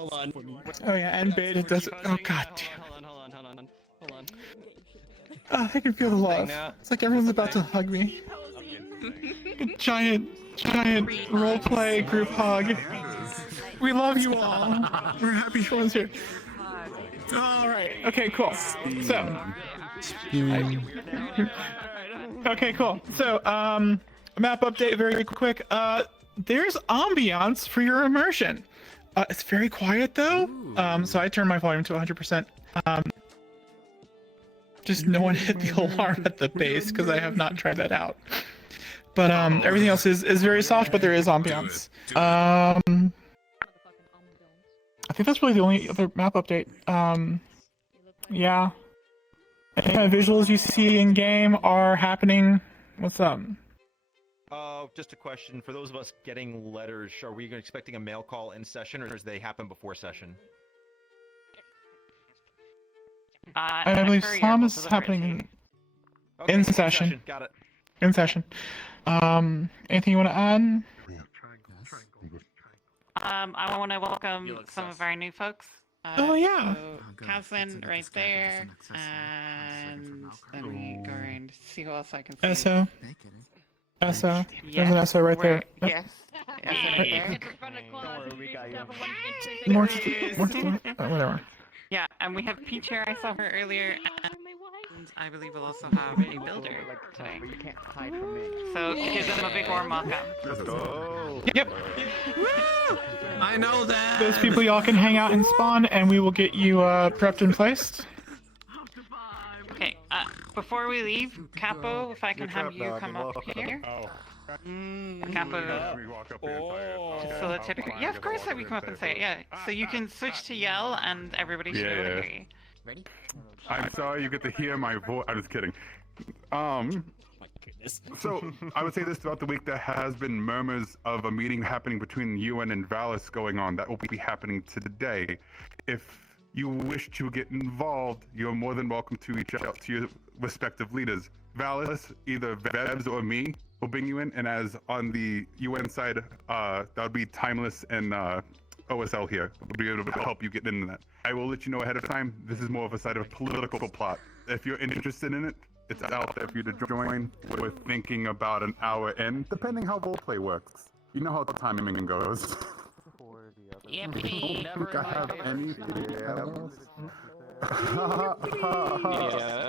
Hold on. Oh yeah, and beta does it. Oh god damn. Hold on. I can feel the love. It's like everyone's about to hug me. Giant roleplay group hug. We love you all. We're happy everyone's here. All right. Okay. Cool. So. Okay. Cool. So, map update very quick. There's ambiance for your immersion. It's very quiet though. So I turned my volume to 100%. Just no one hit the alarm at the base because I have not tried that out. But everything else is very soft, but there is ambiance. I think that's really the only other map update. Yeah. Any kind of visuals you see in game are happening. What's up? Just a question. For those of us getting letters, are we expecting a mail call in session, or does they happen before session? I believe some is happening in session. Got it. In session. Anything you want to add? I want to welcome some of our new folks. Oh yeah. So Caslin right there, and let me go around see who else I can see. SO. SO. There's an SO right there. Yes. Right there. More to whatever. Yeah, and we have Peach here. I saw her earlier, and I believe we'll also have a builder today. So give them a big warm welcome. Let's go. Yep. I know that. Those people y'all can hang out and spawn, and we will get you prepped and placed. Okay. Before we leave, Capo, if I can have you come up here. Capo. Facilitator. Yeah, of course we come up and say it. Yeah. So you can switch to yell, and everybody should be able to hear you. Ready? I'm sorry you get to hear my voice. I'm just kidding. So I would say this throughout the week there has been murmurs of a meeting happening between UN and Valis going on. That will be happening today. If you wish to get involved, you're more than welcome to reach out to your respective leaders. Valis, either Vebs or me, will bring you in, and as on the UN side, that would be Timeless and OSL here. We'll be able to help you get into that. I will let you know ahead of time. This is more of a side of a political plot. If you're interested in it, it's out there for you to join. We're thinking about an hour in, depending how roleplay works. You know how the timing goes. Yippee! I don't think I have anything else. Yeah,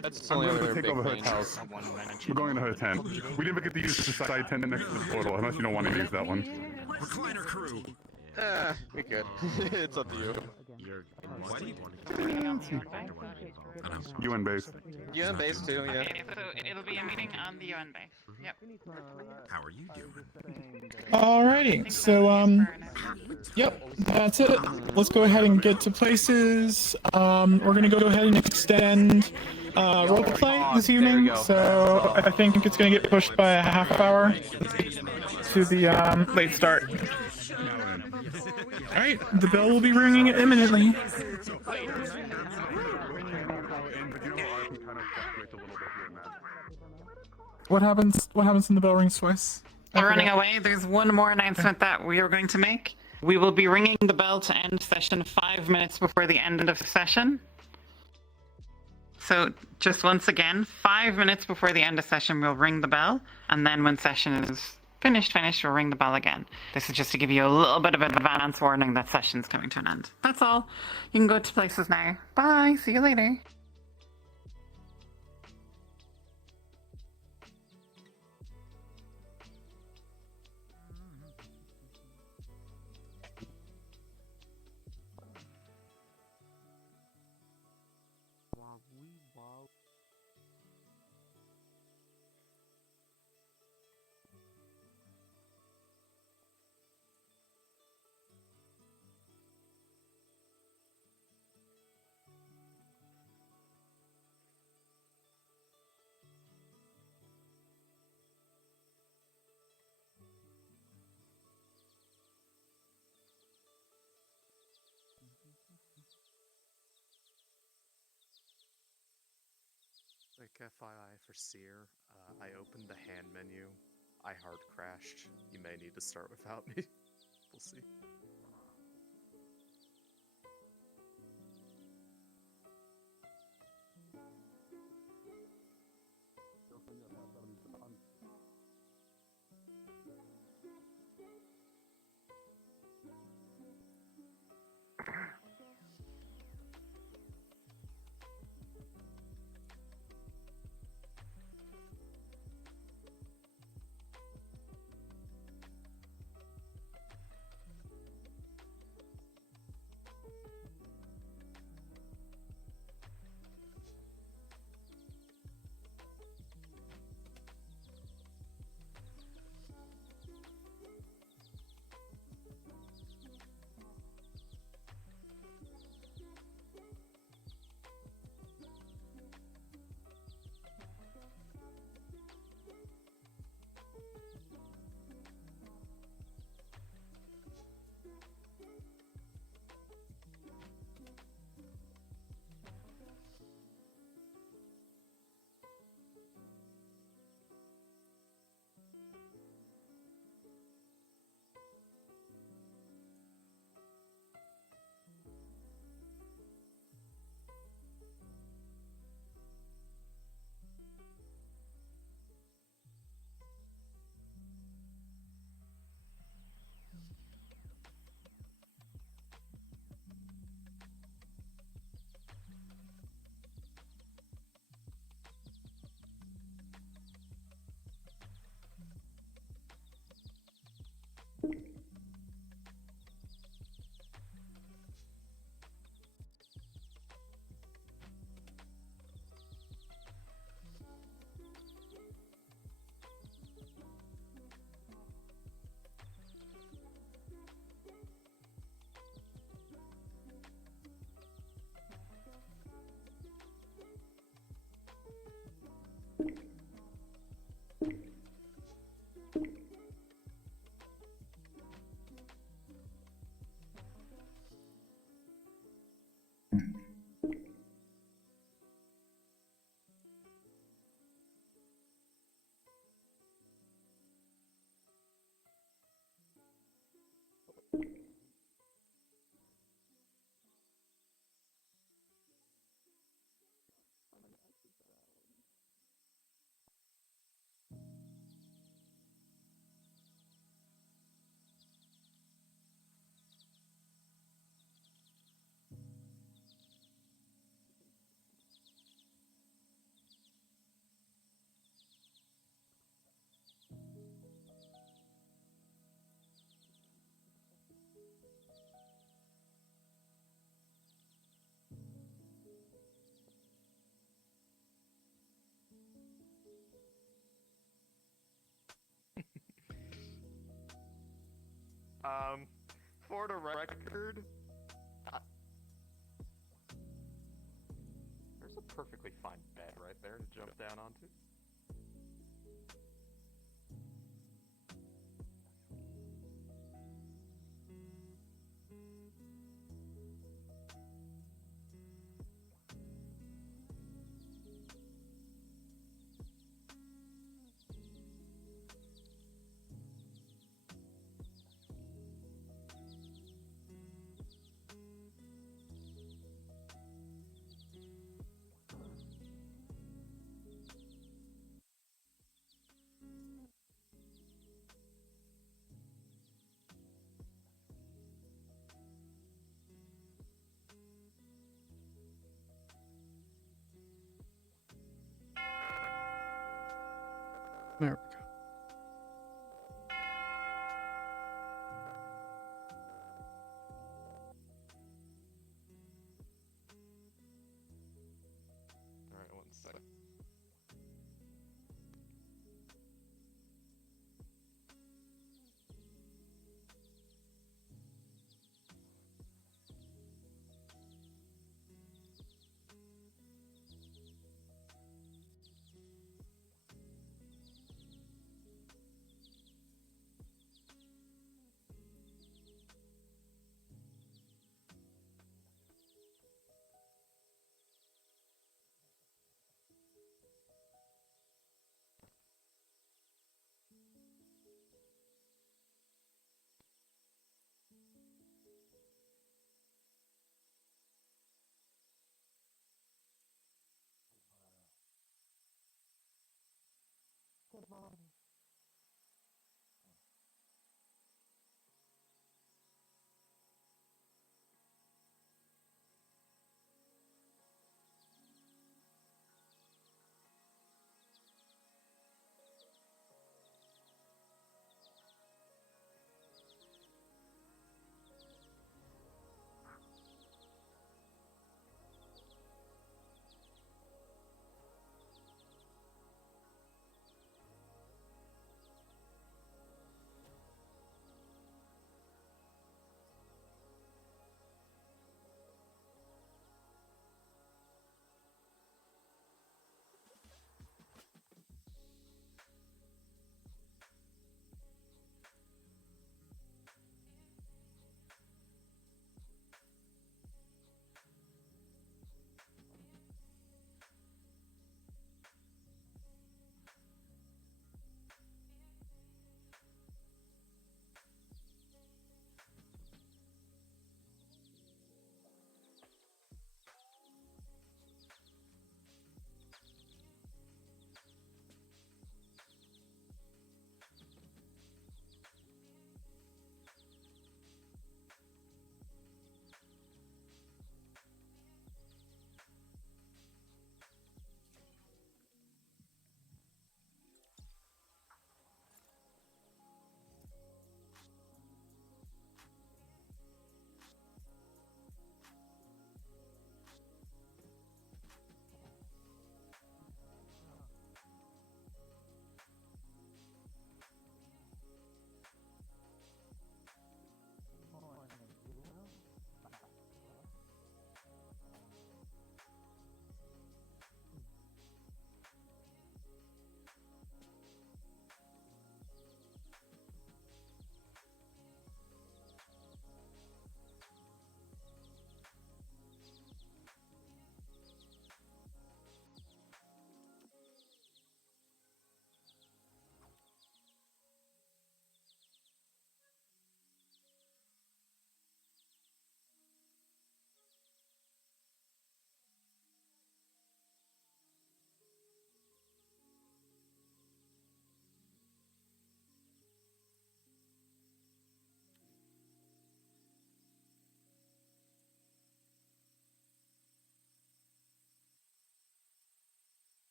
that's I'm only going to other take big over her thing. house. We're going to her tent. We didn't get to use the side tent next to the portal, unless you don't want to use that one. Recliner crew. We good. It's up to you. UN base. UN base too, yeah. Okay, so it'll be a meeting on the UN base. Yep. How are you doing? Alrighty. So yep, that's it. Let's go ahead and get to places. We're gonna go ahead and extend roleplay this evening. So I think it's gonna get pushed by a half hour to the late start. Alright, the bell will be ringing imminently. What happens when the bell rings twice? We're running away. There's one more announcement that we are going to make. We will be ringing the bell to end session 5 minutes before the end of the session. So just once again, 5 minutes before the end of session, we'll ring the bell, and then when session is finished, we'll ring the bell again. This is just to give you a little bit of an advance warning that session's coming to an end. That's all. You can go to places now. Bye. See you later. Quick FYI for Seer, I opened the hand menu. I hard crashed. You may need to start without me. We'll see. For the record, there's a perfectly fine bed right there to jump down onto. There we go. Alright, one second.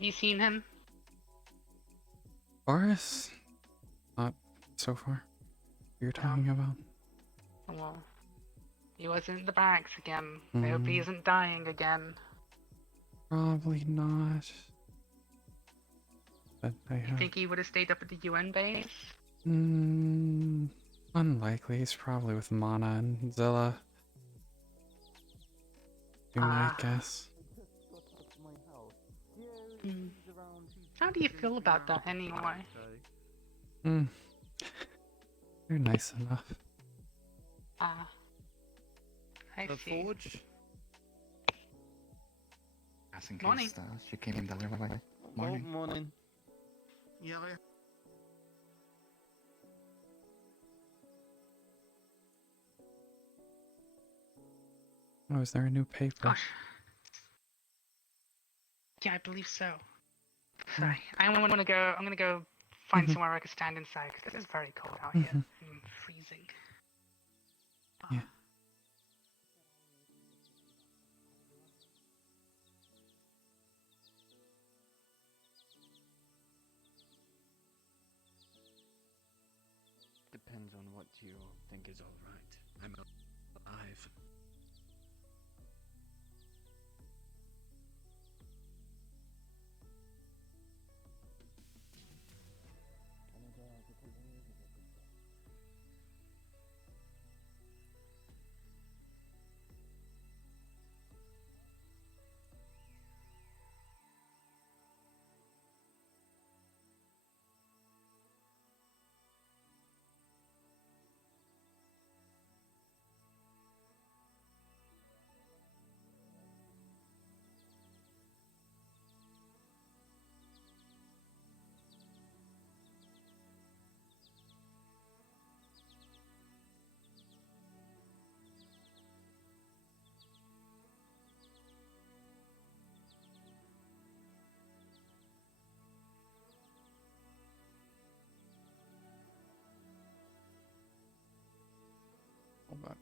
Have you seen him? Boris? Not so far. You're talking about? Well, he wasn't in the barracks again. I hope he isn't dying again. Probably not. But I You have. think he would have stayed up at the UN base? Unlikely. He's probably with Mana and Zilla. You might guess. How do you feel about that anyway? You're nice enough. I The see. Forge? Morning. Morning. Yeah, Oh, is there a new paper? Gosh. Yeah, I believe so. Sorry, I'm gonna go find somewhere I can stand inside because it is very cold out here. I'm freezing. Yeah. Depends on what you think is alright. I'm alive. Hold on.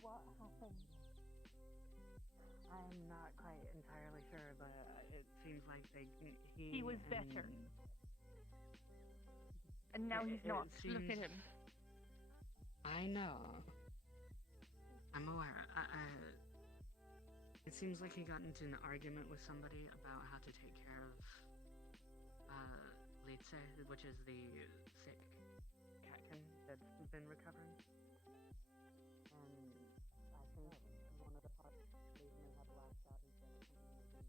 What happened? I'm not quite entirely sure, but it seems like he was better. And now he's not. Look at him. I know. I'm aware. It seems like he got into an argument with somebody about how to take care of Litze, which is the sick catkin that's been recovering. And I think one of the parties may have lashed out and said something.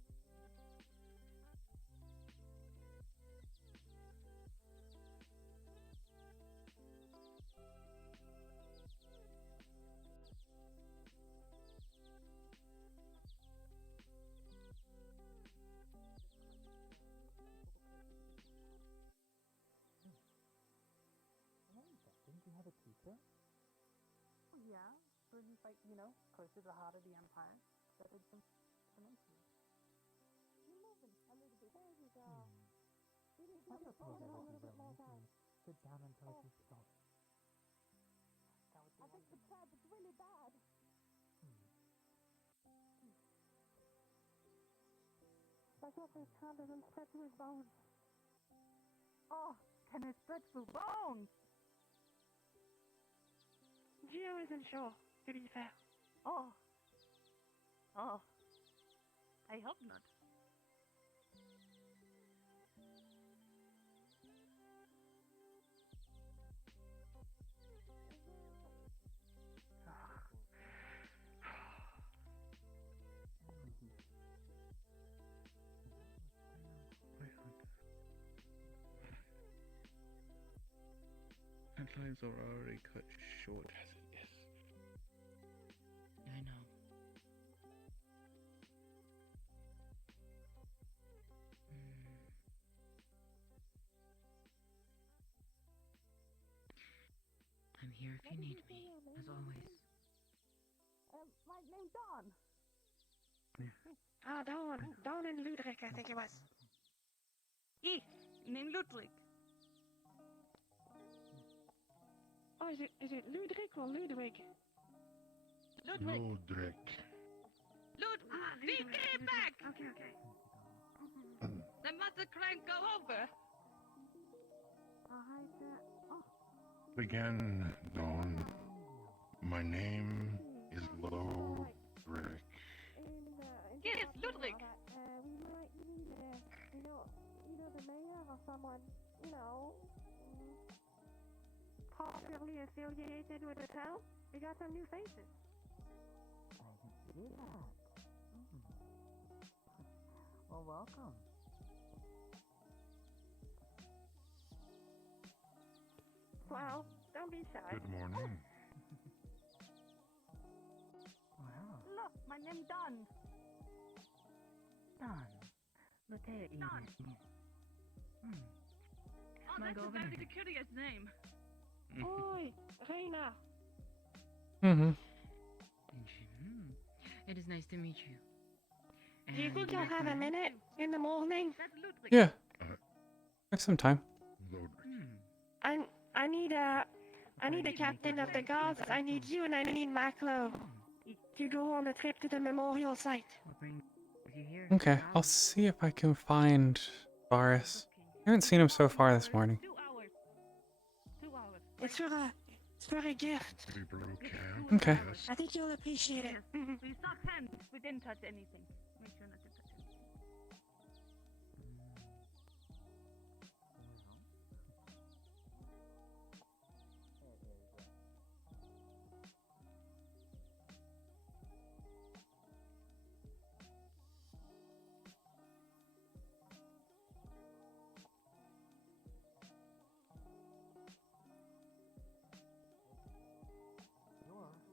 Didn't you have a teacher? Yeah, so he's like, close to the heart of the empire. That is information. You're moving a little bit. There you go. You need to hold it a little bit more time. Sit down until you stop. I think the crab is really bad. Like what they can't even spread through his bones. Oh, can it spread through bones? Geo isn't sure, to be fair. Oh. I hope not. Deadlines are already cut short as it is. I know. I'm here if you need me, as always. My name's Dawn. Dawn and Ludwig, I think it was. Yes, named Ludwig. Oh, is it Ludwig or Ludwig? Ludwig. Ludwig. Ludwig, get back! Okay. The mother can't go over. Hi there. Oh. Begin, Dawn. My name is Ludwig. Yes, Ludwig. We might need, the mayor or someone, possibly affiliated with the town. We got some new faces. I can see that. Well, welcome. Well, don't be shy. Good morning. Wow. Look, my name's Don. Don. Look at you. Don. Oh, that's a very curious name. Oi, Rina. Mm-hmm. It is nice to meet you. Do you think you'll have a minute in the morning? That's Ludwig. Yeah. Have some time. I need the captain of the guards. I need you, and I need Maclo to go on a trip to the memorial site. Okay, I'll see if I can find Boris. I haven't seen him so far this morning. 2 hours. 2 hours. It's for a gift. Okay. I think you'll appreciate it. We stopped hands. We didn't touch anything. Make sure not to touch anything.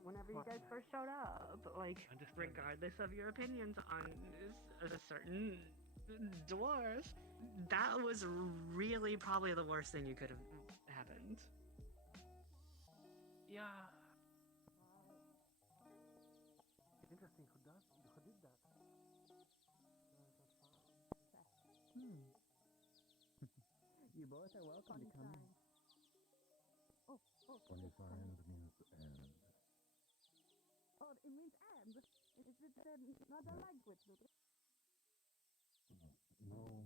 Whenever you guys first showed up, regardless of your opinions on a certain dwarf, that was really probably the worst thing you could have happened. Yeah. Interesting. Who did that? You both are welcome to come in. Funny signs means end. Oh, it means and. Is it another language? No.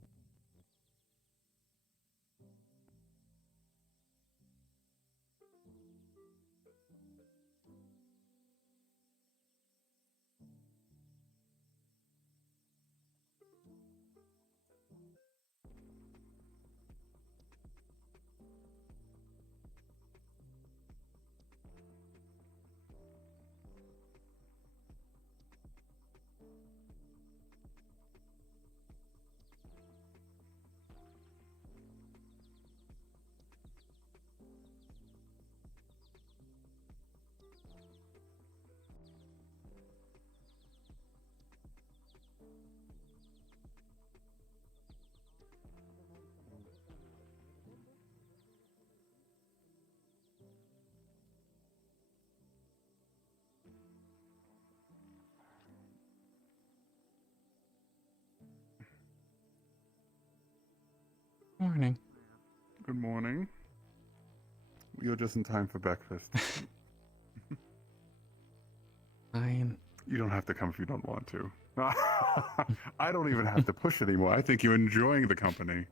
Morning. Good morning. You're just in time for breakfast. Fine. You don't have to come if you don't want to. I don't even have to push anymore. I think you're enjoying the company.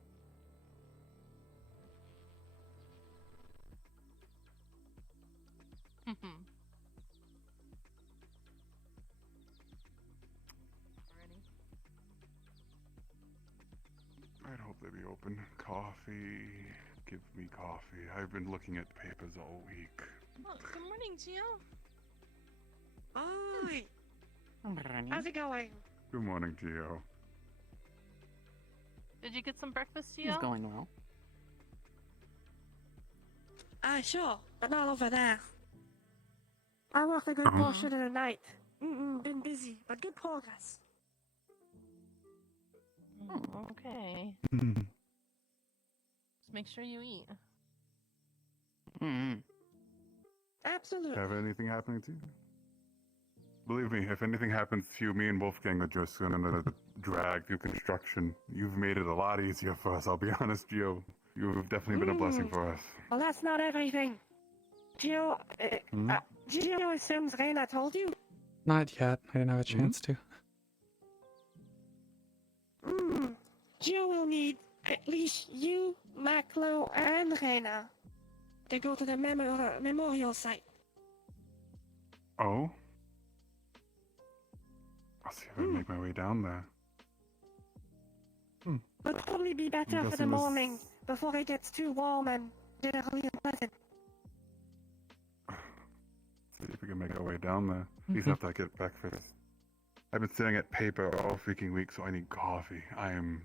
I'd hope they'd be open. Coffee. Give me coffee. I've been looking at papers all week. Oh, good morning, Gio. Hi. How's it going? Good morning, Gio. Did you get some breakfast, It's Gio? going well. Sure, but not over there. I worked a good portion of the night. Been busy, but good progress. Okay. Hmm. Just make sure you eat. Absolutely. Have anything happening to you? Believe me, if anything happens to you, me and Wolfgang are just gonna drag through construction. You've made it a lot easier for us, I'll be honest, Gio. You've definitely been a blessing for us. Well, that's not everything. Gio, Gio assumes Rina told you? Not yet. I didn't have a chance to. Gio will need at least you, Maclo, and Rena to go to the memorial site. Oh? I'll see if I can make my way down there. Would probably be better I'm for the guessing this- morning before it gets too warm and generally unpleasant. See if we can make our way down there. At least after I get breakfast. I've been staring at paper all freaking week, so I need coffee. I am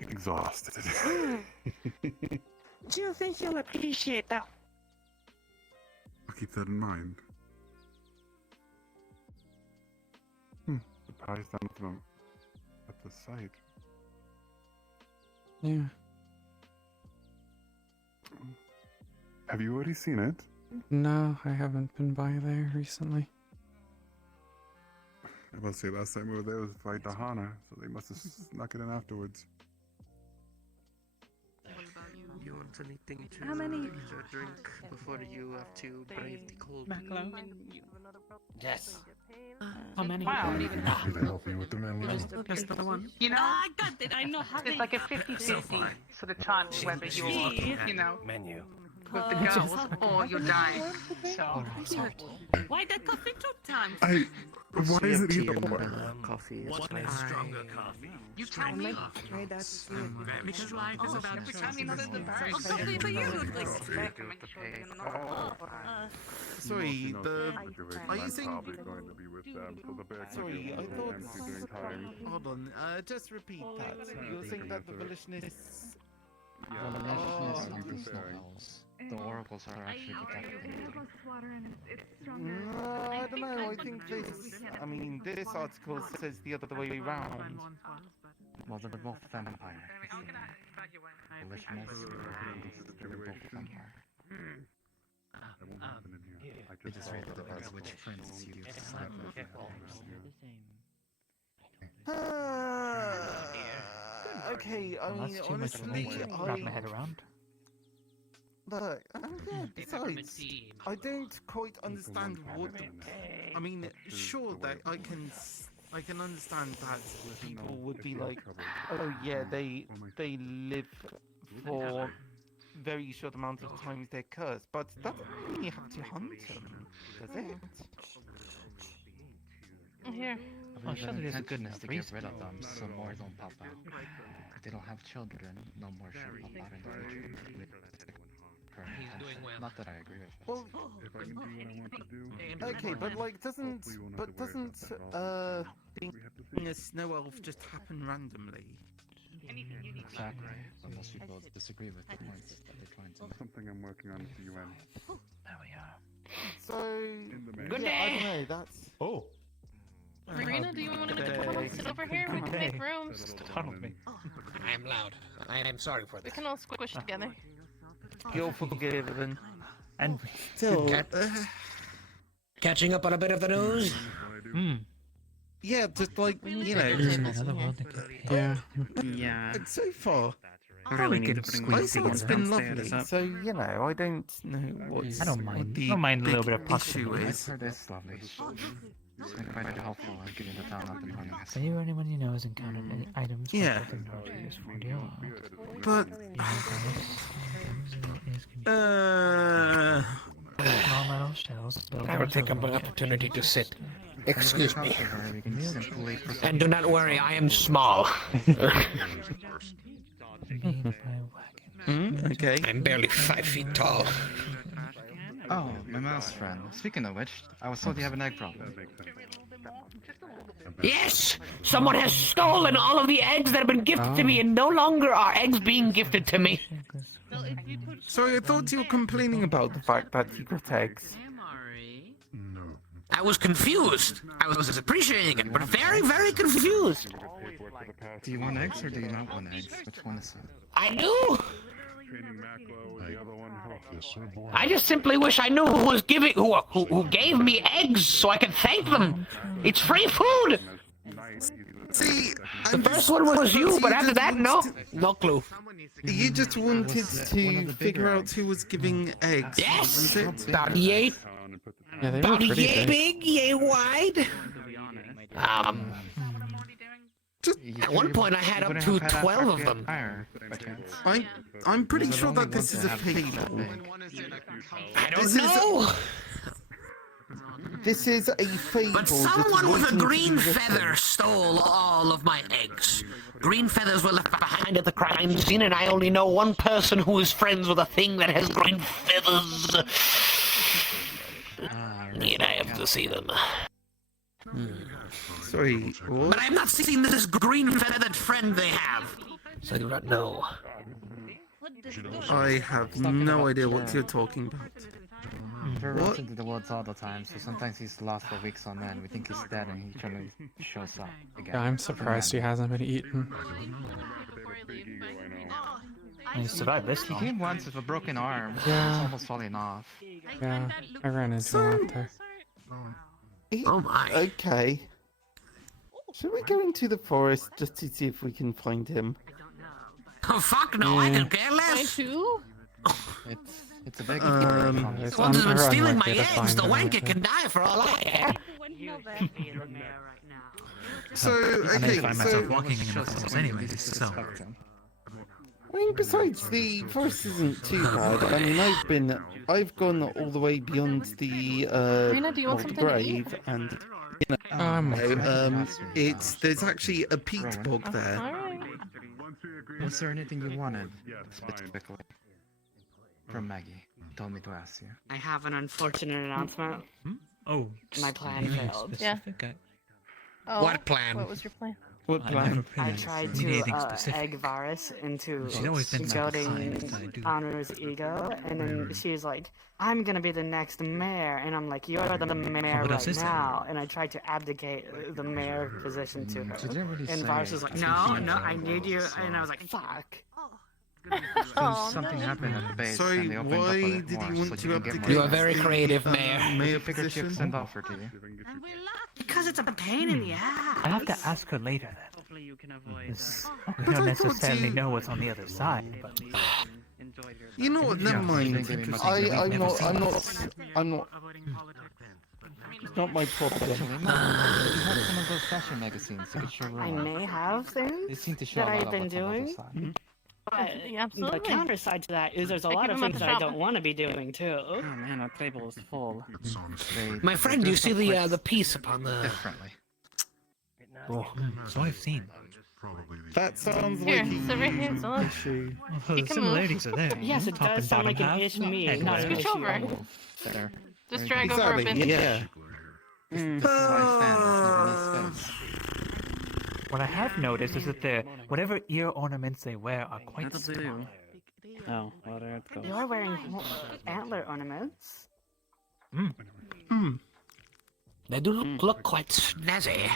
exhausted. Gio thinks you'll appreciate that. I'll keep that in mind. The party's down at the site. Yeah. Have you already seen it? No, I haven't been by there recently. I was about to say last time we were there was by Dahana, so they must have snuck it in afterwards. You want anything to How many- eat or drink before you have to brave the cold? Maclo? Yes. How many? Wow. Happy to help you with the menu. Just the one. You know, I got it. I know how it's like a 50-50 sort of chance whether you'll, you know, Menu. with the girls or you'll die. So, Why that coffee 2 times? Why is it either or? Coffee is What fine. is stronger coffee? You tell me. Because life is about every time you know there's a choices. bar. Oh, coffee for you. Sorry, the. Are you I'm saying? probably going to be with them, so the bear could Sorry, be I with thought. them during time. Hold on. Just repeat that. You were saying that the volutionists. The oracles are actually protecting you. No, I don't know. I think this. I mean, this article says the other way around. Well, they're both vampire. Volutionists they're both vampire. It just really depends which friends you decide with. Okay, I mean, honestly, Wrap my head around. Look, yeah, besides, I don't quite understand what. I mean, sure that I can understand that people would be like, oh yeah, they live for very short amount of time with their curse, but that doesn't mean you have to hunt them, does it? here. Well, surely there's a goodness to get rid of them, so more don't pop out. If they don't have children, no more should pop out in the future. Not that I agree with it. Well, If I can do what I want to do. okay, but like, doesn't being a snow elf just happen randomly? Exactly. But most people disagree with the points that they're trying to make. Something I'm working on for UN. There we are. So, Good yeah, I day. don't know. That's. Oh. Rina, do you want to come and sit over here? We can make rooms. I am loud. I am sorry for We can all squish together. You're forgiven. And Still, catching up on a bit of the news? Yeah, just like, you know. Yeah. And so far, really need to bring I thought it's been lovely, so, you know, I don't know what's, I don't mind. what the I don't mind a little big bit of issue possibility. is. I've heard it's lovely. It's been quite helpful in getting the town up and running. Have you or anyone you know has encountered any items Yeah. with technology for deal? But... Small metal shells. I will take up an opportunity to sit. Excuse me. And do not worry, I am small. Okay. I'm barely 5 feet tall. Oh, my mouse friend. Speaking of which, I was told you have an egg problem. Yes! Someone has stolen all of the eggs that have been gifted to me, and no longer are eggs being gifted to me. Sorry, I thought you were complaining about the fact that you got eggs. I was confused. I was appreciating it, but very, very confused. Do you want eggs or do you not want eggs? Which one is it? I do! I just simply wish I knew who was giving, who gave me eggs so I could thank them. It's free food! See, the first one was you, but after that, no clue. You just wanted to figure out who was giving eggs, yes! was it? About yay, Yeah, they were about pretty yay big. big, yay wide. At one point I had up to 12 of them. I'm pretty sure that this is a fable. I don't know! This is a fable. But someone with a green feather stole all of my eggs. Green feathers were left behind at the crime scene, and I only know one person who is friends with a thing that has green feathers. Need I have to see them? Sorry, what? But I have not seen this green feathered friend they have. So I do not know. I have no idea what you're talking about. We're What? runs into the woods all the time, so sometimes he's lost for weeks on end. We think he's dead and he suddenly shows up again. Yeah, I'm surprised he hasn't been eaten. And he survived this He long. came once with a broken arm. Yeah. It's almost falling off. Yeah, I ran into him out there. Oh my. Okay. Should we go into the forest just to see if we can find him? Oh fuck no, I could care less. Too? It's a big There's One has been I'm stealing my unlikely to eggs. The find him out wanker there. can die for all I care. So, I okay, find so... myself walking in the forest anyways, so... I mean, besides, the forest isn't too bad. I mean, I've gone all the way beyond the, Rina, do you want the something to eat? grave, and, you know, there's actually a peat bog there. Alright. Was there anything you wanted specifically from Maggie? Told me to ask you. I have an unfortunate announcement. Oh, My plan failed. Yeah. Oh, What plan? What was your plan? What plan? I tried to egg Varus into She's always been goading science, I do. Honor's ego, and then she's like, I'm gonna be the next mayor, and I'm like, you're the mayor what else right is there? now, and I tried to abdicate the mayor position to her. Did you really And say Varus was like, it? no, I need you, and I was like, fuck. Oh, Something no. happened at the base Sorry, and they opened up a why bit did more you want so to you can get abdicate? more You are very the, creative, Mayor. Mayor figured she position? send offer to you. Because it's a pain in the ass. I'll have to ask her later then. Hopefully you can avoid We don't necessarily know what's on the other side, but... You know what? Never mind. I'm not. It's not my problem. Actually, no, you have some of those fashion magazines you could show I around. may have They things seem to show that a lot I've of been what's on the other doing, side. but the Absolutely. counter side to that is there's a I lot keep of them at things the that I shop. don't want to be doing too. Oh man, our table is full. My friend, do you see the piece upon the... Differently. Oh, so I've seen. That sounds Here, like sit right here, an so look. issue. Well, You the can similarities move. are there. Yes, it Top does and sound bottom like an half, ish me, head not an wide. Scooch issue. over. There. Just drag over a Exactly. bit. Yeah. What I have noticed is that the whatever ear ornaments they wear are quite small. Oh, well, there it goes. You are wearing antler ornaments. They do look quite snazzy.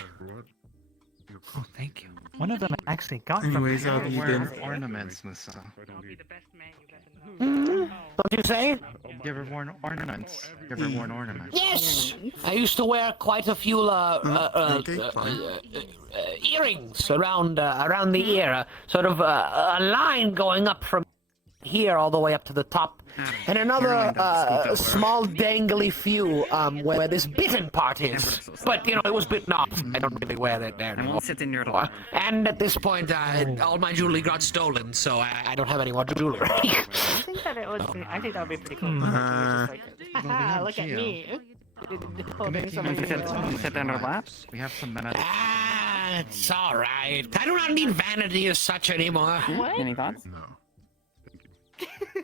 Oh, thank you. One of them I actually got from Anyways, her. how have you Wear been? ornaments, Musa. Don't you say? You ever worn ornaments? You ever worn ornaments? Yes, I used to wear quite a few earrings around the ear, sort of a line going up from here all the way up to the top, and another small dangly few where this bitten part is. But you know, it was bitten off. I don't really wear that there anymore. sit in your lap. And at this point, all my jewelry got stolen, so I don't have any more jewelry. I think that would be pretty cool. Haha, look at me. Holding someone sit down our laps. We have some minutes. It's all right. I do not need vanity as such anymore. What? Any thoughts? No.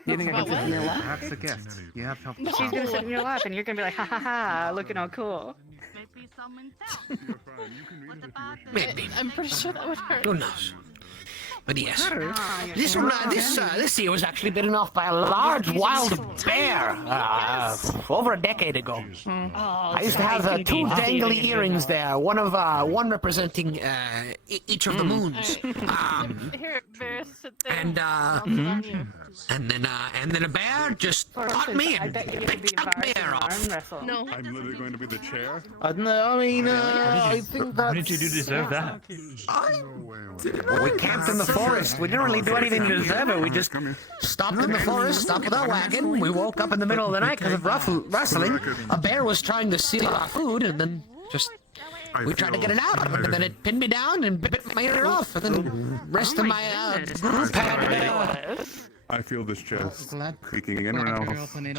You think I can sit in your lap? That's a gift. You have help. She's gonna sit in your lap and you're gonna be like, ha ha ha, looking all cool. Maybe. I'm pretty sure that would hurt. Who knows? But yes, this one, this ear was actually bitten off by a large wild bear over a decade ago. I used to have two dangly earrings there, one representing each of the moons. Here, bear, sit there. And then a bear just caught me and picked the bear off. No. I'm literally going to be the chair. I don't know. I mean, I think that's. What did you do to deserve that? We camped in the forest. We didn't really do anything to deserve it. We just stopped in the forest, stopped with our wagon. We woke up in the middle of the night because of rustling. A bear was trying to steal our food, and then just we tried to get it out, and then it pinned me down and bit my ear off, and then the rest of my group had. I feel this chest creaking. Anyone else? All I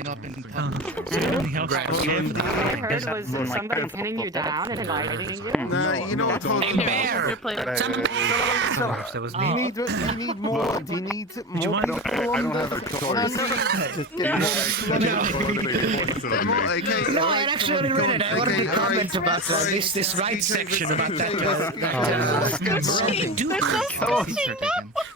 heard was somebody pinning you down and biting you. No, you know what? Hold on. Bear. That was me. You need more. Do you need more? I don't have a choice. Just get more. Okay. No, I actually already read it. I wanted to comment about this right section about that.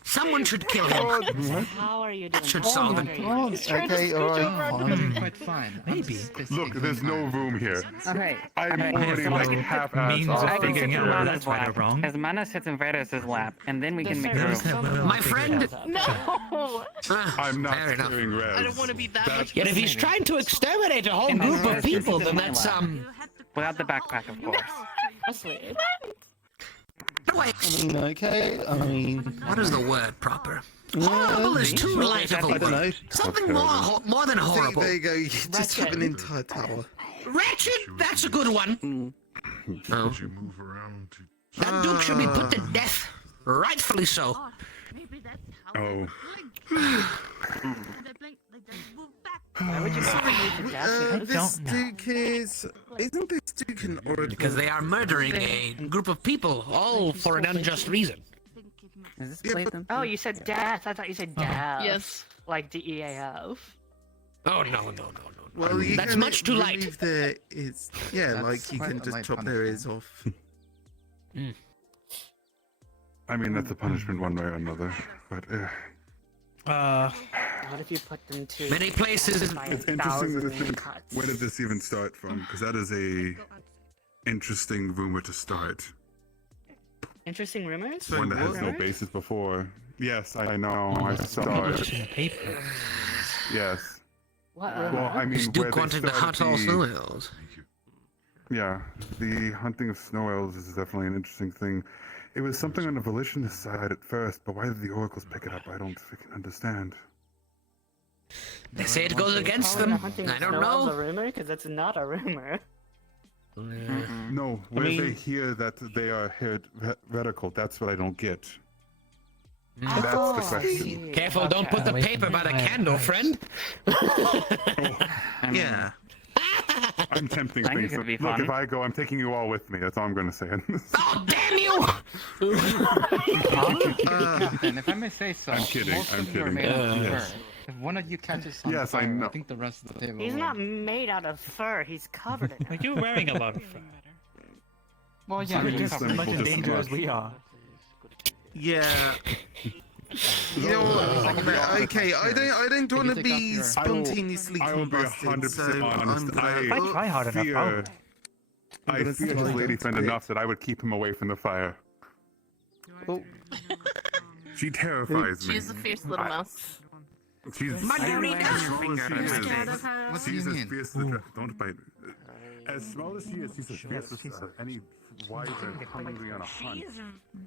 Someone should kill him. How are you doing? That should solve it. Okay, alright. Quite fine. Maybe. Look, there's no room here. Okay. I'm already like half-assed. Means of figuring out whether that's right or wrong. As Mana sits in Verus' lap, and then we can make room. My friend. No! I'm not Fair enough. doing res. I don't want to be that much. Yet if he's trying to exterminate a whole group of people, then that's Without the backpack, of course. No way. I mean, okay. I mean, What is the word proper? Horrible is too light of a I don't know. word. Something more than horrible. There you go. You just have an entire tower. Wretched. That's a good one. As you move around to That Duke should be put to death. Rightfully so. Oh. Why would you put me to death? This Duke isn't this Duke an oracle? Because they are murdering a group of people, all for an unjust reason. Is this played them? Oh, you said death. I thought you said death. Yes. Like DEAF. Oh, no. Well, you That's can much too light. remove their ears. Yeah, That's like you quite can a just light chop their ears off. I mean, that's a punishment one way or another. But What if you put them to Many places. it's interesting that it's where did this even start from? Because that is a interesting rumor to start. Interesting rumors? One that has no basis before. Yes, I know. I saw it. Paper. Yes. What? Well, I mean, where Duke they wanted to hunt started all the- snow elves. Yeah, the hunting of snow elves is definitely an interesting thing. It was something on the volitionist side at first, but why did the oracles pick it up? I don't freaking understand. They say it goes against them. I don't A know. rumor? Because it's not a rumor. No, where they hear that they are heretical, that's what I don't get. That's the question. Careful, don't put the paper by the candle, friend. Yeah. I'm tempting I think things. it'd be Look, fun. if I go, I'm taking you all with me. That's all I'm going to say. Oh, damn you! Captain, if I may say so, I'm kidding, most I'm of you are kidding. made out of Yes. fur. If one of you catches on Yes, I fire, know. I think the rest of the table He's will. not made out of fur. He's covered in it. You're wearing a lot of fur. Well, yeah, Some you're of covered. these Much in just danger as smudge. we are. Yeah. You know what? Okay, I don't want to take off be your- spontaneously I will be combusted, 100% so I'm honest. gonna. If I try hard enough, fear, I fear his lady friend enough that I would keep him away from the fire. Oh. She terrifies me. She's a fierce little mouse. She's Margarita? You're scared of her. What do She's you as mean? fierce as don't bite. As small as she is, she's as fierce as any wiser hungry on a hunt.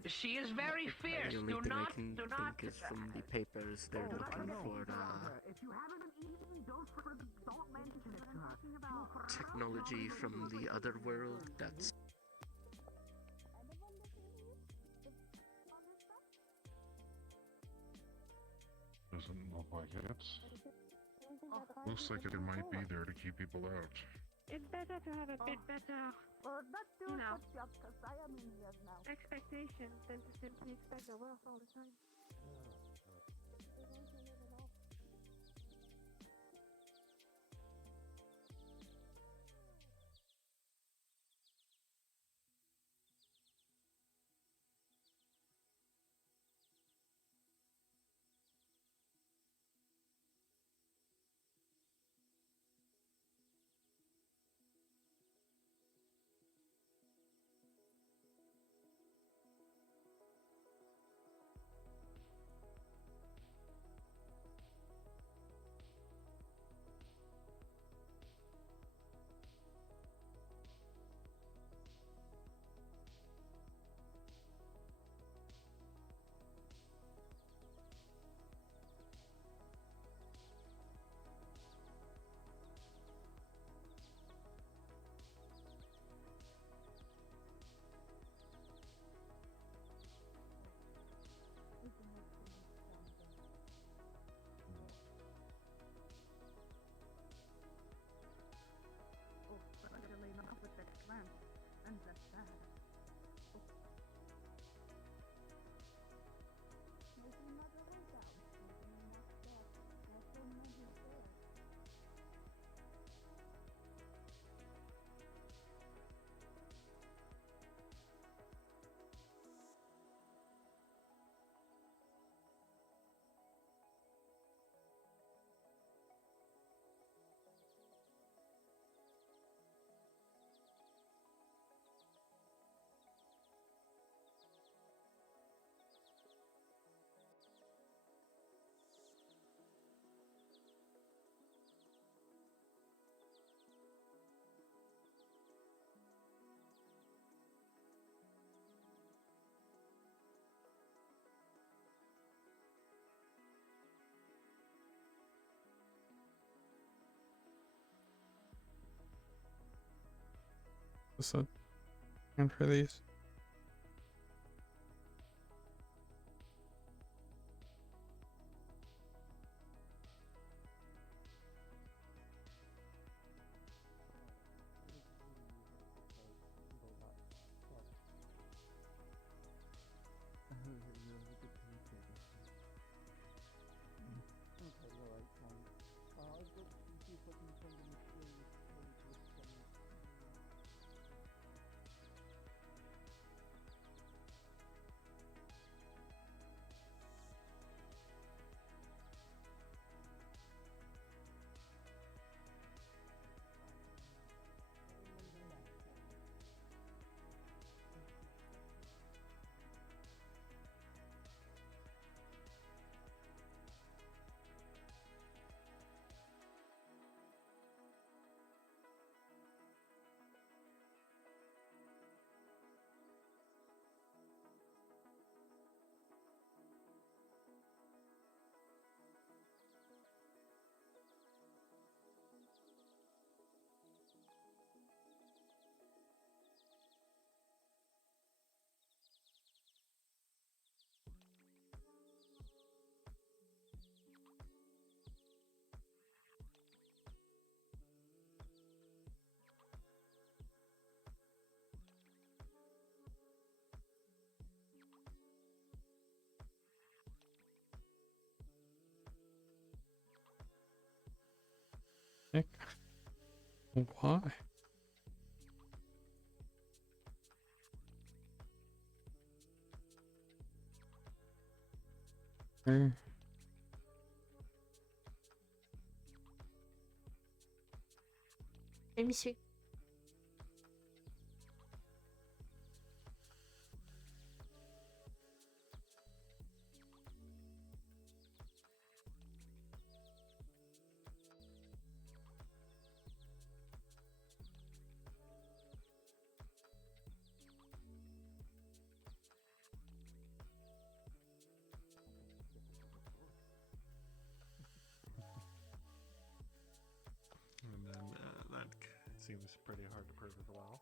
She is very fierce. The only thing I can think is from the papers they're looking for technology from the other world that's Doesn't look like it. Looks like it might be there to keep people out. It's better to have a bit better, you know, expectations than to simply expect the worst all the time. What's up? And for these. Heck. Why? Okay. Oui, monsieur. seems pretty hard to prove as well.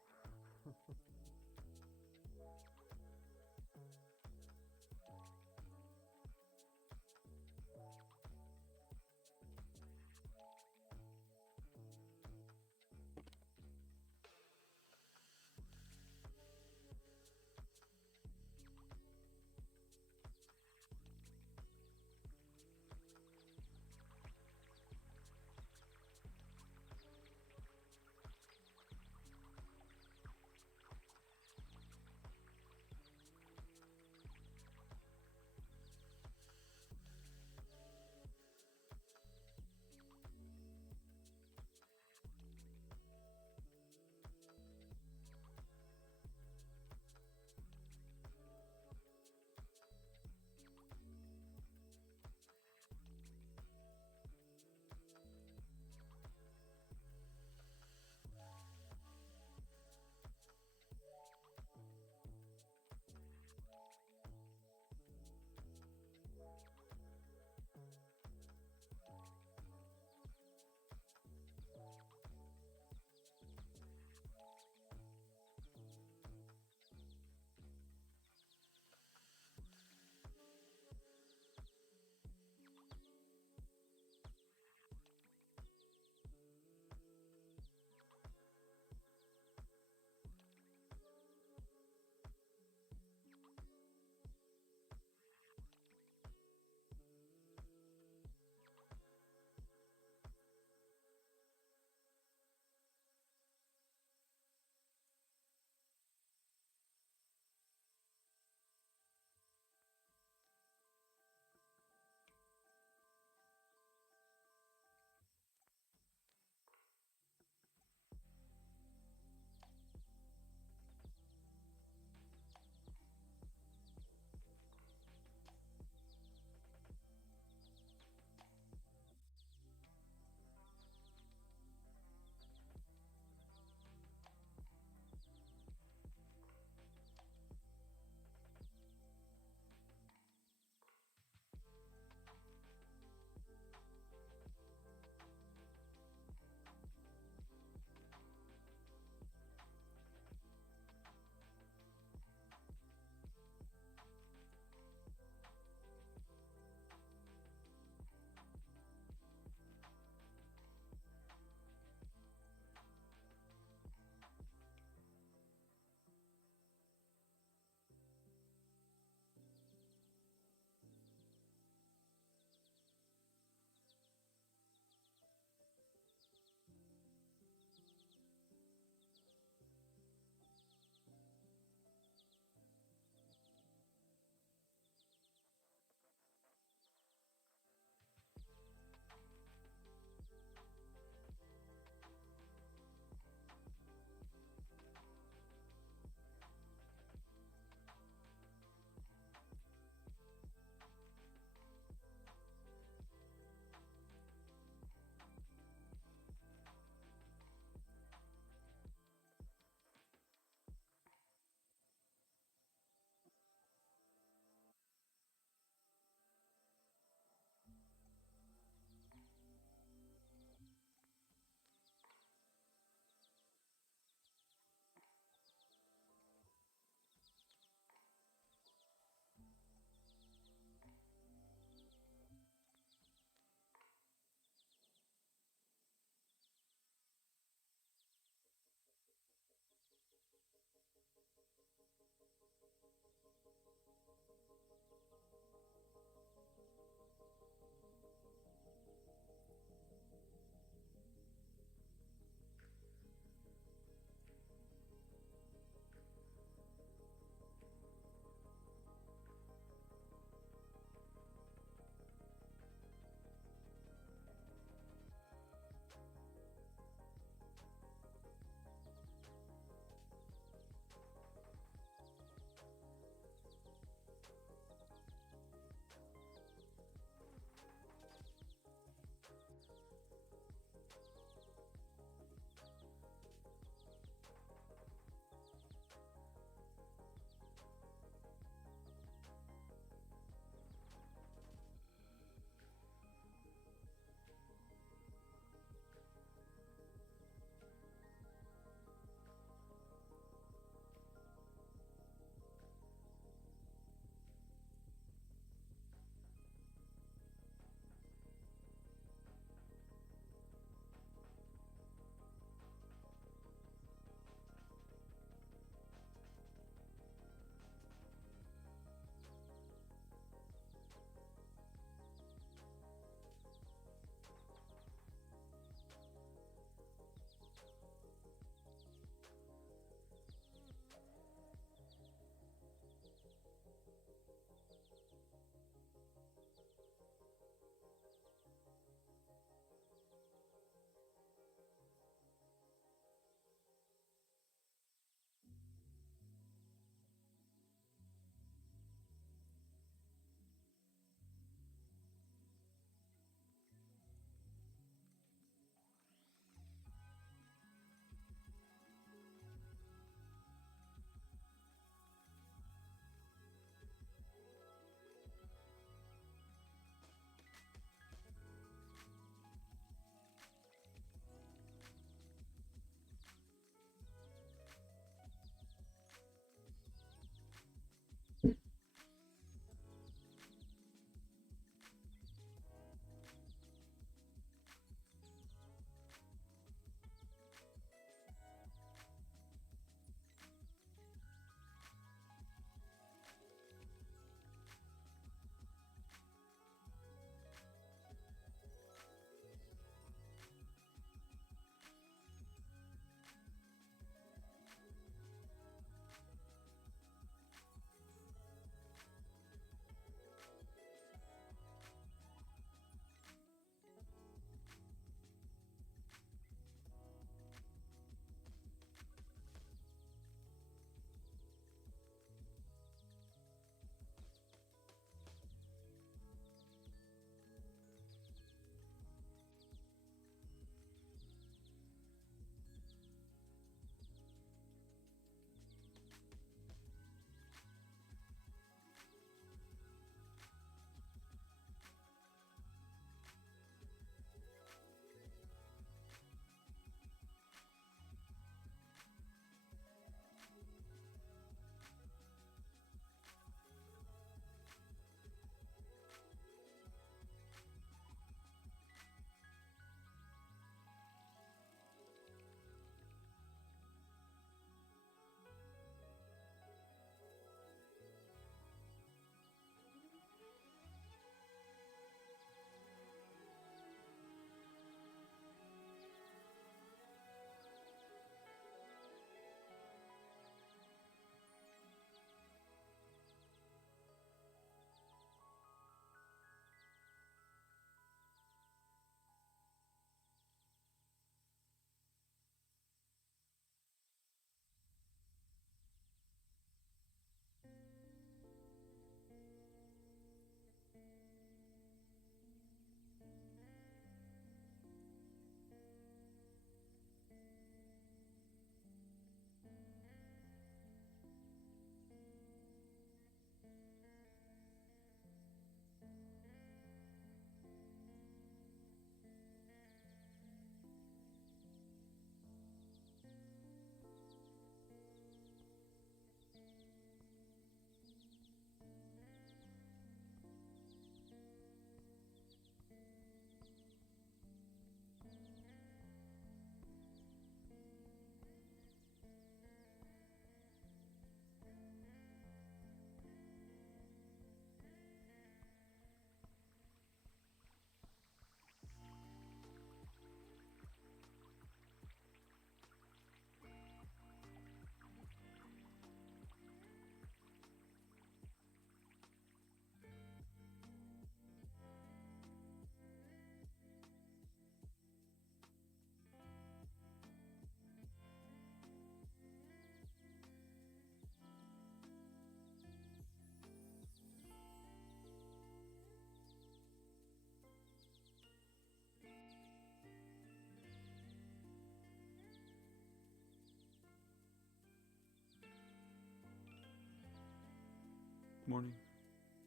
Morning.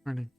Morning.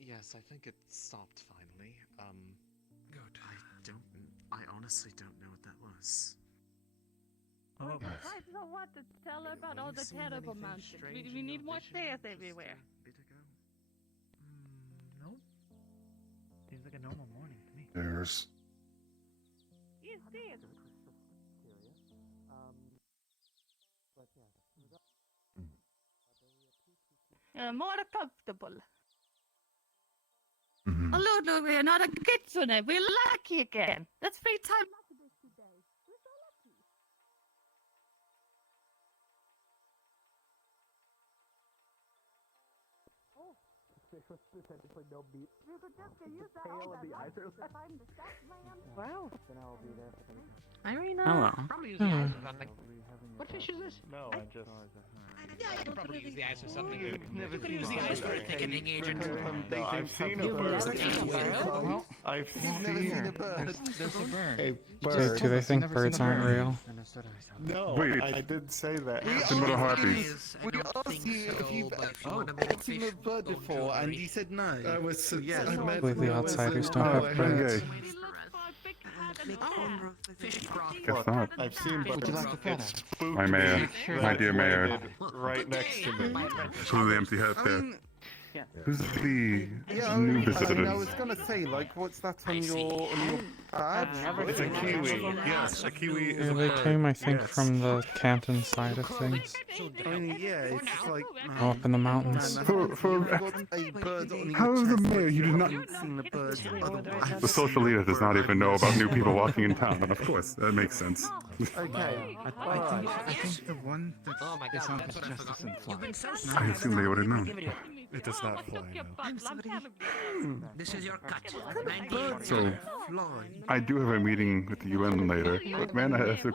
Yes, I think it stopped finally. Good. I honestly don't know what that was. I don't want to tell her about all the terrible mountains. We need more stairs everywhere. Nope. Seems like a normal morning to me. There's. Yes, stairs. More comfortable. Mhm. Oh, no, we're not a kitsune. We're lucky again. That's free time today. We're so lucky. Oh. No beat. You could just use that tail all and that the eyes are to find the stuff, man. Wow. Then I'll be there for the Hi, Rina. Hello. Probably use the eyes for something. What fish is this? No, I just. Yeah, you can probably use the eyes for something. Never You can seen use the one. eyes for a thickening agent. No, I've seen a bird. I've seen a bird. There's a bird. a Do, do they think birds aren't real? No, wait. I did say that. We It's a little asked harpies. we asked you if you've seen a bird before, and you said no. I was. Yes. I meant. Believe the outsiders don't have birds. Fish broth. Guess not. I've seen birds. Would you like to pet It's it? spooky. My mayor. My dear mayor. Right next to me. Who's the empty hat I there? mean, Who's the yeah, new I mean, I visitors? was gonna say, like, what's that on your badge? It's a kiwi. Yes, a kiwi is Yeah, a they bird. came, I think, Yes. from the Canton side of things. I mean, yeah, it's just like Oh, up in the mountains. For you've got a bird on your How is the chest, mayor? but You did not. haven't seen a bird otherwise. The social leader does not even know about new people walking in town. Of course, that makes sense. Okay. I think the one that Oh my is god, on that's what I justice forgot. and You've been so I assume they would have known. It does not fly, no. This is your cut. So, I do have a meeting with the UN later, but man, I asked that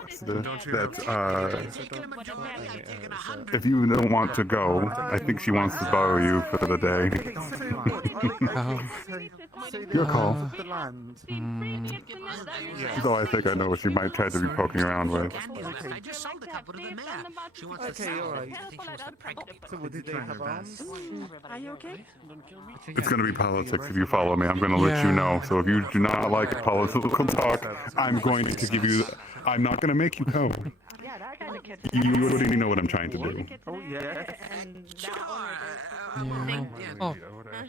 if you don't want to go, I think she wants to borrow you for the day. Your call. Though I think I know what she might try to be poking around with. I just sold a couple to the mayor. She wants to Okay, sell. alright. I think she wants to pregnant. So what, did they have arms? Are you okay? It's going to be politics if you follow me. I'm going to let you know. So if you do not like political talk, I'm going to give you. I'm not going to make you go. Yeah, that kind of kid. You already know what I'm trying to do. Oh, yeah. Oh,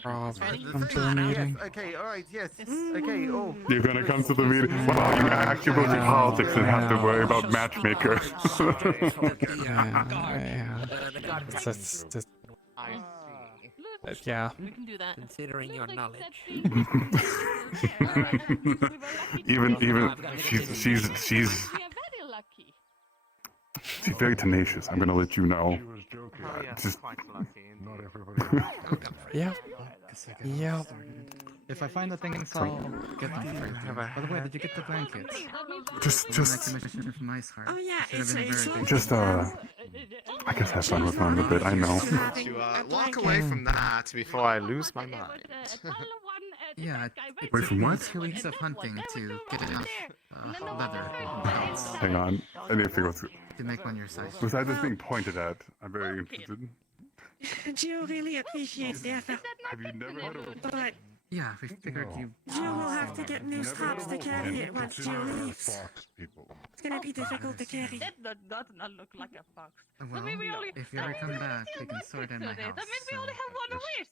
Rob, come to the meeting. Okay, alright, yes. Okay, oh. You're going to come to the meeting. Wow, you actually go to politics and have to worry about matchmaker. Yeah. We can do that. Considering your knowledge. even she's We are very lucky. she's very tenacious. I'm going to let you know. Just Not everybody. Yeah. Yeah. If I find the things, I'll get them for you. By the way, did you get the blankets? just Commission from Ice Heart. Oh yeah, Should have been a very big just I guess have fun with them a bit. I know. To walk away from that before I lose my mind. Yeah, Wait, from what? 2 weeks of hunting to get enough leather belts Hang on. I need to figure out. to make one your size. Was I just being pointed at? I'm very interested. Do you really appreciate the effort? Have you never heard of But Yeah, we figured you. Jill will have to get new straps to carry it once Jill leaves. People. It's gonna be difficult to carry. That does not look like a fox. Well, That means we only. if you ever come back, we can sort it in my house. That means we only have one wish.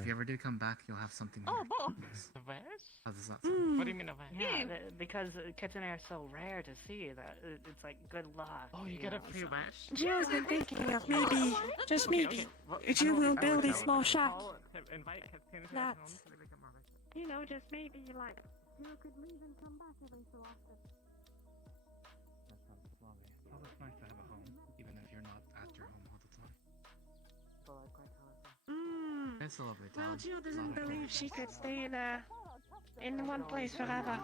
If you ever do come back, you'll have something. Oh, boy. The wish? How does that What do you mean a wish? Yeah, because kittens are so rare to see that it's like good luck. Oh, you get a free wish? Jill's been thinking of maybe, just maybe, Jill will build a small shack. That's, you know, just maybe like, Jill could leave and come back every so often. Oh, it's nice to have a home, even if you're not at your home all the time. It's a lovely Well, town. Jill doesn't believe she could stay in one place forever.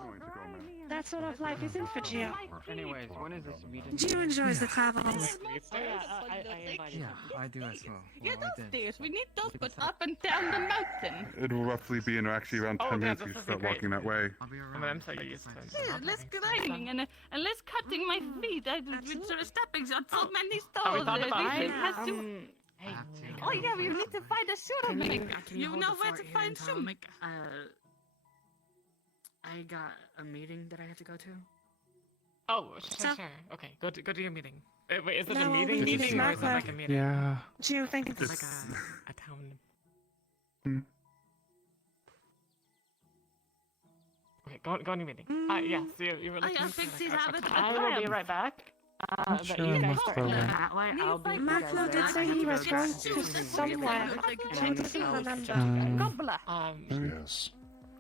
That sort of life isn't for Jill. Anyways, when is this meeting? Jill enjoys the travels. Yeah, I do as well. Get Well, I those did. stairs. We need those, but up and down the mountain. It will roughly be in actually around 10 minutes if you start walking that way. I'm so used to it. Yeah, less grinding and less cutting my feet. I with sort of stepping on so many Have we stones. thought about It it? has to. Oh yeah, we need to find a shoemaker. You know where to find shoemaker. I got a meeting that I have to go to. Oh, sure. Okay, go to your meeting. Wait, is it No, a we meeting? need Or is it Martha. like a meeting? Yeah. Jill thinks It's like a town. Okay, go on your meeting. Yes, you were looking for Pixies like, have a it. town. I will be right back. Not But sure you I guys must start go doing there. that way. I'll be Maclo did say he was going to somewhere. I can't remember. Cobbler. Yes.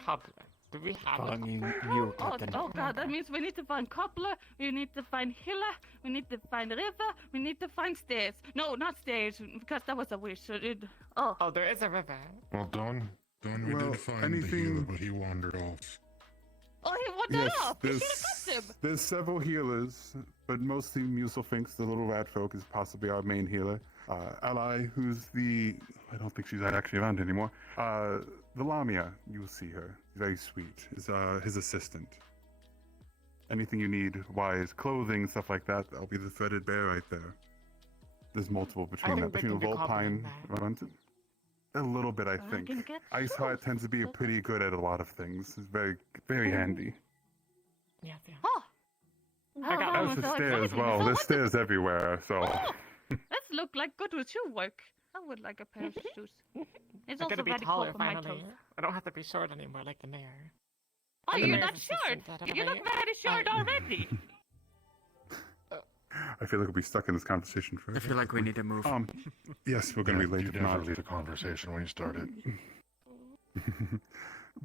Cobbler. Do we have a you, Oh god, that means we need to find cobbler, we need to find hiller, we need to find river, we need to find stairs. No, not stairs, because that was a wish. So Oh, there is a river. Well, Don we Well, did find the anything- healer, but he wandered off. Oh, he wandered Yes, off. We should have got him. there's several healers, but mostly Muselfinks, the little rat folk, is possibly our main healer. Ally, who's I don't think she's actually around anymore. The Lamia, you will see her. Very sweet. Is his assistant. Anything you need, wise clothing, stuff like that, that'll be the threaded bear right there. There's multiple between think that, they between can do Volpine, a little bit, I can think. get Iceheart tends to be pretty good at a lot of things. It's very, very handy. Yes. Oh. I got As was the so stairs, exciting. well, So there's what stairs everywhere, so. Let's look like good with shoe work. I would like a pair of shoes. It's I'm also gonna be very taller cold for my finally. toes. I don't have to be short anymore like the mayor. Oh, I'm the you're mayor's not short. assistant, I don't You know. look very short already. I feel like we'll be stuck in this conversation forever. I feel like we need to move. Yes, we're going to be late You if not. definitely the conversation when you started.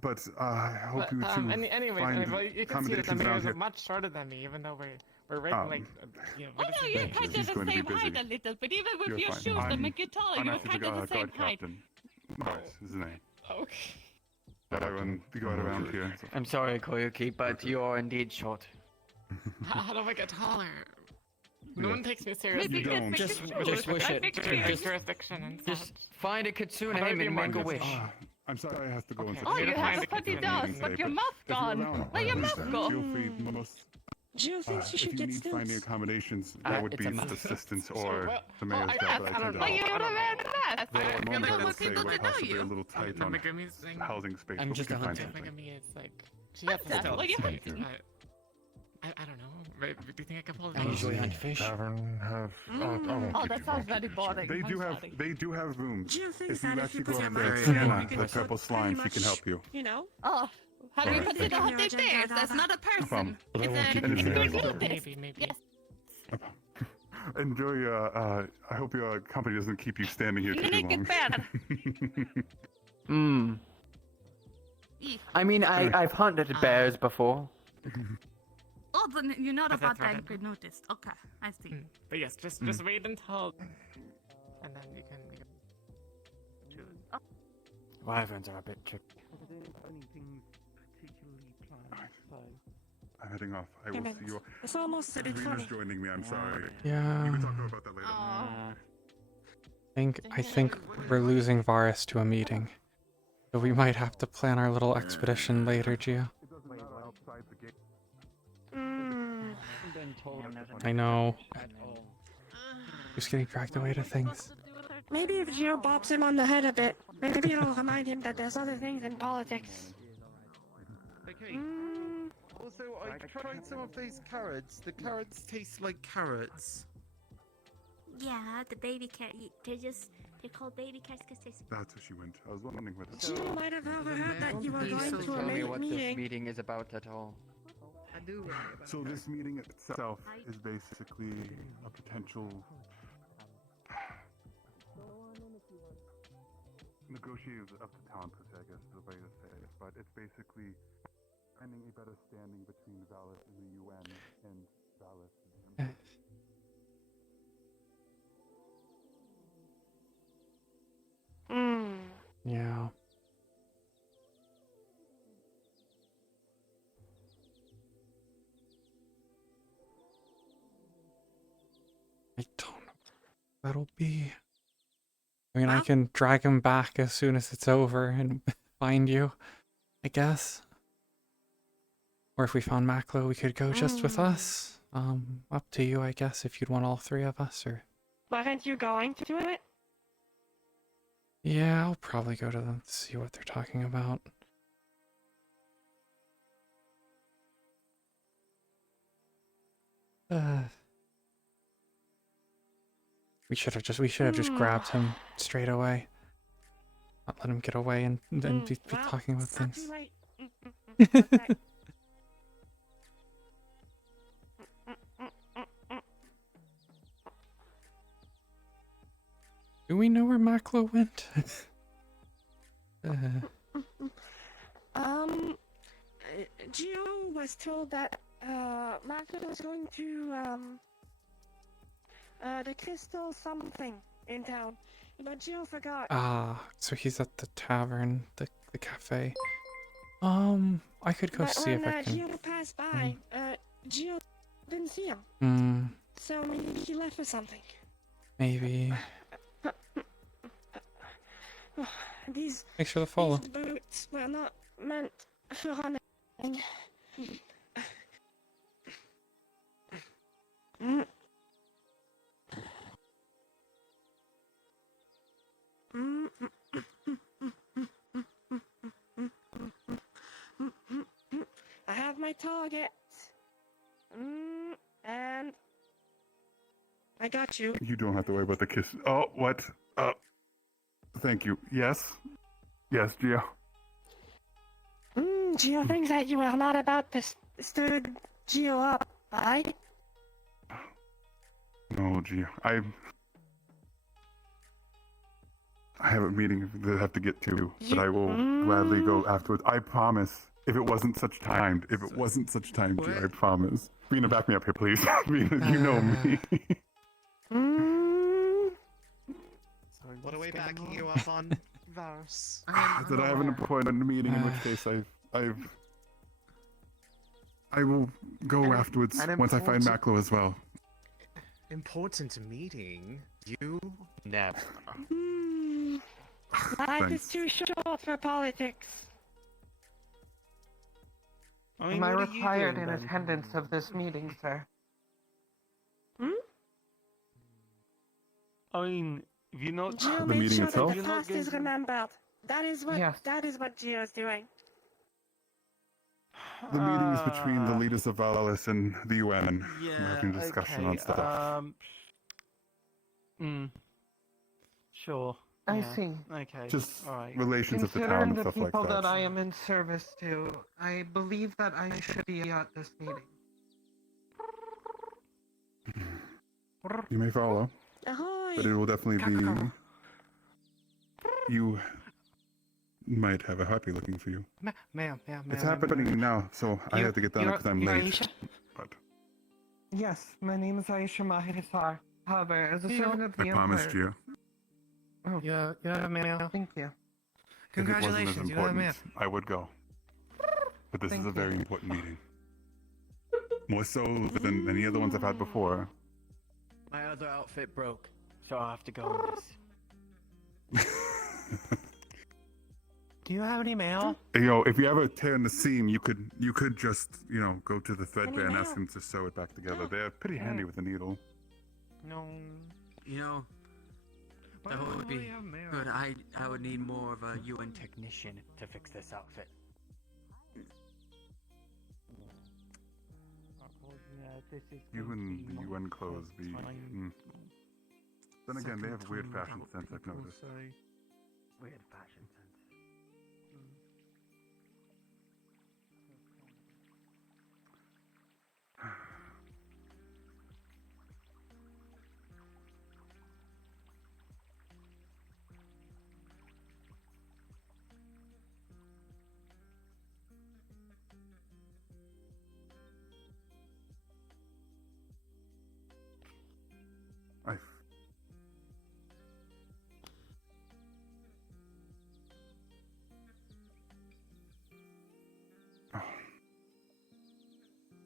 But I hope you two Anyways, find well, you can see that the accommodations mayor around is here. much shorter than me, even though we're right like you know. Oh no, you're kind of He's the going to be same busy. height a little bit. Even with You're your fine. shoes that I'm- make you taller, I'm you're actually kind of the same guard height. captain. Mars is his name. Okay. I run the guard around here. So. I'm sorry, Koyuki, but you are indeed short. How do I get taller? No one takes me seriously. Maybe You don't. Just wish I it. think Just, Jurisdiction and just such. find a kitsune How about and you, make a Marcus? wish. I'm sorry I have to go into Oh, You're you the have kind a of funny kid nose, say, but your but mouth if you're gone. around, Where your mouth feel go? free most. Jill thinks you If should you get need finding stilts. accommodations, that would it's be a must. assistance or well, the mayor's I job. guess, But I I don't tend know. to Well, you're a man fast. Though I You normally know would what say people we're to know possibly a you. little tight The on Megami's thing. housing space, I'm but just we can a find hunter. something. Megami is like she has Hunter? to What are you stealth. hunting? I don't know. Right? Do you think I can pull it I off? usually hunt fish. Tavern have. I won't Oh, keep that you sounds long. very boring. They I'm do have sorry. they do have rooms. Jill thinks If you that if actually you go put up your there, mind to it, Sienna, you can the put purple slime, pretty she can much, help you. You know? Oh, have you Alright. considered Taking your hunting agenda bears? That's down. not a person. But I It's won't a keep you good guys notice. Maybe. Yes. Enjoy your. I hope your company doesn't keep you standing here too Naked long. bear. Hmm. I mean, I've hunted bears before. Oh, then you're not But about that's that good notice. Okay, I see. But yes, just wait until, and then you can choose. Wyverns are a bit tricky. I'm heading off. I Damn will it. see you. It's almost a bit Rina's funny. joining me. I'm sorry. Yeah. We can talk more about that later. I think we're losing Varus to a meeting. So we might have to plan our little expedition later, Gio. I know. Just getting dragged away to things. Maybe if Jill bops him on the head a bit, Maybe it'll remind him that there's other things in politics. Okay. Also, I tried some of these carrots. The carrots taste like carrots. Yeah, the baby carrot. They're called baby carrots because they. That's where she went. I was wondering where this. You might have overheard that you were going to a Tell me what this meeting. meeting is about at all. I do. So this meeting itself is basically a potential negotiations of the town, per se, I guess is the way to say it. But it's basically finding a better standing between Valis and the UN and Valis. Yeah. I don't know what that'll be. I mean, I can drag him back as soon as it's over and find you, I guess. Or if we found Maklo, we could go just with us. Up to you, I guess, if you'd want all three of us, or... Weren't you going to do it? Yeah, I'll probably go to them to see what they're talking about. We should have just grabbed him straight away. Not let him get away and then be talking about things. Do we know where Maklo went? Gio was told that Maklo was going to the crystal something in town, but Gio forgot. Ah, so he's at the tavern, the cafe. I could go see if I can. Gio passed by, Gio didn't see him. So maybe he left for something. Maybe. These Thanks for the follow. These boots were not meant for running. I have my target. And I got you. You don't have to worry about the kiss. Oh, what? Thank you. Yes? Yes, Gio. Gio thinks that you are not about to stood Gio up, right? No, Gio. I have a meeting that I have to get to, but I will gladly go afterwards. I promise. If it wasn't such timed, Gio, I promise. Rina, back me up here, please. Rina, you know me. What are we backing you up on, Varus? That I have an important meeting, in which case I will go afterwards once I find Maklo as well. Important meeting? You? Never. Life is too short for politics. Am I required in attendance of this meeting, sir? I mean, if you're not... Gio The made meeting sure itself? that the past is remembered. That is what Gio's doing. The meeting is between the leaders of Valis and the UN. We're having a discussion on stuff. Sure. I yeah. see. Okay. Just all right. relations of the town and stuff like Considering the people that. that I am in service to, I believe that I should be at this meeting. You may follow, Ahoy! but it will definitely be... You might have a happy looking for you. Ma'am. It's happening now, so I have to get down because I'm late. Aisha? But Yes, my name is Aisha Mahidasar. However, as a servant of the I promised Empire... you. Oh, yeah, ma'am. Thank you. If it wasn't as Congratulations, you have a important, man. I would go. But this is a very important meeting. More so than any other ones I've had before. My other outfit broke, so I'll have to go in this. Do you have any mail? You know, if you ever tear in the seam, you could just, go to the threadbare and ask him to sew it back together. They're pretty handy with a needle. No. You know, the whole be good. I would need more of a UN technician to fix this outfit. Even the UN clothes be. Then again, they have weird fashion sense, I've noticed. Weird fashion sense.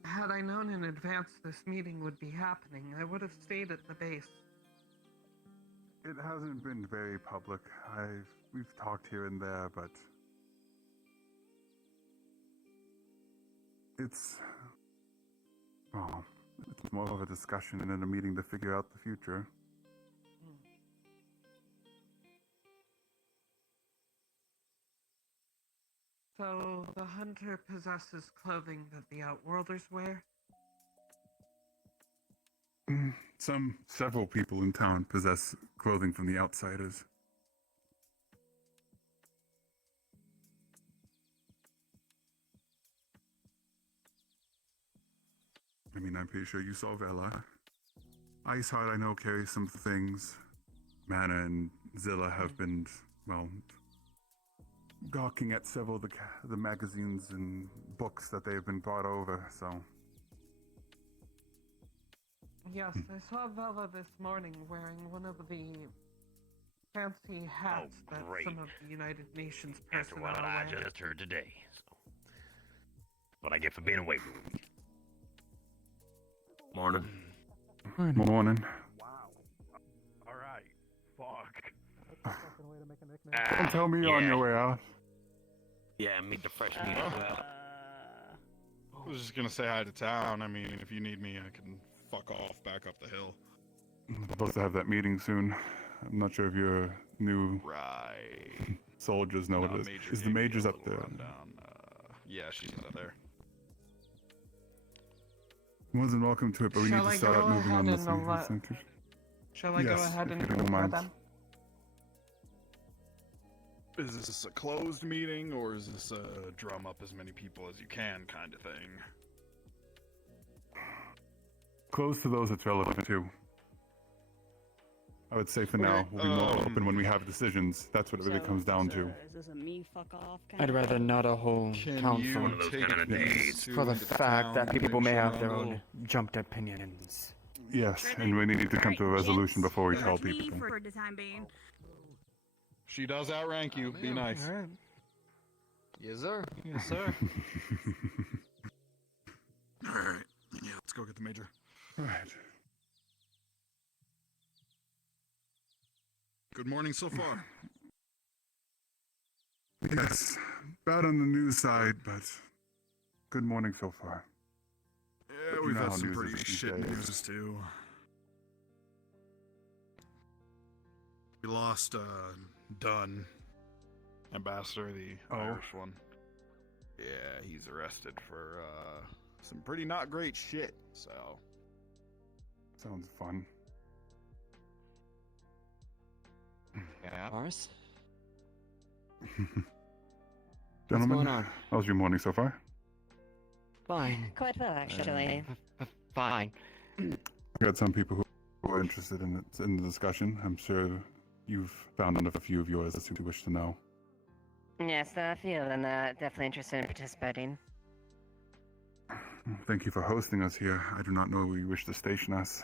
Had I known in advance this meeting would be happening, I would have stayed at the base. It hasn't been very public. We've talked here and there, but it's more of a discussion and a meeting to figure out the future. So the hunter possesses clothing that the Outworlders wear? Several people in town possess clothing from the Outsiders. I mean, I'm pretty sure you saw Vela. Iceheart, I know, carries some things. Mana and Zilla have been, well, gawking at several of the magazines and books that they've been brought over, so. Yes, I saw Vela this morning wearing one of the fancy hats that some of the United Nations After personnel what I wear. just heard today. So, what I get for being away for a week. Morning. Morning. Alright. Fuck. Don't tell me you're on your way out. Yeah, meet the fresh meat as well. I was just gonna say hi to town. I mean, if you need me, I can fuck off back up the hill. I'm supposed to have that meeting soon. I'm not sure if your new soldiers know what it is. Is the major's up there? Yeah, she's up there. More than welcome to it, but we need Shall to I start go moving on ahead this and one. Shall I go Yes, ahead if and you don't prepare mind. them? Is this a closed meeting, or is this a drum up as many people as you can kind of thing? Close to those it's relevant to. I would say for now, we'll be more open when we have decisions. That's what it really comes down to. Is this a me fuck off kind I'd of rather thing? not a whole council. One of those kind of days. For the fact that people may have their own jumped opinions. Yes, and we need to come to a resolution before we tell Me people. for the time being. She does outrank you. Be nice. Yes, sir. Yes, sir. Alright. Yeah, let's go get the major. Alright. Good morning so far. Yes, bad on the news side, but good morning so far. Yeah, But you we've know had how some news pretty is these shit days. news too. We lost Dunn, Ambassador, the Irish one. Yeah, he's arrested for some pretty not great shit. So sounds fun. Yeah. Mars? Gentlemen, going on? how's your morning so far? Fine. Quite well, actually. Fine. We got some people who are interested in the discussion. I'm sure you've found enough a few of yours as to wish to know. Yes, a few of them are definitely interested in participating. Thank you for hosting us here. I do not know where you wish to station us.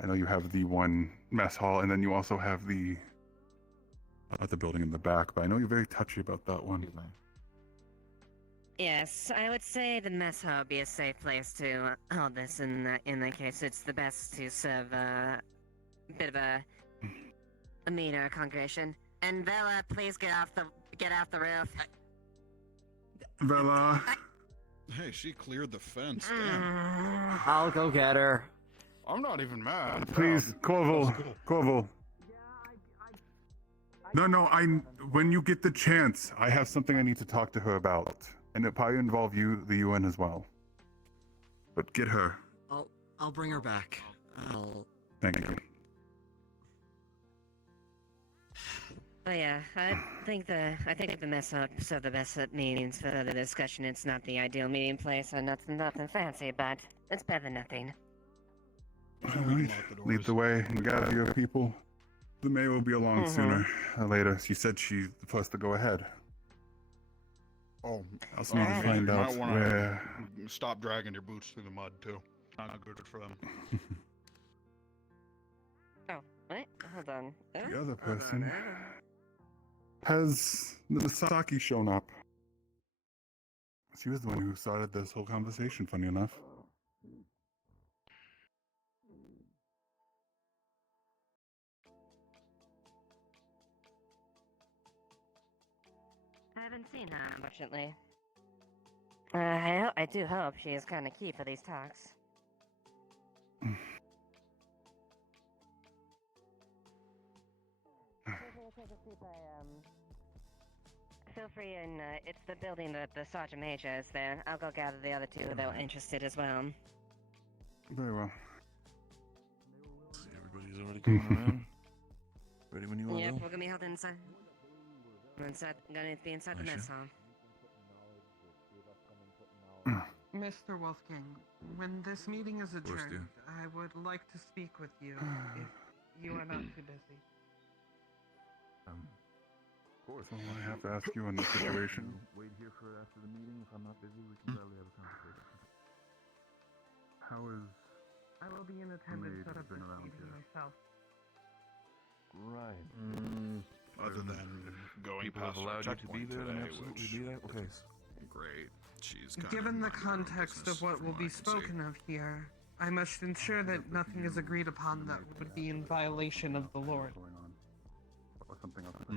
I know you have the one mess hall, and then you also have the other building in the back, but I know you're very touchy about that one. Yes, I would say the mess hall would be a safe place to hold this in that case. It's the best to serve a bit of a meet or a congregation. And Vela, please get off the roof. Vela. hey, she cleared the fence. Damn. I'll go get her. I'm not even mad. Please, Corval. Corval. No. When you get the chance, I have something I need to talk to her about, and it probably involve you, the UN as well. But get her. I'll bring her back. Thank you. But yeah, I think the mess up so the best meetings for the discussion. It's not the ideal meeting place, and nothing fancy, but it's better than nothing. Alright, lead the way and gather your people. The mayor will be along sooner or later. She said she's the first to go ahead. Oh, I also need to find out where. Stop dragging your boots through the mud too. Not good for them. Oh, what? Hold on. The other person. Has Misaki shown up? She was the one who started this whole conversation, funny enough. I haven't seen her, unfortunately. I do hope she is kind of key for these talks. Feel free, and it's the building that the Sergeant Major is there. I'll go gather the other two that were interested as well. Very well. See, everybody's already coming around. Ready when you are. Yep, though? we're gonna be held inside. Gonna be inside the mess hall. Mr. Wolfgang, when this meeting is adjourned, I would like to speak with you if you are not too busy. Of course, well, I have to ask you on the situation. Wait here for after the meeting. If I'm not busy, we can probably have a conversation. How is... I will be in attendance at this meeting myself. Right. Other than going People have past allowed you to be checkpoint there, then today, absolutely which be there. Okay. is great. She's Given the context of what will be spoken of here, I must ensure that nothing is agreed upon that would be in violation of the Lord.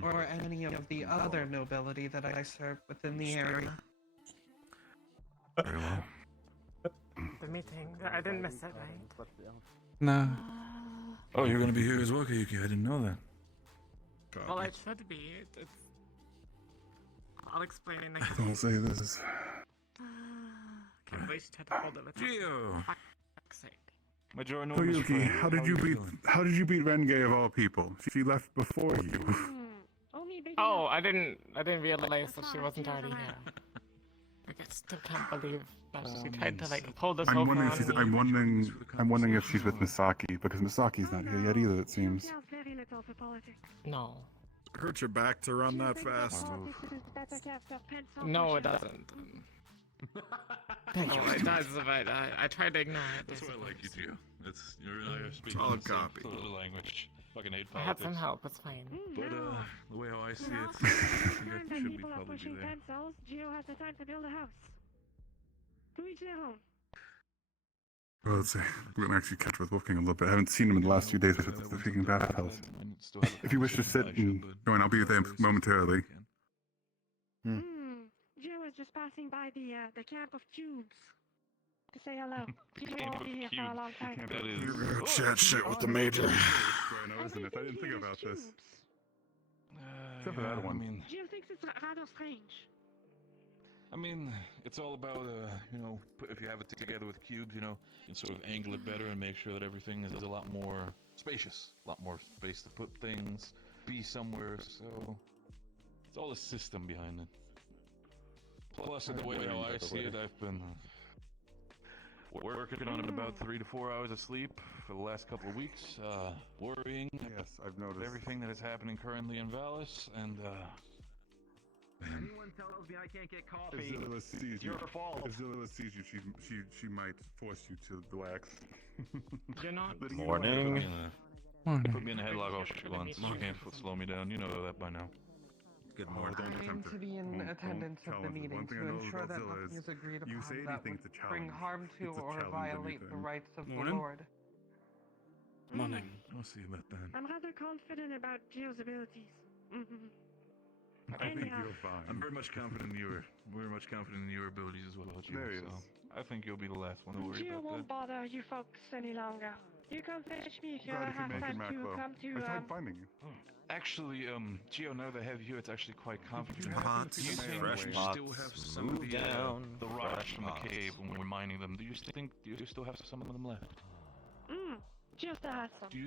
Or any of the other nobility that I serve within the area. Very well. The meeting. I didn't miss it, right? Nah. Oh, you're gonna be here as well, Kayuki. I didn't know that. Well, it should be. It's... I'll explain in next Don't say this. Can't wait to get hold of it. Gio! Major no Koyuki, how did you beat Renge of all people? She left before you. Oh, I didn't realize that she wasn't already here. Like, I still can't believe that she tried to like pull this I'm over wondering on if she's, me. I'm wondering if she's with Misaki, because Misaki's not here yet either, it seems. No. Hurt your back to run that fast. No, it doesn't. Thank you. It does, but I try to ignore it. That's why I like you, Gio. It's you're speaking Solid the same copy. sort of language. Fucking hate I had politics. some help, it's fine. But the way how I see it, I think I should be probably be there. Gio has the time to build a house. To each their own. Well, let's see. We're gonna actually catch with Wolfgang a little bit. I haven't seen him in the last few days with the freaking bathhouse. If you wish to sit and join, I'll be there momentarily. Gio was just passing by the camp of tubes to say hello. People won't be here for a long time. You're gonna chat shit with the major. I isn't it? I didn't think about this. Except for that one. I mean, Gio thinks it's rather strange. I mean, it's all about, you know, if you have it together with cubes, you know, you can sort of angle it better and make sure that everything is a lot more spacious, a lot more space to put things, be somewhere, so it's all the system behind it. Plus, in the way how I see it, I've been working on about 3 to 4 hours of sleep for the last couple of weeks, worrying I've noticed everything that is happening currently in Valis, and Anyone tells me I can't get coffee, If Zilla sees it's you, your fault. if Zilla sees you, she might force you to the wax. You're not. Morning. Put me in a headlock all she wants. She can't slow me down. You know that by now. Good I aim to be in attendance of the meeting to ensure that nothing is agreed upon that would bring harm to or violate the rights of the Lord. Morning. We'll see about that. I'm rather confident about Gio's abilities. I think Anyhow. you're fine. I'm very much confident in your abilities as well, Gio. There he so is. I think you'll be the last one to worry Gio about won't bother you folks any longer. You come fetch me if you Glad ever if you have make it, time to Maclo. come to, I tried finding you. Actually, Gio, now that I have you, it's actually quite confident. Pots, Do you think fresh you pots, still have some of move the down, the rocks fresh from the pots. cave when we're mining them? Do you still have some of them left? Just has some. Do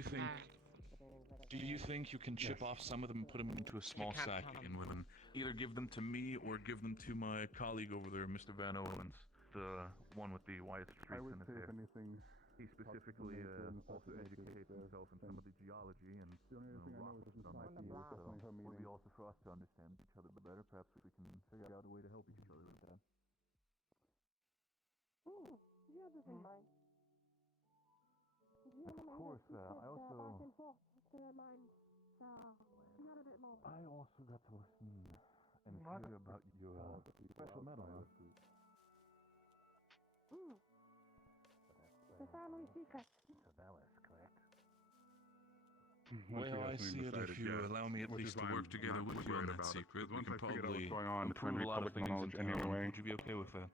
you think you can chip off some of them and put them into a small sack and then either give them to me or give them to my colleague over there, Mr. Van Owens, the one with the white streaks I would in his say, hair? if anything, He specifically also educates himself in some of the geology and rock and stuff like that. So it would be also for us to understand each other better. Perhaps we can figure out a way to help each other with that. Of course, I also got to listen and hear about your special medal. The family secret. So that was correct. Well, I see it. If you allow me at least to work together with you on that secret, we can probably going on, it's going to improve be a lot of public things knowledge in town. anyway. Would you be okay with that?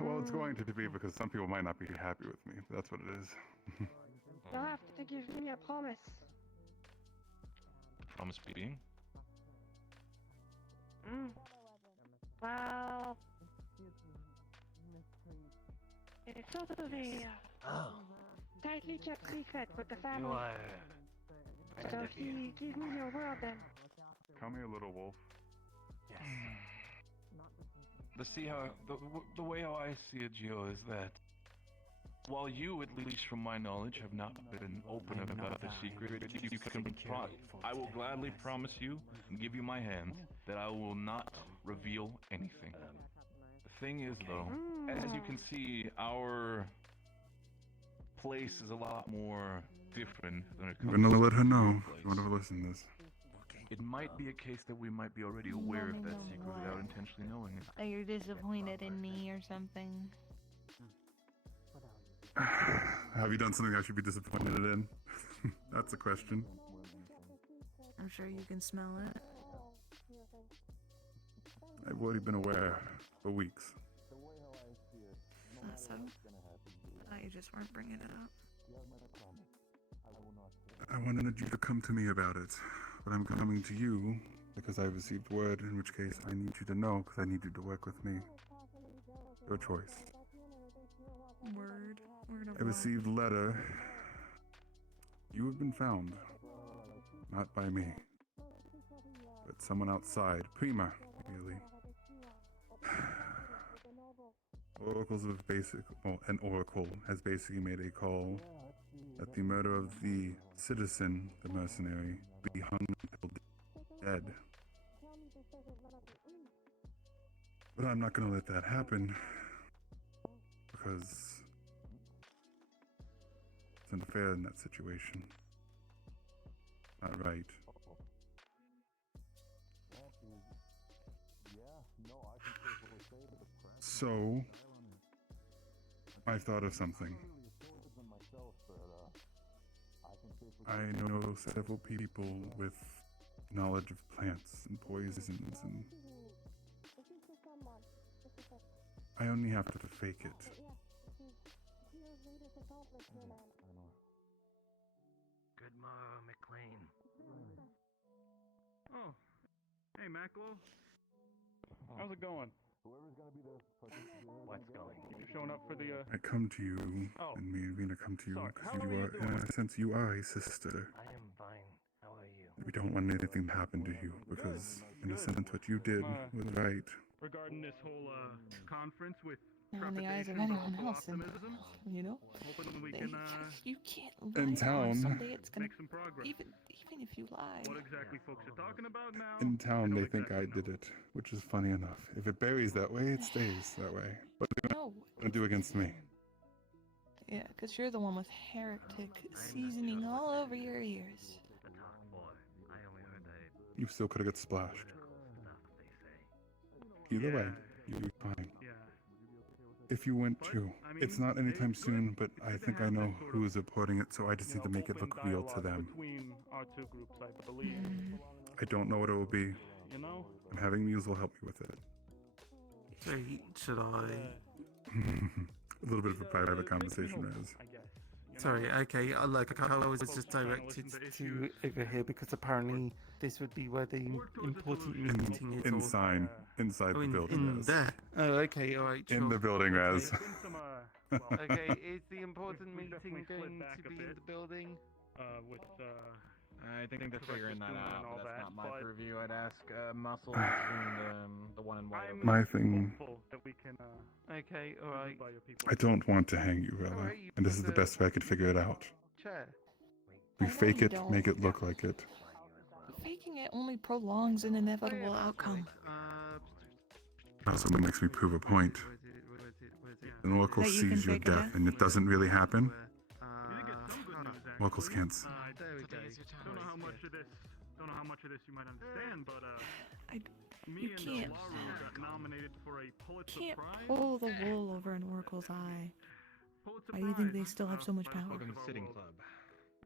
Well, it's going to be because some people might not be happy with me. That's what it is. You'll have to give me a promise. Promise being? Well, it's sort of a tightly kept secret with the family. You are So if you give me your word, then Tell me a little wolf. yes. The way how I see it, Gio, is that while you, at least from my knowledge, have not been open about the secret, you can I will gladly promise you and give you my hand that I will not reveal anything. The thing is, though, as you can see, our place is a lot more different than it I'm comes gonna let her to know your if place. you want to listen to this. It might be a case that we might be already aware of that secret without intentionally knowing it. Are you disappointed in me or something? Have you done something I should be disappointed in? That's a question. I'm sure you can smell it. I've already been aware for weeks. That's so. I thought you just weren't bringing it up. I wanted you to come to me about it, but I'm coming to you because I received word, in which case I need you to know because I need you to work with me. Your choice. Word of I received letter. You have been found. Not by me. But someone outside. Prima, really. Oracles have an oracle has basically made a call that the murder of the citizen, the mercenary, be hung until dead. But I'm not going to let that happen because it's unfair in that situation. Not right. So, I've thought of something. I know several people with knowledge of plants and poisons, and I only have to fake it. Good morrow, McLean. Oh, hey, Maclo. How's it going? What's going? You showing up for the, I come to you, Oh. and me and Rina come to you Sorry, because how are you you are, in a sense, you are a sister. I am fine. How are you? We don't want anything to happen to you because, in a sense, what you did was right. regarding this whole, conference with In the eyes of trepidation, but anyone also else, and optimism? you know, Hoping we they- can, you can't In lie. town. Someday it's gonna make some progress. even if you lie. What exactly folks are talking about now? In town, they think I did it, which is funny enough. If it buries that way, it stays that way. What are they No. going to do against me? Yeah, because you're the one with heretic seasoning all over your ears. The talk boy. I only heard that You still could have got splashed. stuff they say. Either way, you'll be fine. If you went to, it's not anytime soon, but I think I know who is reporting it, so I just need to make it look real to them. Between our two groups, I believe. I don't know what it will be. You know? And having Muse will help me with it. Should I? A little bit of a private conversation, Raz. Sorry, okay, look, I was just directed to over here because apparently this would be where the important meeting is. Inside Oh, the building, in Raz. there. Oh, okay, alright, sure. In the building, Raz. Okay, is the important meeting going to be in the building? I think they're figuring that out, but that's not my purview. I'd ask Muscles and the one in white. My thing. Okay, alright. I don't want to hang you, Vela, and this is the best way I could figure it out. Chair. We I know fake you it, don't. make it look like it. Faking it only prolongs an inevitable outcome. It also makes me prove a point. An oracle That you can sees your fake a death death? and it doesn't really happen. Oracles can't. There we go. Don't know how much of this you might understand, but me You and can't. got nominated for a Pulitzer Can't Prize. pull the wool over an oracle's eye. Why do you think they still have so much power? Welcome to Sitting Club.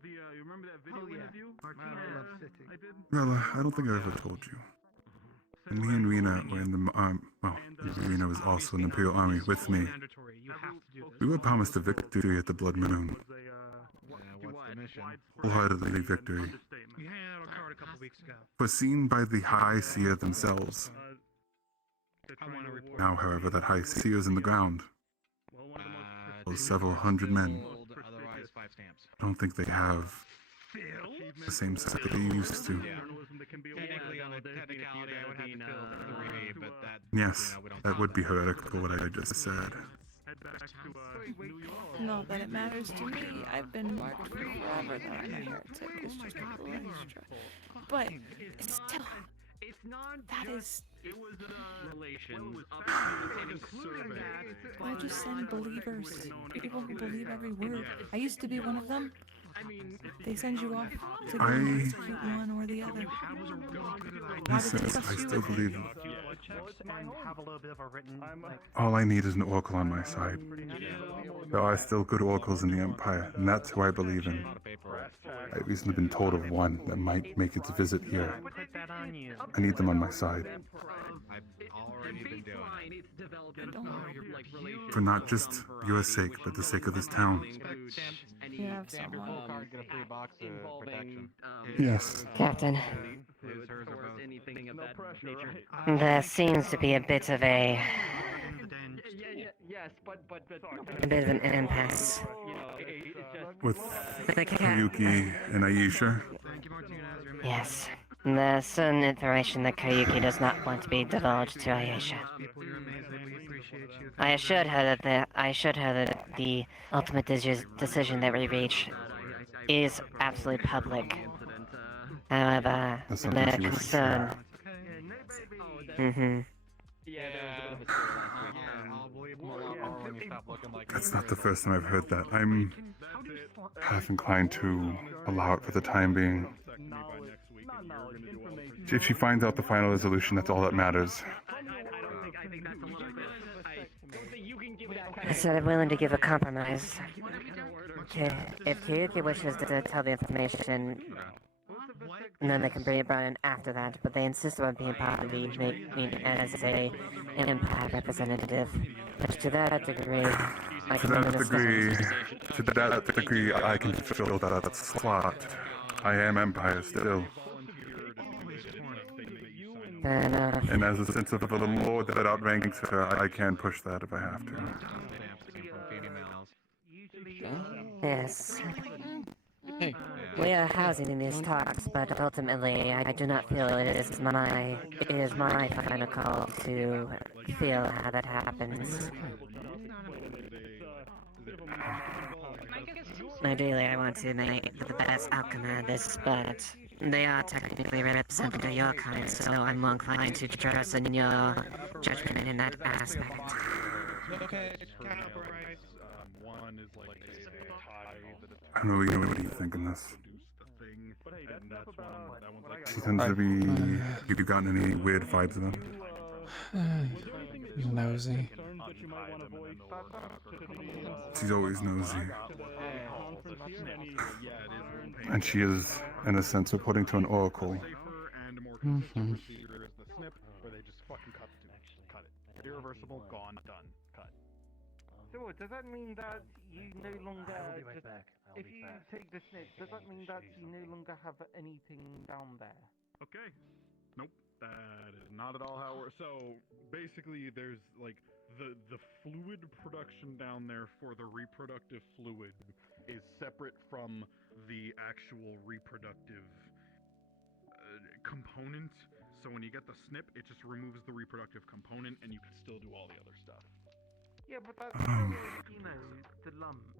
You remember that video interview? Martina, I did. Vela, I don't think I ever told you. And me and Rina were in the Rina was also in the Imperial Army with me. We were promised a victory at the Blood Moon. What's the mission? Wholeheartedly victory. We handed out a card a couple weeks ago. Foreseen by the High Seer themselves. I want to report. Now, however, that High Seer is in the ground. Several hundred men. Otherwise, 5 stamps. I don't think they have the same set that they used to. Technically, on a technicality, I would have to fill 3, but that. Yes, that would be heretical, what I just said. Not that it matters to me. I've been marked forever that I'm a heretic. It's just a little extra. But still, that is. Relations. Why'd you send believers? People who believe every word. I used to be one of them. They send you off to go and execute one or the other. He says I still believe him. And have a little bit of a written, All I need is an oracle on my side. There are still good oracles in the Empire, and that's who I believe in. I've recently been told of one that might make its visit here. put that on you. I need them on my side. I've already been doing it. For not just your sake, but the sake of this town. You have someone. Get a free box of protection. Yes. Captain, Anything of that nature. there seems to be a bit of a Yes, but bit of an impasse. With Yuki and Aisha. Yes. There's certain information that Kayuki does not want to be divulged to Aisha. I assured her that the ultimate decision that we reach is absolutely public. However, their concern. That's not the first time I've heard that. I'm half inclined to allow it for the time being. If she finds out the final resolution, that's all that matters. I said I'm willing to give a compromise. Okay, if Kayuki wishes to tell the information, then they can bring it brought in after that, but they insist on being part of the meeting as an Empire representative. Which to that degree, I To can that degree, I can fill that slot. I am Empire still. Fair enough. And as a sense of the lord that outranks her, I can push that if I have to. Yes. We are housing these talks, but ultimately, I do not feel it is my final call to feel how that happens. Ideally, I want to make the best outcome out of this, but they are technically representing your kind, so I'm more inclined to trust in your judgment in that aspect. I don't know what you think in this. She tends to be... Have you gotten any weird vibes of them? Nosy. She's always nosy. And she is, in a sense, reporting to an oracle. Mm-hmm. Irreversible, gone, done, cut. So what, does that mean that you no longer I will be right just, back. I'll if be you fast. take the snip, does that mean that you no longer have anything down there? Okay. Nope. That is not at all how it works. So basically, there's like the fluid production down there for the reproductive fluid is separate from the actual reproductive component. So when you get the snip, it just removes the reproductive component, and you can still do all the other stuff. Yeah, but that's still, you know, the lumps.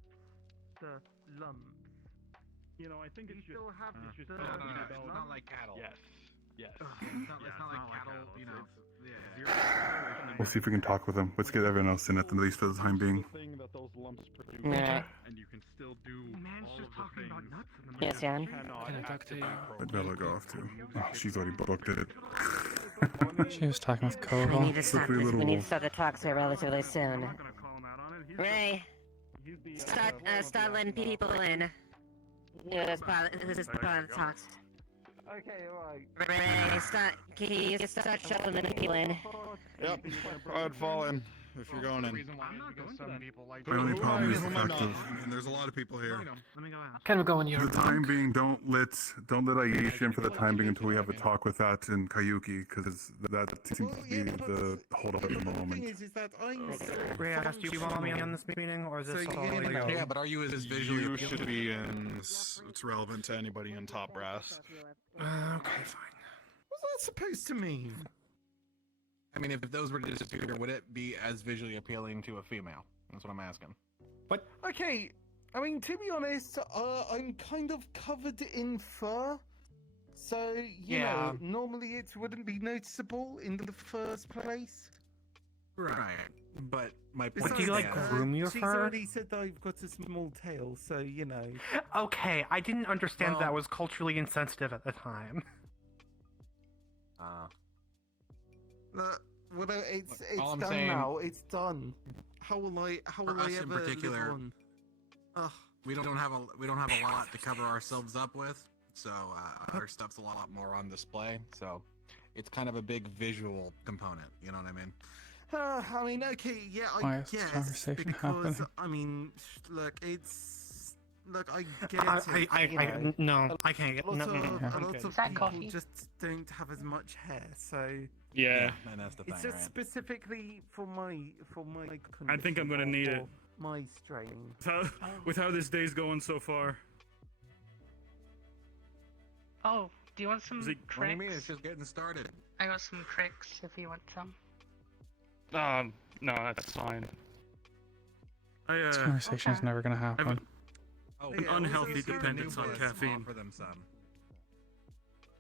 The lumps. You know, I think You it's just. still have it's just the how lumps. you It's develop- not like cattle. Yes. Yes. It's not like cattle, you know. We'll see if we can talk with them. Let's get everyone else in at least for the time being. Yeah. And you can still do Man's all just of the talking about things. nuts in the Yes, Jan? Cannot Can I talk to you? Where'd Bella go off to? Oh, she's already booked it. She was talking with We Koval. need to start this. We need to start the talks here relatively soon. Ray, start letting people in. Yeah, this is part of the talks. Okay, alright. Ray, can you start shuffling the people in? Yep, I'd fall in if you're going in. I'm not going to that. The only problem is the Who am I fact not? of I mean, there's a lot of people here. Let me go ask. Can we go in for your the time being. Don't let Aisha in for the time being until we have a talk with that in Kayuki, because that seems to be the hold up at the The moment. thing is that I'm. Rhea, do you want me on this meeting, or is this So all you like know- Yeah, but are you as visually You appealing? should be in. It's relevant to anybody in top brass. Okay, fine. What's that supposed to mean? I mean, if those were to disappear, would it be as visually appealing to a female? That's what I'm asking. Okay, I mean, to be honest, I'm kind of covered in fur. So, you know, normally it wouldn't be noticeable in the first place. Right, but my point Besides, do you, like, groom your she's fur? already said that I've got a small tail, so, you know. Okay, I didn't understand Well- that was culturally insensitive at the time. Look, well, it's all I'm done saying- now. It's done. How will I For ever us in live particular, on? Ugh. we don't have a lot to cover ourselves up with, so our stuff's a lot more on display. So it's kind of a big visual component. You know what I mean? I mean, okay, yeah, Why I is this guess conversation because happening? I mean, look, I get it. I no, I can't get A lot no. of people just don't have as much hair, so Yeah. And that's the it's thing, just right? specifically for my I think I'm gonna condition need or it. my strain. With how this day's going so far. Oh, do you want some Is it- What do you mean? cricks? It's just getting started. I got some cricks if you want some. No, that's fine. This conversation's never gonna happen. Oh, An yeah, unhealthy we'll see the dependence new on ones, caffeine. Offer them some.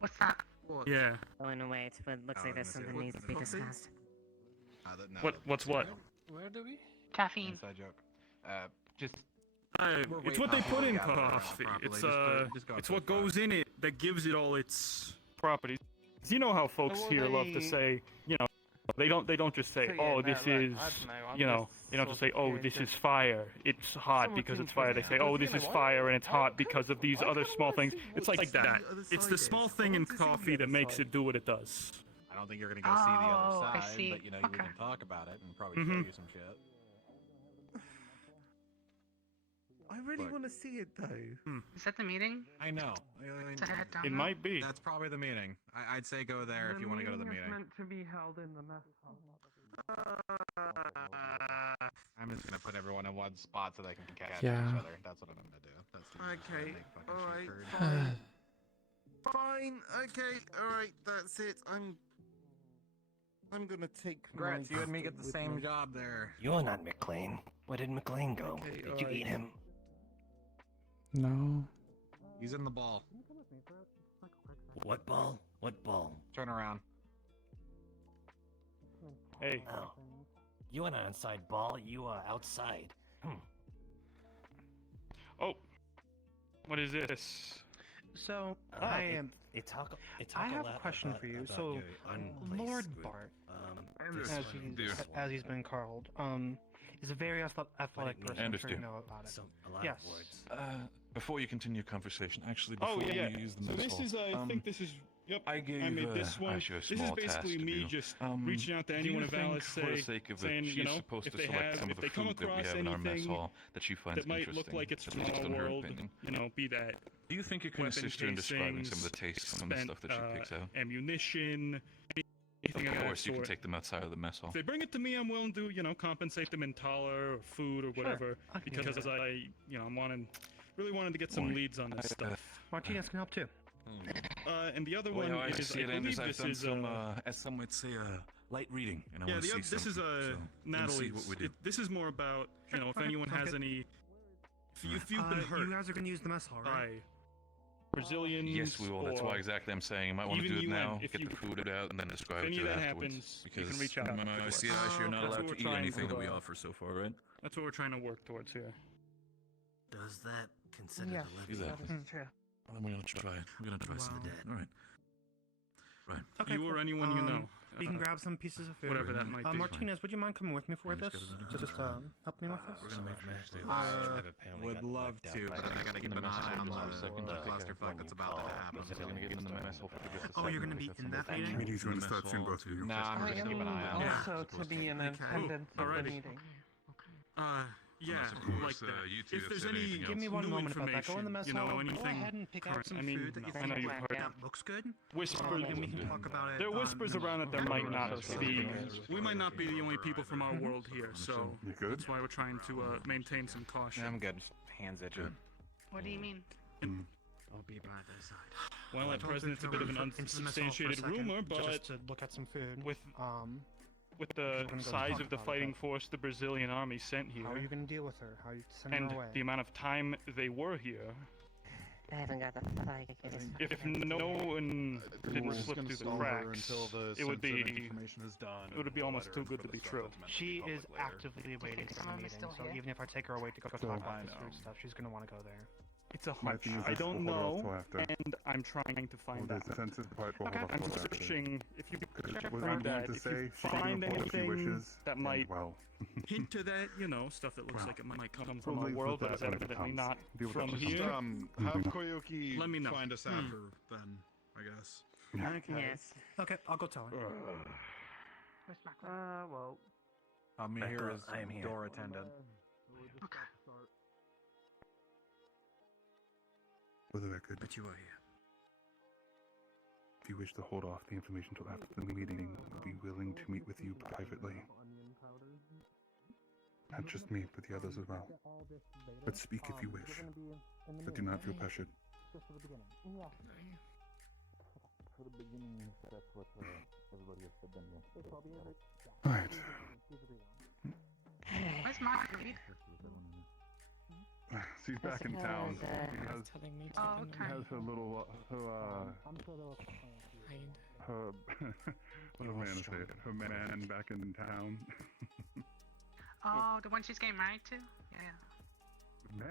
What's that? Yeah. Oh, in a way, it looks like there's something needs to be discussed. What? What's what? Where do we? Caffeine. Inside joke. Just. It's what they put in coffee. Properly. It's it's what goes in it that gives it all its properties. You know how folks Well, here love to they- say, you know, they don't just say, So, yeah, oh, no, this look, I is, don't know, I'm you know, just they don't just sort say, of oh, here this to- is fire. It's hot Someone because can it's fire. They put say, it oh, out. this You is know, fire and it's hot because of these other small things. It's like see that. the other It's the side small is. thing I in want to see the coffee that other makes side. it do what it does. I don't think you're gonna go see the Oh, other I side, see. but you know, we Okay. can talk about it and probably Mhm. show you some shit. I really Look. want to see it though. Is that the meeting? I know. I mean, To head down It there? might be. that's probably the meeting. I'd say go there if you want to go to the is meeting. meant to be held in the mess hall. I'm just gonna put everyone in one spot so they can catch Yeah. each other. That's what I'm gonna do. That's the Okay, big fucking alright, shit curd. fine. Fine, okay, alright, that's it. I'm gonna take Congrats, my you and me get stuff the with same me. job there. You're not McLean. Where did McLean go? Okay, Did you alright. eat him? No. He's in the ball. What ball? What ball? Turn around. Hey. Oh. You are not inside ball, you are outside. Oh. What is this? So Ah, I it- am. I have a question for you. So, Lord Bart, as he's been called, is a very athletic person. I'm sure you understand. know about it. A lot Yes. of words. Before you continue your conversation, actually, Oh before yeah. we use the So missile, this is, I think this is Yep. I gave. I made this one. Ash you a This is small basically task to me do. just Um, reaching out to do anyone you of think, Alice, for the sake of it, saying, she's you know, supposed if to they select have, some if of they the come food that we across have in our mess anything hall that she finds that might interesting, look like it's at from least our in her world, opinion. you know, be that Do you think you can weapon assist her in describing some of the casings, tastes and the stuff that she picks out? ammunition, anything Of of that course, you can sort. take them outside of the mess hall. If they bring it to me, I'm willing to, you know, compensate them in taller or food or whatever, I can do because that. I'm really wanting to get some leads on this stuff. Martinez can help too. And the other The way one I is, see I it, Anders, believe I've this done is some, as some might say, light reading, and I yeah, want to see this is something. So, let's see Natalie's. what we do. This is more about, you know, if okay, anyone sounds has good. any, if you've been hurt You guys are gonna use the mess hall, right? by Brazilians. Yes, we will. That's why or exactly I'm saying. You might want to even do it UN, now, if get you- the food out, and then describe if it any to of it that afterwards. happens, you Because can reach out from to my us. CI, you're not That's allowed what to we're eat trying anything to, that we offer so far, right? That's what we're trying to work towards here. Does that consider Yeah, the Exactly. that is true. Well, then we're gonna try. We're gonna try some. All right. Right. Okay, You cool. or anyone you know. We can grab some pieces of food. Whatever that might be. Martinez, would you mind coming with me for this? Just help me with this? We're gonna make Would love to, but I gotta keep an eye on the clusterfuck that's about to happen. Oh, you're gonna be in that meeting? Meeting's going to start soon, both of you. Nah, I'm I just am keeping an eye on it. also to be in attendance of the alrighty. meeting. Yeah, Unless, of course, like that. you two If have there's said any anything Give me else. one new moment about that. Go in the information, mess you know, hall. Go anything ahead and pick out current. some I mean, food that you I think know you've heard That looks good. whispers. and we can talk about it. There are whispers around that there might not be. We might not be the only people from our Mhm. world here, so You good? that's why we're trying to maintain some caution. I'm good. Hands itching. What do you mean? I'll be by their side. Well, at present it's a bit of an unsubstantiated rumor, but Just to look at some food. with We're the gonna go size talk of the about it, fighting but- force the Brazilian army sent here, How are you gonna deal with her? How are you sending and her away? the amount of time they were here, I haven't got the fight. if no one didn't slip through the cracks, it would be almost too good to be true. She is actively waiting for the meeting, so even if I take her away to go talk about this food stuff, she's gonna want to go there. It's a My hunch. thing is I this don't will hold off know, till after. and I'm trying to find Well, out. the census part will hold off I'm till after. searching. If you What check I'm through going that, to if say, you she can find report if she anything wishes, that and might well. hint to that, you know, stuff that looks like it might come from We'll our leave world, with but is that when it evidently comes. not Deal with from that. here. Have Koyuki Let me know. find us after, then, I guess. Okay. Yes. Okay, I'll go tell her. Well. I'm here as I am here. door attendant. Okay. For the record, But you are here. if you wish to hold off the information till after the meeting, I'd be willing to meet with you privately. Not just me, but the others as well. But speak if you wish. But do not feel pressured. For the beginning, that's what everybody has said then. Alright. Where's Marguerite? She's back in town. She has, Oh, okay. has her little, her what do I want to say? Her man back in town. Oh, the one she's getting married to? Yeah.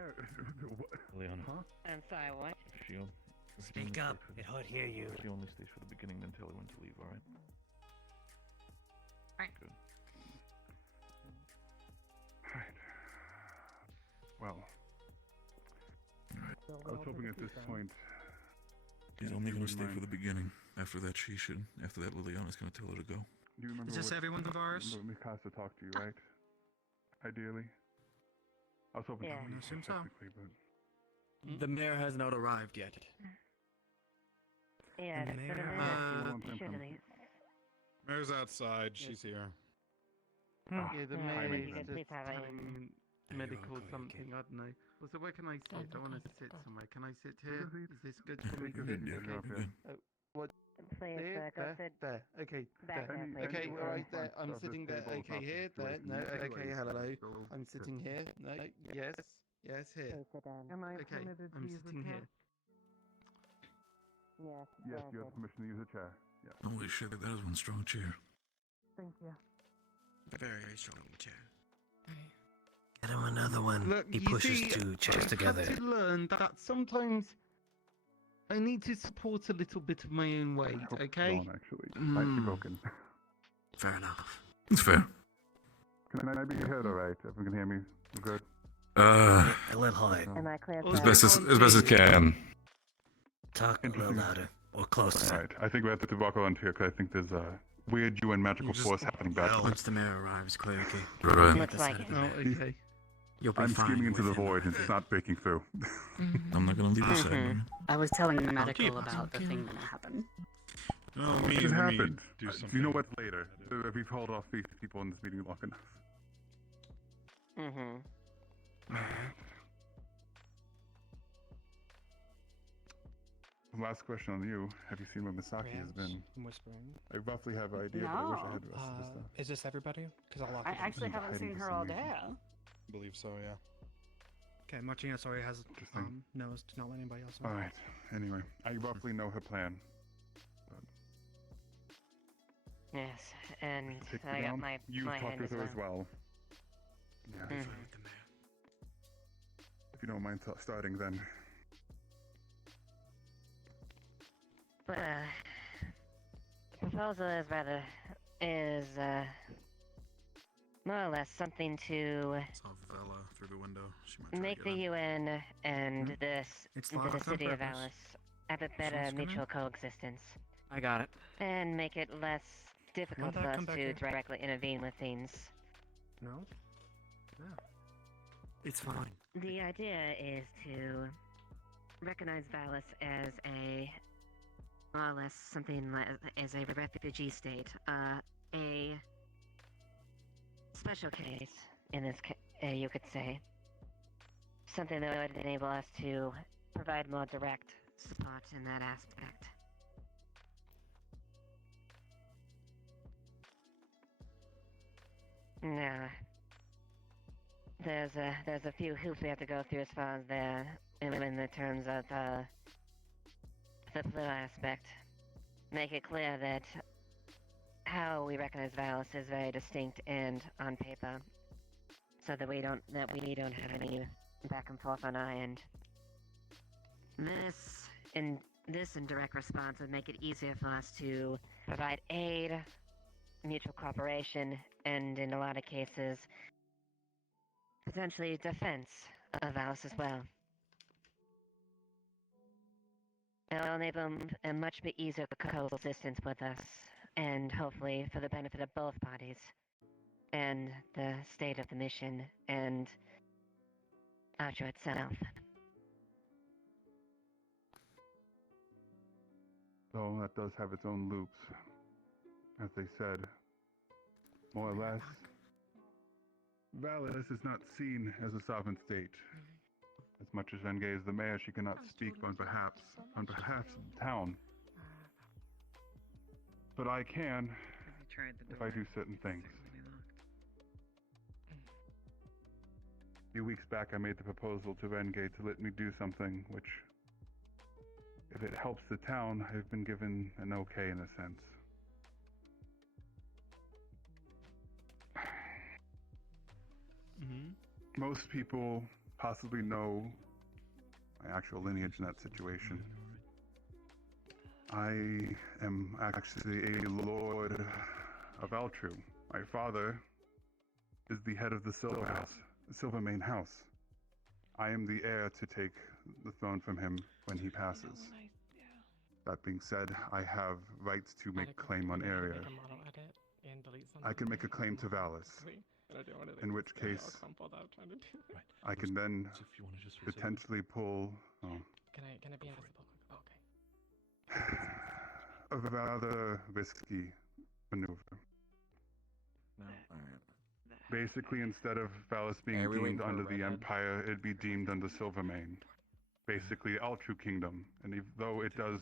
Leon. Huh? I'm sorry, what? Speak up. It hard hear you. She only stays for the beginning, then tell her when to leave, alright? Right. Good. Alright. Well. I was hoping at this point. She's only gonna stay for the beginning. After that, after that, Liliana's gonna tell her to go. Do you remember Is this what, everyone of ours? remember Mikasa talked to you, right? Ideally. I was hoping Yeah. to I assume so. technically, but The mayor has not arrived yet. Yeah, And that's the been a mayor- minute. Surely. Mayor's outside. She's here. Yeah, the Yeah, mayor you is can please just have it. having medical something, I don't know. Also, where can I sit? I want to sit somewhere. Can I sit here? Is this good for me to sit? Okay. What? Please, There? go There? sit There. Okay. back There. there, please. Okay, Anywhere alright, there. else I'm of this sitting there. table is Okay, not the here, there. situation. No, okay, Anyways, hello. so I'm sitting here. No, yes. Yes, here. Please sit down. Am I Okay, permitted to I'm use the sitting chair? here. Yes, yes, you granted. have permission to use a chair. Yeah. Holy shit, that is one strong chair. Thank you. Very strong chair. Get him another one. Look, He you pushes see, two chairs I've together. had to learn that sometimes I need to support a little bit of my own weight, okay? Wrong, actually. Slightly broken. Fair enough. It's fair. Can I be heard alright? Everyone can hear me? We're good? A little high. Am I clear? As sir? best as can. Talk a little louder. or closer. Alright, I think we have to walk around here because I think there's a weird UN magical force happening back there. Once the mayor arrives, clearly. Right. Looks like it. Oh, okay. You'll be I'm fine screaming into the within void and it's not breaking through. I'm not gonna leave this side. I was telling the medical about the thing that happened. No, What me, just let me happened? do Do something. you know what's later? We've held off these people in this meeting long enough. Last question on you. Have you seen what Misaki has been? I'm whispering. I roughly have an idea, but I wish I had the rest of the stuff. Is this everybody? Because I'll lock I it in. actually haven't seen her all day. Believe so, yeah. Okay, Martina, sorry, has Interesting. knows to not let anybody else know. Alright, anyway, I roughly know her plan. Yes, and Take her I got down. my You my talk hand with as her well. as well. Yeah. If you don't mind starting then. But the proposal is more or less something to Saw Vela through the window. She might try make to the get in. UN and It's the locked on city of purpose. Alice have a Someone's better coming? mutual coexistence. I got it. And make it less difficult Won't for that us come back to in? directly intervene with things. No? No. It's fine. The idea is to recognize Valis as a more or less something like as a refugee state, a special case in this, you could say, something that would enable us to provide more direct support in that aspect. Now, there's a few hoops we have to go through as far as in the terms of the blue aspect. Make it clear that how we recognize Valis is very distinct and on paper, so that we don't have any back and forth on our end. This in direct response would make it easier for us to provide aid, mutual cooperation, and in a lot of cases, potentially defense of Valis as well. It'll enable a much easier coexistence with us, and hopefully for the benefit of both parties, and the state of the mission, and Archer itself. So that does have its own loops. As they said, more or less, Valis is not seen as a sovereign state. As much as Vengay is the mayor, she cannot speak on behalf of the town. But I can if I do certain things. A few weeks back, I made the proposal to Vengay to let me do something which, if it helps the town, I've been given an okay in a sense. Most people possibly know my actual lineage in that situation. I am actually a lord of Altru. My father is the head of the Silvermane House. I am the heir to take the throne from him when he passes. That being said, I have rights to make claim on area. I can make a claim to Valis, in which case I can then potentially pull Can I be invisible? Okay. a rather risky maneuver. No, alright. Basically, instead of Valis being Hey, we waiting deemed for a under the redhead? Empire, it'd be deemed under Silvermane. Basically, the Altru Kingdom. And though it does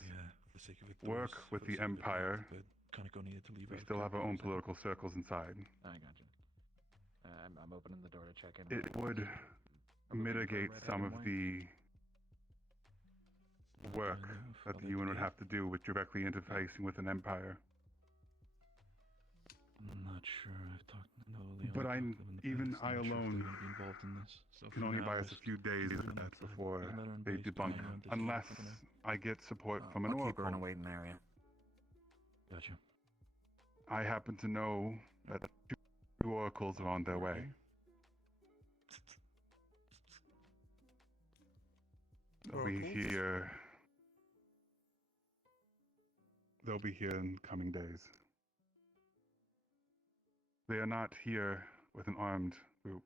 work with the Empire, we still have our own political circles inside. I got you. I'm opening the door to check in. It would mitigate some of the work that the UN would have to do with directly interfacing with an Empire. I'm not sure. I've talked to Leon. But even I'm I not sure if they're alone gonna be involved in this. So can for only now, buy us a just few days leave of it on that the before letter and they base debunk, planning on unless digital I get support from an I'll keep her in a oracle. waiting area. Gotcha. I happen to know that two oracles are on their way. We Oracles? hear they'll be here in coming days. They are not here with an armed group.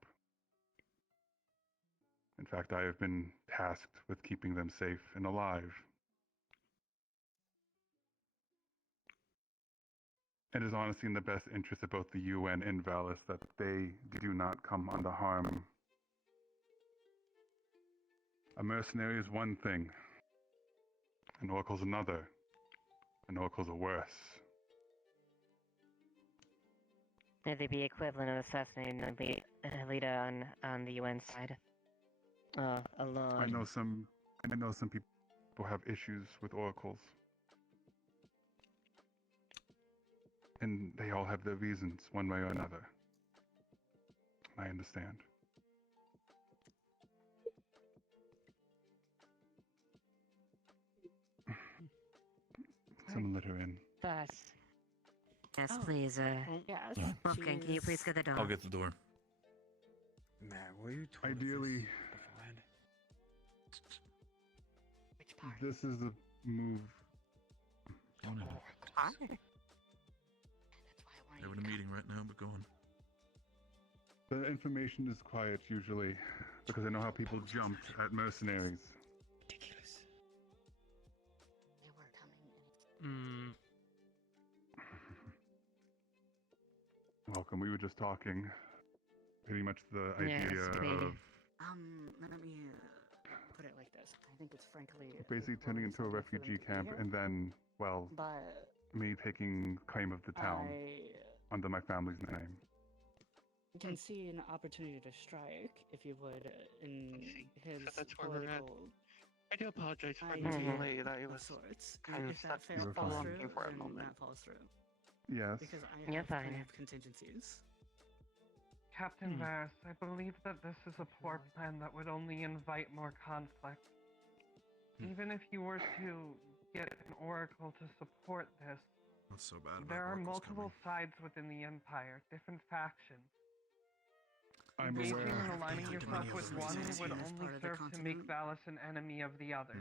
In fact, I have been tasked with keeping them safe and alive. It is honestly in the best interest of both the UN and Valis that they do not come under harm. A mercenary is one thing, an oracle's another, and oracles are worse. May they be equivalent of assassinating a leader on the UN side. Oh, a lord. I know some people have issues with oracles. And they all have their reasons, one way or another. I understand. Someone let her in. Bus. Yes, Oh. please, Yes. Wolfgang, can you please get the door? I'll get the door. Man, were you told Ideally, beforehand? Which part? this is the move. Hi. Having a meeting right now, but go on. The information is quiet usually, because I know how people jumped at mercenaries. Ridiculous. They were coming. Welcome. We were just talking. Pretty much the idea Yes, of Let me put it like this. I think it's frankly basically turning into a refugee camp, and then, well, but me taking claim of the town under my family's name. I can see an opportunity to strike, if you would, in his That's where we're at. political I do apologize for idea initially that it of was sorts. kind And of if that stuck falls fine. through, for a then moment. that falls through. Yes. Because I You're have plenty fine. of contingencies. Captain Varys, I believe that this is a poor plan that would only invite more conflict. Even if you were to get an oracle to support this, What's so bad about there are oracles multiple sides within the Empire, different factions. I'm Engaging aware. and aligning Too yourself many with of one them. would As only part of the serve to make continent. Valis an enemy of the other.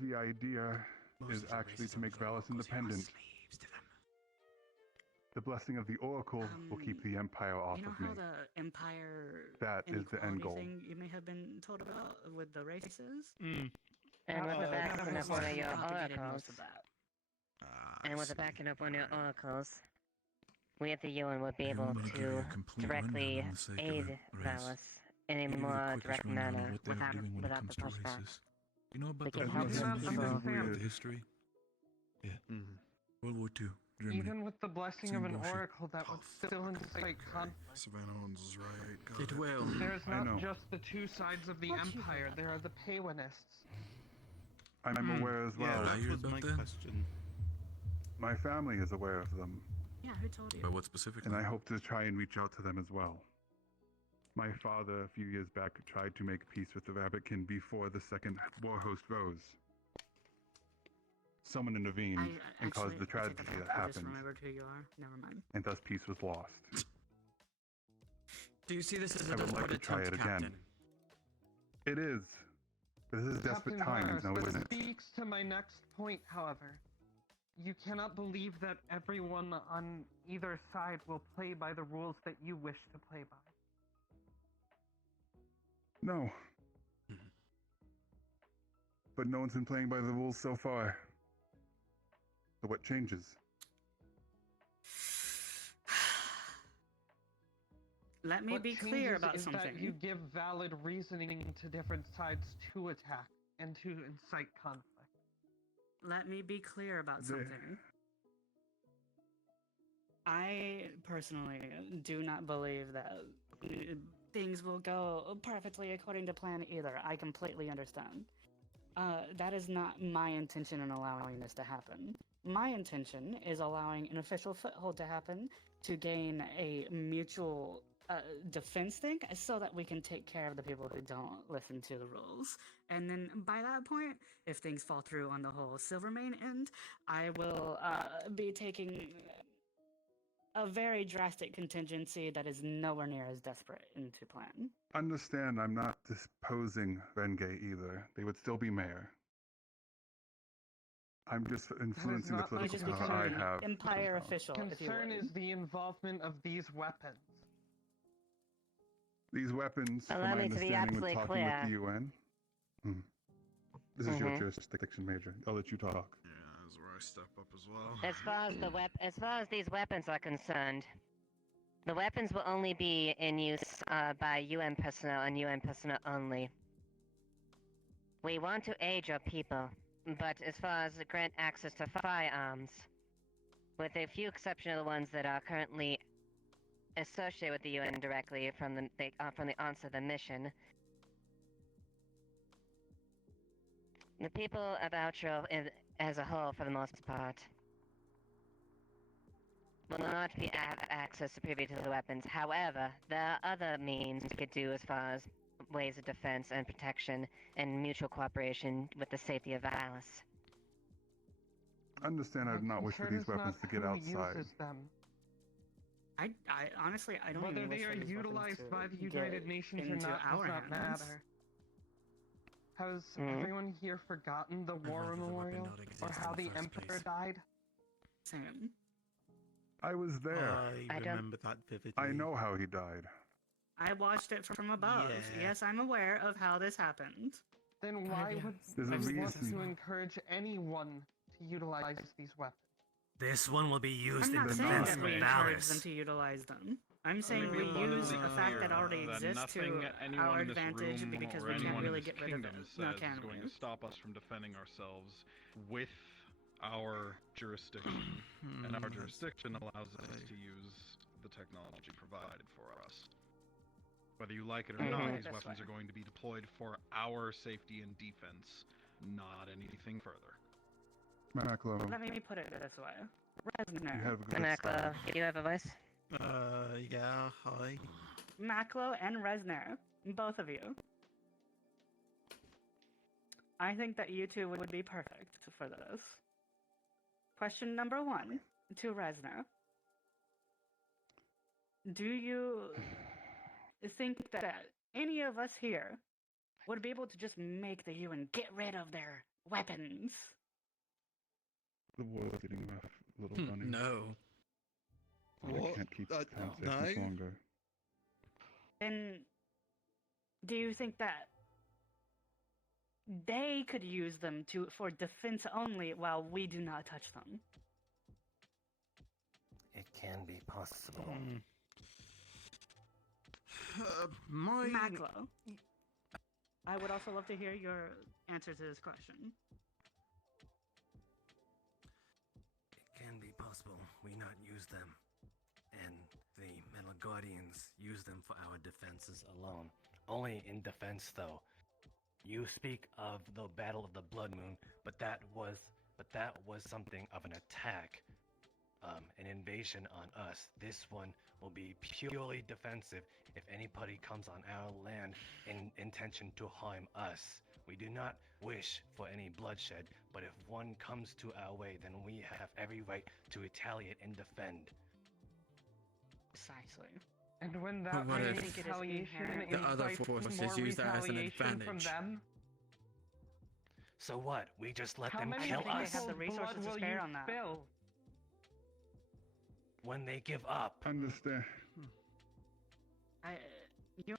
The idea Most is of the actually races to make of the Valis oracles, you are independent. slaves to them. The blessing of the oracle will keep the empire off You know of how me. the Empire That is the end inequality goal. thing you may have been told about with the races? Mm. And with the backing up one of your propagated oracles, most of that. and with the backing up one of your oracles, we at the UN would be able I'm gonna give you to a complete directly rundown on the sake of aid it, Reyes. Valis in a Give you the more quickest direct rundown manner of what they are doing when it without comes the to pushback. races. You know We about can the help do not understand. the history? Yeah. World War II, Germany. Even with the blessing of Same an bullshit. oracle, that would still incite conflict. Savannah Owens is right. Got It will. There's I know. not just the two sides of the Empire, there are the Paywanists. I'm aware as well. I hear about that. My family is aware of them, Yeah, who told you? But what specifically? and I hope to try and reach out to them as well. My father, a few years back, tried to make peace with the Rabbitkin before the second war host rose. Someone intervened and caused the tragedy that I just happened, remembered who you are. Never mind. and thus peace was lost. Do you see this as a I would like deliberate to try attempt, it again. Captain? It is. This is desperate Captain times, Varys, now this isn't it? speaks to my next point, however. You cannot believe that everyone on either side will play by the rules that you wish to play by. No. But no one's been playing by the rules so far. So what changes? Let me What be clear changes about is something. that you give valid reasoning to different sides to attack and to incite conflict. Let me be clear about The- something. I personally do not believe that things will go perfectly according to plan either. I completely understand. That is not my intention in allowing this to happen. My intention is allowing an official foothold to happen to gain a mutual defense thing so that we can take care of the people who don't listen to the rules. And then by that point, if things fall through on the whole Silvermane end, I will be taking a very drastic contingency that is nowhere near as desperate into plan. Understand, I'm not disposing Renge either. They would still be mayor. I'm just influencing the not my political just power I becoming have. Empire official, if you Concern would. is the involvement of these weapons. These weapons, from Allow my me to be understanding, with absolutely talking with the clear. UN. This is your jurisdiction, Major. I'll let you talk. Yeah, that's where I step up as well. As far as these weapons are concerned, the weapons will only be in use by UN personnel and UN personnel only. We want to aid your people, but as far as grant access to firearms, with a few exception of the ones that are currently associated with the UN directly from the onset of the mission, the people of Outro as a whole, for the most part, will not have access to privy to the weapons. However, there are other means we could do as far as ways of defense and protection and mutual cooperation with the safety of Alice. Understand I do not wish for these weapons to get outside. I honestly, I don't Whether even they wish are for these utilized weapons by to the United get Nations or into not does our not hands. matter. Has everyone here forgotten the war memorial or how the Emperor died? Same. I was there. I remember that vividly. I know how he died. I watched it from above. Yeah. Yes, I'm aware of how this happened. Then why would There's a you want reason. to encourage anyone to utilize these weapons? This one will be used I'm in not saying defense that of we encourage them Valis. to utilize them. I'm saying we abundantly use a fact that clear already that exists to nothing anyone our in this advantage room because or we can't anyone really in this get rid of kingdom it. No, says can is going we? to stop us from defending ourselves with our jurisdiction, and our jurisdiction allows us to use the technology provided for us. Whether you like it or not, these weapons are going to be deployed for our safety and defense, not anything further. Maclo. Let me put it this way. Resner. You have a good Maclo, start. do you have a voice? Yeah, hi. Maclo and Resner, both of you. I think that you two would be perfect for this. Question number 1 to Resner. Do you think that any of us here would be able to just make the UN get rid of their weapons? The war's getting rough, little bunny. No. I can't keep this conversation much longer. Then, do you think that they could use them for defense only while we do not touch them? It can be possible. Maclo, I would also love to hear your answer to this question. It can be possible we not use them, and the Metal Guardians use them for our defenses alone. Only in defense, though. You speak of the Battle of the Blood Moon, but that was something of an attack, an invasion on us. This one will be purely defensive. If anybody comes on our land in intention to harm us, we do not wish for any bloodshed, but if one comes to our way, then we have every right to retaliate and defend. Precisely. And when that What if retaliation the other invites forces more use that as an retaliation from advantage? them, So what? We just let how them many kill think they us? have the people's resources blood to will spare you on that? spill? When they give up. Understand. You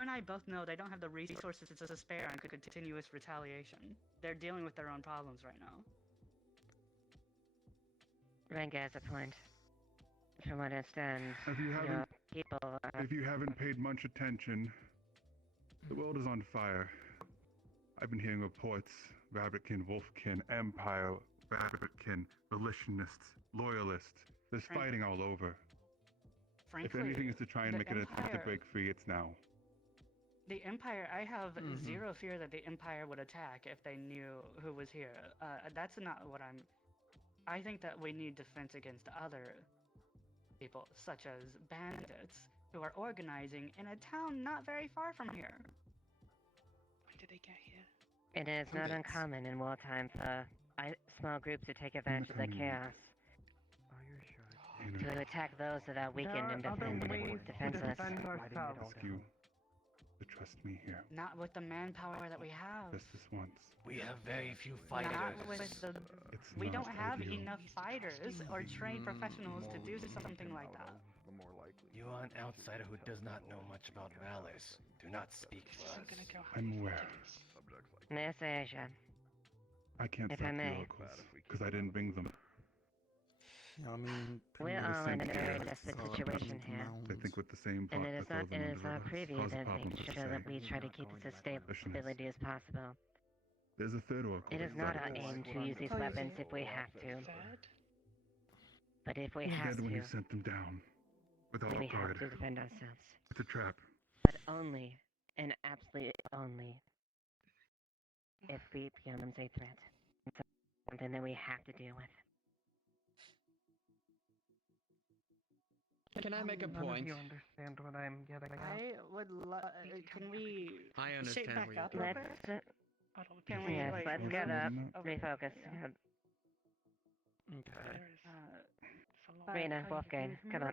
and I both know they don't have the resources to spare on continuous retaliation. They're dealing with their own problems right now. Renga has a point. From what I understand, If you your haven't, people are... if you haven't paid much attention, the world is on fire. I've been hearing reports: Rabbitkin, Wolfkin, Empire, Rabbitkin, Relationists, Loyalists. There's fighting all over. If Frankly, anything is to try and the make an attempt to Empire- break free, it's now. The Empire, I have zero fear that the Empire would attack if they knew who was here. That's not what I think that we need defense against other people, such as bandits, who are organizing in a town not very far from here. When did they get here? It is not uncommon in wartime for small groups to take advantage of the chaos. To attack those that are weakened and There are other ways to defenseless. defend ourselves. You. to trust me here. Not with the manpower that we have. Just this once. We have very few fighters. Not with the. It's We not don't have ideal. enough fighters or trained professionals to do something like that. You are an outsider who does not know much about Valors. Do not speak for us. I'm aware. Miss Asia. I can't If stop I the may. oracles because I didn't bring them. I mean, We're all in a very desperate situation here. They think with the same And pot it is that not, fills them it is under our the rocks preview cause a that problem makes per sure that se. we try to keep this as stability as possible. There's a third oracle. It is that not said our it. aim to use these weapons if we have to. But if we You have said when you to, sent them down without then we a have guard. to defend ourselves. It's a trap. But only, and absolutely only, if we become a threat. It's something that we have to deal with. Can I make a None point? of you understand what I'm getting at. I would can we I shape understand back what up you're real Let's, quick? Can we, yes, like, let's move get up, over? refocus. Okay. Rina, Wolfgang, come on.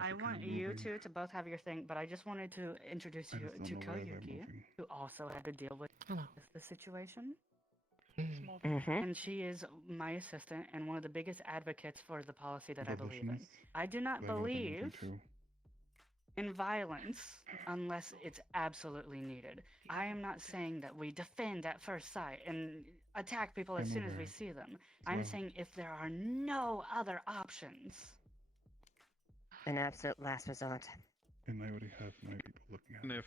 I want you two to both have your thing, but I just wanted to introduce I you just to don't know where they're Koyuki, moving. who also had to deal with the situation. Mm-hmm. And she is my assistant and one of the biggest advocates for the policy that I believe in. Abolitionists? I do not They know what they're moving believe to. in violence unless it's absolutely needed. I am not saying that we defend at first sight and attack people as I'm soon as we aware. see them. I'm Well- saying if there are no other options. An absolute last resort. And I already have my people looking at And it. if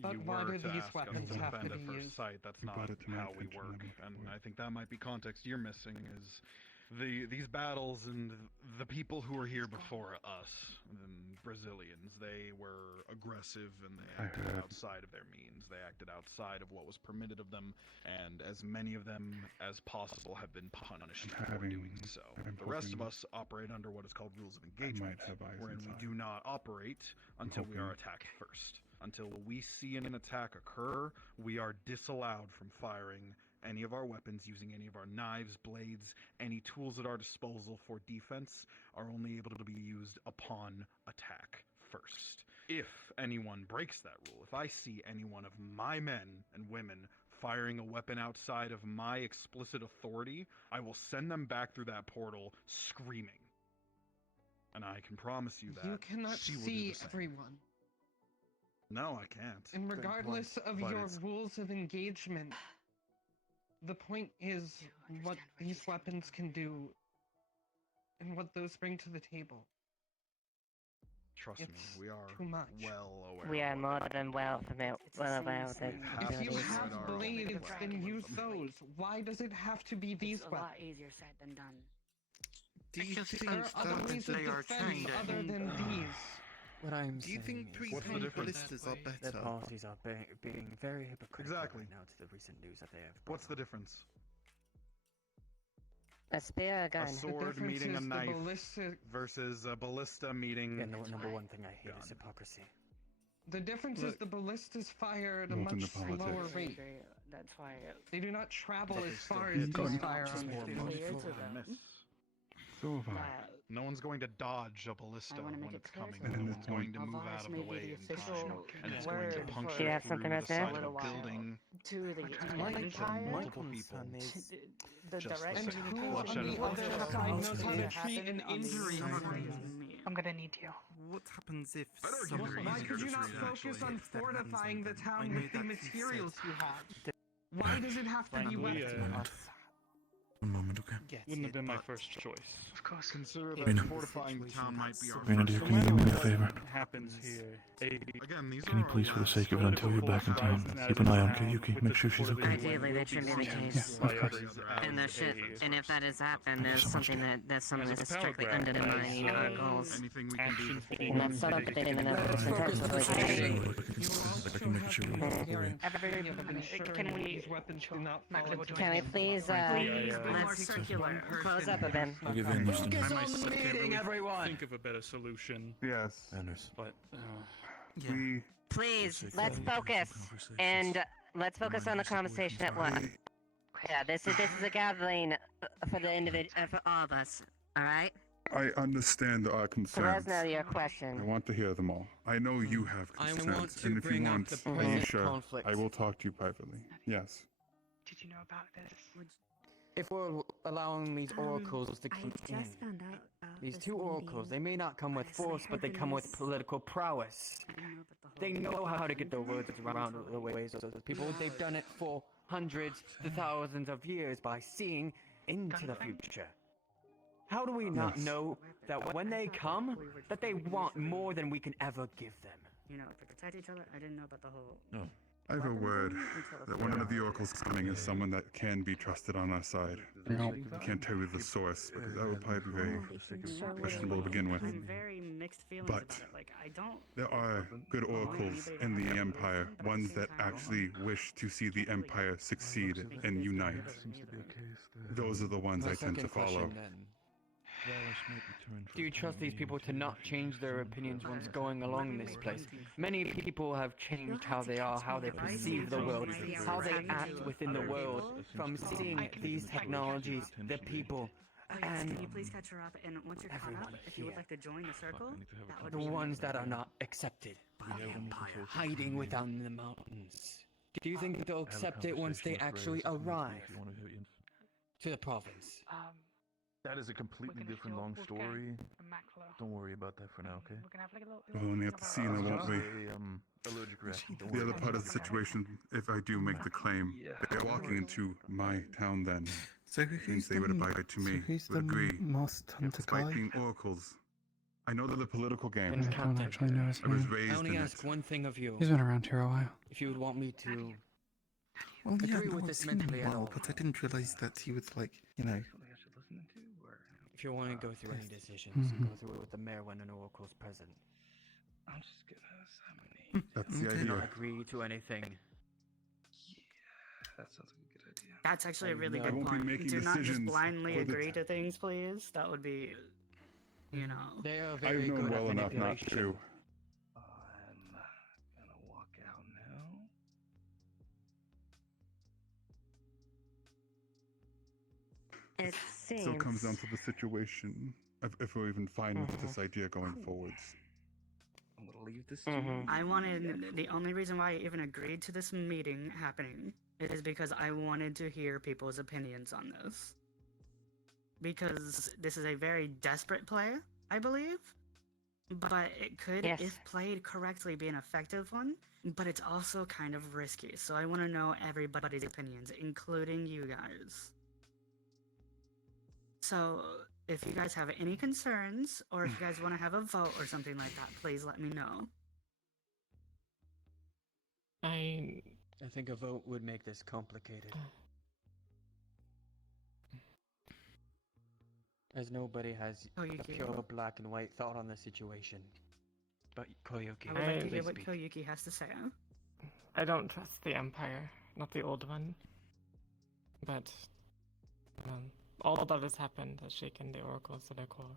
But you why were do to these ask weapons us to have to defend at be first used? sight, that's You not brought it to my how we attention, work, I'm and aware. I think that might be context you're missing. Is these battles and the people who were here before us, the Brazilians, they were aggressive and they I acted heard. outside of their means. They acted outside of what was permitted of them, and as many of them as possible have been punished for doing so. I'm The rest of hoping us operate under what is called rules of I engagement, might have eyes wherein we inside. do not operate until we are hoping- attacked first. Until we see an attack occur, we are disallowed from firing any of our weapons, using any of our knives, blades, any tools at our disposal for defense are only able to be used upon attack first. If anyone breaks that rule, if I see any one of my men and women firing a weapon outside of my explicit authority, I will send them back through that portal screaming. And I can promise you that You cannot she will do see the same. everyone. No, I can't. And regardless of But your it's- rules of engagement, the point is what these weapons can do and what those bring to the table. Trust It's me, we are too much. well aware. We are of more what than well aware of the If you abilities. have blades, then use those. Why does it have to be these It's a weapons? lot easier said than done. Do you think There are other that ways of they are defense changing? other than these. What I'm Do you saying think is three What's the tiny difference? ballistas are their better? policies are being very hypocritical Exactly. right now to the recent news that they have. brought What's the up. difference? A spear or a gun? A sword difference meeting a is the knife ballistic- versus a ballista meeting. Yeah, no, number one thing I hate is hypocrisy. The difference is Look, the ballistas fire at a Welcome much to politics. slower I rate. agree. That's why They do not travel But as they still far hit as them. these Just firearms more do. money clear for to a them. miss. So have I. that No one's going to dodge a ballista I wanna make when it it's clear coming. to No them. one's going to Alvarez move out of may the be way the in official time, and it's going word to for puncture Do you have through something the else there? side of a Little while. building. to the My empire. multiple concern people. is The Just direct the And same. who Bloodshed on is the other bloodshed. side knows how to It treat an happened on the injury? same time as me. I'm gonna need you. What happens if I'd argue someone it's Why easier could to you not treat, focus actually. on gets their hands on fortifying the them? I town know with the that you materials said- you have? Why does it have to be Frankly, weapons? Wouldn't moment, okay? have been my But- first choice. Of course. Consider If that the fortifying the situation town might gets be our so Rina, first dear, No can you do matter me a what favor? happens here, Again, these Can you are please, for the last sake of it, until you're back in town, keep an eye on Kayuki, make sure she's okay. Ideally, that shouldn't be the case. Yeah, of course. And there should, and if that has happened, there's something that's strictly undermining our goals. Anything we can do to And that's something that Let's focus for the I can make sure. Can we? These weapons do not fall into Can we please, Please be more let's circular. close up a bit? I'll give you an instant. I on the myself can't meeting, really everyone! think of a better solution, Yes. Anders. but We Please, let's focus, and let's focus on the conversation at once. Yeah, this is a gathering for the for all of us. All right. I understand our concerns. Krasno, your I question. want to hear them all. I know you have I concerns, want to and if you bring up want, the present Aisha, conflict. I will talk to you privately. Yes. Did you know about this? If we're allowing these oracles to come I just found out about these this two oracles, they may not come with force, but they come with political prowess. They know how to get their words around the ways of those people. They've done it for hundreds to thousands of years by seeing into the future. How do we not know that when they come, that they want more than we can ever give them? You know, to protect each other, I didn't know about the whole. No. I have a word that one of the oracles coming is someone that can be trusted on our side. No. I can't tell you the source because that would probably be very questionable to begin with. I'm very mixed feelings But about it. Like, I don't. there are good oracles in the Empire, ones that actually wish to see the Empire succeed and unite. Those are the ones I tend to follow. Do you trust these people to not change their opinions once going along this place? Many people have changed how they are, how they perceive the world, how they act within the world, from seeing these technologies, the people, and Can you please catch her up? And once you're caught up, if you would like to join the circle, that would the be ones that are not accepted, hiding within the mountains. Do you think they'll accept it once they actually arrive to the province? That is a completely different long story. Don't worry about that for now, okay? We'll only have to see now, won't we? Allergic reaction. Don't The worry other about part it. of the situation, if I do make the claim, they're walking into my town then. So Means who's they the, would abide to me, who's would the agree. masked hunter Despite guy? being oracles. I know that the political game. I don't actually know his I was name. raised I only in ask it. one thing of you. He's been around here a while. If you would want me to Well, yeah, agree no, with I've this seen him mentally a at while, all. but I didn't realise that he was like, you know. If you want to go through any decisions, Mhm. go through it with the mayor when an oracle's present. I'm just gonna summon That's the Do idea. not agree to anything. That sounds like a good idea. That's actually a really I good won't be point. making Do not just decisions blindly for the agree to things, please. That would be, you know. They are I've very known good well at enough not manipulation. to. I'm gonna walk out now. It Still comes seems. down to the situation, if we're even fine with this idea going forwards. I'm gonna leave this to you. I wanted. The only reason why I even agreed to this meeting happening is because I wanted to hear people's opinions on this. Because this is a very desperate play, I believe. But it could, Yes. if played correctly, be an effective one. But it's also kind of risky. So I want to know everybody's opinions, including you guys. So, if you guys have any concerns, or if you guys want to have a vote or something like that, please let me know. I think a vote would make this complicated. As nobody has a Koyuki. pure black and white thought on the situation. But Koyuki, I would like to hear please what speak. Koyuki has to say. I don't trust the Empire, not the old one. But all that has happened has shaken the oracles to their core.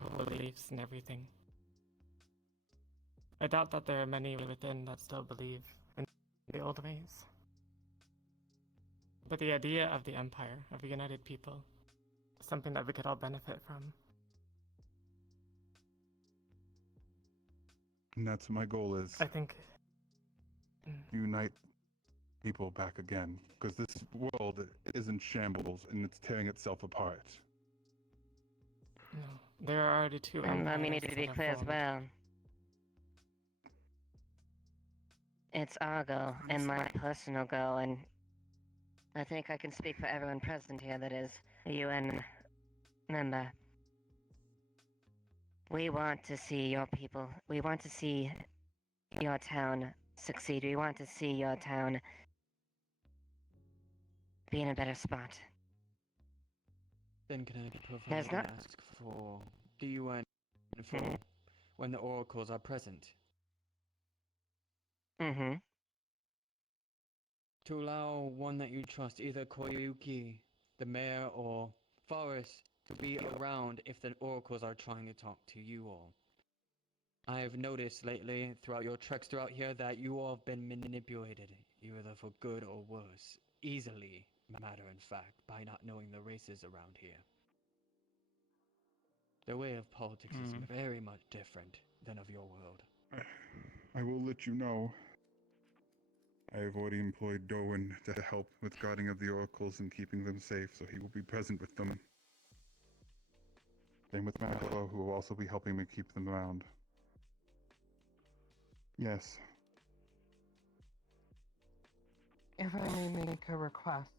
Whole beliefs and everything. I doubt that there are many within that still believe in the old ways. But the idea of the Empire, of a united people, is something that we could all benefit from. And that's what my goal is. I think Unite people back again. Because this world is in shambles and it's tearing itself apart. no, there are already two And let me empires need to that be have clear as formed. well. It's our goal and my personal goal, and I think I can speak for everyone present here that is a UN member. We want to see your people, we want to see your town succeed, we want to see your town be in a better spot. Then can I provide There's and not- ask for the UN for when the oracles are present? Mm-hmm. To allow one that you trust, either Koyuki, the mayor, or Forrest, to be around if the oracles are trying to talk to you all. I have noticed lately, throughout your treks throughout here, that you all have been manipulated, either for good or worse, easily, matter in fact, by not knowing the races around here. Their way of politics is very much different than of your world. I will let you know. I have already employed Doan to help with guarding of the oracles and keeping them safe, so he will be present with them. Same with Mallow, who will also be helping me keep them around. Yes. If I may make a request.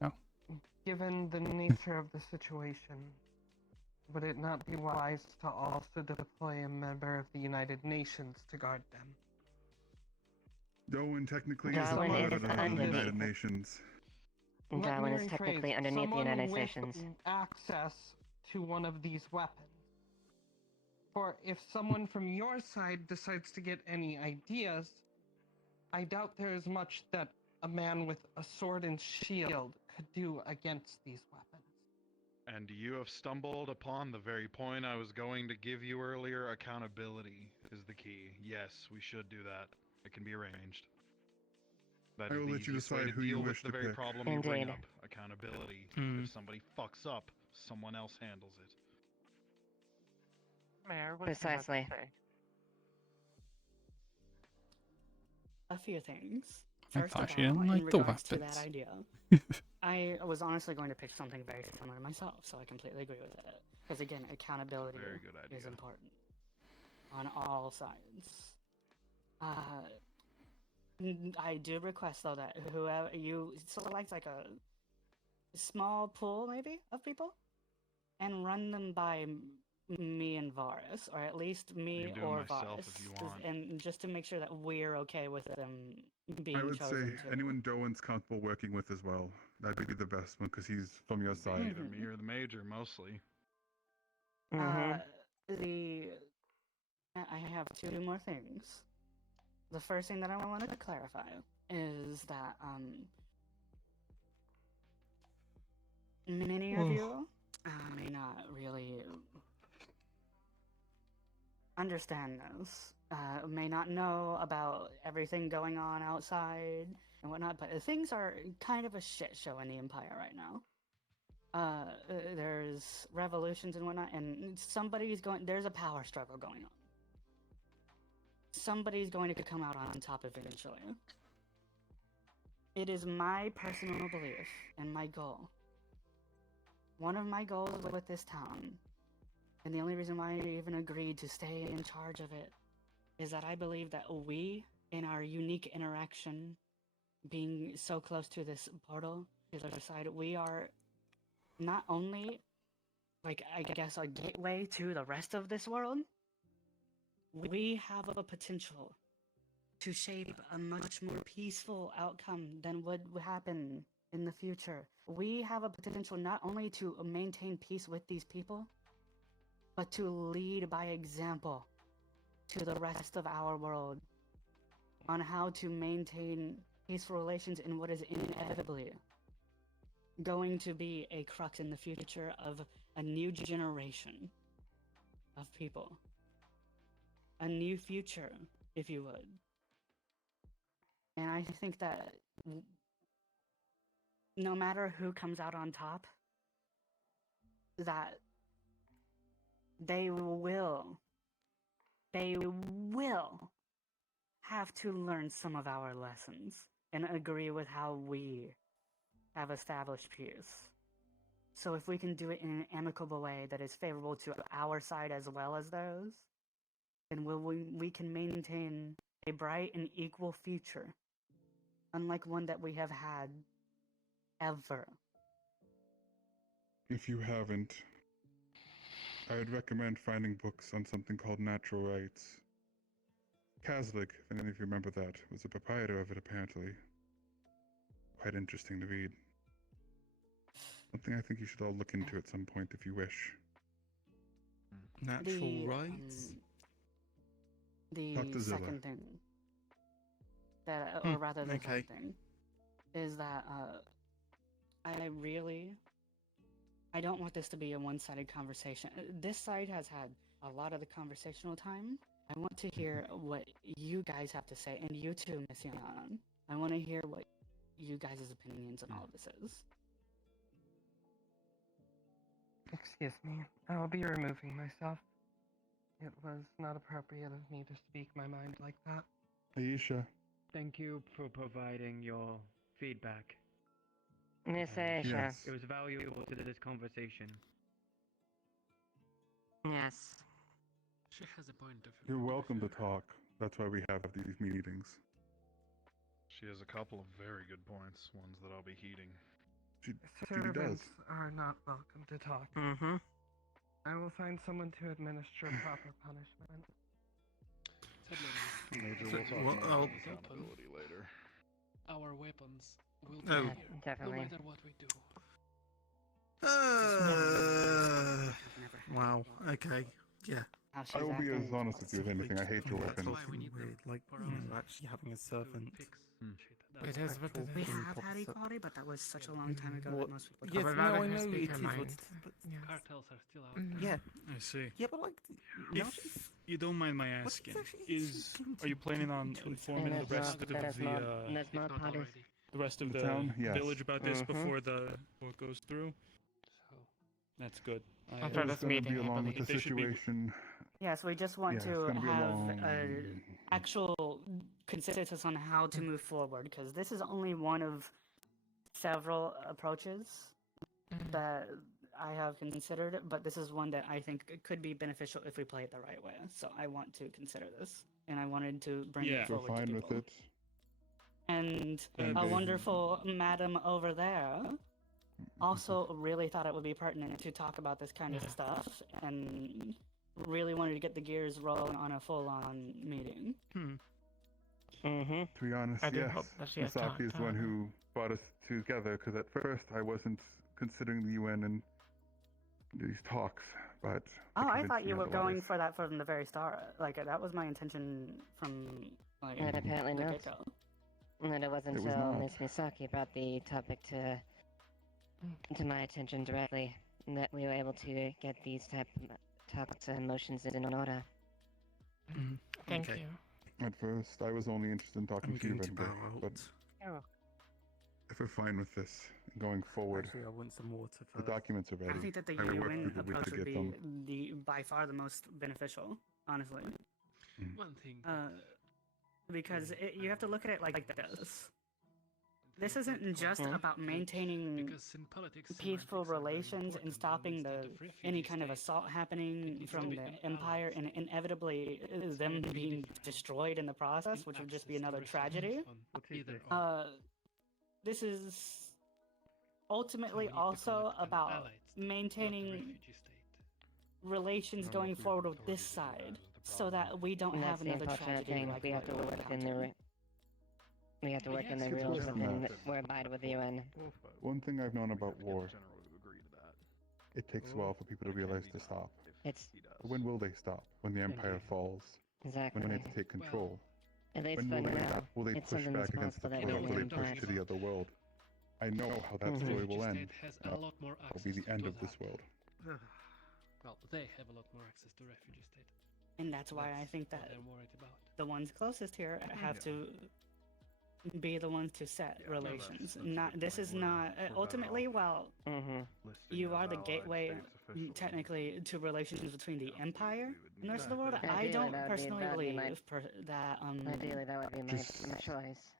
No. Given the nature of the situation, would it not be wise to also deploy a member of the United Nations to guard them? Doan technically is a Darwin part is of the underneath. United Nations. Darwin is Let me technically rephrase. underneath the Someone United with Nations. access to one of these weapons. For if someone from your side decides to get any ideas, I doubt there is much that a man with a sword and shield could do against these weapons. And you have stumbled upon the very point I was going to give you earlier. Accountability is the key. Yes, we should do that. It can be arranged. That I is will the let you easiest way decide to who you deal with wish the to very pick. problem you bring Indeed. up. Accountability. Hmm. If somebody fucks up, someone else handles it. Mayor, what Precisely. A few things. I First thought of she all, didn't in like the regards to that weapons. idea, I was honestly going to pick something very similar myself, so I completely agree with it. Because again, accountability Very good idea. is important on all sides. I do request though that whoever you select like a small pool maybe of people, and run them by me and Varus, or at least me can do it or myself Varus, if you want. and just to make sure that we're okay with them being I would chosen say too. anyone Doan's comfortable working with as well. That'd be the best one because he's from your side. Either me or the major, mostly. Mm-hmm. I have two more things. The first thing that I want to clarify is that many of you may not really understand this, may not know about everything going on outside and whatnot, but things are kind of a shit show in the Empire right now. There's revolutions and whatnot, and there's a power struggle going on. Somebody's going to come out on top eventually. It is my personal belief and my goal. One of my goals with this town, and the only reason why I even agreed to stay in charge of it, is that I believe that we, in our unique interaction, being so close to this portal, to the other side, we are not only, like, I guess, a gateway to the rest of this world, we have a potential to shape a much more peaceful outcome than would happen in the future. We have a potential not only to maintain peace with these people, but to lead by example to the rest of our world on how to maintain peaceful relations in what is inevitably going to be a crux in the future of a new generation of people. A new future, if you would. And I think that no matter who comes out on top, that they will have to learn some of our lessons and agree with how we have established peace. So if we can do it in an amicable way that is favorable to our side as well as theirs, then we can maintain a bright and equal future, unlike one that we have had ever. If you haven't, I would recommend finding books on something called natural rights. Kazlik, if any of you remember that, was a proprietor of it apparently. Quite interesting to read. Something I think you should all look into at some point if you wish. Natural rights? The Dr. Zilla. second thing, that, or rather the okay. third thing, is that I don't want this to be a one-sided conversation. This side has had a lot of the conversational time. I want to hear what you guys have to say, and you too, Miss Yanan. I want to hear what you guys' opinions on all of this is. Excuse me. I will be removing myself. It was not appropriate of me to speak my mind like that. Aisha. Thank you for providing your feedback. Miss Aisha. Yes. It was valuable to this conversation. Yes. She has a point of You're welcome to talk. That's why we have these meetings. She has a couple of very good points, ones that I'll be heeding. She Servants are not welcome to talk. Mm-hmm. I will find someone to administer proper punishment. Major, we'll talk What- more oh. about accountability later. Our weapons will Oh. be here, Definitely. no matter what we do. Wow. Okay. Yeah. I will be as honest with you as anything. I hate your weapons. Weird, like, actually having a servant. It is what it We is. have had equality, but that was such a long time ago that most people Yes, don't no, I remember. know It it is is what what it is, but Cartels are still out Mhm. there. yeah, I see. yeah, but like, If you don't mind my asking, is are you planning on informing the rest of the rest of The the town? Yes. village about this Mhm. before it goes through? That's good. After It's this gonna meeting, be I along with believe. the They should be- situation. Yes, we just want Yeah, it's to gonna be a have long- actual consensus on how to move forward, because this is only one of several approaches that I have considered, but this is one that I think could be beneficial if we play it the right way. So I want to consider this, and I wanted to bring Yeah. it We're forward to fine with people. it. And And a they- wonderful madam over there also really thought it would be pertinent to talk about this kind of stuff and really wanted to get the gears rolling on a full-on meeting. Mm-hmm. To be honest, I do yes. hope that she has Misaki talked is the one to her. who brought us together, because at first I wasn't considering the UN and these talks, but... Oh, I convinced thought me you were otherwise. going for that from the very start. Like, that was my intention from, like, But apparently the not. get-go. And it wasn't It was until not. Miss Misaki brought the topic to my attention directly that we were able to get these type of talks and motions in order. Thank Okay. you. At first, I was only interested in talking I'm to you, going to Rina, bow but out. if we're fine with this, going forward, Actually, I want some water the first. documents are ready. I think that the I will work UN through the week approach to would get be them. by far the most beneficial, honestly. One thing. Because you have to look at it like this. This isn't just about maintaining Because in politics, peaceful semantics are very relations and important. stopping Instead the of refugee any kind of state, assault happening needs from to be the an empire and inevitably them being destroyed in the process, which would just be another tragedy. Either This is ultimately also about maintaining relations going forward with this side, so that we don't And have that's the another unfortunate tragedy thing. like We have to what work within the happened. we have to work in the Yes, it's rules worse than within that. were abided with the UN. One thing I've known about war, it takes a while for people to realize to stop. It's But when will they stop? When the empire falls? exactly. When they have to take control? At least When for will they, now, will they it's push something back against the responsible that world? we Will they can push to the other world? I know how that Mhm. story will refugee end. state has a That lot more will be access the end to of this that. world. Well, they have a lot more access to refugee state. And that's why I think what that they're worried about. the ones closest here have to be the ones to set relations. Not this is not ultimately. Well, you are the gateway, technically, to relations between the empire and the rest of the world. I Ideally, don't that would be- personally that would be my- believe that Ideally, that would be my choice.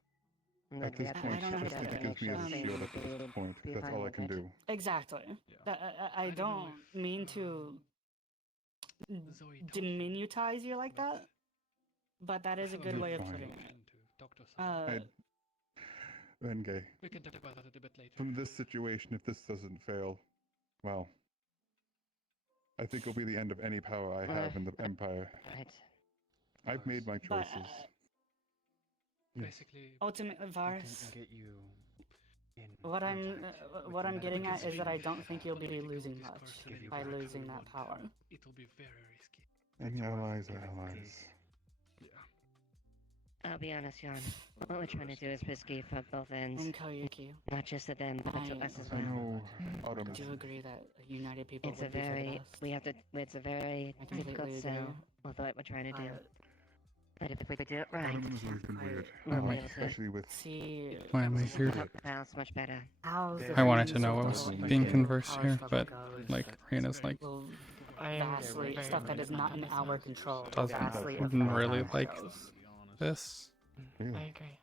And At that we this have to point, make don't sure just that think we it make gives me sure a things shield will at this be- point. be That's fine all I with can it. do. exactly. I don't mean to diminutize you like that, but that is a good You're way of fine. putting it. Renge, We can talk about that a bit later. from this situation, if this doesn't fail, well, I think it'll be the end of any power I have in the empire. Right. I've made my But, choices. Basically, ultimately, I Varus, can get you in what I'm contact what with I'm the getting medical at is that I institution. don't think you'll be Political losing discourse much and any by factual losing that one, power. It will be very risky. Any allies are allies. I'll be honest, Jan. What we're trying to do is risky for both ends. And Koyuki, Not just to them, but to us as I well. know Autumn do you agree that united people It's a would be for the very, best? we have to, it's a very I completely difficult agree. sell with what we're trying to do. But if we do it right, Parliament has always been weird, we'll be able to especially with. See, Why am I here? help the balance much better. how's the I wanted to things know with what the was whole being power conversed here, struggle but goes like Rina's like will I vastly stuff that is not in our control will doesn't vastly affect really how it like goes. this. I agree.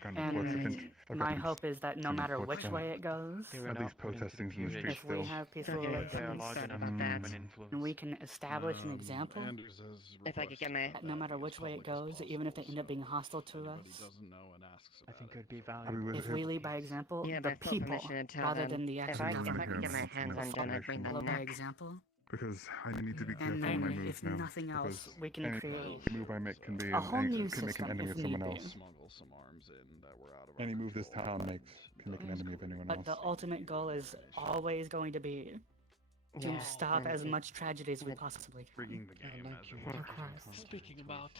Kind of unfortunate. And my hope is that no kind of matter which unfortunate. way it goes, At least protesting's in the streets if we still. have peaceful Okay, relations, and we can establish an example, If I could get my that no matter which way it goes, even if they end up being hostile to us, I think it would be I mean, valuable. if we lead by example, Yeah, the but full people, permission to tell rather them than the if actual I government, could get my hands undone, I'd bring them follow by back. example, Because I need to be careful and on my then moves if now. nothing else, because we can any create move I make can be a whole new can make an system enemy if of someone need else. be. Any move this town makes can make an enemy of anyone But else. the ultimate goal is always going to be to Yeah, stop and as it- much tragedy as we possibly can. Rigging the game as it Of course. Speaking about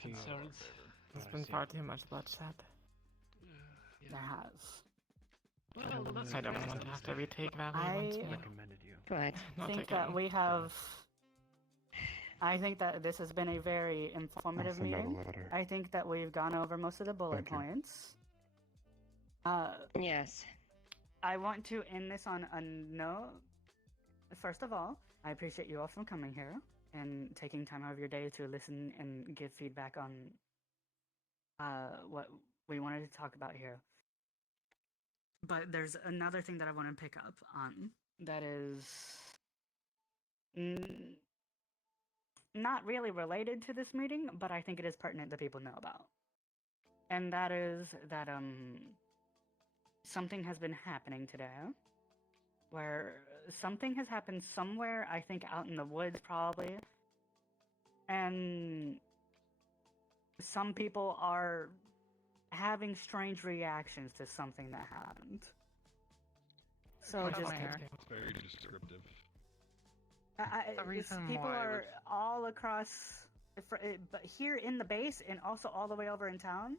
concerns, There's been far too much bloodshed. There has. well, that's I don't want to have to retake Valley once more. Recommended you. Right. Not think again. that we have. I think that this has been a very informative send out a meeting. letter. I think that we've gone over most of the bullet Thank you. points. Yes. I want to end this on a note. First of all, I appreciate you all for coming here and taking time out of your day to listen and give feedback on what we wanted to talk about here. But there's another thing that I want to pick up on that is not really related to this meeting, but I think it is pertinent that people know about. And that is that something has been happening today where something has happened somewhere, I think out in the woods probably, and some people are having strange reactions to something that happened. So That's just very descriptive. people are all across, but here in the base and also all the way over in town,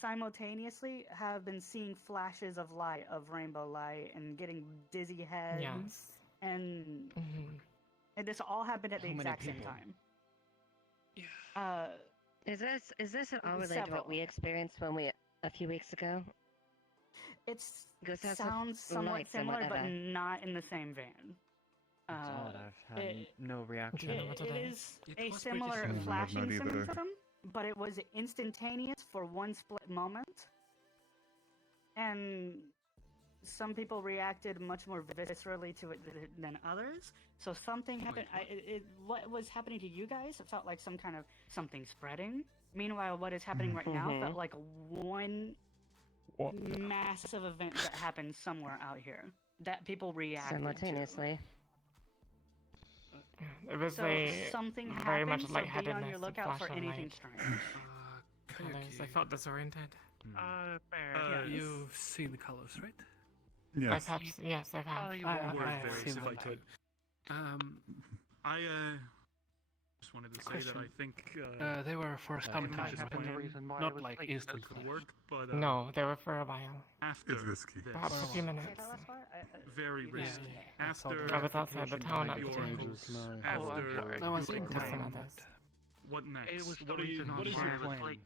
simultaneously have been seeing flashes of light, of rainbow light, and getting dizzy heads. Yes. And, Mhm. and this all happened at the How many exact same people? time. Is this at all related to Several. what we experienced when we a few weeks ago? It Goes out sounds with somewhat lights and similar, but whatever. not in the same vein. It's odd, I've had it- no reaction. It is It a was pretty similar similar. flashing Not either. symptom, but it was instantaneous for one split moment. And some people reacted much more viscerally to it than others. So something happened. What was happening to you guys? It felt like some kind of something spreading. Meanwhile, what is happening right now felt like one massive event that happened somewhere out here that people reacted Simultaneously. It was So a something very much happened, so be on lightheadedness your and lookout for flash of anything light. strange. Colors. I felt disoriented. Yes. You've seen the colors, right? Yes. Yes, I've had. Word I've very seen if them. I could. I just wanted to say that I think they were for some time, not like instantly. Word, but No, they were for a while. after It's risky. this, Perhaps a few minutes. very risky. After I was outside the town at the your time. after I was your with claim, some others. what next? It was What is your plan?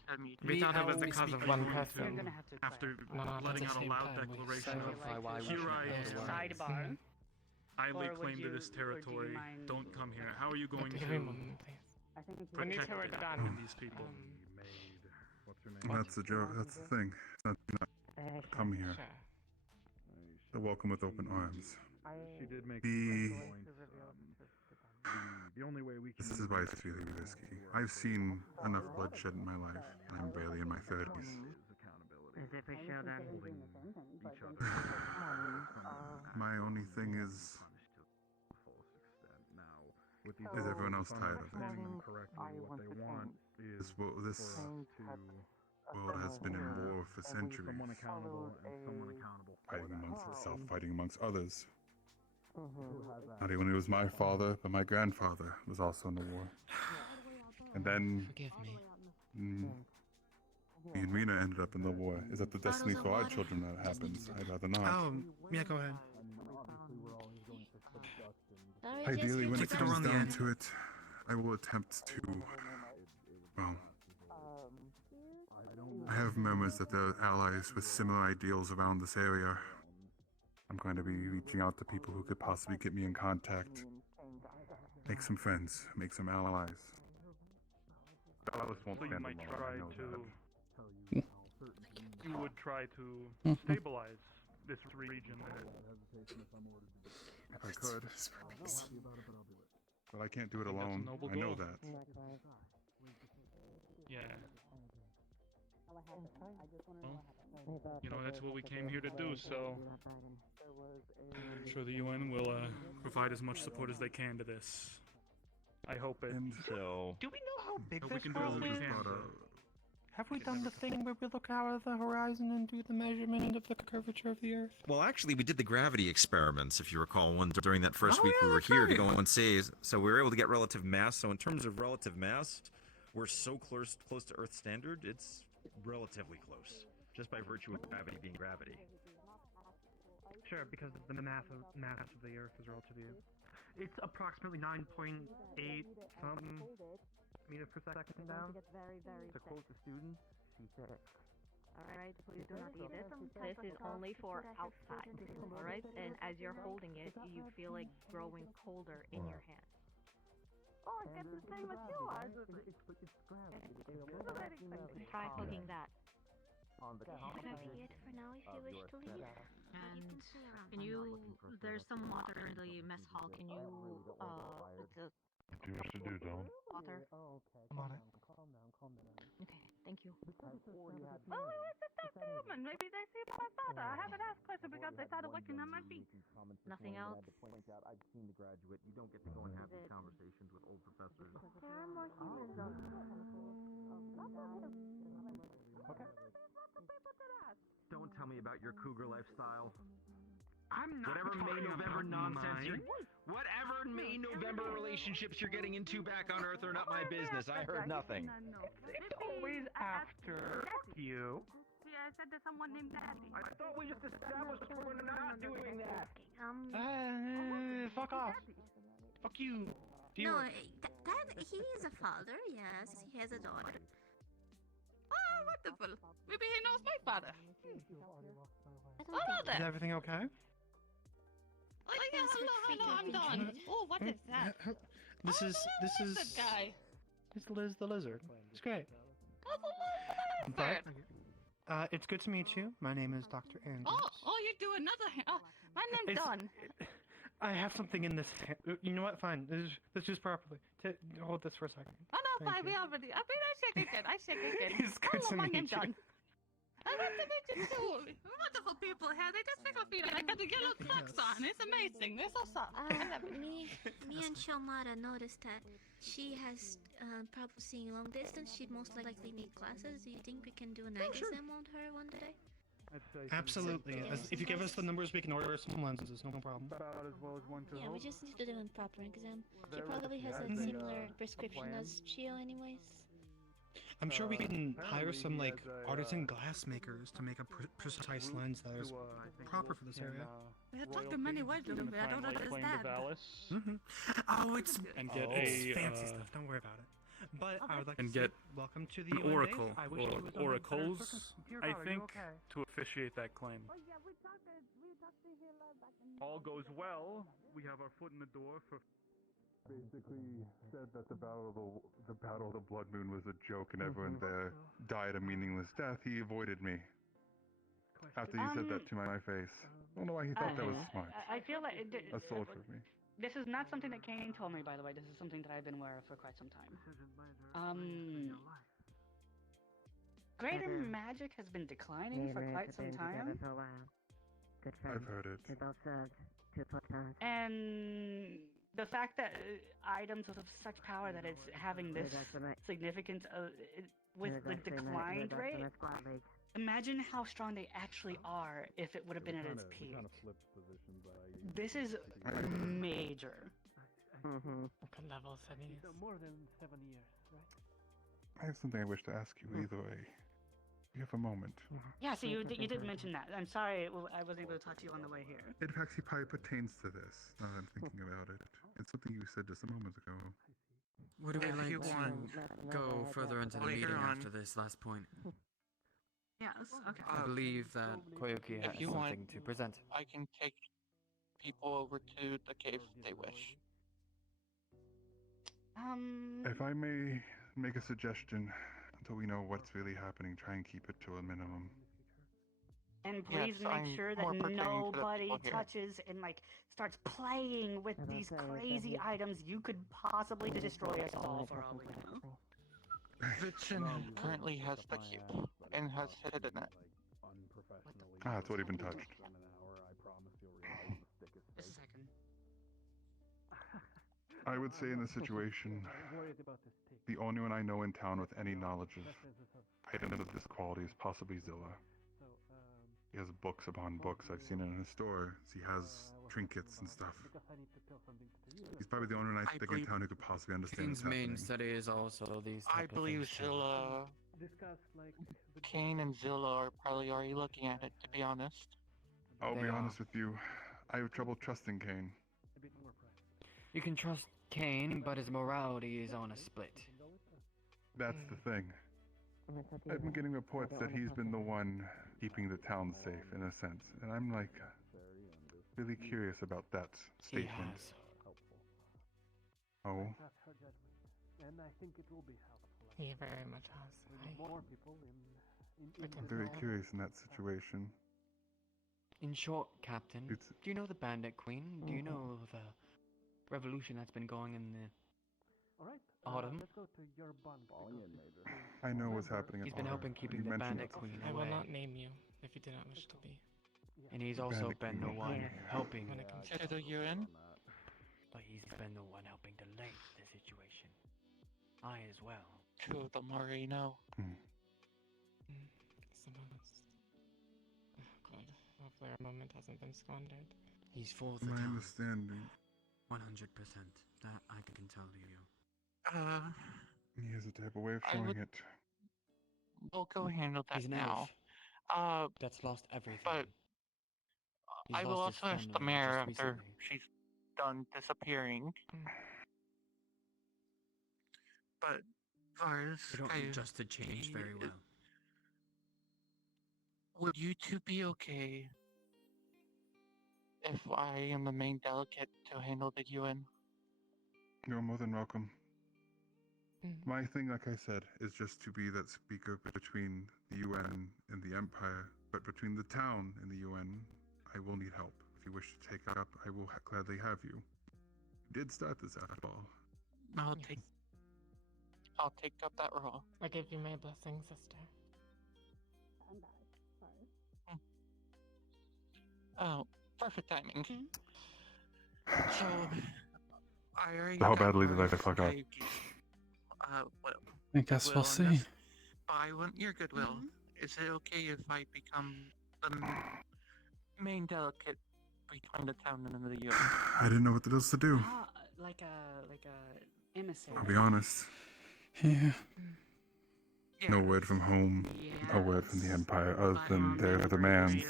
We thought it was How because of are one you going person. to, after No, letting at out the a same loud time, we declaration clarify of why we here I should am, Sidebar. I lay Or would claim to you- this or do you territory, mind- don't come here. How are you going Give to me a moment, please. I think it's When you protect two are it done, and these people? That's the joke. That's the thing. It's not come here. Sure. They're welcome with open arms. She did make The the only way we can. this is why it's really risky. I've seen enough bloodshed in my life, and I'm barely in my 30s. Is it for sure then? Each other. My only thing is is everyone else tired of it? What they want is This world has been in war for centuries, someone accountable and someone accountable. fighting amongst itself, fighting amongst others. Not even it was my father, but my grandfather was also in the war. And then Forgive me. me and Rina ended up in the war. Is that the destiny for our children that happens? I'd rather not. Oh, yeah, go ahead. Ideally, when it Kick the door comes on the down end. to it, I will attempt to Well, I have murmurs that there are allies with similar ideals around this area. I'm going to be reaching out to people who could possibly get me in contact. Make some friends, make some allies. Dallas won't So you stand might alone, try I know to. You would try to stabilize this region. If I could. But I can't do it That's a alone. noble I know goal. that. Yeah. Well, you know, that's what we came here to do, so I'm sure the UN will provide as much support as they can to this. I hope it. So. Do we know how big Hope we this can do world what we is? can. Have we done the thing where we look out of the horizon and do the measurement of the curvature of the Earth? Well, actually, we did the gravity experiments, if you recall, during that first Oh, week yeah, we were that's here to right. go and see. So we were able to get relative mass. So in terms of relative mass, we're so close to Earth standard, it's relatively close, just by virtue of gravity being gravity. Sure, because the mass of the Earth is relative to you. It's approximately 9.8 something meters per second down. To quote the student, she said. Alright, please do not eat it. This is only for outside. Alright? And as you're holding it, you feel it growing colder in your hand. Oh, it's the same as yours. Try hugging that. Can I be it for now if you wish to leave? And can you, there's some water in the mess hall, can you, What do you wish to do, Don? water? I'm on it. Okay, thank you. Oh, it's a tough woman. Maybe they see my father. I haven't asked questions because they started looking at my feet. Nothing else? I've seen the graduate. You don't get to go and have these conversations with old professors. There are more humans out Okay. Don't tell me about your cougar lifestyle. I'm not Whatever May talking November about nonsense mine. whatever May November relationships you're getting into back on Earth are not my business. I heard nothing. It's always after you. Yeah, I said there's someone named Daddy. I thought we just established we're not doing that. Fuck off. Fuck you. No, Dad, he is a father, yes. He has a daughter. Oh, wonderful. Maybe he knows my father. Hello Is there. everything okay? Oh, yeah, hello, I'm done. Oh, what is that? This is That guy. It's Liz the lizard. It's great. Oh, But it's good to meet you. My name is Dr. Andrews. oh, you do another. My name's It's- Don. I have something in this hand. You know what? Fine. Let's just properly. Hold this for a second. Oh no, Thank fine. you. We already. I mean, I shake again. It's good Hello, to my meet name's you. Don. I want to meet you too. Wonderful people here. They just make me feel like I got the yellow clocks on. It's amazing. They're so soft. I love it. Me and Shalmara noticed that she has problem seeing long distance. She'd most likely need glasses. Do you think we can do an eye exam on her one day? Absolutely. If you give us the numbers, we can order some lenses. No problem. About as well as one to Yeah, we just need to do a proper exam. She probably has a similar prescription as Chio anyways. I'm sure we can hire some like artisan glass makers to make a precise lens that is proper for this area. We have talked to many ways, but I don't understand. Oh, it's And get it's a, fancy stuff. Don't worry about it. But I would like and to get say welcome to the an UN oracle days. I wish or it was under better oracles, circumstances. I think, to officiate that claim. All goes well. We have our foot in the door for. Basically said that the battle of the Blood Moon was a joke and everyone there died a meaningless death. He avoided me. After you said that to my face. I don't know why he thought that was smart. I feel like A soldier of me. this is not something that Kane told me, by the way. This is something that I've been aware of for quite some time. Greater magic has been declining for quite some time. I've heard it. And the fact that items of such power that it's having this significant with the declined rate, imagine how strong they actually are if it would have been at its peak. This is major. What level 7 years? More than 7 years, right? I have something I wish to ask you either way. You have a moment. Yeah, so you did mention that. I'm sorry I wasn't able to talk to you on the way here. It actually probably pertains to this, now that I'm thinking about it. It's something you said just a moment ago. Would we If like you to want go further into the later meeting on. after this last point? Yes, okay. I believe that Koyuki has If you something want, to present. I can take people over to the cave if they wish. If I may make a suggestion, until we know what's really happening, try and keep it to a minimum. And please Yes, make I'm sure that more pertaining to the nobody people here. touches and like starts playing with these crazy items. You could possibly destroy us all for all we know. Vixen currently has the cube and has hidden it. Ah, it's already been touched. Just a second. I would say in this situation, the only one I know in town with any knowledge of items of this quality is possibly Zilla. He has books upon books. I've seen it in his store. He has trinkets and stuff. He's probably the only one I think in town who could possibly understand what's Kane's main happening. study is also these I type of believe things too. Zilla, Kane and Zilla are probably already looking at it, to be honest. I'll They be are. honest with you. I have trouble trusting Kane. You can trust Kane, but his morality is on a split. That's the thing. I've been getting reports that he's been the one keeping the town safe, in a sense. And I'm like, really curious about that He statement. has. Oh? And I think it will be helpful. He very much has. More people I'm very curious in that situation. In short, Captain, It's- do you know the Bandit Queen? Do you know the revolution that's been going in the Alright, autumn? let's go to your bunk. I know what's happening. He's in been Autumn. helping keeping You the mentioned Bandit it. Queen I will away. not name you if you do not wish to be. And he's also Bandit been the Queen. one helping. When it comes To the UN? But he's been the one helping delay the situation. I as well. To the more you know. Suppose. Oh god, hopefully our moment hasn't been squandered. He's for the My town. understanding. 100%. That I can tell you. He has a type of way of I showing would- it. We'll go handle that He's an now. elf. That's lost everything. But He's I will lost his also ask the family mayor just after recently. she's done disappearing. But Vars, They don't adjust to change very well. Would you two be okay if I am the main delegate to handle the UN? You're more than welcome. My thing, like I said, is just to be that speaker between the UN and the Empire. But between the town and the UN, I will need help. If you wish to take up, I will gladly have you. You did start this after all. I'll take up that role. I give you my blessing, sister. Oh, perfect timing. So, I How badly did I fuck up? Well, I guess we'll goodwill and see. this- I want your goodwill. Is it okay if I become the main delegate between the town and the UN? I didn't know what else to do. Like a emissary. I'll be honest. Yeah. No word from home. No word from the Empire other than their demands.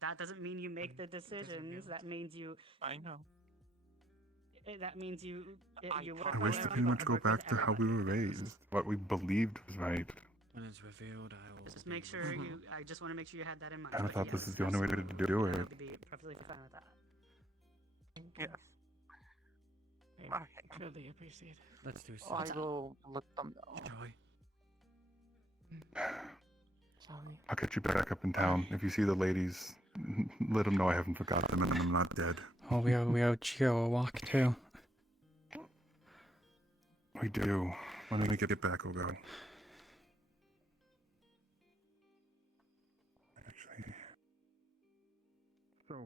That doesn't mean you make the decisions. That means you. I know. That means you. You work I wish to pretty much go back to how we were raised. What we believed was right. When it's revealed, I will. Just make sure you. I just want to make sure you had that in mind. I but thought yes, this is the only way to do it. I would be perfectly fine with that. Yes. I truly appreciate it. Let's do so. I will let them know. Joy. Shall we? I'll get you back up in town. If you see the ladies, let them know I haven't forgot them and I'm not dead. Oh, we owe Gio a walk too. We do. When we get back, we'll go. Actually. So.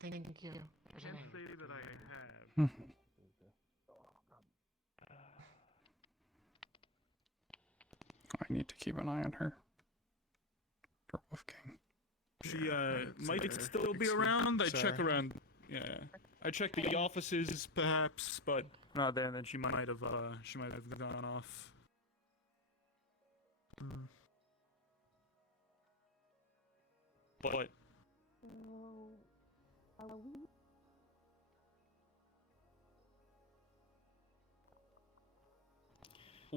Thank you. I can't say that I have. I need to keep an eye on her. For Wolfgang. She might still be around. I check around. Yeah, I check the offices perhaps, but not there. Then she might have gone off. But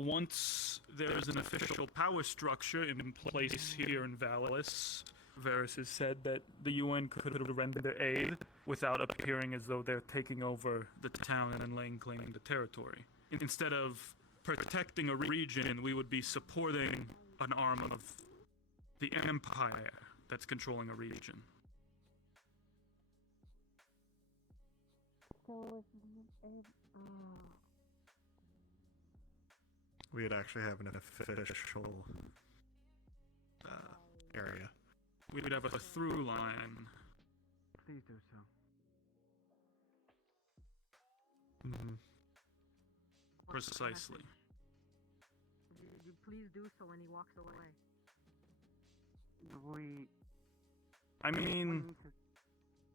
once there's an official power structure in place here in Valis, Varys has said that the UN could render aid without appearing as though they're taking over the town and laying claim to territory. Instead of protecting a region, we would be supporting an arm of the Empire that's controlling a region. We'd actually have an official area. We would have a through line. Please do so. Precisely. Please do so when he walks away. I mean,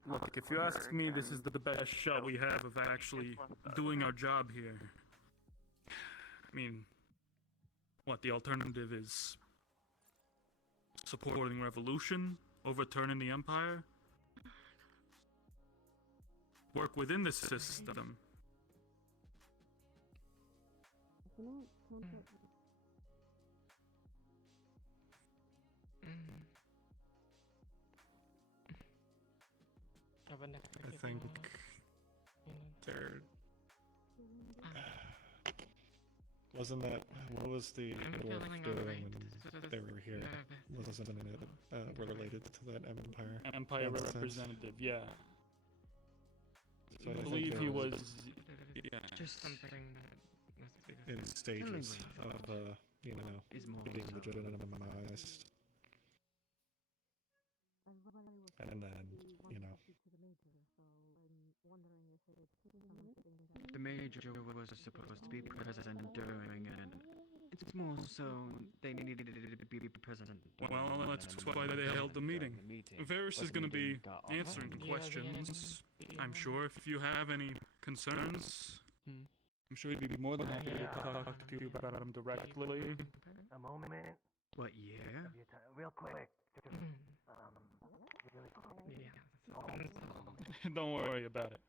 look, if you ask me, this is the best shot we have of actually doing our job here. I mean, what, the alternative is supporting revolution, overturning the Empire? Work within the system. I think they're... Wasn't that... What was the dwarf doing when they were here? Wasn't it related to that Empire? Empire Nonsense? representative, yeah. So I believe he was... Yeah. Just something in stages of, you know, being legitimized. And then, you know... The Major was supposed to be president during it. It's more so they needed to be president. Well, that's why they held the meeting. Varys is going to be answering questions. I'm sure if you have any concerns, I'm sure he'd be more than happy to talk to you about them directly. A moment. What year? Real quick. Don't worry about it.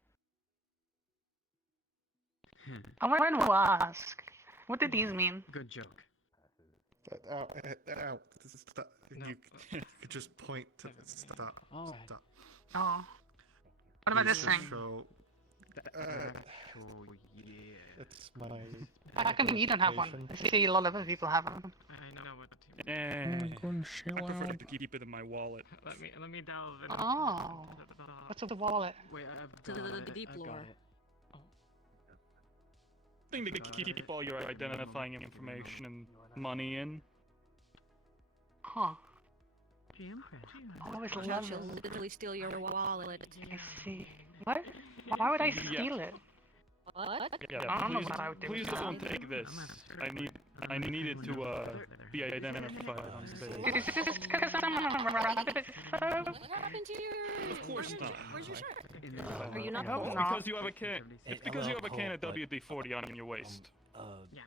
I want to ask, what did these mean? Good joke. Stop. You could just point to the stop. Oh. Stop. Oh. What about this thing? It's my... How come you don't have one? I see a lot of other people have them. I know what I prefer to keep it in my wallet. Let me delve in. Oh. What's a wallet? Wait, To the deep lore. Thing to keep all your identifying information and money in. Huh. GM I always She'll love this. literally steal your wallet. I see. What? Why would I steal it? What? Yeah, I don't know please, what I would do. please don't take this. I need it to be identified on stage. Is this because I'm a rabbit? What happened to your... Of course not. Where's your shirt? Are you not No, cold? no. Because you have a can. It's because you have a can of WD-40 on your waist.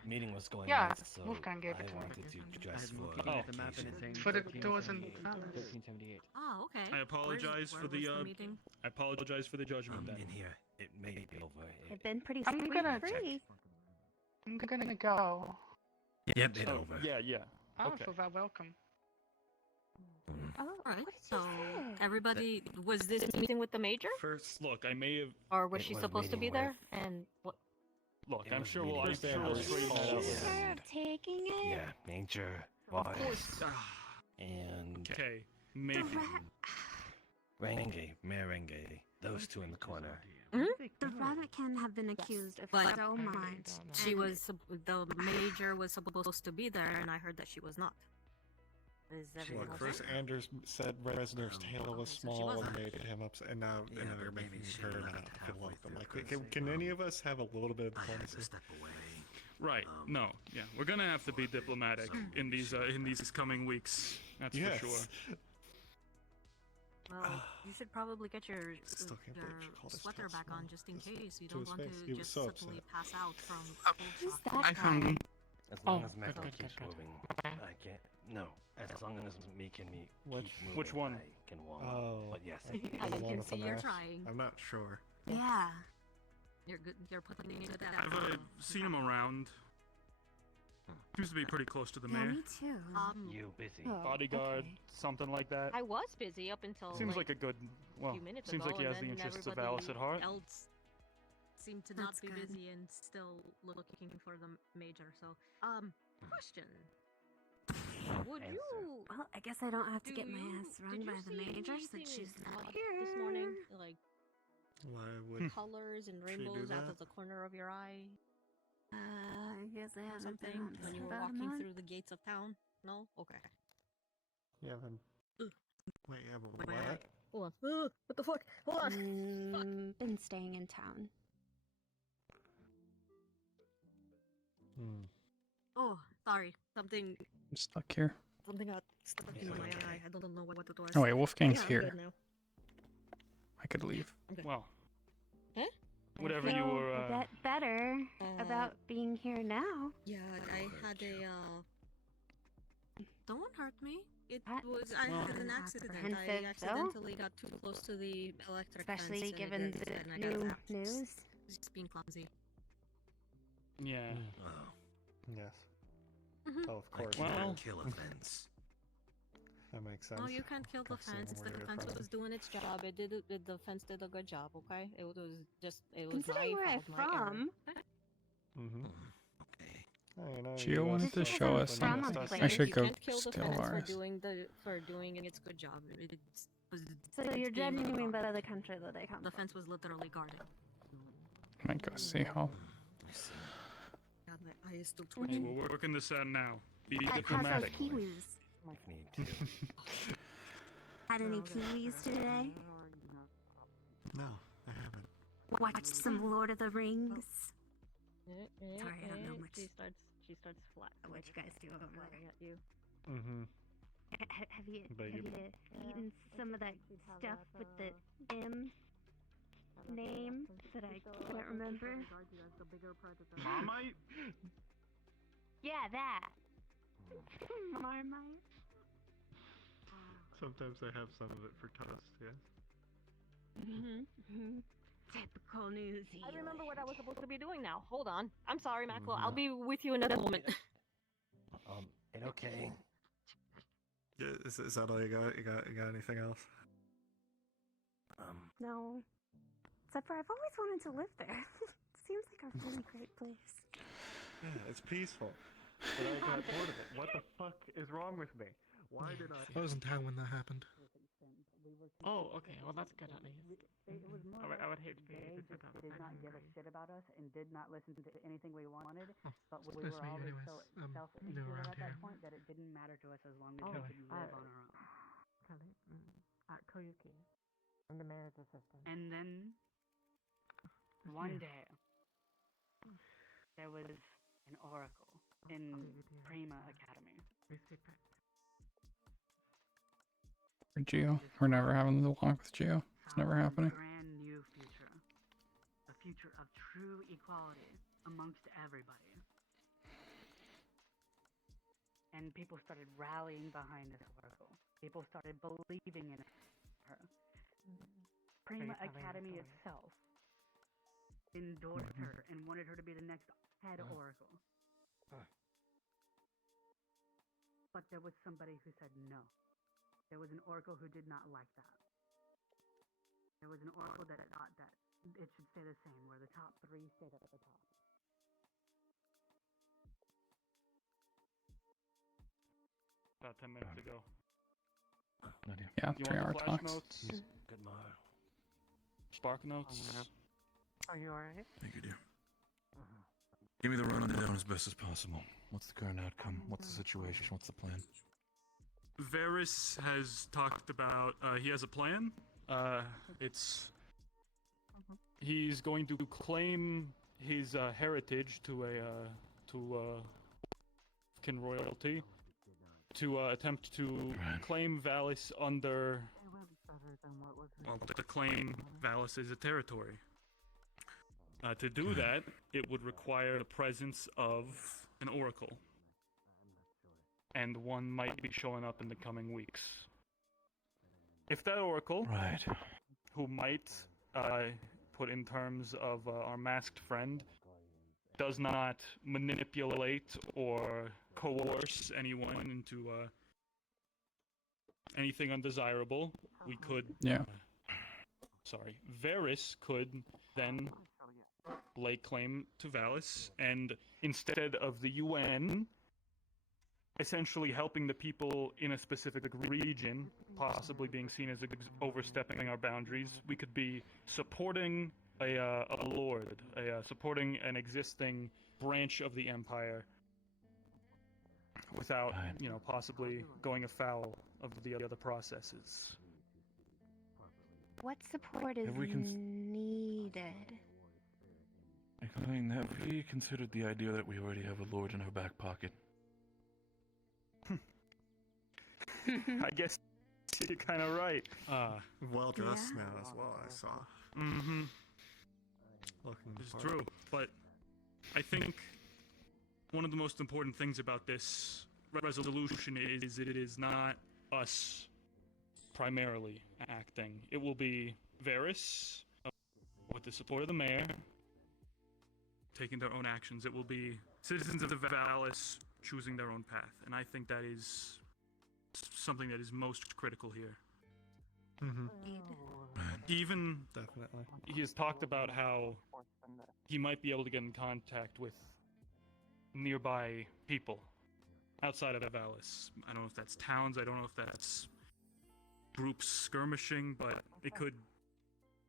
Meeting was going Yeah, on, so Wolfgang gave it I to me. wanted to dress for Oh. the occasion. For the doors and valves. 1378. Oh, okay. I apologize for the meeting? I apologize for the judgment. Then. In here, it may be over. I've been pretty I'm gonna free. I'm gonna go. Yep, it's over. Yeah. I don't Okay. feel that welcome. Oh, alright. So, everybody, was this meeting with the Major? First, look, I may have. Or was It she was supposed to be meeting there? And what? Look, It I'm was sure meeting we'll with straighten that out. Yeah. Taking it? Yeah, Major Of was course. and Okay, maybe. Merengue, those two in the corner. The rabbit can have been accused of But so much. she was, the Major was supposed to be there, and I heard that she was not. Is everything Look, okay? first Anders said Reznar's tail was small and made him upset, and now they're making her not feel welcome. Like, can any of us have a little bit of diplomacy? Right. No. Yeah, we're gonna have to be diplomatic in these coming weeks. That's Yes. for sure. Well, you should probably get your Still can't believe she called us sweater tail back on small. just in case. You To don't his want face. to He was just so suddenly upset. pass out from Who's cold that shock. guy? I found As long Oh, as Mecha good, keeps good. moving, I can't. No, as long as me can keep moving, Which one? I can walk. Oh. But yes, I The one can with see the you're mask? trying. I'm not sure. Yeah. You're good. You're putting it to that. I've seen him around. Seems to be pretty close to the Yeah, mayor. me too. You busy. Oh, Bodyguard, okay. something like that. I was busy up until Seems like a good. Well, few minutes seems ago, like he and has the then interests of everybody Alice at heart. Else seem to not That's be good. busy and still looking for the major. So, question. Would you Well, I guess I don't have to do get my you- ass did run you by the see major anything since she's not odd here this morning? Like Why would colors and she do rainbows out that? of the corner of your eye? I guess I Or haven't been something on when this you were about a walking month. through the gates of town? No? Okay. Yeah, then. Wait, yeah, but Wait, what? hold on. What the fuck? Hold on. Been staying in town. Oh, sorry. Something I'm stuck here. got stuck in my eye. I don't know what it was. Oh wait, Wolfgang's Yeah, I'm here. good now. I could leave. Well, Huh? whatever I you feel were. a bit better about being here now. Yeah, I had a Don't hurt me. It What? was I Well, had an accident. I apprehensive, though? accidentally got too close to the electric fence Especially and given and the I got new zapped. news. Just being clumsy. Yeah. Yes. Mhm. Oh, of course. Well, kill a fence. That makes sense. No, you can't kill the I've seen fence. It's where the you're fence from. was doing its job. The fence did a good job. Okay, it was my Considering where I'm fault, my error. from, Mm-hmm. Okay. Oh, you know, Gio US wanted to stuff show is us when from US a stuff- place. I should You go can't kill the steal fence ours. for doing its good job. so you're judging me by the country that I come The from. fence was literally guarded. Might go see how. God, my eye is still Well, twitching. we're working this out now. Be How's those diplomatic. kiwis? Me too. Had any kiwis today? No, I haven't. Watched some Lord of the Rings. Sorry, I don't know much. She starts flat. What you guys do over flapping there? at you. Mm-hmm. Have you But you- eaten some of that stuff with the M name that I can't remember? Marmite? Yeah, that. Marmite. Sometimes I have some of it for toast, yes. Typical New Zealand. I remember what I was supposed to be doing now. Hold on. I'm sorry, Mackerel. I'll be with you in a moment. Okay. Yeah, is that all you got? You got anything else? No. Except for I've always wanted to live there. Seems like a really great place. Yeah, it's peaceful. But I got bored of it. What the fuck is wrong with me? Why did I I was in town when that happened. Oh, okay. Well, that's good at least. I would hate to be They without just did not give a shit about us and did not listen to anything we wanted. But we nice were to meet you always anyways. so I'm self-insecure new around at that here. point that it didn't matter to us as long as Oh, we could live uh, on our own. Kelly, Koyuki. I'm the mayor's assistant. And then one day there was an oracle in Prima Academy. For Gio. We're never having the walk with Gio. It's never happening. A brand new future. A future of true equality amongst everybody. And people started rallying behind this oracle. People started believing in her. Prima Academy itself endorsed her and wanted her to be the next head oracle. But there was somebody who said no. There was an oracle who did not like that. There was an oracle that thought that it should stay the same, where the top three stayed at the top. About 10 minutes ago. Yeah, You 3 want hour the flash talks. notes? Good morrow. Spark notes? Are you alright? Thank you, dear. Give me the rundown as best as possible. What's the current outcome? What's the situation? What's the plan? Varys has talked about, he has a plan. It's, he's going to claim his heritage to kin royalty, to attempt to claim Valis under, well, to claim Valis as a territory. To do that, it would require the presence of an oracle. And one might be showing up in the coming weeks. If that oracle, who might, put in terms of our masked friend, does not manipulate or coerce anyone into anything undesirable, we could. Yeah. Sorry, Varys could then lay claim to Valis, and instead of the UN essentially helping the people in a specific region, possibly being seen as overstepping our boundaries, we could be supporting a lord, supporting an existing branch of the empire without, possibly going afoul of the other processes. What support is needed? I mean, have we considered the idea that we already have a lord in our back pocket? I guess you're kind of right. Well dressed now as well, I saw. Mm-hmm. Looking It's for true, but I think one of the most important things about this resolution is it is not us primarily acting. It will be Varys, with the support of the mayor, taking their own actions. It will be citizens of the Valis choosing their own path, and I think that is something that is most critical here. Mm-hmm. Even definitely, he has talked about how he might be able to get in contact with nearby people outside of Valis. I don't know if that's towns, I don't know if that's groups skirmishing, but it could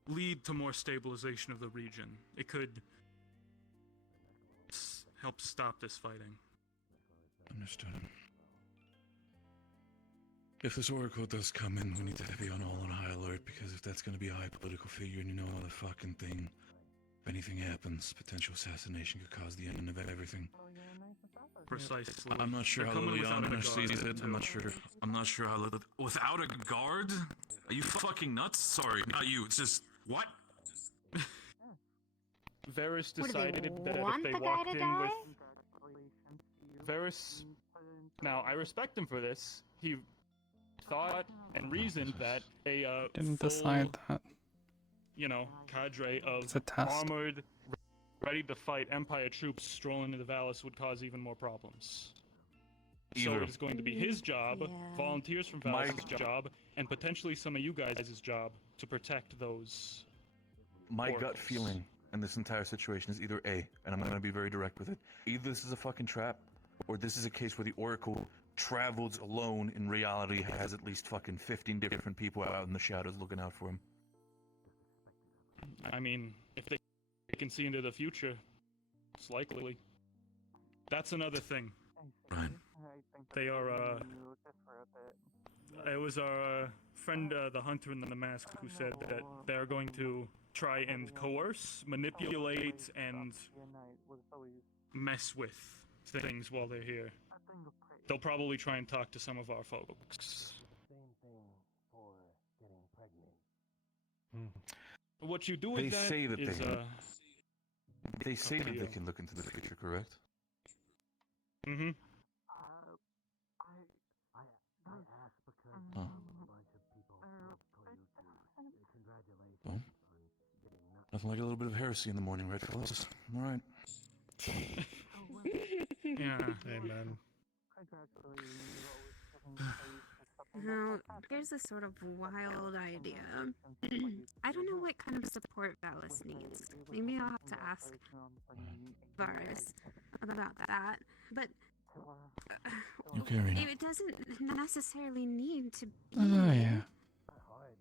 lead to more stabilization of the region. It could help stop this fighting. Understood. If this oracle does come in, we need to be on high alert, because if that's going to be a high political figure, and you know how the fucking thing, if anything happens, potential assassination could cause the end of everything. Precisely. I'm not sure They're how coming without Liliana a sees guard, it. too. I'm not sure how without a guard? Are you fucking nuts? Sorry, not you. It's just what? Varys What, do they decided that want if the they guy walked to in die? with Varys, now I respect him for this. He thought and reasoned that a Didn't full, decide that. cadre of It's a test. armored, ready to fight Empire troops strolling into the Valis would cause even more problems. So Either. it is going to be his job, volunteers from My- Valis' job, and potentially some of you guys' job to protect those. My gut oracles. feeling in this entire situation is either A, and I'm going to be very direct with it, either this is a fucking trap, or this is a case where the Oracle travels alone in reality, has at least fucking 15 different people out in the shadows looking out for him. I mean, if they can see into the future, it's likely. That's another thing. Right. They are, it was our friend, the Hunter in the Mask, who said that they're going to try and coerce, manipulate, and mess with things while they're here. They'll probably try and talk to some of our folks. What you do with They that say that is, they say up to that they you. can look into the future, correct? Mm-hmm. Huh. Well, nothing like a little bit of heresy in the morning, right, fellas? All right. Yeah. Amen. Now, there's a sort of wild idea. I don't know what kind of support Valis needs. Maybe I'll have to ask Varys about that. But Okay, Rina. it doesn't necessarily need to be Oh, yeah.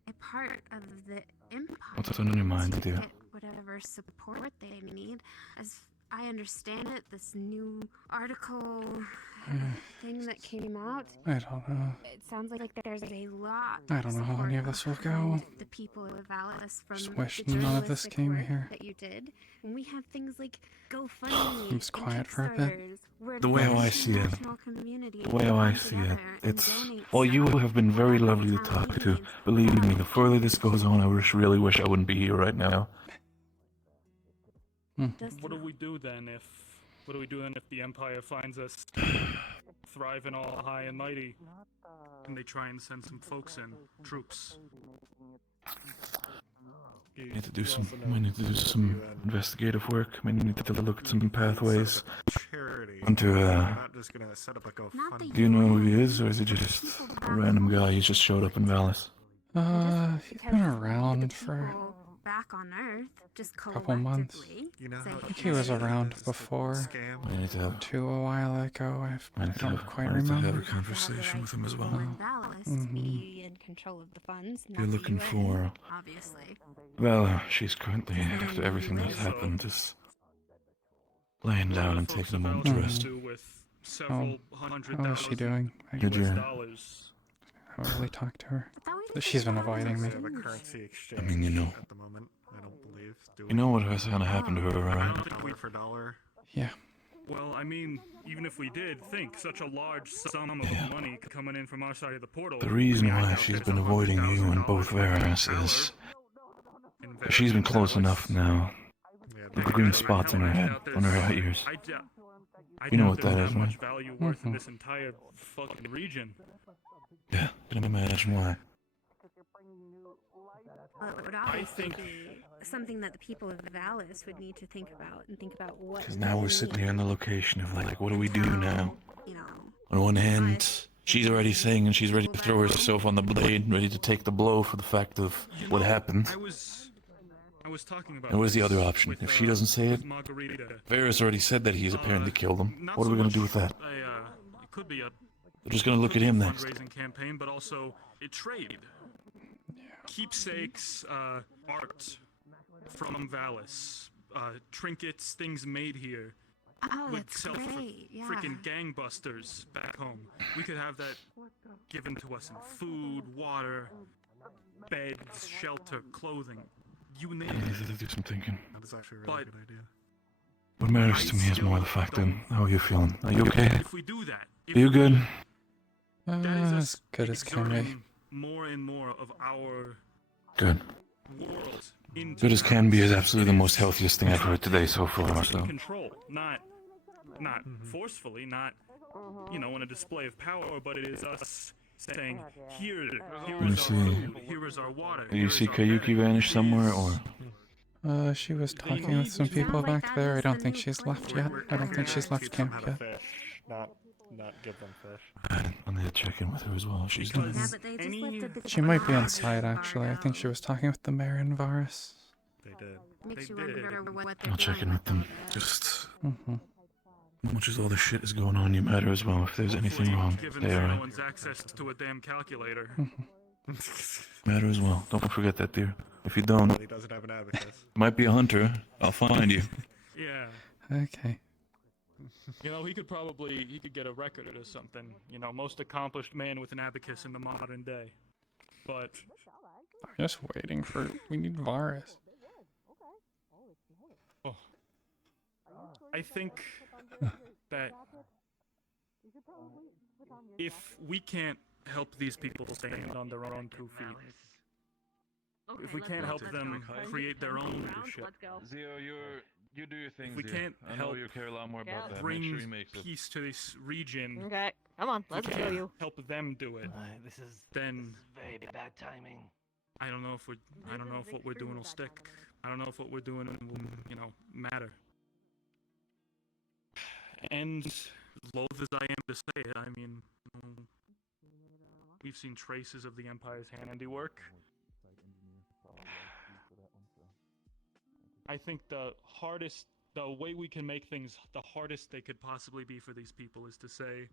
a part of the Empire. What's on your mind, to dear? get whatever support they need. As I understand it, this new article thing that came out, I don't know. it sounds like there's a lot I don't know how any of this will go. the people of Valis from Just the wish none of this journalistic came work here. that you did. And we have things like GoFundMe It was and quiet for a bit. Kickstarters, where The way how I see it, international community the way how I come see it, together and it's, donate while you stuff have been very whatever lovely to the town talk to, needs. believe me, the further this goes on, I really wish I wouldn't be here right now. What do we do then if the Empire finds us thriving all high and mighty, and they try and send some folks in, troops? Need to do some. We need to do some investigative work. We need to look at some pathways. Into Not just gonna set up like a fun. Do you know who he is, or is he just a random guy? He just showed up in Vallis. He's been around for back on Earth, just couple months. You know say, how I think he was around before. We need to have. To a while ago. I don't quite I need to have a remember. conversation with him as well. Vallis Mhm. be in control of the funds. You're looking for. Obviously. Well, she's currently, after everything that's happened, just laying down and taking a moment to rest. Oh, how is she doing? Did you? I haven't really talked to her. She's been avoiding me. The currency exchange. I mean, you know. At the moment, I don't believe. Do You know what was gonna happen to her, I right? don't think we for dollar. Yeah. Well, I mean, even if we did, think such a large sum of money coming in from our side of the portal. The reason why she's been avoiding you and both Veras is she's been close enough now. The green spots on her head, on her ears. You know what that is, right? Much value worth in this entire fucking region. Yeah, can you imagine why? Well, it would obviously be something that the people of Vallis would need to think about and think about what. Because now we're sitting here in the location of like, what do we do now? You know. On one hand, she's already saying and she's ready to throw herself on the blade, ready to take the blow for the fact of what happened. I was talking about. And what is the other option? If she doesn't say it, Varys already said that he's apparently killed him. What are we gonna do with that? It could be a. We're just gonna look at him next. Fundraising campaign, but also a trade. Keepsakes, art from Vallis, trinkets, things made here. Oh, would that's sell great. Yeah. for freaking gangbusters back home. We could have that given to us in food, water, beds, shelter, clothing. You name I need it. to do some thinking. That is actually a really good idea. What matters to me is more the fact that, how are you feeling? Are you okay? If we do that, Are you good? As good as can be. exerting more and more of our Good. world into Good as can be is absolutely the most healthiest thing I've heard today so far, so. control, not forcefully, not in a display of power, but it is us saying, here Let me is our see. food, here is our water. Do you see Kayuki vanish somewhere, or? She was talking with some people back there. I don't think she's left yet. I don't think she's left camp yet. Not give them fish. I need to check in with her as well. She's doing. Yeah, but they just lifted the She might be inside, actually. I think she was talking with the mayor and Varus. They did. Makes you wonder what they're I'll check in doing. with them. Just. Mm-hmm. As much as all this shit is going on, you matter as well. If there's anything wrong, Given they no are. one's access to a damn calculator. Matter as well. Don't forget that, dear. If you don't, He doesn't have an abacus. might be a hunter. I'll find you. Yeah. Okay. He could get a record or something. Most accomplished man with an abacus in the modern day. But I'm just waiting for. We need Varus. I think that if we can't help these people stand on their own 2 feet, if we can't help them create their own leadership, Zio, you do your thing. if we Zio. can't I know help you care a lot more about that. Make bring sure he makes it. peace to this region, Okay, come on, if we let's can't kill you. help them do it, This is then very bad timing. I don't know if what we're doing will stick. I don't know if what we're doing will, matter. And loath as I am to say it, I mean, we've seen traces of the Empire's handiwork. I think the way we can make things the hardest they could possibly be for these people is to say,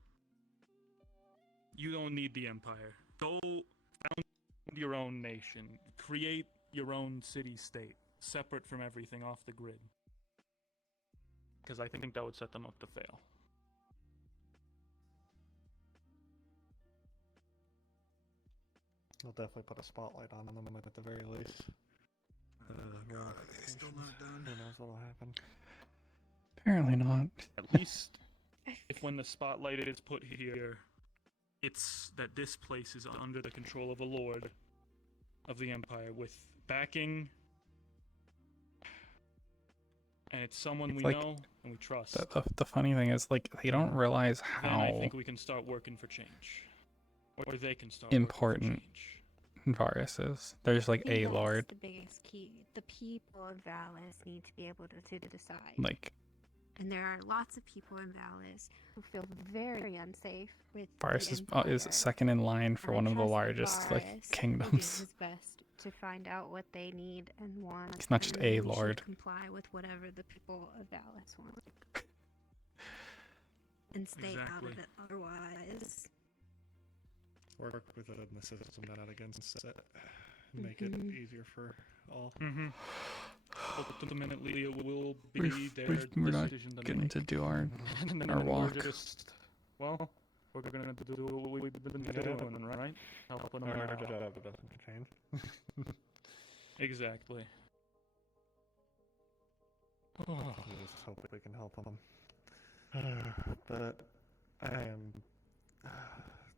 you don't need the Empire. Go found your own nation. Create your own city-state, separate from everything off the grid. Because I think that would set them up to fail. We'll definitely put a spotlight on them at the very least. God, they're still not done. Who knows what'll happen? Apparently not. At least, if when the spotlight is put here, it's that this place is under the control of a lord of the Empire with backing, and it's someone we Like, know and we trust. The funny thing is, like, they don't realize Then I how think we can start working for change. Or they can start working for important change. Varus is. There's like I think a that's lord. the biggest key. The people of Valis need to be able to decide. Like And there are lots of people in Valis who feel very unsafe with Varus the is Empire. second in line for And I one of the trust largest Varus like will do kingdoms. his best to find out what they need and want. He's not just and a then we should lord. comply with whatever the people of Valis want. And stay out Exactly. of it otherwise. Work within the system, not against it. Make it Mhm. easier for all. Ultimately, it will be their We're not decision to getting make. to do our And our then walk. we're just, well, we're gonna do what we've been doing, right? Helping them Our out. job doesn't change. Exactly. Just hope we can help them. But I am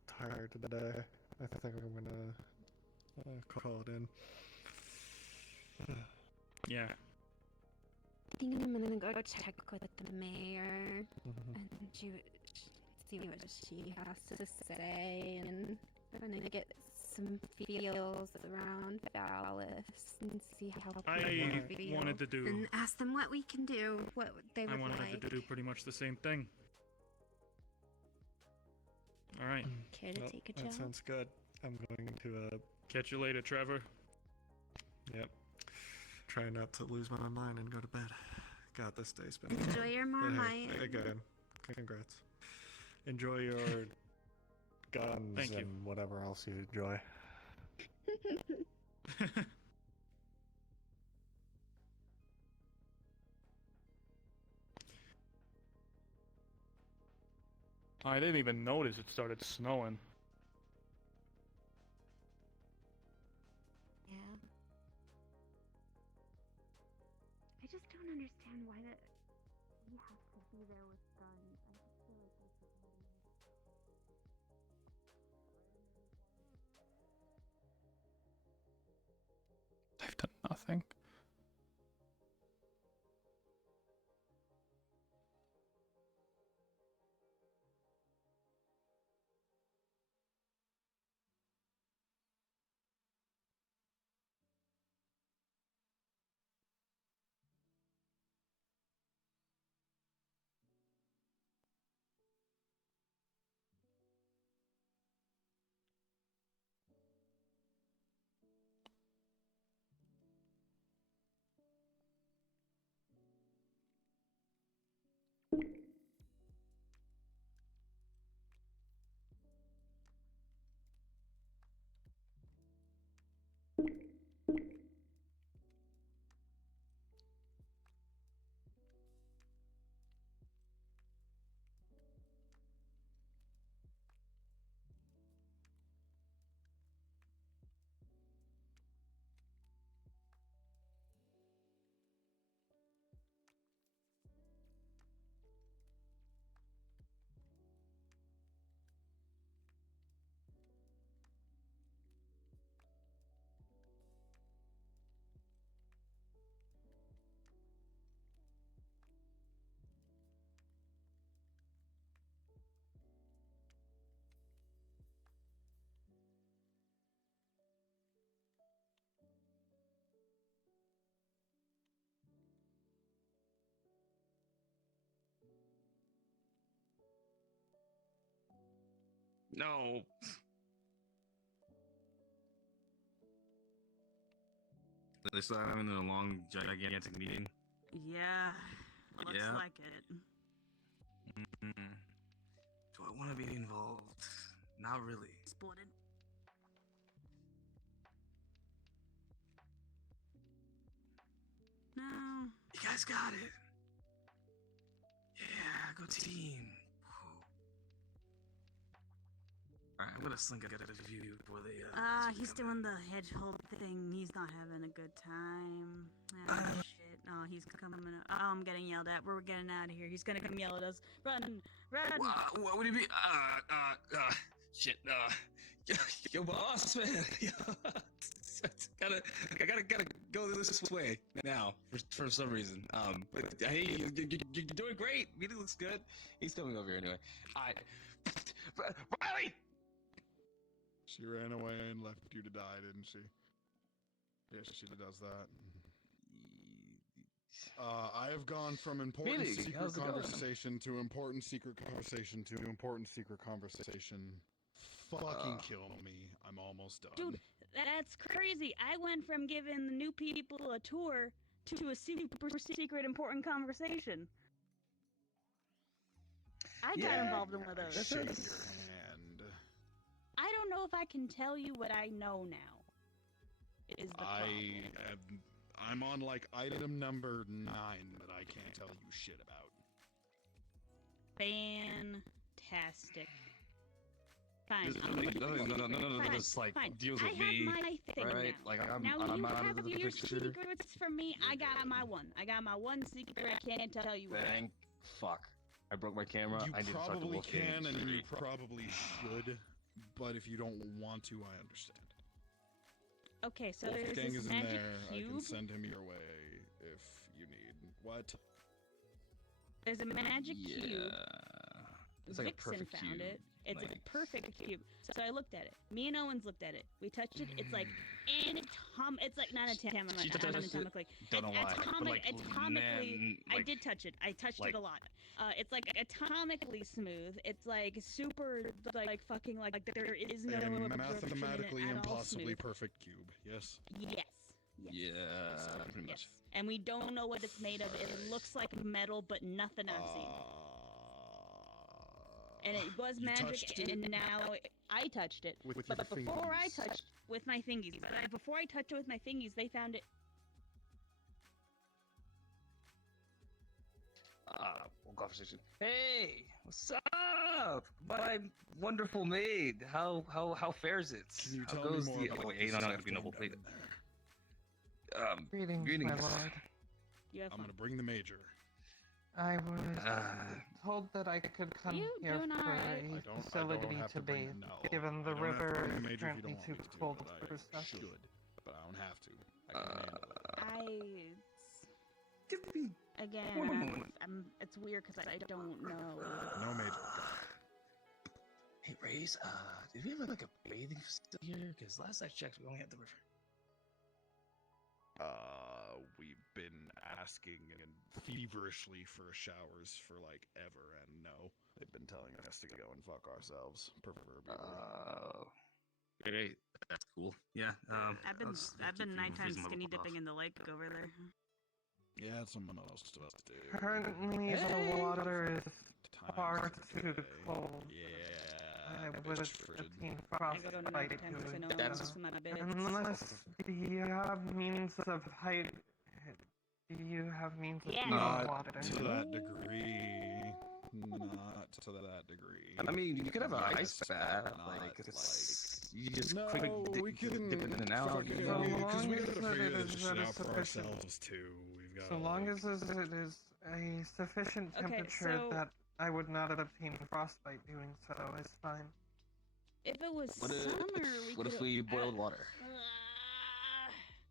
tired today. I think I'm gonna call it in. Yeah. I think I'm gonna go check with the mayor and see what she has to say, and I'm gonna get some feels around Valis and see how I people feel. wanted to do- and ask them what we can do, what they I would wanted like. to do pretty much the same thing. All right. Care to take a That job? sounds good. I'm going to Catch you later, Trevor. Yep. Try not to lose my mind and go to bed. God, this day's been. Enjoy your But hey, Marmite. again, congrats. Enjoy your guns Thank you. and whatever else you enjoy. I didn't even notice it started snowing. Yeah. I just don't understand why that you have to be there with guns. I just feel like this is I've done nothing. No. They still having a long, gigantic meeting. Yeah, looks Yeah. like it. Do I want to be involved? Not really. Splitted. No. You guys got it. Yeah, go team. Alright, I'm gonna slink out a view before they. He's doing the hedgehog thing. He's not having a good time. Ah, shit. No, he's coming. Oh, I'm getting yelled at. We're getting out of here. He's gonna come yell at us. Run! Run! What would he be? Shit. Yo, boss, man. I gotta go this way now for some reason. But hey, you're doing great. Meeting looks good. He's coming over here anyway. Riley. She She ran away and left you to die, didn't she? Yes, she does that. I have gone from important Meeting, secret how's it going? conversation to important secret conversation to important secret conversation. Fucking kill me. I'm almost done. Dude, that's crazy. I went from giving the new people a tour to a super secret important conversation. I got involved in one of those. Shake your hand. I don't know if I can tell you what I know now. Is the problem. I'm on like item number 9 that I can't tell you shit about. Fantastic. Fine. None of this like deals with me, right? Like I'm you out have of the your picture. secrets from me. I got my one. I got my one secret. I can't tell you. Thank fuck. I broke my camera. You I need to talk to probably Wolfgang. can, and you probably should, but if you don't want to, I understand. Okay, so there's Wolfgang this is in magic there. I can cube. send him your way if you need. What? There's a magic cube. It's like a Vixen perfect found cube. it. It's Like- a perfect cube. So I looked at it. Me and Owens looked at it. We touched it. It's like It's like not She anatomically. touched it? Anatomically. Don't know why, but, like, Atomically. man, I like- did touch it. I touched like- it a lot. It's like atomically smooth. It's like super like fucking like there is no A absorption in it mathematically at all impossibly smooth. perfect cube. Yes. Yes. Yeah, pretty much. And we don't know what it's made of. It looks like metal, but nothing I've seen. And it was You magic, touched it? and now I touched it. With but your before I fingies. touched with my fingies, before I touched it with my fingies, they found it. Conversation. Hey, what's up, my wonderful maid? How fares it? Can you How tell me goes more the? about Oh what wait, this no, is not gonna be going noble down plate. Greetings, greetings. my lord. I'm gonna bring the major. I was told that I could come You here doing for alright? a I don't facility have to to bring- bathe, no, given the I don't have to river bring the is major if you currently don't too want me to, cold but for I stuff. should, but I don't have to. I can handle it. Again, it's weird because I don't know. No major. Hey, Raze, did we have like a bathing facility here? Because last I checked, we only had the river. We've been asking and feverishly for showers for like ever, and no, they've been telling us to go and fuck ourselves. Great, that's cool. Yeah. I've been nighttime skinny dipping in the lake over there. Yeah, it's something else to us do. Currently, the water is far too cold. Yeah. I would attain frostbite doing so. Unless you have means of height, do you have means of Not water? to that degree. Not to that degree. I mean, you could have an Yes, ice bath, not like it's, you just No, quick we dip can in and out. because long we as gotta it figure is this shit at a out for sufficient- ourselves too. We've got So long as it is a sufficient Okay, temperature so- that I would not obtain frostbite doing so is fine. If it was What if, summer, what if we boiled water?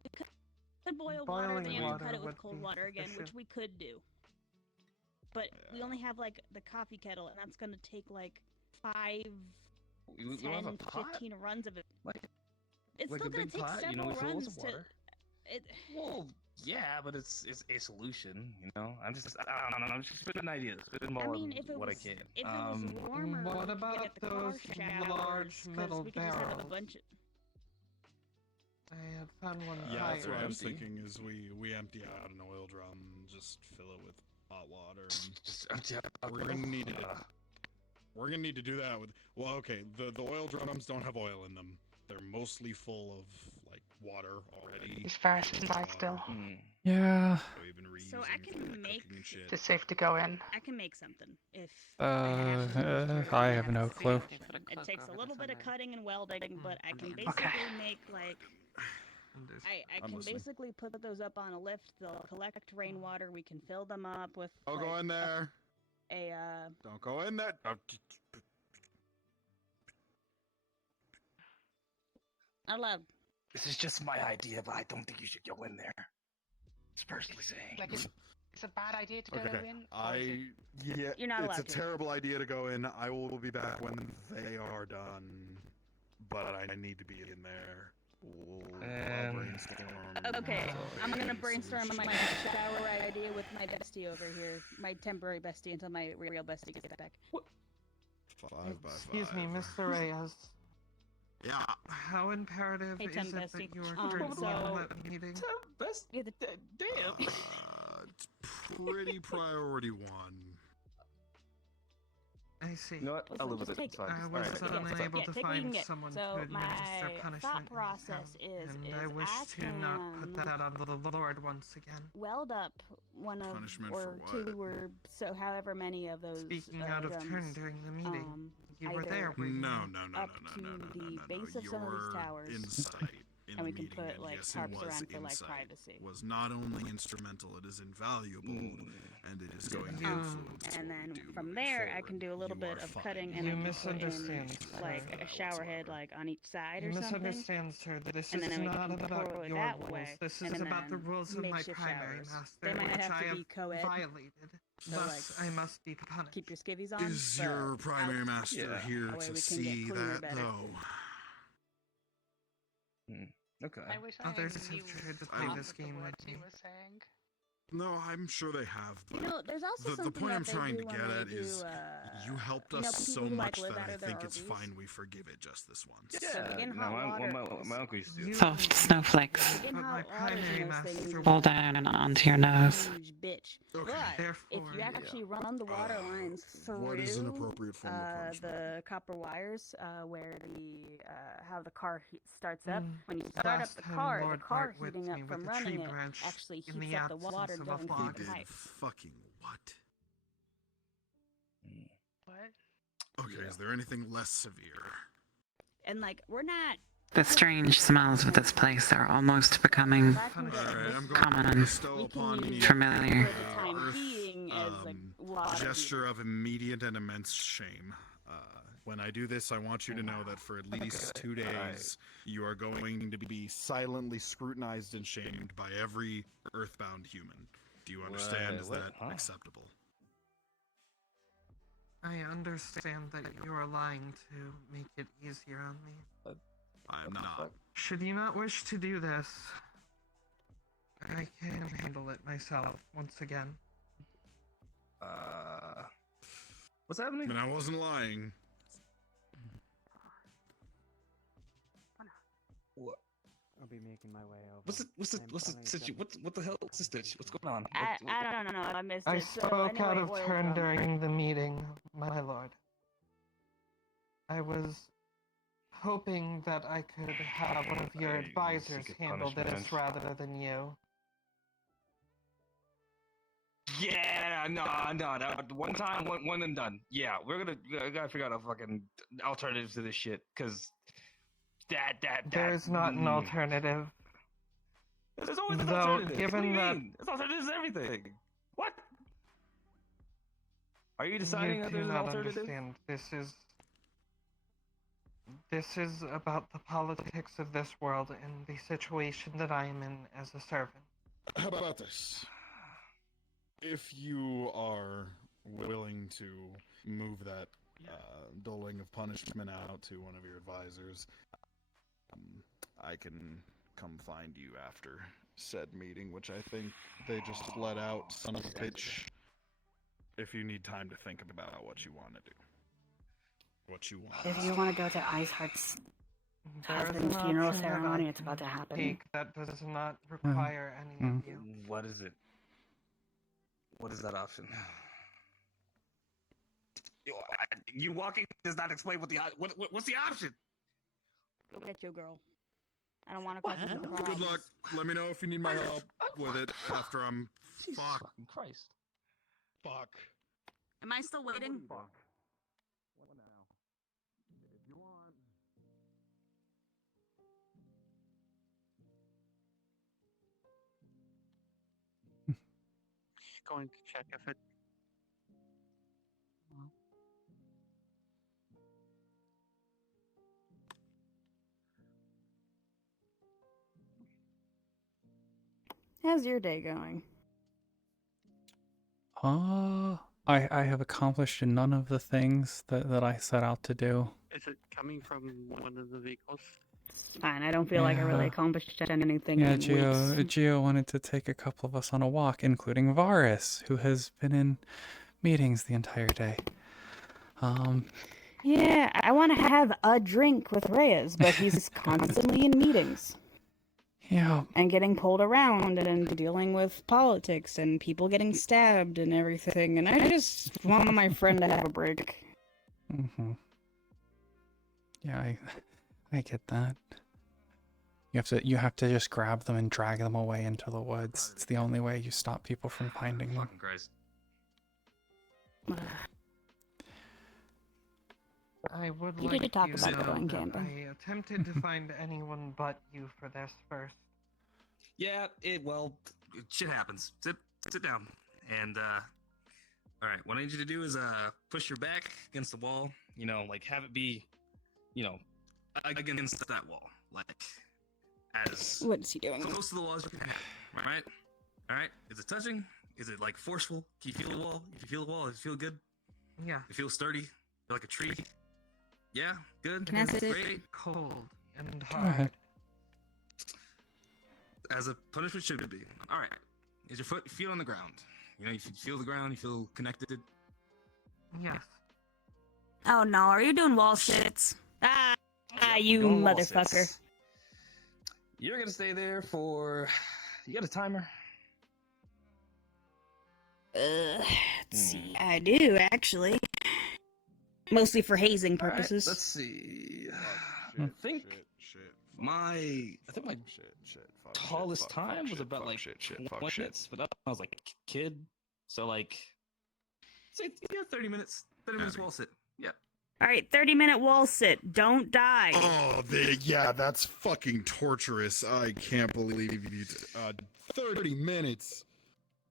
We could boil water, Boiling then water cut it with would cold be water again, which sufficient. we could do. But we only have like the coffee kettle, and that's gonna take like 5, We don't 10, have a pot? 15 runs of it. Like, It's like still a gonna big take pot, several we fill it runs with to. water. It. Well, yeah, but it's a solution, you know. I don't know. I'm just spitting ideas, spitting more if it what was, I can. if it was warmer, What we could about get the car those showers, large 'cause metal we could just have a barrels? bunch of. I had found one Yeah, that's higher. what I was thinking. Is we empty out an oil drum, just fill it with hot water, and just empty out. we're gonna need it. We're gonna need to do that with. Well, okay, the oil drums don't have oil in them. They're mostly full of like water already. As far as I still. Yeah. So I can make. It's safe to go in. I can make something if. I have no clue. It takes a little bit of cutting and welding, but I can basically make like. I I'm can listening. basically put those up on a lift. They'll collect rainwater. We can fill them up with. Don't go in there. A Don't go in there. Oh, Not allowed. This is just my idea, but I don't think you should go in there. Just personally saying. Like, it's a bad idea to go Okay. in. or is it- Yeah, You're not it's a allowed to. terrible idea to go in. I will be back when they are done. but I need to be in there. I'll brainstorm. Okay, I'm gonna a brainstorm solution. my shower idea with my bestie over here, my temporary bestie until my real bestie gets back. 5 by 5. Excuse me, Mr. Reyes. Yeah. How imperative Hey, is Tim it Bestie. that you are So- currently in that meeting? Damn. It's pretty priority 1. I see. You know what? I'll live with it. It's fine. I was Alright. unable to take what you find can get. someone So to administer my punishment thought in the process town, is and I wish I to not put can that on the Lord once again. weld up one of Punishment or for two or so however many of those Speaking out of drums, turn during the meeting, you were either there, were you No, not? no, no, up no, to no, no, no, the no, base no. of some of these Your towers, insight in and we the can meeting, put and like yes, tarps it was around for like insight, privacy. was not only instrumental, it is invaluable, and it is going to Um, influence and what then we do from moving there, I forward. can do a little You bit are of fine. cutting, and You I can put in misunderstand, like sir. a shower head, like on each side or You something. misunderstand, sir. This And is then we not can about control it your that rules. way, This and is about the then rules of my makeshift primary showers. master, They might which have I to have be co-ed, violated. so, Thus, like, I must be punished. keep your skivvies on. Is but your primary out. master here That way to we can get see cleaner that, better. though? Okay. I wish Others I knew have tried to I play don't- this game what with he me. was saying. No, I'm sure they have. You But know, there's also the something point that I'm they trying do to when get they at do, is you helped you know, us people so who, like, much live that out I of their think it's RVs. fine we forgive it just this once. So begin no, hot water. my uncle used to do Soft snowflakes. Begin But my hot waters primary and those master things. will- Fall down and onto your nose. Huge bitch. Okay. But if Therefore, you actually run the water lines through what is an appropriate form of punishment? the copper wires, where the how the car starts up. Mm, When you start up last the time car Lord heating whipped up me from with a tree running it branch actually in the heats up the absence water of a going fog. through He the did pipes. fucking what? What? Okay, is there anything less severe? And like we're not. The strange smells of this place are almost becoming Alright, I'm going to common and bestow upon you familiar. For the time being, as like water. gesture of immediate and immense shame. When I do this, I want you to know that for at least 2 days, you are going to be silently scrutinized and shamed by every earthbound human. Do you understand? Is that acceptable? I understand that you are lying to make it easier on me. I'm not. Should you not wish to do this, I can handle it myself once again. What's happening? And I wasn't lying. What? I'll be making my way over. What the hell? What's this stitch? What's going on? I don't know. I missed I it. So spoke out anyway, of oil turn drum. during the meeting, my lord. I was hoping that I could have one of your advisors seek a handle this punishment. rather than you. Yeah, no. That one time, one and done. Yeah, we gotta figure out a fucking alternative to this shit, cause that. There's not an alternative. There's always an Though, alternative. given what do you that mean? There's alternatives to everything. What? Are you deciding You that do there's an not alternative? understand. This is about the politics of this world and the situation that I am in as a servant. How about this? If you are willing to move that doling of punishment out to one of your advisors, I can come find you after said meeting, which I think they just let out son of a bitch. If you need time to think about what you want to do. What you want. If you want to go to Iceheart's There is husband's an funeral option that I ceremony, it's can about to happen. take that does not require any of you. What is it? What is that option? You walking does not explain what's the option. Go get your girl. I don't want to cause you some Good problems. luck. Let me know if you need my help with it after I'm fucked. Fucking Christ. Fuck. Am I still waiting? Going to check if it. How's your day going? I have accomplished none of the things that I set out to do. Is it coming from one of the vehicles? It's fine. I don't feel like I really Yeah. accomplished anything Yeah, in weeks. Gio wanted to take a couple of us on a walk, including Varus, who has been in meetings the entire day. Yeah, I want to have a drink with Reyes, but he's constantly in meetings. Yeah. And getting pulled around and dealing with politics and people getting stabbed and everything. And I just want my friend to have a break. Mm-hmm. Yeah, I get that. You have to just grab them and drag them away into the woods. It's the only way you stop people from finding them. Fucking Christ. I would You like did talk you about to know going that camping. I attempted to find anyone but you for this first. Yeah, shit happens. Sit down. And, alright, what I need you to do is, push your back against the wall, like, have it be, against that wall. Like, as What is he doing? close to the wall as you can have. Alright? Alright? Is it touching? Is it, like, forceful? Can you feel the wall? If you feel the wall, does it feel good? Yeah. It feels sturdy? Feel like a tree? Yeah? Good? Can I sit? Great? Cold and Go hard. ahead. As a punishment should be. Alright. Is your feet on the ground? You feel the ground, you feel connected? Yes. Oh no, are you doing wall sits? You Going wall motherfucker. sits. You're gonna stay there for... You got a timer? Let's see. I do, actually. Mostly for hazing purposes. Let's see. Oh, I think my tallest time was about like 20 minutes, but I was like a kid, so like, say 30 minutes. 30 minutes wall sit. Yeah. Alright, 30-minute wall sit. Don't die. Oh, yeah, that's fucking torturous. I can't believe you. 30 minutes.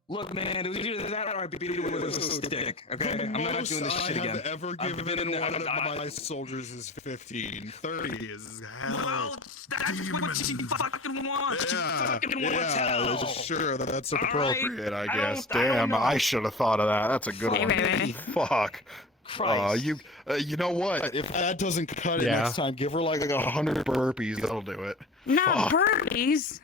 Look, man, it was either that or I beat it with a stick. Okay, The I'm not most doing this shit I again. have ever given one of my soldiers is 15. 30 is hell. Well, that's what she fucking wants. She fucking wants hell. Sure, that's All appropriate, right? I I guess. don't Damn, know. I should have thought of that. That's a good Hey, one. Ray. Fuck. Christ. You know what? If that doesn't cut it Yeah. next time, give her like 100 burpees. That'll do it. Not burpees.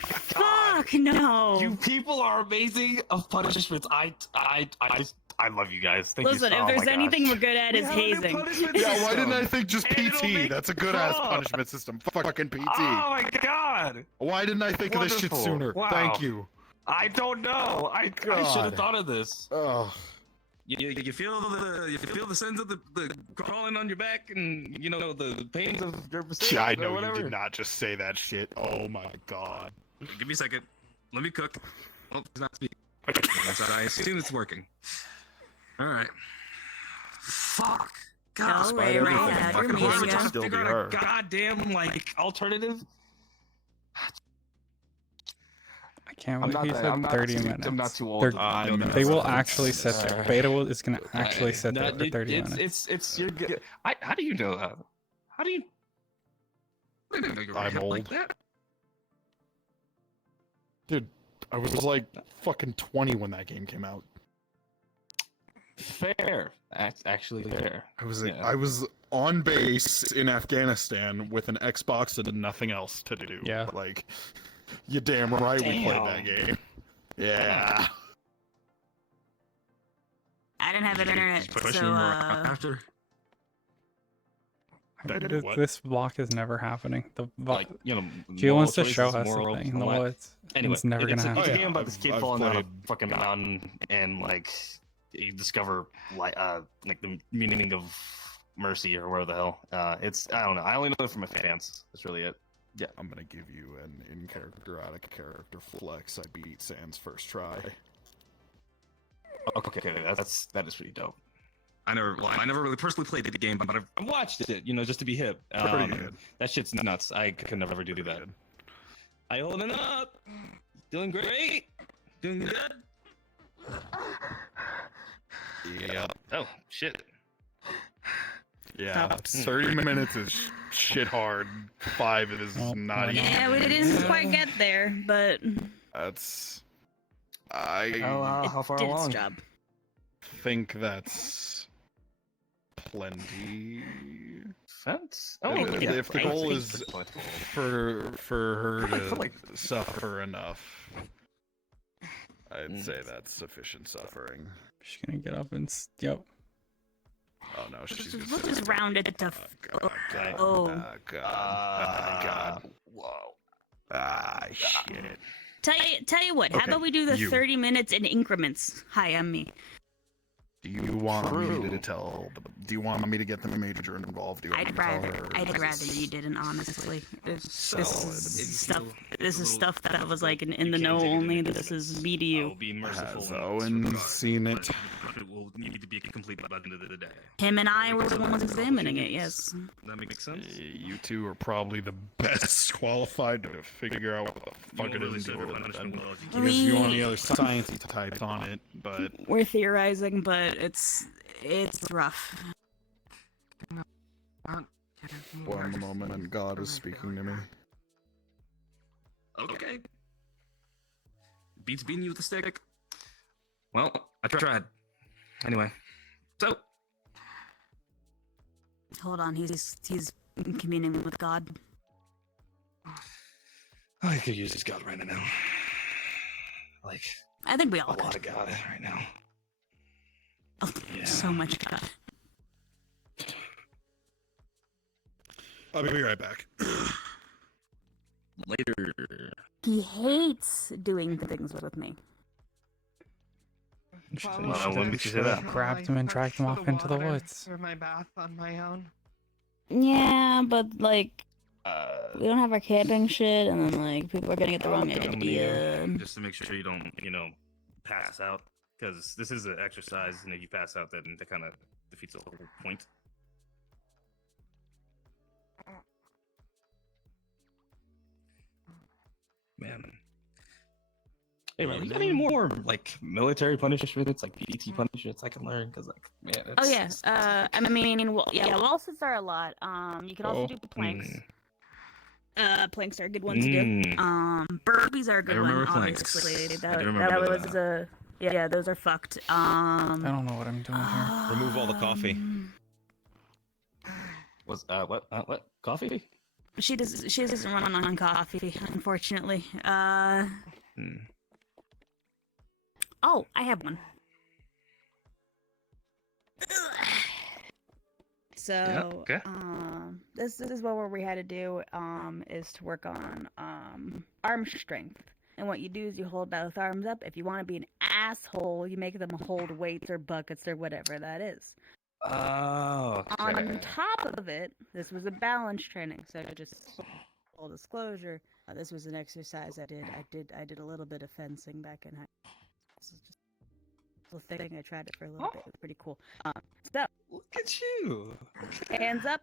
Fuck no. You people are amazing of punishments. I love you guys. Thank Listen, you. if there's anything we're good at, it's hazing. Yeah, why didn't I think just PT? That's a good ass up. punishment system. Fucking PT. Oh my god! Why didn't I think of this shit Wonderful. sooner? Wow. Thank you. I don't know. I should have thought of this. Ugh. You feel the sense of the crawling on your back and the pains of your mistake Yeah, I or know whatever. you did not just say that shit. Oh my god. Give me a second. Let me cook. Oh, it's not speaking. I assume it's working. All right. Fuck. God, No way, Ray, fucking have hard your to media. Still figure be out a her. goddamn alternative. I can't I'm believe not he that- said I'm not 30 too- minutes. I'm not too old They're- to know that they will stuff. actually sit there. Beta is going to actually sit there for 30 it's, minutes. It's you're good. How do you know that? How do you? I didn't know you were I'm hip old. like that. Dude, I was like fucking 20 when that game came out. Fair. That's actually fair. I was on base in Afghanistan with an Xbox and nothing else to do. Yeah. Like, you damn right we played that game. Yeah. I didn't have internet, so after. What? This block is never happening. The Like, Gio wants to moral show choices, us moral something in the and all that. woods. Anyway, it's never gonna It's happen. a game about this kid I've falling down a played- fucking mountain and like you discover like the meaning of mercy or whatever the hell. It's I don't know. I only know it from my fans. That's really it. Yeah. I'm gonna give you an in-character, out-of-character flex. I beat Sans first try. Okay, that is pretty dope. I never really personally played the game, but I've watched it, just to be hip. Pretty good. That shit's nuts. I could never do that. I holding up, doing great, doing good. Yeah. Oh shit. Yeah. 30 minutes is shit hard. 5 is not even. yeah, we didn't quite get there, but That's. How far did along? its job. think that's plenty sense. If the goal is for her to suffer enough, I'd say that's sufficient suffering. She's gonna get up and yep. Oh no, she's just. We'll just round it to. God. Whoa. Shit. Tell you what. How Okay, about we do the you. 30 minutes in increments? Hi, I'm me. Do you want me to tell? Do you want me to get the major involved? Do you want me to tell her? I'd rather you didn't, honestly. This is stuff that I was like in the know only. This is me to you. Be merciful. Has Owen seen it? It will need to be complete by the end of the day. Him and I were the ones examining it. Yes. That makes sense. You two are probably the best qualified to figure out what the fuck it is. If you want any other sciencey types on it, but We're theorizing, but it's rough. one moment and God is speaking to me. Okay. Beats beating you with a stick. Well, I tried. Anyway, so Hold on, he's communing with God. I could use his God right now. Like I think we all a lot of God right now. Oh, so much God. I'll be right back. Later. He hates doing things with me. Grabbed him and dragged him off into the woods. For my bath on my own. Yeah, but like, we don't have our camping shit, and then like people are gonna get the wrong idea. Just to make sure you don't, pass out, because this is an exercise, and if you pass out, then that kind of defeats the whole point. Man. Hey, man, you got any more like military punishments, like PT punishments I can learn? Because like, man, it's... Oh yeah, I mean, wall sits are a lot. You can also do planks. Planks are a good one to do. Burpees are a good one. Obviously, that was a yeah. Those are fucked. I don't know what I'm doing here. Remove all the coffee. Was what coffee? She doesn't run on coffee, unfortunately. Oh, I have one. So, this is what we had to do, is to work on, arm strength. And what you do is you hold both arms up. If you want to be an asshole, you make them hold weights or buckets or whatever that is. Oh, okay. On top of it, this was a balance training. So just full disclosure, this was an exercise I did a little bit of fencing back in high school. This is just a little thing. I tried it for a little bit. It was pretty cool. So look at you. Hands up.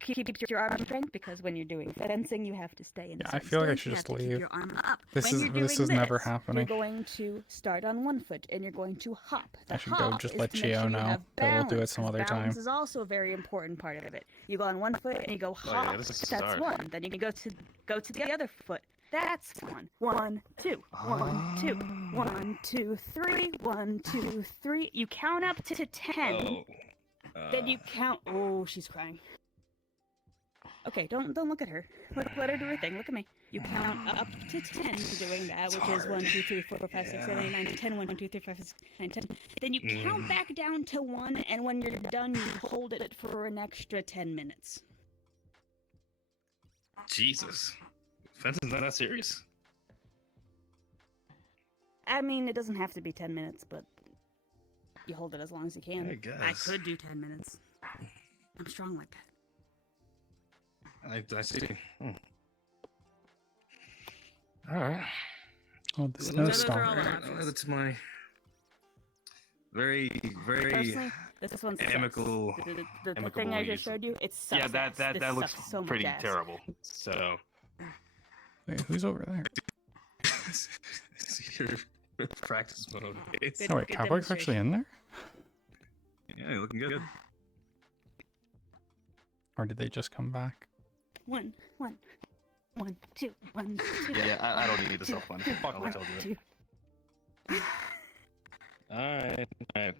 Keep your arm strength, because when you're doing fencing, you have to stay in. I feel like I should just leave. Your arm up. This When is never happening. You're going to start on one foot and you're going to hop. I should go just let Chio know that we'll do it some other time. Balance is also a very important part of it. You go on one foot and you go hop. That's one. Then you can go to the other foot. That's one. 1, 2, 1, 2, 1, 2, 3, 1, 2, 3. You count up to 10. Then you count. Oh, she's crying. Okay, don't look at her. Let her do her thing. Look at me. You count up to 10 doing that, which is 1, 2, 3, 4, 5, 6, 7, 8, 9, 10. 1, 2, 3, 5, 6, 9, 10. Then you count back down to 1, and when you're done, you hold it for an extra 10 minutes. Jesus. Fencing's not that serious. I mean, it doesn't have to be 10 minutes, but you hold it as long as you can. I guess. I could do 10 minutes. I'm strong like that. I see. Alright. Oh, the snowstorm. That's my very Personally, this one sucks. amicable. The thing I just showed you, it sucks. Yeah, that This looks sucks so much pretty ass. terrible. So. Wait, who's over there? Your practice mode. Oh wait, Cowboy's actually in there? Yeah, you're looking good. Or did they just come back? 1, 2, 1, 2. Yeah, I don't need the self one. Fuck, I'll tell you that. Alright.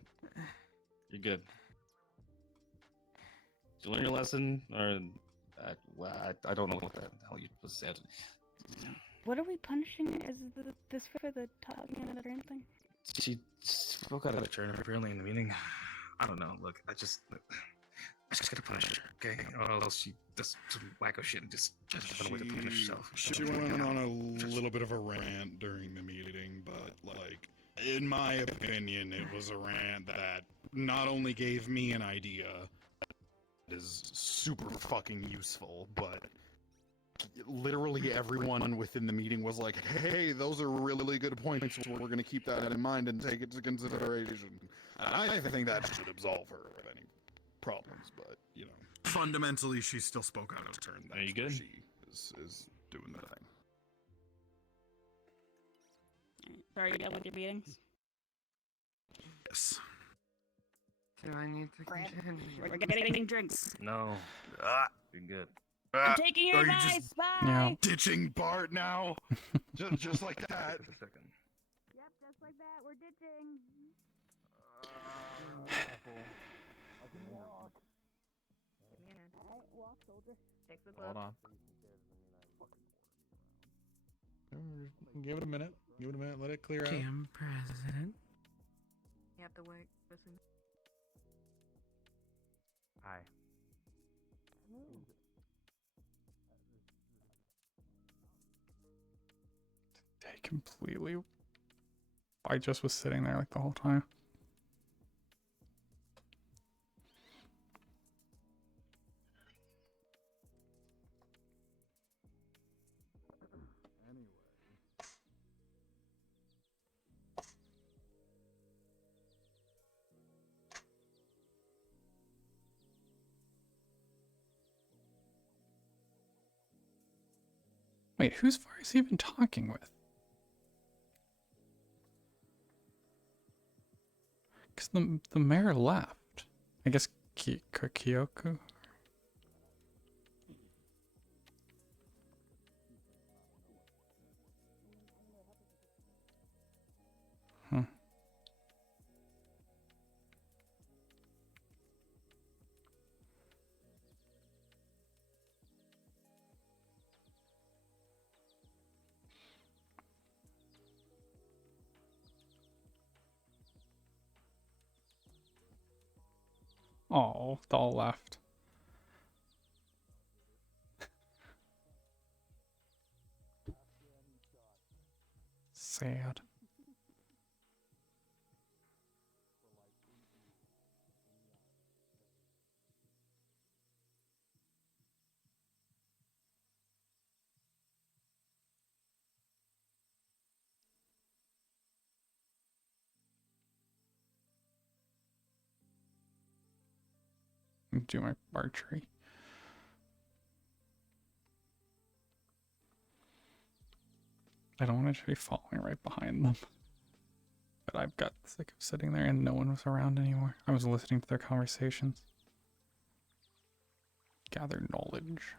You're good. you learn your lesson, or I don't know what the hell you said. What are we punishing? Is this for the talking and the brain thing? She spoke out of turn apparently in the meeting. I don't know. Look, I just gotta punish her, okay? Or else she does some wacko shit and just have a way to punish herself. She went on a little bit of a rant during the meeting, but, like, in my opinion, it was a rant that not only gave me an idea that is super fucking useful, but literally everyone within the meeting was like, hey, those are really good points, we're going to keep that in mind and take it into consideration. And I think that should absolve her of any problems, but, you know. Fundamentally, she still spoke out of turn. That's Are you good? She is doing the thing. Sorry, you done with your meetings? Yes. Do I need to continue? We're getting drinks. No. You're good. I'm taking your Are you advice. just Bye. ditching Bart now? just like that. Just a second. Yep, just like that. We're ditching. Give me a hand. Alright, walk, soldier. Take the glove. Hold on. Give it a minute. Give it a minute. Let it clear out. Kim President. You have to wait. Listen. Hi. They completely. I just was sitting there like the whole time. Wait, whose fire is he even talking with? Because the mayor left. I guess Kyoku? Huh. Oh, they all left. Sad. Do my archery. I don't want to be following right behind them. But I've got sick of sitting there and no one was around anymore. I was listening to their conversations. Gather knowledge.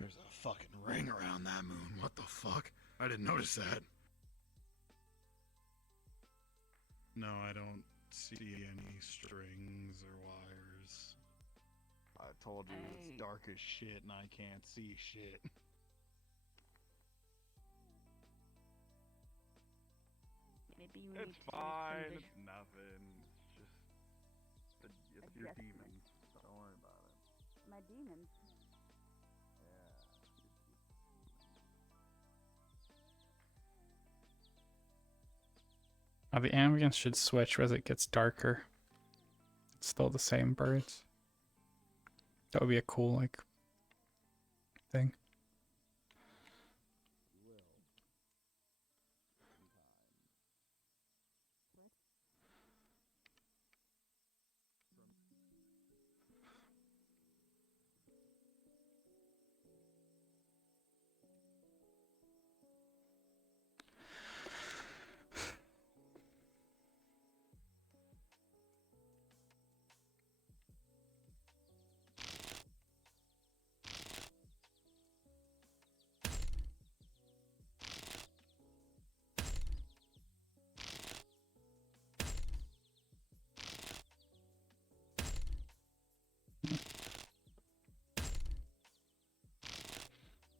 There's a fucking ring around that moon. What the fuck? I didn't notice that. No, I don't see any strings or wires. I told you it's dark as shit and I can't see shit. maybe you It's need to fine. do It's nothing. It's your demons. Don't worry about it. my demons. The ambience should switch as it gets darker. It's still the same birds. That would be a cool, like, thing.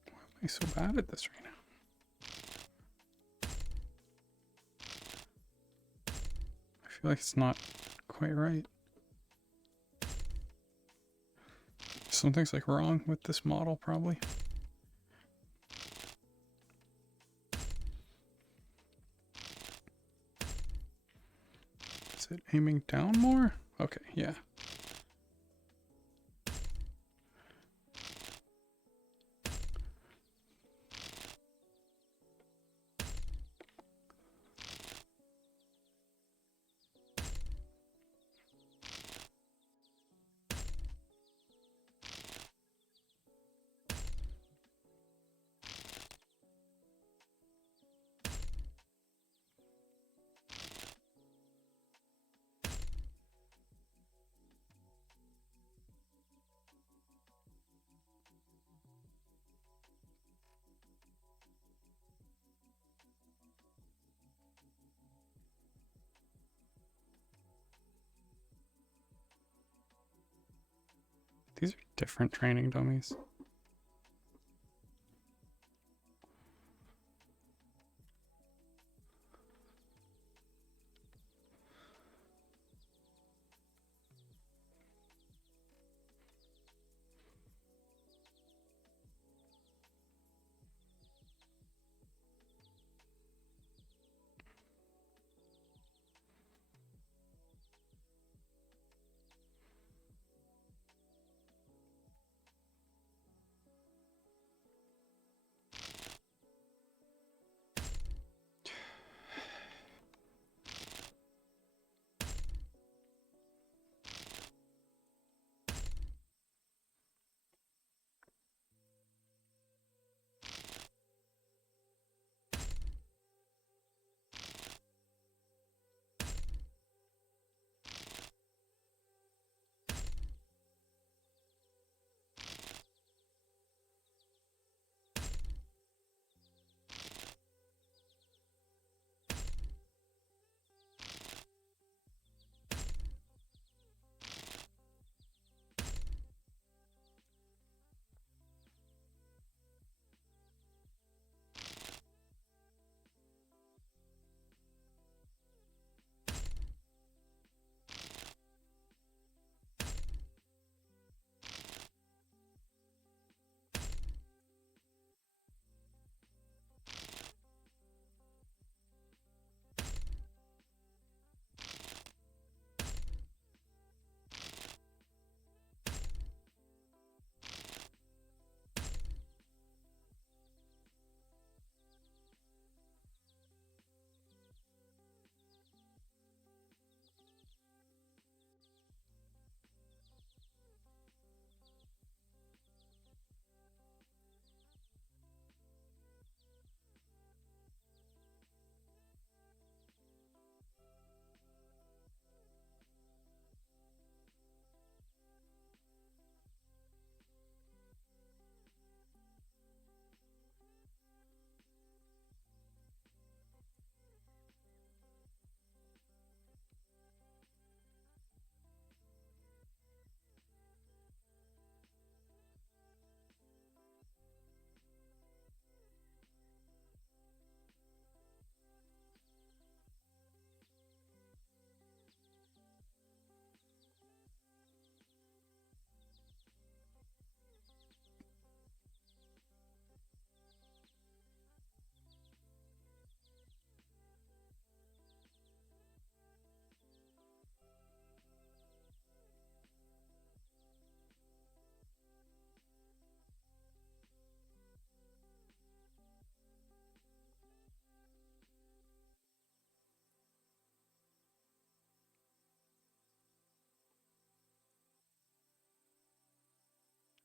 Why am I so bad at this right now? I feel like it's not quite right. Something's like wrong with this model, probably. Is it aiming down more? Okay, yeah. These are different training dummies.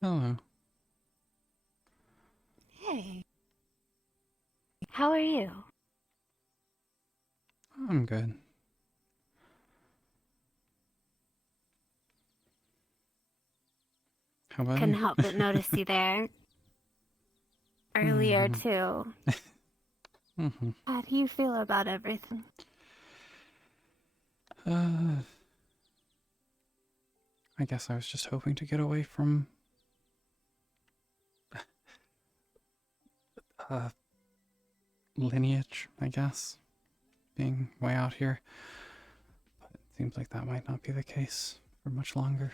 Hello. Hey. How are you? I'm good. How about Couldn't you? help but notice you there. Earlier, too. Mm-hmm. How do you feel about everything? I guess I was just hoping to get away from lineage, I guess, being way out here. But it seems like that might not be the case for much longer.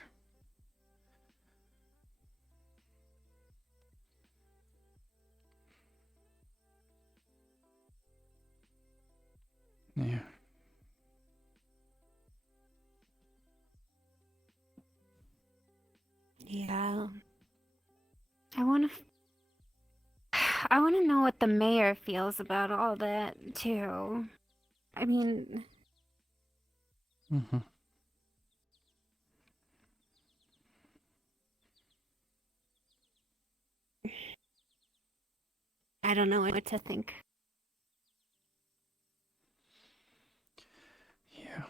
Yeah. Yeah. I want to know what the mayor feels about all that, too. I mean, Mm-hmm. I don't know what to think. Yeah.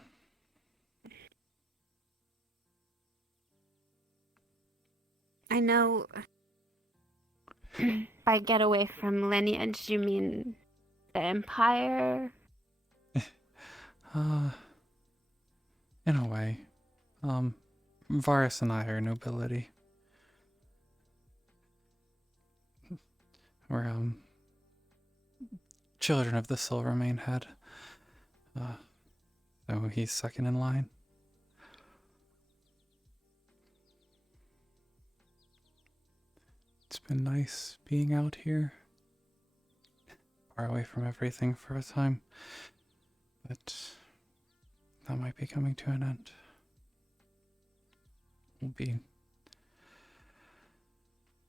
I know by get away from lineage, you mean the Empire? In a way. Varus and I are nobility. We're, children of the Silver Mane Head. So he's second in line. It's been nice being out here, far away from everything for a time, but that might be coming to an end. We'll be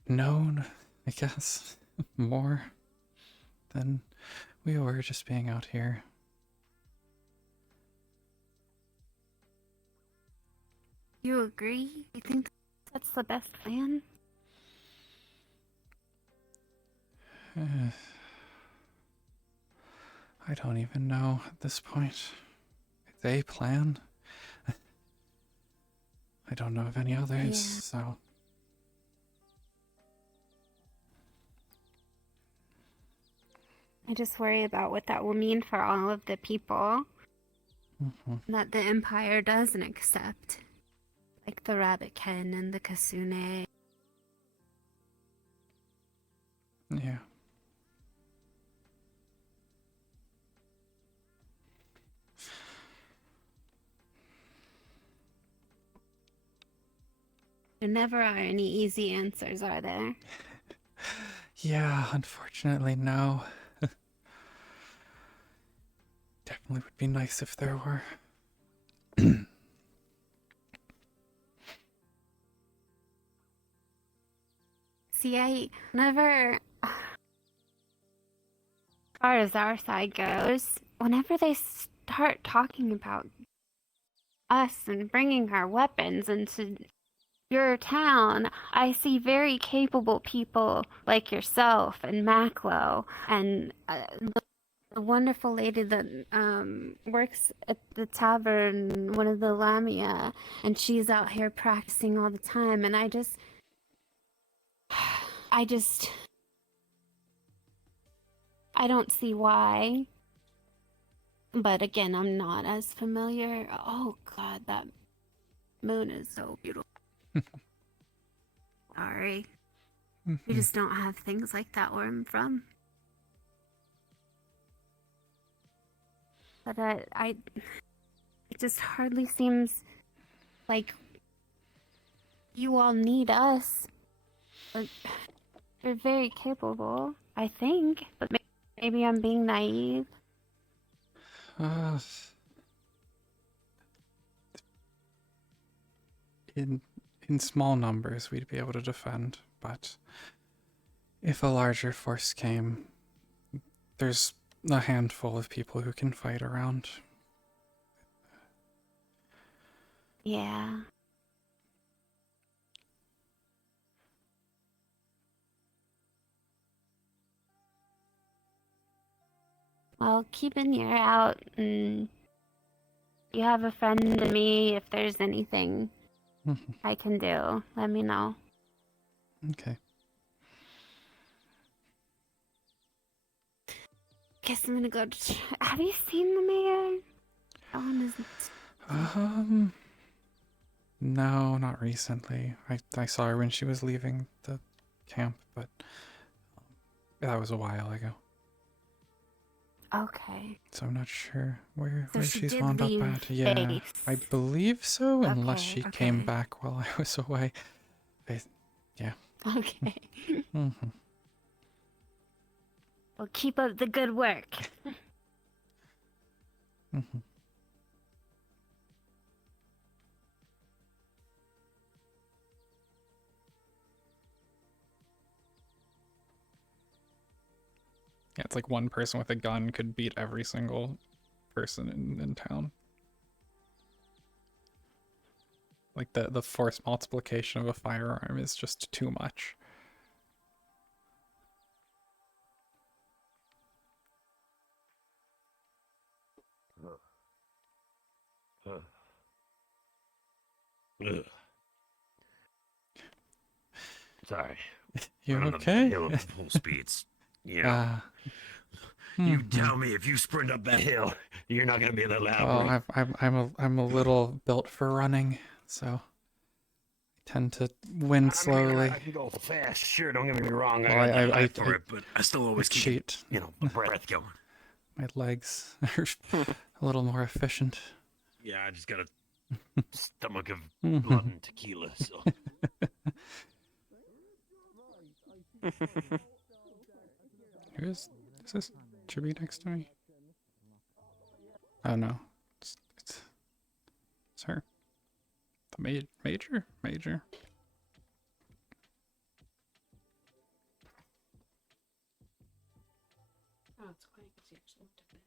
known, I guess, more than we were just being out here. You agree? You think that's the best plan? I don't even know at this point. It's a plan. I don't know of any others, Yeah. so. I just worry about what that will mean for all of the people Mm-hmm. that the Empire doesn't accept. Like the Rabbitkin and the Kasune. Yeah. There never are any easy answers, are there? Yeah, unfortunately, no. Definitely would be nice if there were. See, I never. As far as our side goes, whenever they start talking about us and bringing our weapons into your town, I see very capable people like yourself and Maclo and the wonderful lady that works at the tavern, one of the Lamia, and she's out here practicing all the time. And I don't see why. But again, I'm not as familiar. Oh God, that moon is so beautiful. Sorry. We just don't have things like that where I'm from. But it just hardly seems like you all need us. You're very capable, I think. But maybe I'm being naive. In small numbers, we'd be able to defend, but if a larger force came, there's a handful of people who can fight around. Yeah. Well, keep an ear out, and you have a friend in me. If there's anything I can do, let me know. Okay. Guess I'm gonna go. Have you seen the mayor? Ellen isn't. No, not recently. I saw her when she was leaving the camp, but that was a while ago. Okay. So I'm not sure where So she she's did wound up leave at. Yeah, base. I believe so, unless Okay, she came okay. back while I was away. Yeah. Okay. hmm Well, keep up the good work. hmm Yeah, it's like one person with a gun could beat every single person in town. Like the force multiplication of a firearm is just too much. Ugh. Sorry. You Running okay? Up that hill at full speeds. Yeah. You tell me if you sprint up that hill, you're not gonna be that loud. Well, I'm a little built for running, so I tend to win slowly. I can go fast, sure. Don't get me wrong. Well, I got the eye for it, but I still always keep, cheat. the breath going. My legs are a little more efficient. Yeah, I just got a stomach of blood and tequila, so. Is this Chibi next to me? Oh no, it's her. The major. Oh, it's quick. It's actually to bed.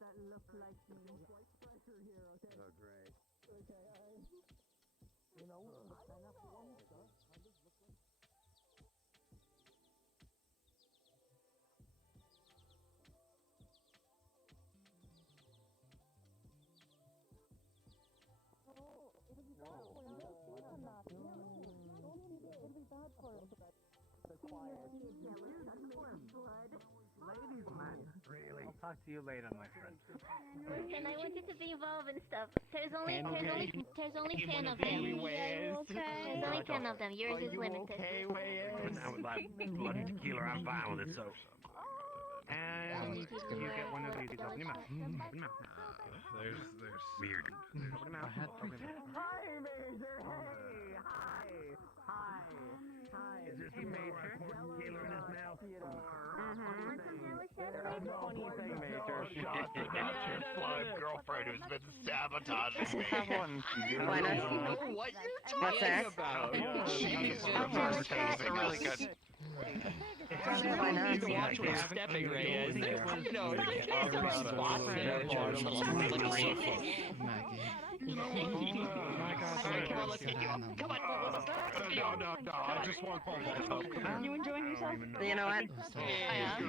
That look like me. Pressure here, okay? Oh, great. Okay, you know, Ladies, man, really. I'll talk to you later, my friend. Listen, I want you to be involved and stuff. There's only 10 of them. There's only 10 of them. Yours is limited. Now with that blood and tequila, I'm fine with it, so. And you get one of these. Open your mouth. Open your mouth. There's weird. Open your mouth. Open your mouth. Hi, Major. Hey, hi. Is there some Major? Tequila in his mouth? Funny thing, Major. Your fly girlfriend who's been sabotaging me. Have one. Why not? I don't know what you're talking about. She's really good. Why not? To watch what stepping Ray is there. No, No, I just want Paul. You enjoying yourself? You know what?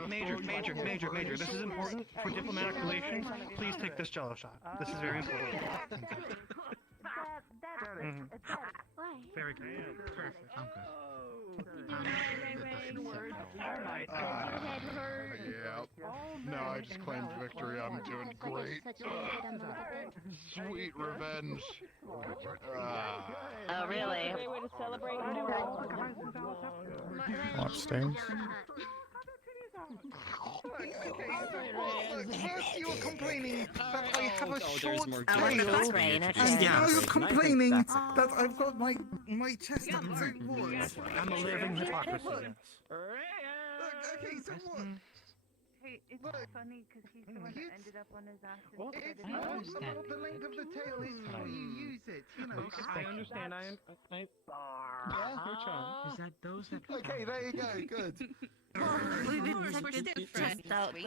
Major, this is important for diplomatic relations. Please take this jello shot. This is very important. Why? Very good. Perfect. I'm good. No, I just claimed victory. I'm doing great. Sweet revenge. Oh, really? Great way to celebrate. Upstairs. First you were complaining that I have a short more tail, That's right, okay. and now you're Yeah. complaining that I've got my chest up too much. I'm a living hypocrisy. Okay, so what? Hey, it's funny because he's the one that ended up on his ass. It's not the length of the tail, it's how you use it, you know. I understand. Which one? Is that those that? Okay, there you go. Good. Just out the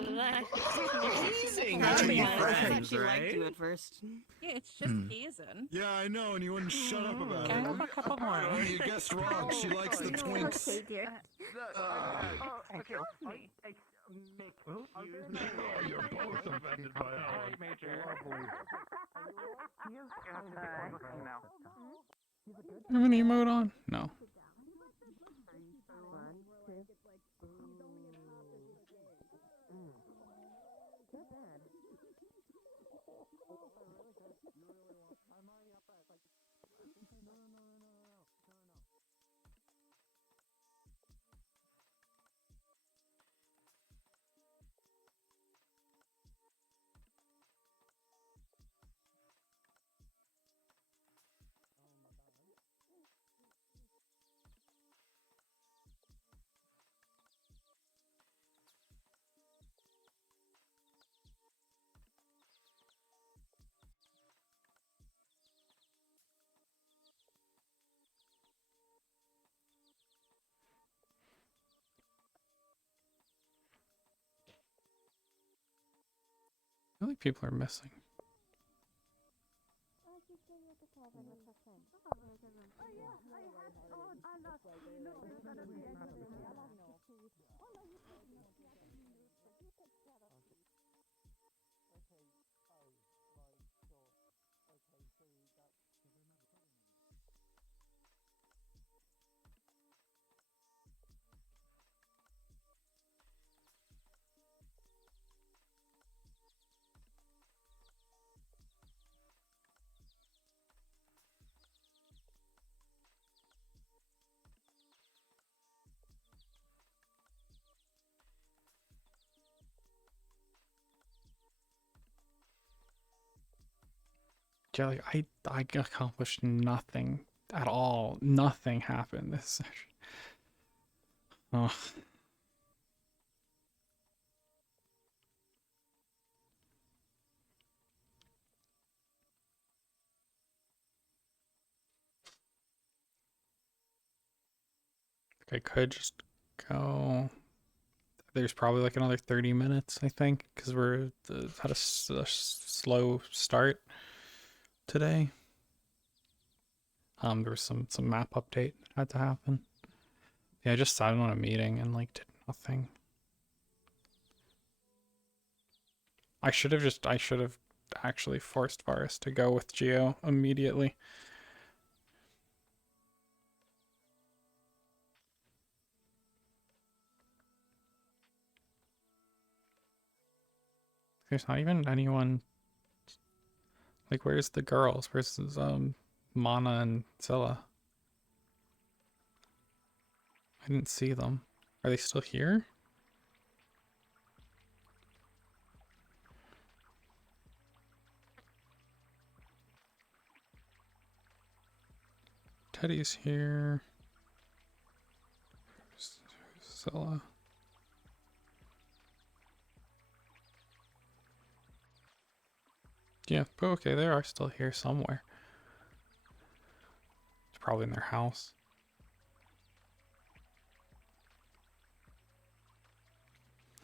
Teasing. Actually, We're I friends, actually liked right? you at first. Yeah, it's just teasing. Yeah, I know, and you wouldn't shut up about Can I it. have a cup of more? You guessed wrong. She likes the twinks. Okay, dear. Excuse me. You're both offended by that one. I have an emote on? No. I feel like people are missing. Jelly, I accomplished nothing at all. Nothing happened this session. Oh. I could just go. There's probably like another 30 minutes, I think, because we're had a slow start today. There was some map update that had to happen. Yeah, I just sat in on a meeting and like did nothing. I should have actually forced Varus to go with Geo immediately. There's not even anyone. Like, where's the girls? Where's Mana and Zilla? I didn't see them. Are they still here? Teddy's here. Who's Zilla? Yeah, but okay, they are still here somewhere. It's probably in their house.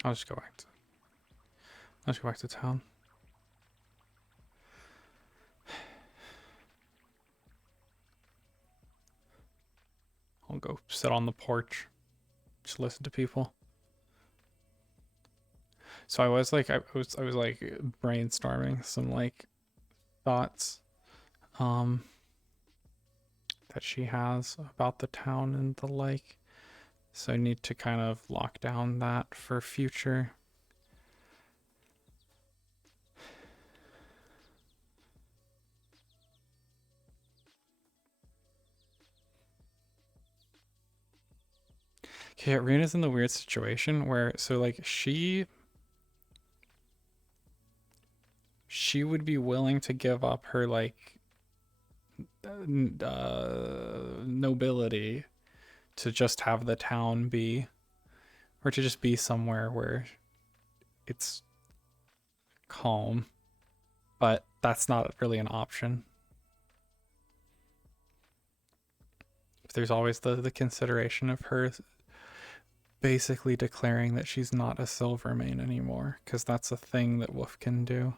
I'll just go back to town. I'll go sit on the porch. Just listen to people. So I was like brainstorming some like thoughts that she has about the town and the like. So I need to kind of lock down that for future. Okay, Rina's in the weird situation where so like she would be willing to give up her like nobility to just have the town be, or to just be somewhere where it's calm, but that's not really an option. there's always the consideration of her basically declaring that she's not a Silvermane anymore, because that's a thing that Wolf can do.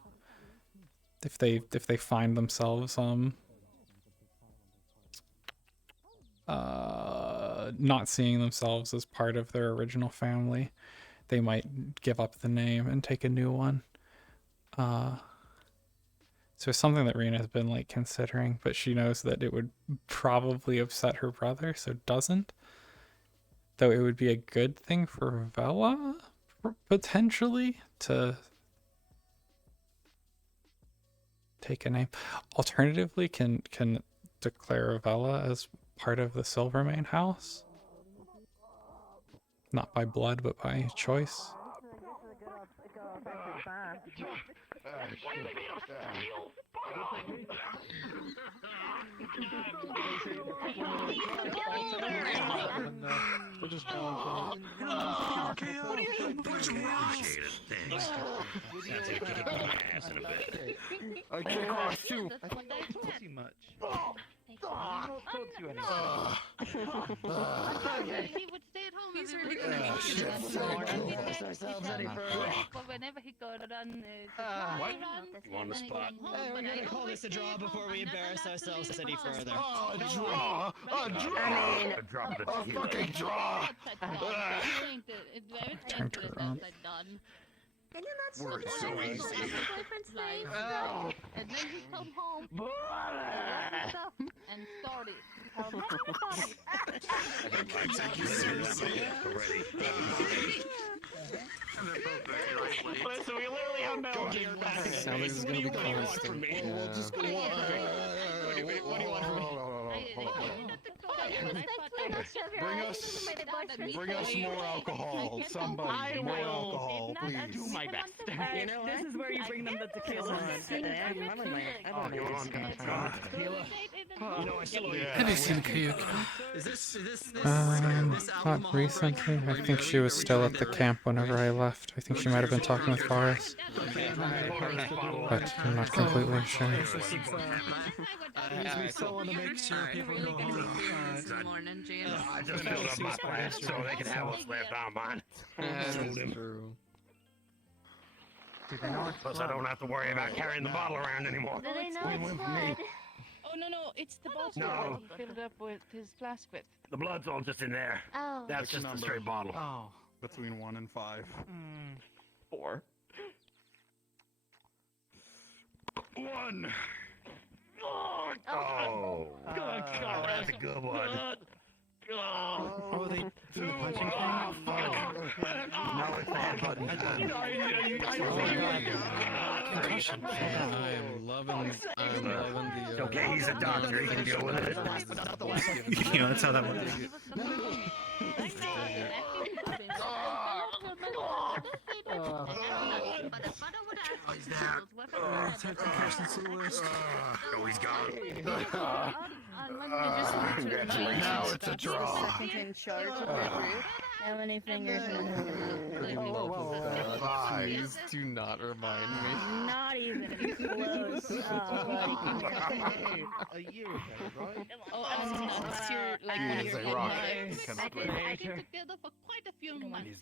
If they find themselves not seeing themselves as part of their original family, they might give up the name and take a new one. So it's something that Rena has been like considering, but she knows that it would probably upset her brother, so doesn't. Though it would be a good thing for Vela, potentially, to take a name. Alternatively, can declare Vela as part of the Silvermane house. Not by blood, but by choice. I kick off too. Too much. He would stay at home. He's really good at But whenever he go to run, What? You want a spot? Hey, we're gonna call this a draw before we embarrass ourselves any further. Oh, a draw! A draw! I mean, a fucking draw! Turn to her on. Can you not We're stop so letting easy. your boyfriend's name? Oh. And then he come home, stuff, and started. Take you seriously already. So we literally have Metal Gear laughing. Sounds like this is gonna be constant. We'll just go on. What do you want from me? Bring us more alcohol. Somebody, more alcohol, please. Do my best. You know this is where you bring them the tequila. Have you seen Kayuki? Is this Not recently. I think she was still at the camp whenever I left. I think she might have been talking with Forrest. But I'm not completely sure. We still want to make sure people go home. I just filled up my plant so they can have what's left on mine. That's true. Plus, I don't have to worry about carrying the bottle around anymore. Do they know it's blood? Oh no, it's the bottle No. that he filled up with his flask with. The blood's all just in there. Oh. That's just a straight bottle. Oh. Between 1 and 5. 4. 1. Oh, that's a good one. Oh, they do the punching thing? Oh, fuck. No, it's the head button. Concussion. I'm loving the... It's okay, he's a doctor, he can deal with it. You know, that's how that works. Oh, he's gone. Now it's a draw. Second in charge of the group. How many fingers in the Please do not remind me. Not even close. A year ago, right? Oh, and that's your like one of He's your a rock. I've been together for quite a few months.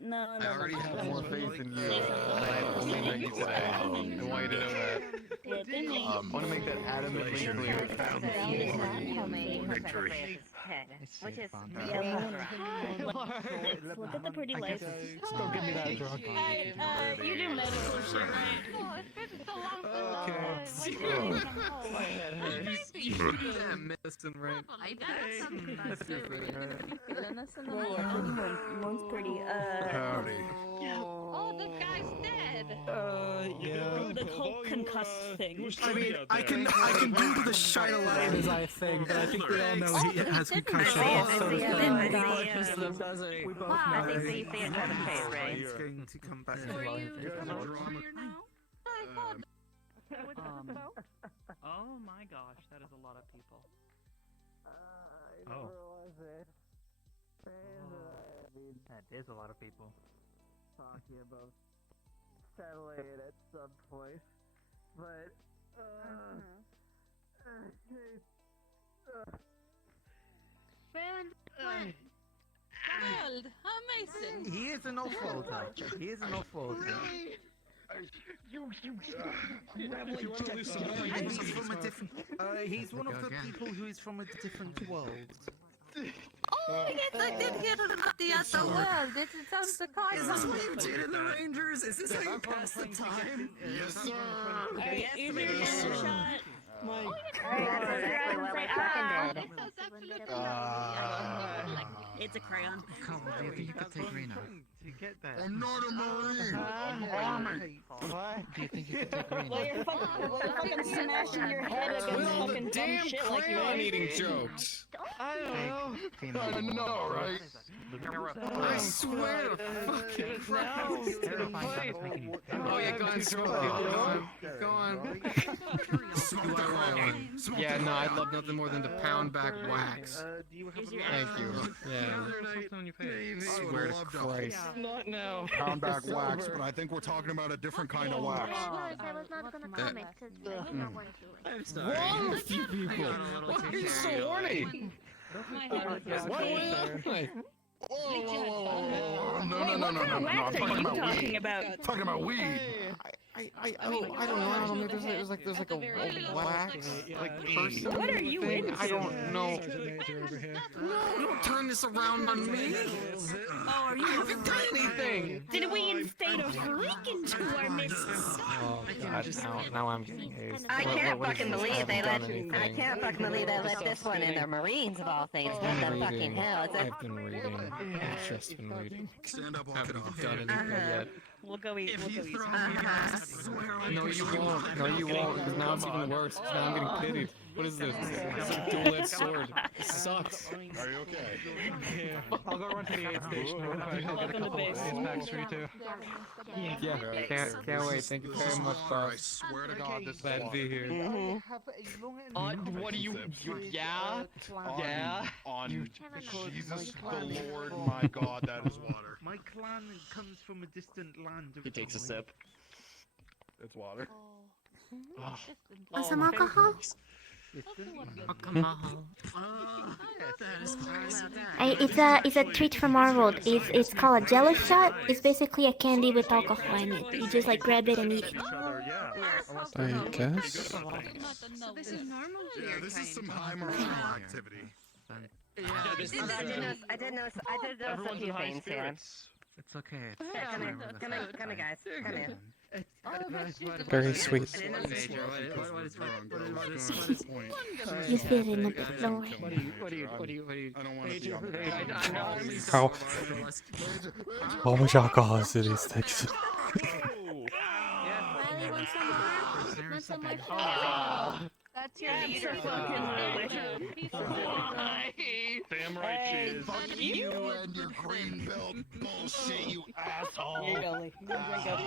No, I already have more faith in you than I only make you say. I want you to know that. I want to make that adamantly clear. Victory. Which is look at the pretty lights. Don't give me that drug. You do medical shit, right? Oh, it's been so long since My head hurts. Yeah, medicine, right? That's your thing, right? One's pretty. Howdy. Oh, the guy's dead. Yeah. The whole concussed thing. I mean, I can do the shine a light in his eye thing, but I think we all know he has concussion. We both know. He's going to come back. Oh my gosh, that is a lot of people. Oh. That is a lot of people. Talking about settling it at some point, but Wild, amazing. He is an off-worlder. He is an off-worlder. He's from a different. He's one of the people who is from a different world. Oh, yes, I did hear about the other world. It sounds so kind. Is this what you did in the Rangers? Is this how you pass the time? Yes, sir. Alright, here's your yellow shot. That's exactly what I fucking did. It's a crayon. Come on, do you think you could take Rina? To get there. I'm not a Marine. What? Do you think you could take Rina? Well, you're fucking smashing your head against fucking dumb shit like you are. eating jokes. I know, right? I swear to fucking Christ. Oh yeah, go on, smoke it. Go on. Smoke the crayon. Yeah, no, I'd love nothing more than to pound back wax. Thank you. Yeah. Swear to Christ. Not now. Pound back wax, but I think we're talking about a different kind of wax. I was not gonna comment because I did not want to. I'm sorry. Wrong with you people? Why are you so horny? What am I? Whoa. No. I'm talking about weed. I don't know. There's like a wax person. What are you thing. into? I don't know. No, don't turn this around on me. Oh, are you? I haven't done anything. Did we instate a freak into our midst? Oh God, now I'm getting hazed. I can't What is fucking this? believe I they haven't let. done anything. I can't fucking believe they let this one in. They're Marines of all things. What the fucking hell? It's a, I've been reading. I've just been reading. Stand up, walk it off. Haven't done anything yet. We'll go eat. No, you won't. No, you won't. Because now it's even worse. 'Cause now I'm getting pitied. What is this? It's a dual-edged sword. It sucks. Are you okay? Yeah. I'll go run to the aid station. I'll get a couple of aid packs for you too. Yeah, can't wait. Thank you very much, I boss. swear to God, this is Glad to be here. What do you? Yeah. On Jesus the Lord, my God, that is water. My clan comes from a distant land. He takes a sip. It's water. Want some alcohol? It's a treat from our world. It's called a Jello shot. It's basically a candy with alcohol in it. You just like grab it and eat it. I guess. So this is normal? Yeah, this is some high martial activity. I did notice a few things here. It's okay. Come here, guys. Come here. Very sweet. You feel in the floor. What do you? I don't want to see you. How? How much alcohol is in these things? Riley, want some more? Want some more? That's your leader. Damn right she is. Fuck you and your green belt bullshit, you asshole. Here you go, Lee. Drink up.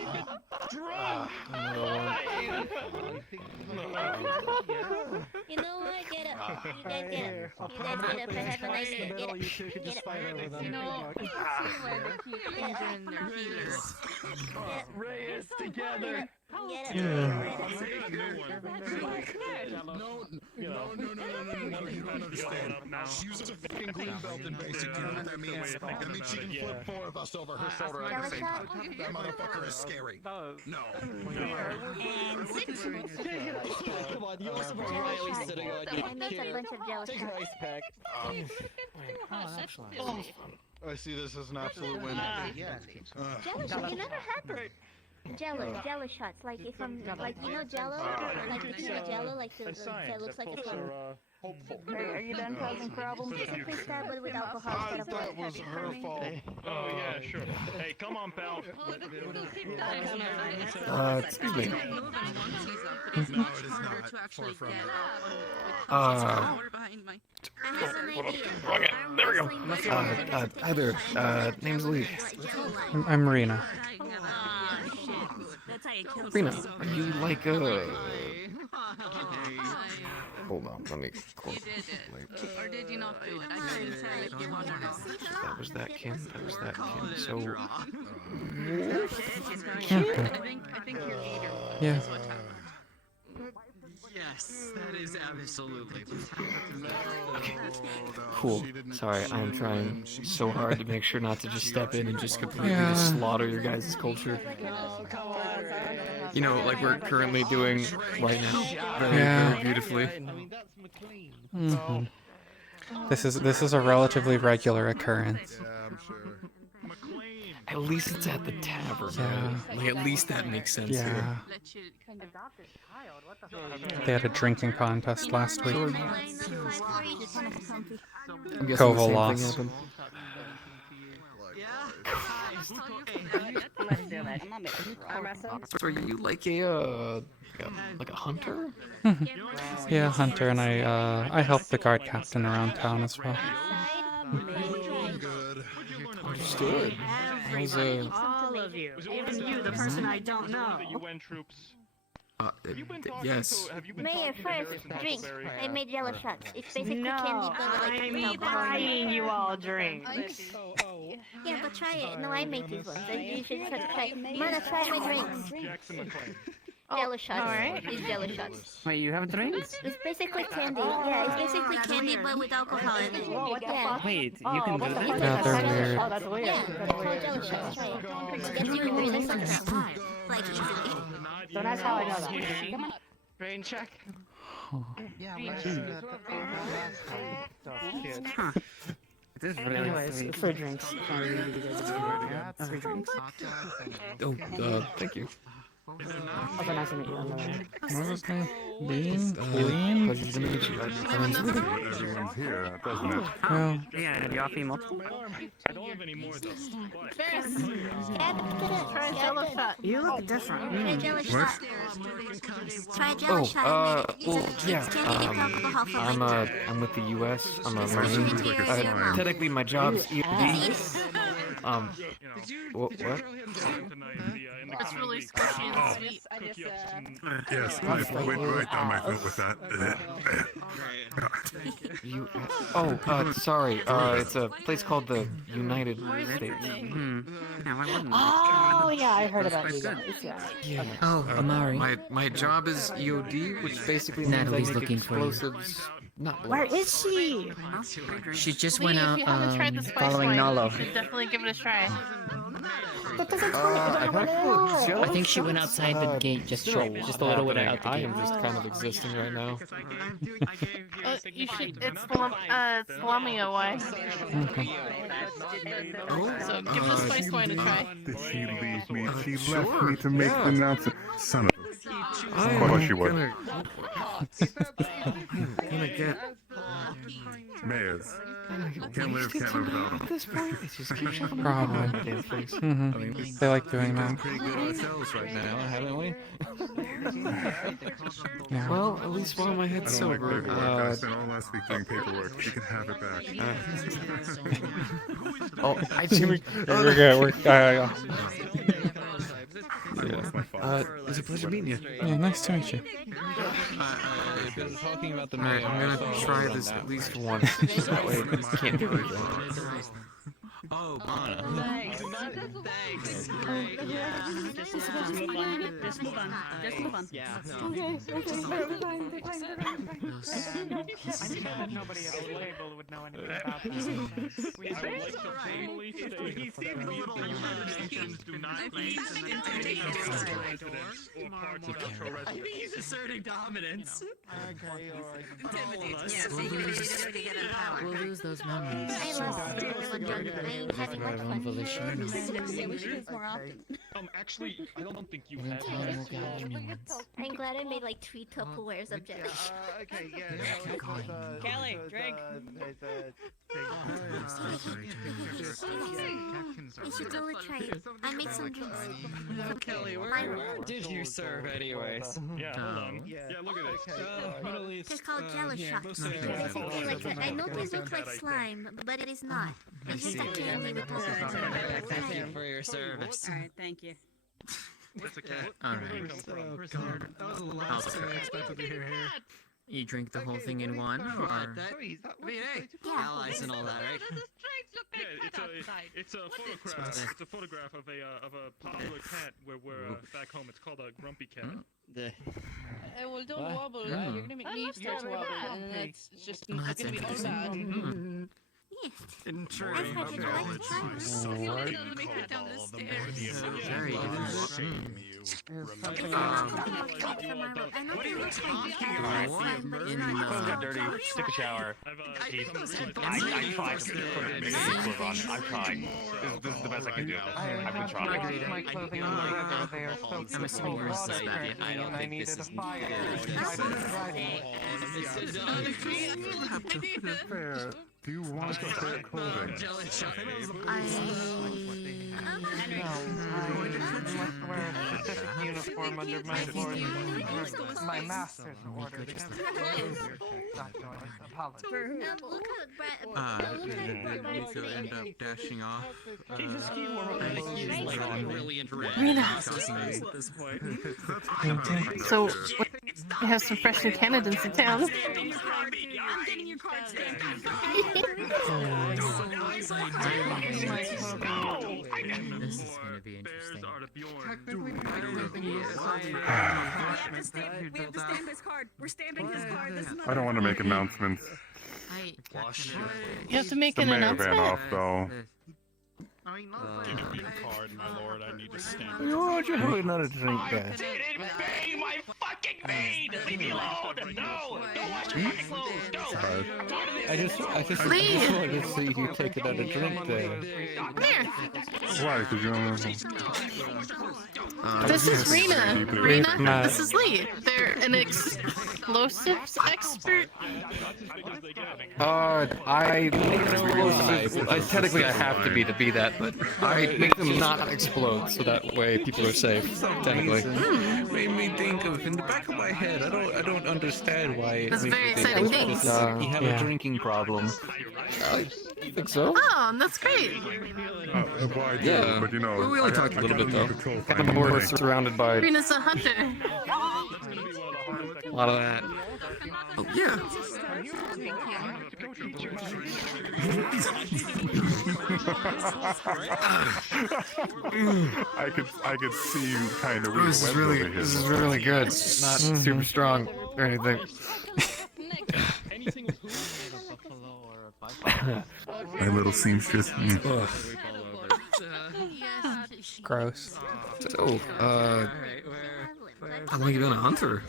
You know what? Get up. You guys get up. You guys get up and have a nice day. Get up. You two could just fight over them. No, you can see where the cute things are in their feelers. Reyes together. Get up. No, you don't understand. She uses a fucking green belt in basic. You know what that means? That means she can flip four of us over her shoulder at the same time. That motherfucker is scary. No. And six. Come on, you also want Riley sitting on you. I made a bunch of Jello Take her shots. ice pack. I see this as an absolute win. Jello shot. You never had them. Jello shots. Like if I'm like Jello, like the cube of Jello, like that looks like it's hopeful. Are you done causing problems? Basically that, but with alcohol instead of That was her fault. Oh yeah, sure. Hey, come on, pal. Excuse me. No, it is not. Far from it. There we go. Hi there. Name's Lee. I'm Rina. That's how you kill Rina, someone. are you like Hold on, let me close. You did it. Or did you not do it? I couldn't tell if you wanted to. That was that Kim. That was that Kim. So. I think your leader Yeah. is what happened. Yes, that is absolutely. Cool. Sorry, I am trying so hard to make sure not to just step in and just completely just slaughter your guys' culture. You know, like we're currently doing right now, very beautifully. Mhm. This is a relatively regular occurrence. Yeah, I'm sure. At least it's at the tavern, right? Like at least that makes sense Yeah. here. They had a drinking contest last week. I'm guessing the Koval same lost. thing happened. So are you like a hunter? Yeah, Hunter, and I helped the guard captain around town as well. Understood. How's All of you, even you, the person I don't know. Yes. Mayor, first, drink. I made yellow shots. It's basically No, candy, but like I'm buying you all drinks. Yeah, but try it. No, I made these ones. You should just have to try it. Mana, try my drinks. Jello shots. Alright. These jello shots. Wait, you have drinks? It's basically candy. Yeah, it's basically candy, but with alcohol in it. Yeah. Wait, you can do that? Yeah, they're weird. Oh, that's weird. Yeah, it's called jello shots. Try it. Gets you really sucked up. Like easily. So that's how I know that. Come on. Brain check. Huh. It is really Anyways, sweet. free drinks. Free drinks. Oh, thank you. Also nice to meet you on the way. What was his name? Lean? Pleasure to meet you. Everyone's here, doesn't it? Well, Yeah, do you offer me multiple? I don't have any more though. Try jello shot. You look different. Try jello What? shot. Try jello shot. well, It's yeah. candy with alcohol for I'm with the U.S. I'm a Marine. Technically, my job's EOD. What? It's really squishy and sweet. Yes, right down my throat with that. You? Sorry. It's a place called the United States. Oh, yeah, I heard about you guys. Yeah. Oh, Amari. My job is EOD, which basically means Natalie's I make looking for you. explosives. Not Where bullets. is she? She just Lee, went if out you haven't tried the spice following wine, Nalo. you should definitely give it a try. I think she went outside the gate just a little bit out the I gate. am just kind of existing right now. You should. It's Lamia wine. So give the spice wine a try. Did she leave me? She left me to make the announcement. Son of a... Of course she would. Gonna get Mayors. Can't live without them. at this point. It's just keep shoving Probably. my damn face. Mhm. They like doing that. Pretty good ourselves right now, haven't we? Yeah. Well, at least while my head's I don't like sober. paperwork. I spent all last week doing paperwork. You can have it back. Oh, I do. We're good. It's a pleasure meeting you. Yeah, nice to meet you. Talking about the Alright, I'm gonna try this at least once. So that way it can't do it. Oh, Bana. Thanks. Just move on. Just move on. Just move on. Yeah. Okay. I bet nobody at the table would know anything about this. We have like the family today. He seems a little Americans do not claim residents or parts of natural I think he's asserting dominance. We'll lose those memories. I lost everyone drunk. I ain't having much fun. Volition. We should do this more often. Actually, I don't think you When have. time will gather humans. I'm glad I made like 3 Tupperwares of jelly. Okay, yeah. Kelly, drink. You should totally try it. I made some drinks. Kelly, Mine where did you serve anyways? Yeah, hold on. Yeah, look at this. They're called jello shots. Basically, like I know these look like slime, but it is not. It's just a candy with alcohol. Thank you for your service. Alright, thank you. Alright. That was the last time I expected to hear here. You drink the whole thing in one, or? I mean, hey, allies and all that, right? It's a photograph. It's a photograph of a popular cat where we're back home. It's called a grumpy cat. Well, don't What? wobble. Mm. You're gonna make me start to wobble, and then it's just Oh, it's that's gonna be all interesting. bad. Mm. Interesting. Would you like to try this? Alright. It'll make it down the stairs. Very good. Clothes got dirty. Took a shower. I tried to put maybe clothes on. I've tried. This is the best I can do. I've been trying. My clothing on the river. They are soaked I'm in assuming cold you're a water suspect. currently, I don't and I think needed this a is fire. Fair. Do you want to wear clothing? I wear a specific uniform under my lord's, my master's orders. Not yours. Apologies. Lisa end up dashing off. Really Rina. at this point. So, we have some fresh new candidates in town. I'm getting your card stamped. This is gonna be interesting. We have to stamp his card. We're stamping his card. This is not I don't want to make announcements. You have to make The an mayor announcement. ran off, though. Give me your card, my lord. I need to stamp You want you have another drink, I guys? didn't pay my fucking maid! Leave me alone! No! Don't wash my clothes! No! I just wanted to see you take another drink there. Why? Because you don't. This is Rina. Rina, Matt. this is Lee. They're an explosives expert. I technically I have to be that, but I make them not explode so that way people are safe. Technically. Made me think of in the back of my head. I don't understand why. It That's makes very me think exciting this things. is- You have a drinking problem. I think so. Oh, that's great. Why do? Yeah. But you know. We only I- talked I a little bit can't though. control Kind of more things. surrounded by Rina's a hunter. a lot of that. Oh, yeah. I could see you kind of. This is really good. It's not super strong or anything. My little seamstress. Gross. So, how long you been a hunter?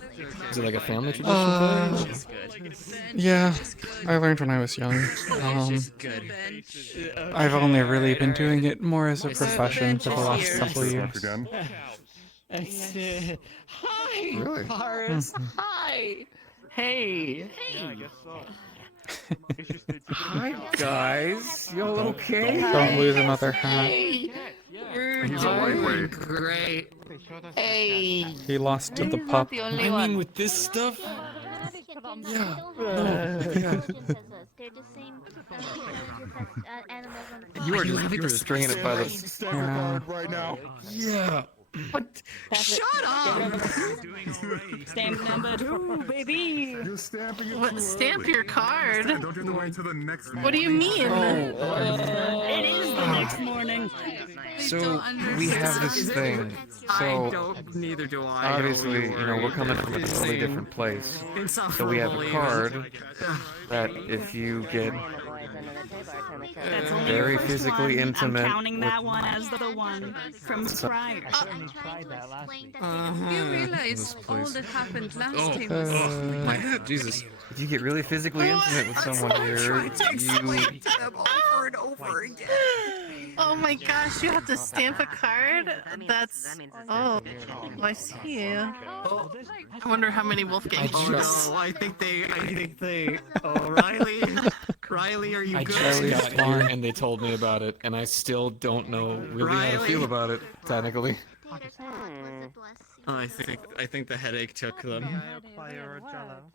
Is it like a family tradition thing? Yeah, I learned when I was young. I've only really been doing it more as a profession for the last couple of years. Hi, Really? Horace. Hi. Hey. Hi guys, you all okay? Don't lose another hat. He's a lightweight. Great. Hey. He lost to the pup. The only one. with this stuff? Yeah. No. You are just restraining it by the. Yeah. Right now. Yeah. What? Shut up! Stamp number 2, baby. You're stamping it. What? Stamp your card? Don't you have to wait until the next one? What do you mean? It is the next morning. So we have this thing. I So don't. Neither do I. obviously, you know, we're coming from a totally different place. So we have a card that if you get That's only very your first physically one. intimate I'm counting with that one as the one from prior. You realize all that happened last time. Oh, my head, Jesus. If you get really physically intimate with someone here, you over and over again. Oh my gosh, you have to stamp a card? That's... Oh, I see. I wonder how many Wolfgang Oh no! I think they. Oh, Riley. Riley, are you I good? just got here and they told me about it, and I still don't know really how to feel about it, technically. Oh, I think the headache took them.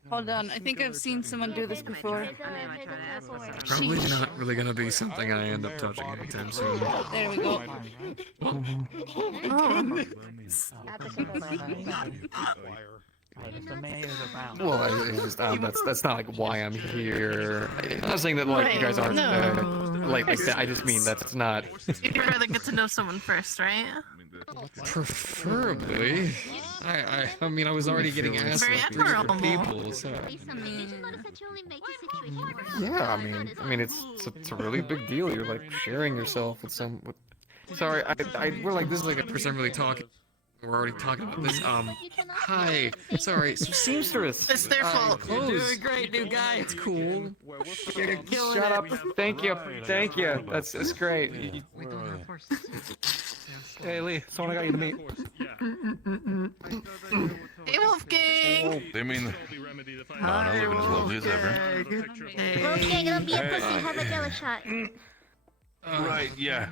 Hold on, I think I've seen someone do this before. Probably not really gonna be something I end up touching anytime soon. There we go. The mayor's around. Well, it's just that's not like why I'm here. I'm not saying that like you guys aren't like that. I just mean that's not. You'd rather get to know someone first, right? Preferably. I mean I was already getting asked Very like 3 different admirable. people. So. Yeah, I mean it's a really big deal. You're like sharing yourself with some. Sorry, we're like this is like a first time really talking. We're already talking about this. Hi. Sorry. So seamstress. It's their fault. Clothes. You're doing great, new guy. It's cool. You're killing Shut it. up. Thank you. Thank you. That's great. Hey Lee, someone I got you to meet. Hey, Wolfgang. They mean, not looking as lovely as ever. Wolfgang, don't be a pussy. Have a jelly shot. Right, yeah.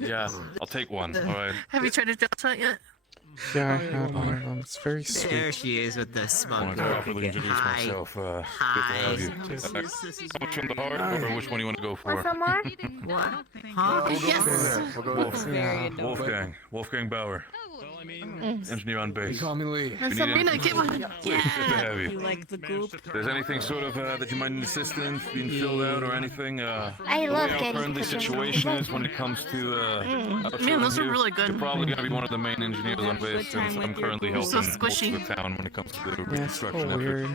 Yeah, I'll take one. All right. Have you tried a gel shot yet? Yeah, I have one of them. It's very sweet. There she is with the I smug want to properly introduce myself. Good to have you. Which one, the heart, or which one do you want to go for? Want some more? What? Huh? We'll go Yes. for Wolfgang Bauer. Engineer on base. Call me Lee. And so Rina, get one. Please, good to have you. You like the group? If there's anything sort of that you might need assistance being filled out or anything, I love the way our getting friendly pictures. situation is when it comes to Man, those are really good. You're probably going to be one of the main engineers on base since I'm currently They're so helping most squishy. of the town when it comes to the Yeah, it's so reconstruction effort. weird.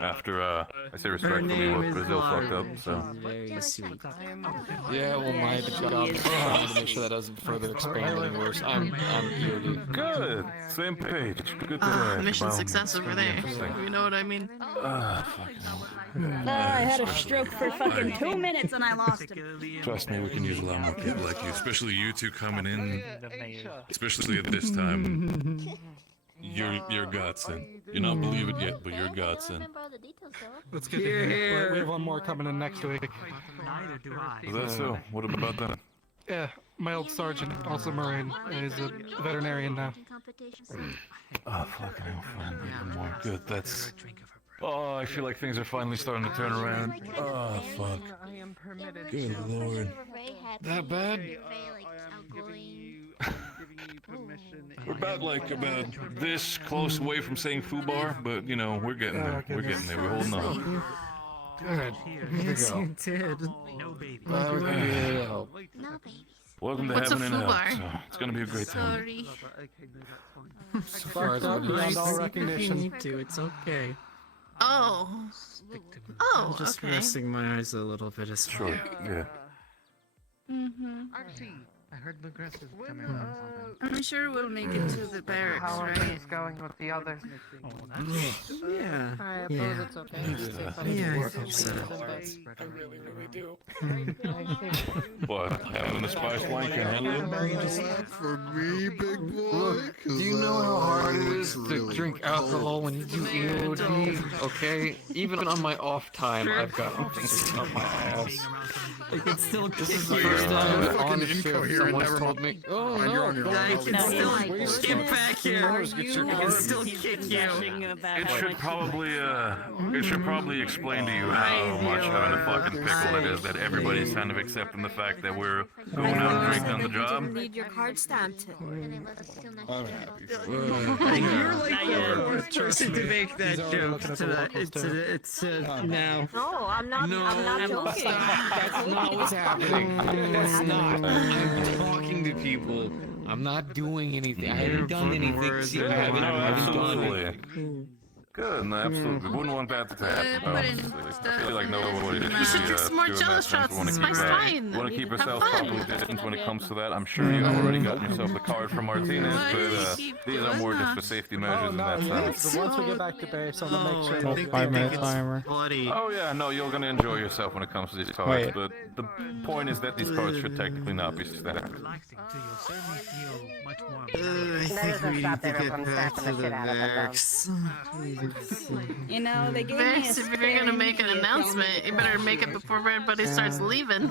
After I say respectfully what Brazil fucked up, so. Very sweet. Yeah, well, my job is trying to make sure that doesn't further expand any worse. I'm EOD. Good. Same page. Good to have. Mission Well, success over there. You know what I mean? I had a stroke for fucking 2 minutes and I lost him. Trust me, we can use a lot more people like you, especially you two coming in, especially at this time. You're godsend. You're not believe it yet, but you're godsend. That's good to hear. We have one more coming in next week. Neither do I. Is that so? What about that? Yeah, my old sergeant, also Marine, is a veterinarian now. Oh, fucking hell, fine. Even more. Good, that's... Oh, I feel like things are finally starting to turn around. Oh, fuck. Good lord. That bad? We're about this close away from saying foobar, but you know, we're getting there. We're getting there. We're holding on. Good. Yes, you did. No baby. No babies. Welcome to What's a Heaven and Hell. foobar? So it's gonna be a great time. Sorry. So far as I Beyond know. all If you recognition. need to, it's okay. Oh. I'm Oh, just okay. resting my eyes a little bit as well. Sure, yeah. Mm-hmm. I heard the aggressive coming I'm sure we'll make it to the barracks, How are right? things going with the others? Yeah. I Yeah. it's okay. Yeah, I hope so. I really do. What? Having the spice wine can handle it? For me, big boy. Do you know how hard it is to drink alcohol when you do EOD? Okay, even on my off time, I've got things up my ass. I can still This is kick the you. first time I on the shift someone's told me, "Oh no, can still get back here. I can still kick you. It should probably explain to you how much having a fucking pickle it is that everybody's kind of accepting the fact that we're going out and drinking on the job. Need your card stamped. I'm happy. You're like the fourth person to make that joke now. No, I'm not. No, I'm not joking. That's not what's happening. That's not. I'm talking to people. I'm not doing anything. I haven't done anything. See, I haven't done it. Good, no, absolutely. Wouldn't want that to happen. Obviously. I feel like nobody You should take some more jello shots. It's my sign. You want to keep Have yourself fun. properly distanced when it comes to that. I'm sure you've already gotten yourself the card from Martinez, but these are more just for safety measures in that sense. Once we get back to base, I'm gonna make sure. Don't 5-minute timer. Oh yeah, no, you're gonna enjoy yourself when it comes to these cards, Wait. but the point is that these cards should technically not be stacked. I think we need to get back to the barracks. You know, they gave me a Barracks, if you're gonna make an announcement, you better make it before everybody starts leaving.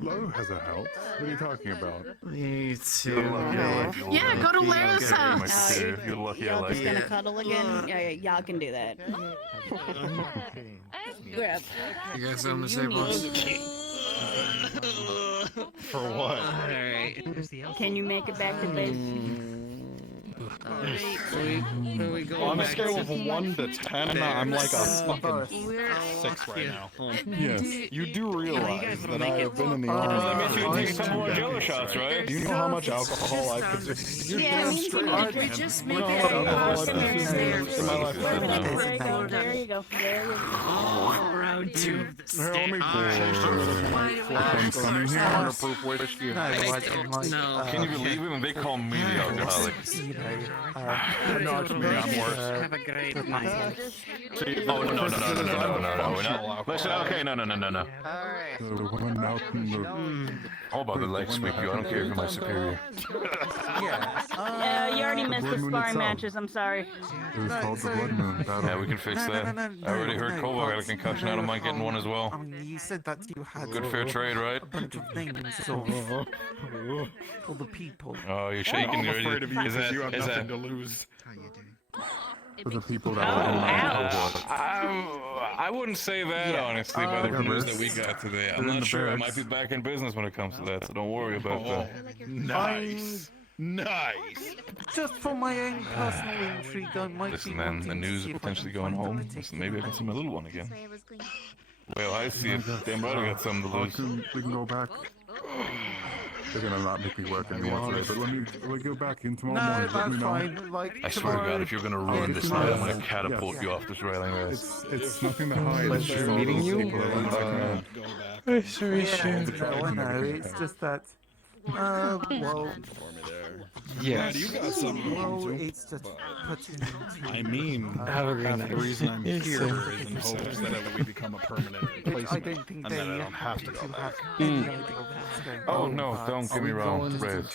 Lowe has a house. What are you talking about? Me too. Yeah, go to Lara's house. You're lucky I Y'all like just gonna it. cuddle again? Yeah, y'all can do that. Grab. You guys on the same boss? For what? Alright. Can you make it back to base? On a scale of 1 to 10, I'm like a fucking 6 right now. Yes. You do realize that I have been in the army. That means you take some more Jello shots, right? Do you know how much alcohol I've consumed? You're Yeah, damn straight. if we just make You know it how much alcohol I've upstairs. consumed in my life right now? There you go. There you go. Round 2. Here, let me pour some in here. Waterproof whiskey. Can you believe it when they call me the alcoholic? No, it's me. I'm worse. Have a great night. Oh, no. We're not. Listen, okay, no. How about the leg sweep you? I don't care if you're my superior. You already missed the sparring matches. I'm sorry. It was called the Blood Moon Battle. Yeah, we can fix that. I already heard Koval got a concussion. I don't mind getting one as well. You said that you had Good fair trade, right? a bunch of things for the people. Oh, you're shaking. I'm afraid of you Is because that? you have Is nothing that? to lose. For the people that I wouldn't say that, honestly, by the news that we got today. I'm not sure. I might be back in business when it comes to that, so don't worry about that. Nice. Nice. Just for my own personal intrigue, I might Listen, man, the news is potentially going home. Listen, maybe I can see my little one again. Well, I see it. Damn right I got something to lose. We can go back. They're gonna not make me work anymore today, but we'll go back in tomorrow morning. Let me know. fine. Like, I swear to God, if you're gonna ruin this night, I'm gonna catapult you off this railing, guys. It's nothing to hide. Pleasure meeting you. Sorry. No, I know. It's just that. Well. Yes. You got something. Well, it's just putting. I mean, Have a great half night. the reason I'm Yes, here sir. is in hopes that we become a permanent replacement. I don't think and that I they don't have to go back. Oh no, don't get me wrong, Brave.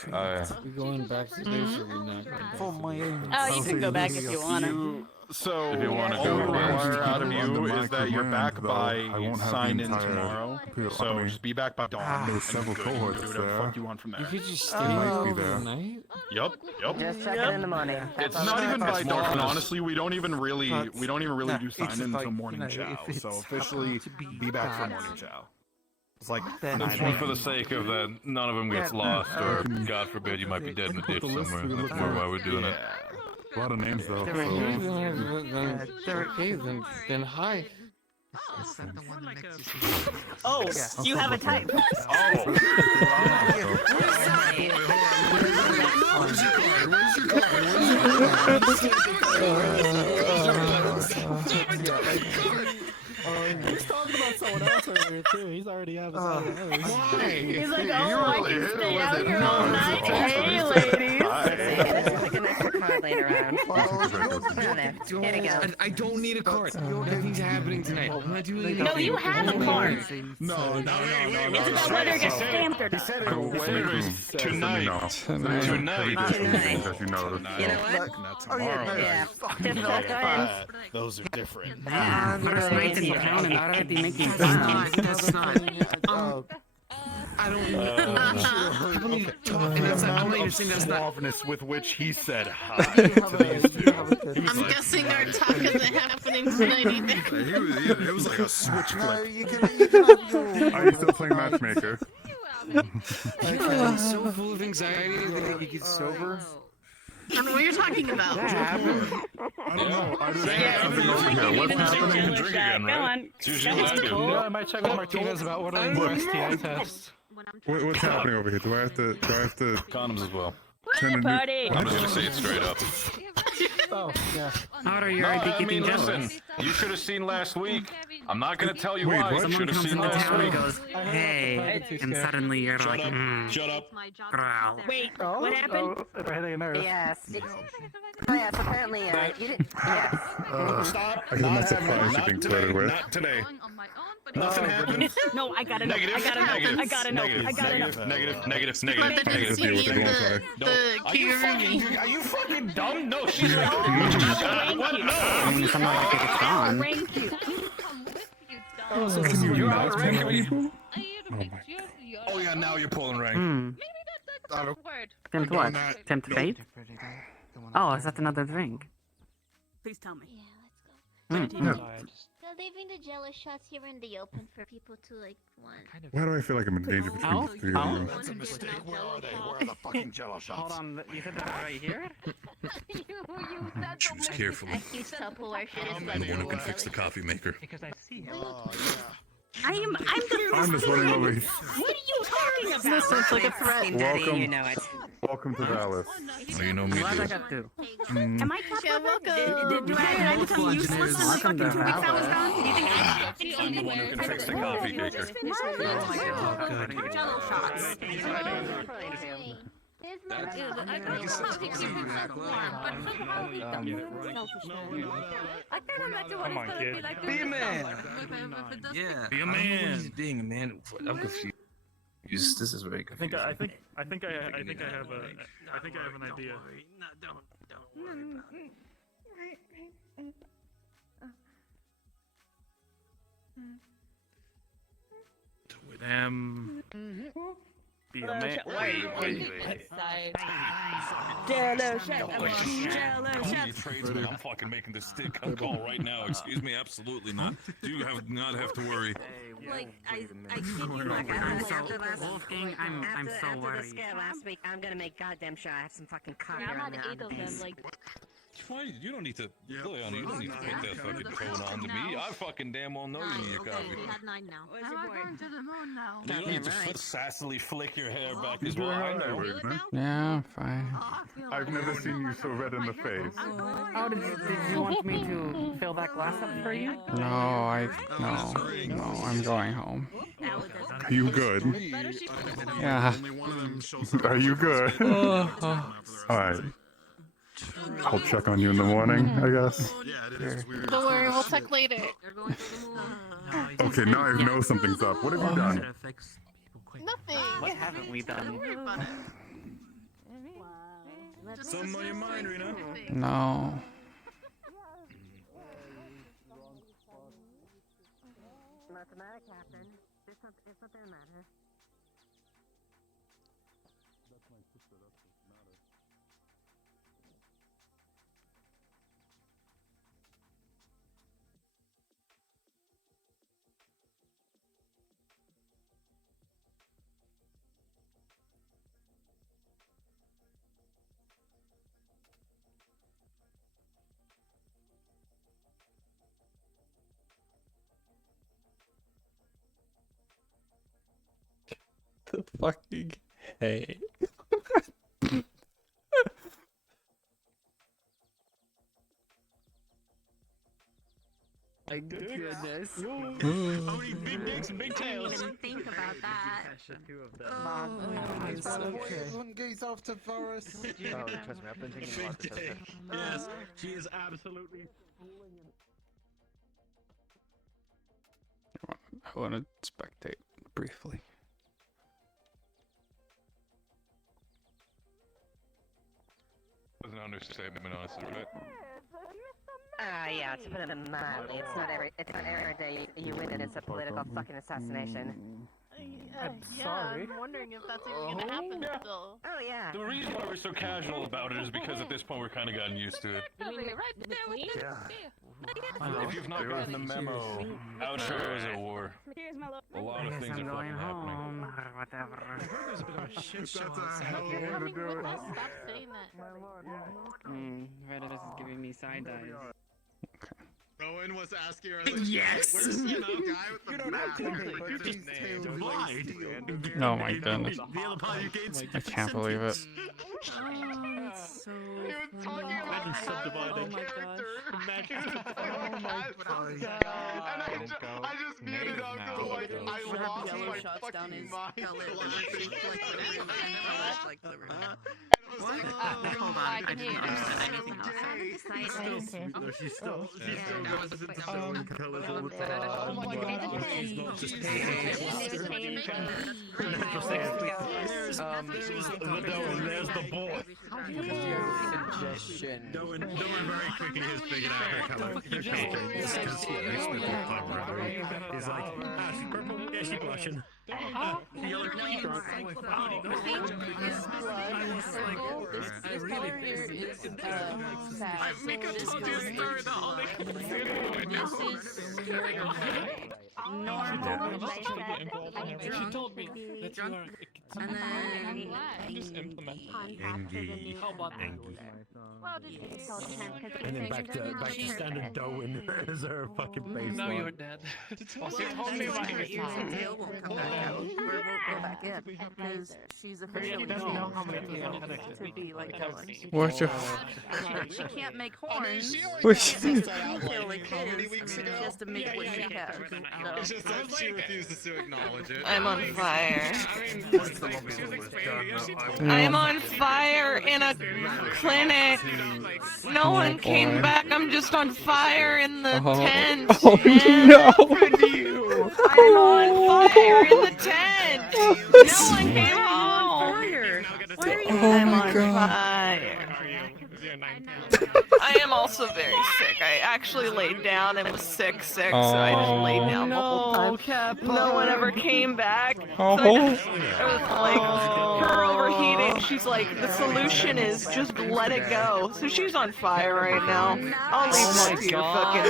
We going back to base or we not going back? For my own. Oh, you can go back if you want to. So, If you wanna all go we back. require out of you Under my is that you're command, back though, by I won't have sign the in entire tomorrow. Imperial So Army. just be back by dawn. There's and several good. You can cohorts do whatever the there. fuck you want from there. You could just stay might there be there. overnight. Yep. Just check it in the morning. It's That's not all. even by That's more dawn. honest. Honestly, we don't even really Nah, do it's sign just in like, until morning you know, chow. if So it's officially, happened to be be back for bad. morning chow. It's like Then It's just for the sake of that none of them gets lost, or God forbid you might be dead in a ditch somewhere. That's more why we're doing it. A lot of names though. Okay, then hi. Oh, you have a type. He's talking about someone else earlier too. He's already having someone else. He's like, oh, I can stay out here all night. Hey, ladies. There's like an extra card laying around. There you go. I don't need a card. Nothing's happening tonight. I'm not doing anything. No, you have a card. No. It's about whether it gets stamped or not. Tonight. As you know. You know what? Not tomorrow. Yeah. Those are different. First night in town and already making That's That's not. I don't. I'm sure. Okay. And it's like, I'm not even saying that's not. Suaveness with which he said hi to these two. I'm guessing our talk isn't happening tonight either. It was like a switch flip. You can have your. Are you still playing matchmaker? I'm so full of anxiety that you get sober. I don't know what you're talking about. I don't know. I just something over here. What's happening? Drink again, right? It's usually what I do. I might check with Martinez about ordering more STI tests. What's happening over here? Do I have to? Condoms as well. Turn a new- Party. I'm just gonna say it straight up. Oh, yeah. How are you No, already I mean, getting listen, jealous? you should have seen last week. I'm not gonna tell you Wait, why. what? You Someone should have comes seen into last town and week. goes, hey, and suddenly you're like, Shut up. growl. Wait, what happened? They're hitting a nerve. Yes. Oh, yes, apparently, you didn't. Yes. Stop. I can not surprise you being flirted with. Not today. Nothing happened. No, I gotta know. I gotta know. I gotta know. I gotta know. Negative. But then Negative. you Negative. need Negative. the key. Are you fucking dumb? No, she's Rank what? you. No. I mean, someone like it's on. Rank you. You're out of rank. Oh my. Oh yeah, now you're pulling rank. Tempt what? Tempt fate? Oh, is that another drink? Please tell me. Yeah, let's go. Mm. leaving the jello shots here in the open for people to like want. Why do I feel like I'm in danger between the three of you? That's a mistake. Where are they? Where are the fucking jello shots? Hold on, you said that right here? Choose carefully. A huge Tupperware shit is I'm like the one who can fix the coffee maker. Because I see him. Oh, yeah. I'm the I'm just running over here. What are you talking about? This sounds like a threat. Welcome. You know it. Welcome to Dallas. Oh, you know me, What I dude. got to? Am I top Yeah, welcome. Do I become useless in the fucking 2 weeks I was gone? Do you think I'm the one who can fix the coffee maker. Jello shots. There's my I don't know how he keeps himself warm, but somehow he I can't imagine what it's gonna be like. Be a man. Yeah. Be a man. Being a man, I'm confused. This is very confusing. I think I have an idea. No, don't worry about it. Be a man. Wait. Jello shot. I'm fucking making this stick call right now. Excuse me, absolutely not. You not have to worry. Like, I kid you not. After Wolfgang, I'm so after worried. the scare last week, I'm gonna make goddamn sure I have some fucking coffee Yeah, I on had the 8 of them, like. Why? You don't need to, Leon, you don't need to put that fucking tone on to me. I fucking damn well know you need a coffee. We had 9 now. Where's your boy? Going to the moon now. You don't need to sassily flick your hair back as well. I know. Yeah, fine. I've never seen you so red in the face. Oh, did you want me to fill that glass up for you? No, no, I'm going home. Are you good? Yeah. Are you good? Alright. I'll check on you in the morning, I guess. Don't worry, we'll check later. Okay, now I know something's up. What have you done? Nothing. What haven't we Don't done? worry about it. Something on your mind, Rina? No. What's the matter, Captain? It's not the matter. The fucking hay. My goodness. How many big dicks and big tails? Even think about that. It's okay. One gaze off to Forest. Oh, trust me, I've been thinking about this. Yes, she is absolutely. I want to spectate briefly. Was an understatement, honestly, right? Yeah, to put it mildly, it's not every day you win and it's a political fucking assassination. I'm sorry. I'm wondering if that's even gonna happen still. Oh yeah. The reason why we're so casual about it is because at this point we're kind of gotten used to it. I mean, right there with the If you've not gotten the memo, Outro is a war. A lot of things are fucking happening. Whatever. There's a bit of a shit show. That's a hell of a way to do it. Stop saying that. Rita, this is giving me side eyes. Rowan was asking her. Yes! Where's the guy with the map? You just lied. Oh my goodness. The other part you gave I can't believe it. Oh, it's so funny. Imagine subdividing. Imagine Oh my god. And I just muted up to like, I lost my fucking mind. What? Hold on, I didn't understand anything else. No, she's still showing colors all the time. Oh my god. She's not just there's the boy. Suggestion. No one very quickly has figured out her color. He's like, she's purple. Yeah, she's blushing. The yellow This color here is sad. Told you a story that all they can She told me that you are. And then just implement Engie. How about that? And then back to standard Darwin as her fucking baseline. Now you're dead. Well, She told me about your time. Tail won't come back out. We'll go back in because she's officially doesn't know how many trained to be like villains. What the She can't make horns. Which- She can't make a tail like his. She has to make what she can. It's just that she refuses to acknowledge it. I'm on fire. I I'm on fire in a clinic. No one came back. I'm just on fire in the tent. Oh no! I'm on fire in the tent. No one came home. I'm on fire. I am also very sick. I actually laid down and was sick, so I just laid down the whole time. No one ever came back. So it was like her overheating. She's like, the solution is just let it go. So she's on fire right now. I'll leave that to your fucking.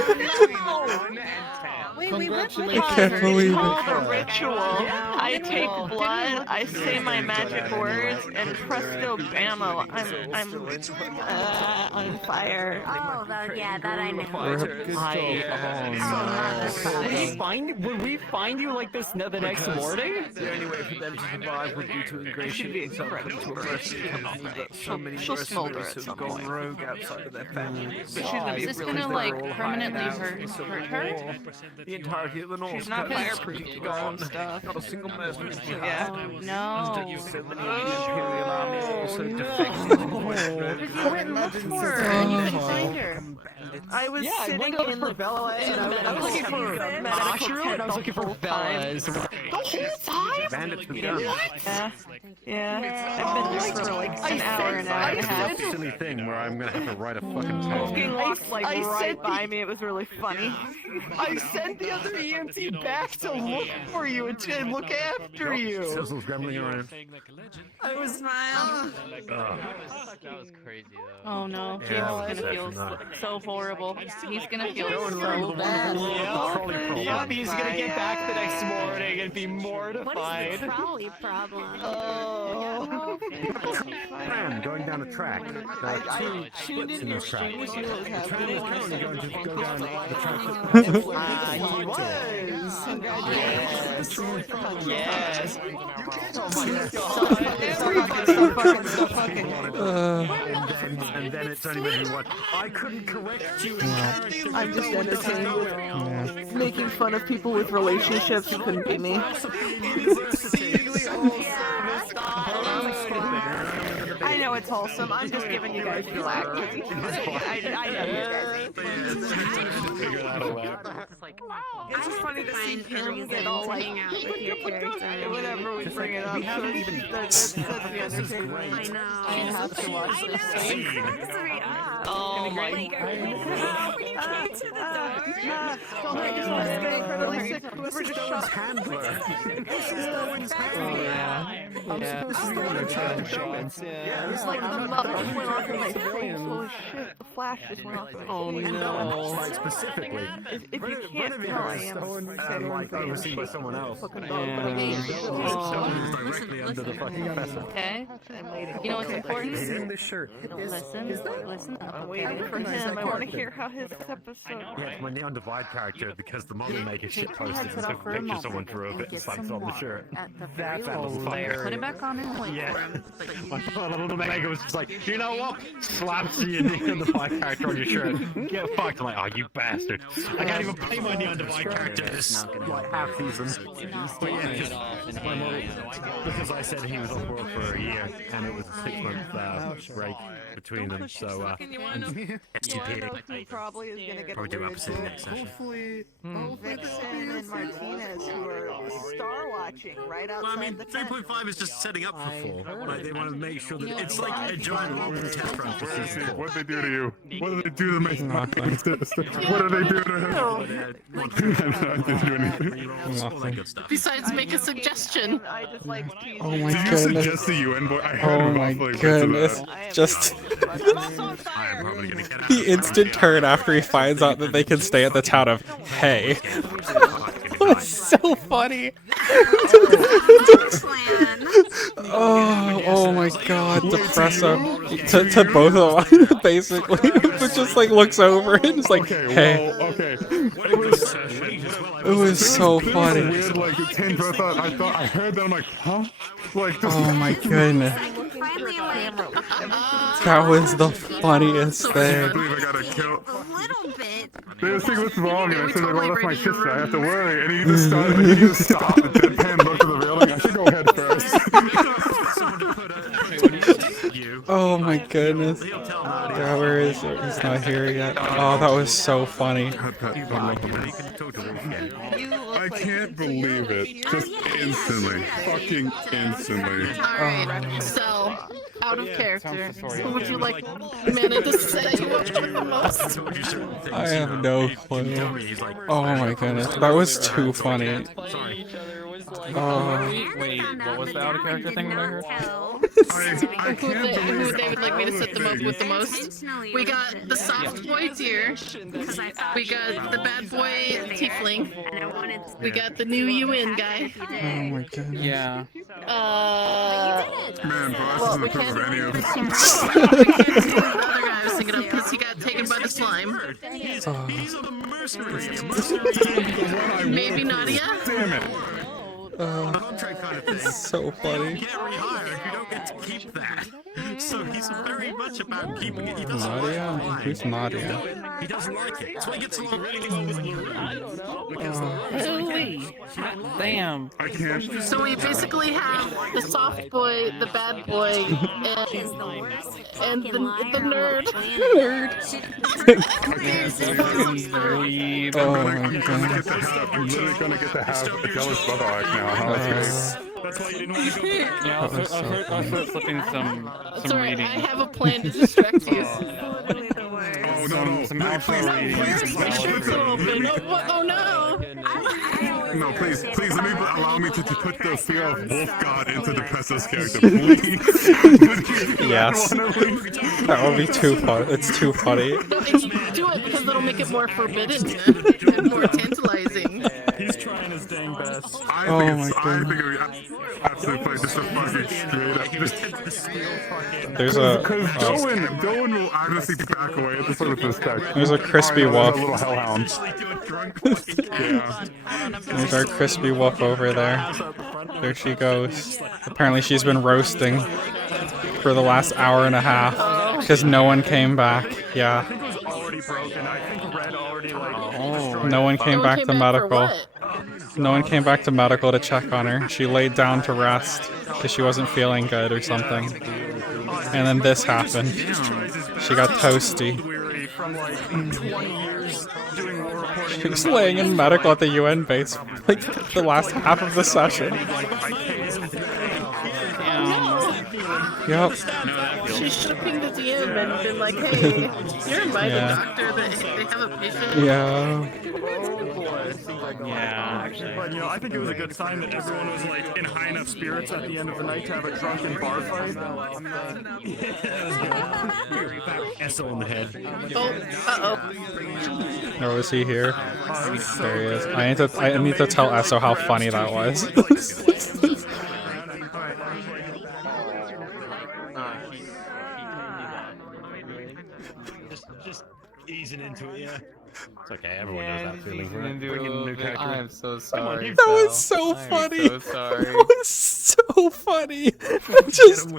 Congratulations. I can't believe It's called it. a ritual. I take blood, I say my magic words, and presto bamo, I'm on fire. Oh, well, yeah, that I know. Would we find you like this the next morning? The only way for them to survive would be to ingratiate themselves into a mercenary company that so many mercenaries have gone rogue outside of their family. Is this gonna like permanently hurt her? The entirety of the North She's not Coast is fireproof gone. stuff. Not a single mercenary. Yeah. No. So many of the Imperial army also defected. Quentin, look for her. You can find her. I was sitting in the Bella and I was looking for a mushroom. I was looking for Bellas. The whole time? Bandits with guns. Yeah. I've been there for like an hour and a half. It's a silly thing where I'm gonna have to write a fucking Smoking tale. walked like right by me. It was really funny. I sent the other EMT back to look for you and to look after you. Sizzle's grumbling around. I was smiling. That was crazy though. Oh no, James Yeah, is gonna feel so horrible. He's gonna feel so bad. bad. Yep, he's gonna get back the next morning and be What mortified. is the trolley problem? Tram going down a track. There are two splits in this track. The tram is currently going to go down the track that He was. Yes. and then it's only going to be one. I couldn't correct you. I'm just entertained with making fun of people with relationships who couldn't be me. I know it's wholesome. I'm just giving you guys flack. I know you guys. It's just funny to see him get all like whenever we bring it up. We haven't even. That's the entertainment. I know. I have to watch this scene. Oh my When you came to the door. Don't make us want to stay incredibly sick. Whoever just shot Handler. I'm supposed to be on the shots. It was like the mother just went off in my face. Holy shit, the flash just went off. Oh no. Like specifically. If you can't tell, I am Like overseen by someone else. directly under the fucking professor. Okay? You know what's important? In the shirt. Listen up. I'm waiting for him. I want to hear how his episode. Yeah, it's my Neon Divide character because the moment they make a shit posted and took a picture someone drew of it and slapped it on the shirt. That's hilarious. Put it back on and wait Yeah. for him. My little Mega was just like, you know what? Slaps the Neon Divide character on your shirt. Get fucked. I'm like, oh, you bastard. I can't even play my Neon Divide character this like half season. But yeah, because I said he was off work for a year and it was a 6-month break between them. So, You want to know who probably is going to get probably do alerted episode to it? next session. Vixen and Martinez, who are Star Watch watching right outside Well, I mean, the tent. 3.5 is just setting up for 4. Like, they want to make sure that it's like a giant long test run for season 4. What did they do to you? What did they do to my Nothing. What did they do to him? I didn't do anything. All that good stuff. Besides, make a suggestion. I just like teasing. Oh my Did you goodness. suggest the UN boy? I heard Oh my waffling bits of goodness. that. Just I am probably gonna get out. the instant turn after he finds out that they can stay at the town of Hey. That's so funny. Oh my god, Depresso. To both of them, basically. But just like looks over and is like, hey. Okay. It was so funny. Weird, like, tinge. I heard that. I'm like, huh? Like, just... Oh my goodness. That was the funniest I thing. can't believe I got a kill. They just think what's wrong, and I said, like, well, that's my sister. I have to worry. And he just started, like, he just stopped and deadpan looked at the railing. I should go head first. Oh my goodness. Yeah, where is it? He's not here yet. Oh, that was so funny. I can't believe it. Just instantly. Fucking instantly. Alright, so, out of character, who would you like Manny to say you watched the most? I have no clue. Oh my goodness. That was too funny. Wait, what was the out of character thing that I heard? Who would David like me to set them up with the most? We got the soft boy tier. We got the bad boy tiefling. We got the new UN guy. Oh my goodness. Yeah. Man, boss doesn't approve of any of them. We can't do the other guy I was thinking of because he got taken by the slime. Maybe Nadia? Damn it. Contract kind of thing. So funny. You get rehired, you don't get to keep that. So he's very much about keeping it. He doesn't Nadia? like it. Who's Nadia? He doesn't like it. So he gets along really well with you. Damn. I can't. So we basically have the soft boy, the bad boy, and the nerd. I'm literally gonna get to have a jealous brother arc now. How That's why you didn't want to go back. Yeah, I'll start flipping some Sorry, I reading. have a plan to distract you. Oh no! Some alpha reading. My shirt's open. Oh no! No, please, let me allow me to put the fear of Wolf God into the Presso's character, please. Yes. That would be too fun. It's too funny. No, do it because it'll make it more forbidden and more tantalizing. He's trying his dang best. I think it would be absolutely fine. Just a fucking straight up. There's a. Because Dylan will obviously back away at this with this guy. There's a crispy wolf. A little hellhound. Yeah. There's our crispy wolf over there. There she goes. Apparently she's been roasting for the last hour and a half because no one came back. Yeah. I think it was already broken. I think Red already No one came back to medical. No one came back to medical to check on her. She laid down to rest because she wasn't feeling good or something. And then this happened. She got toasty. She was laying in medical at the UN base like the last half of the session. Yep. She should have pinged the DM and been like, hey, you're invited, doctor, they have a patient. Yeah. Yeah, actually. But, you know, I think it was a good sign that everyone was, like, in high enough spirits at the end of the night to have a drunken bar fight. Esso in the head. Oh, uh-oh. Or was he here? There he is. I need to tell Esso how funny that was. Just easing into it, yeah. It's okay, everyone knows that feeling, right? Bring in a new character. I am so sorry. That was so funny. I'm so sorry. That was so funny. Just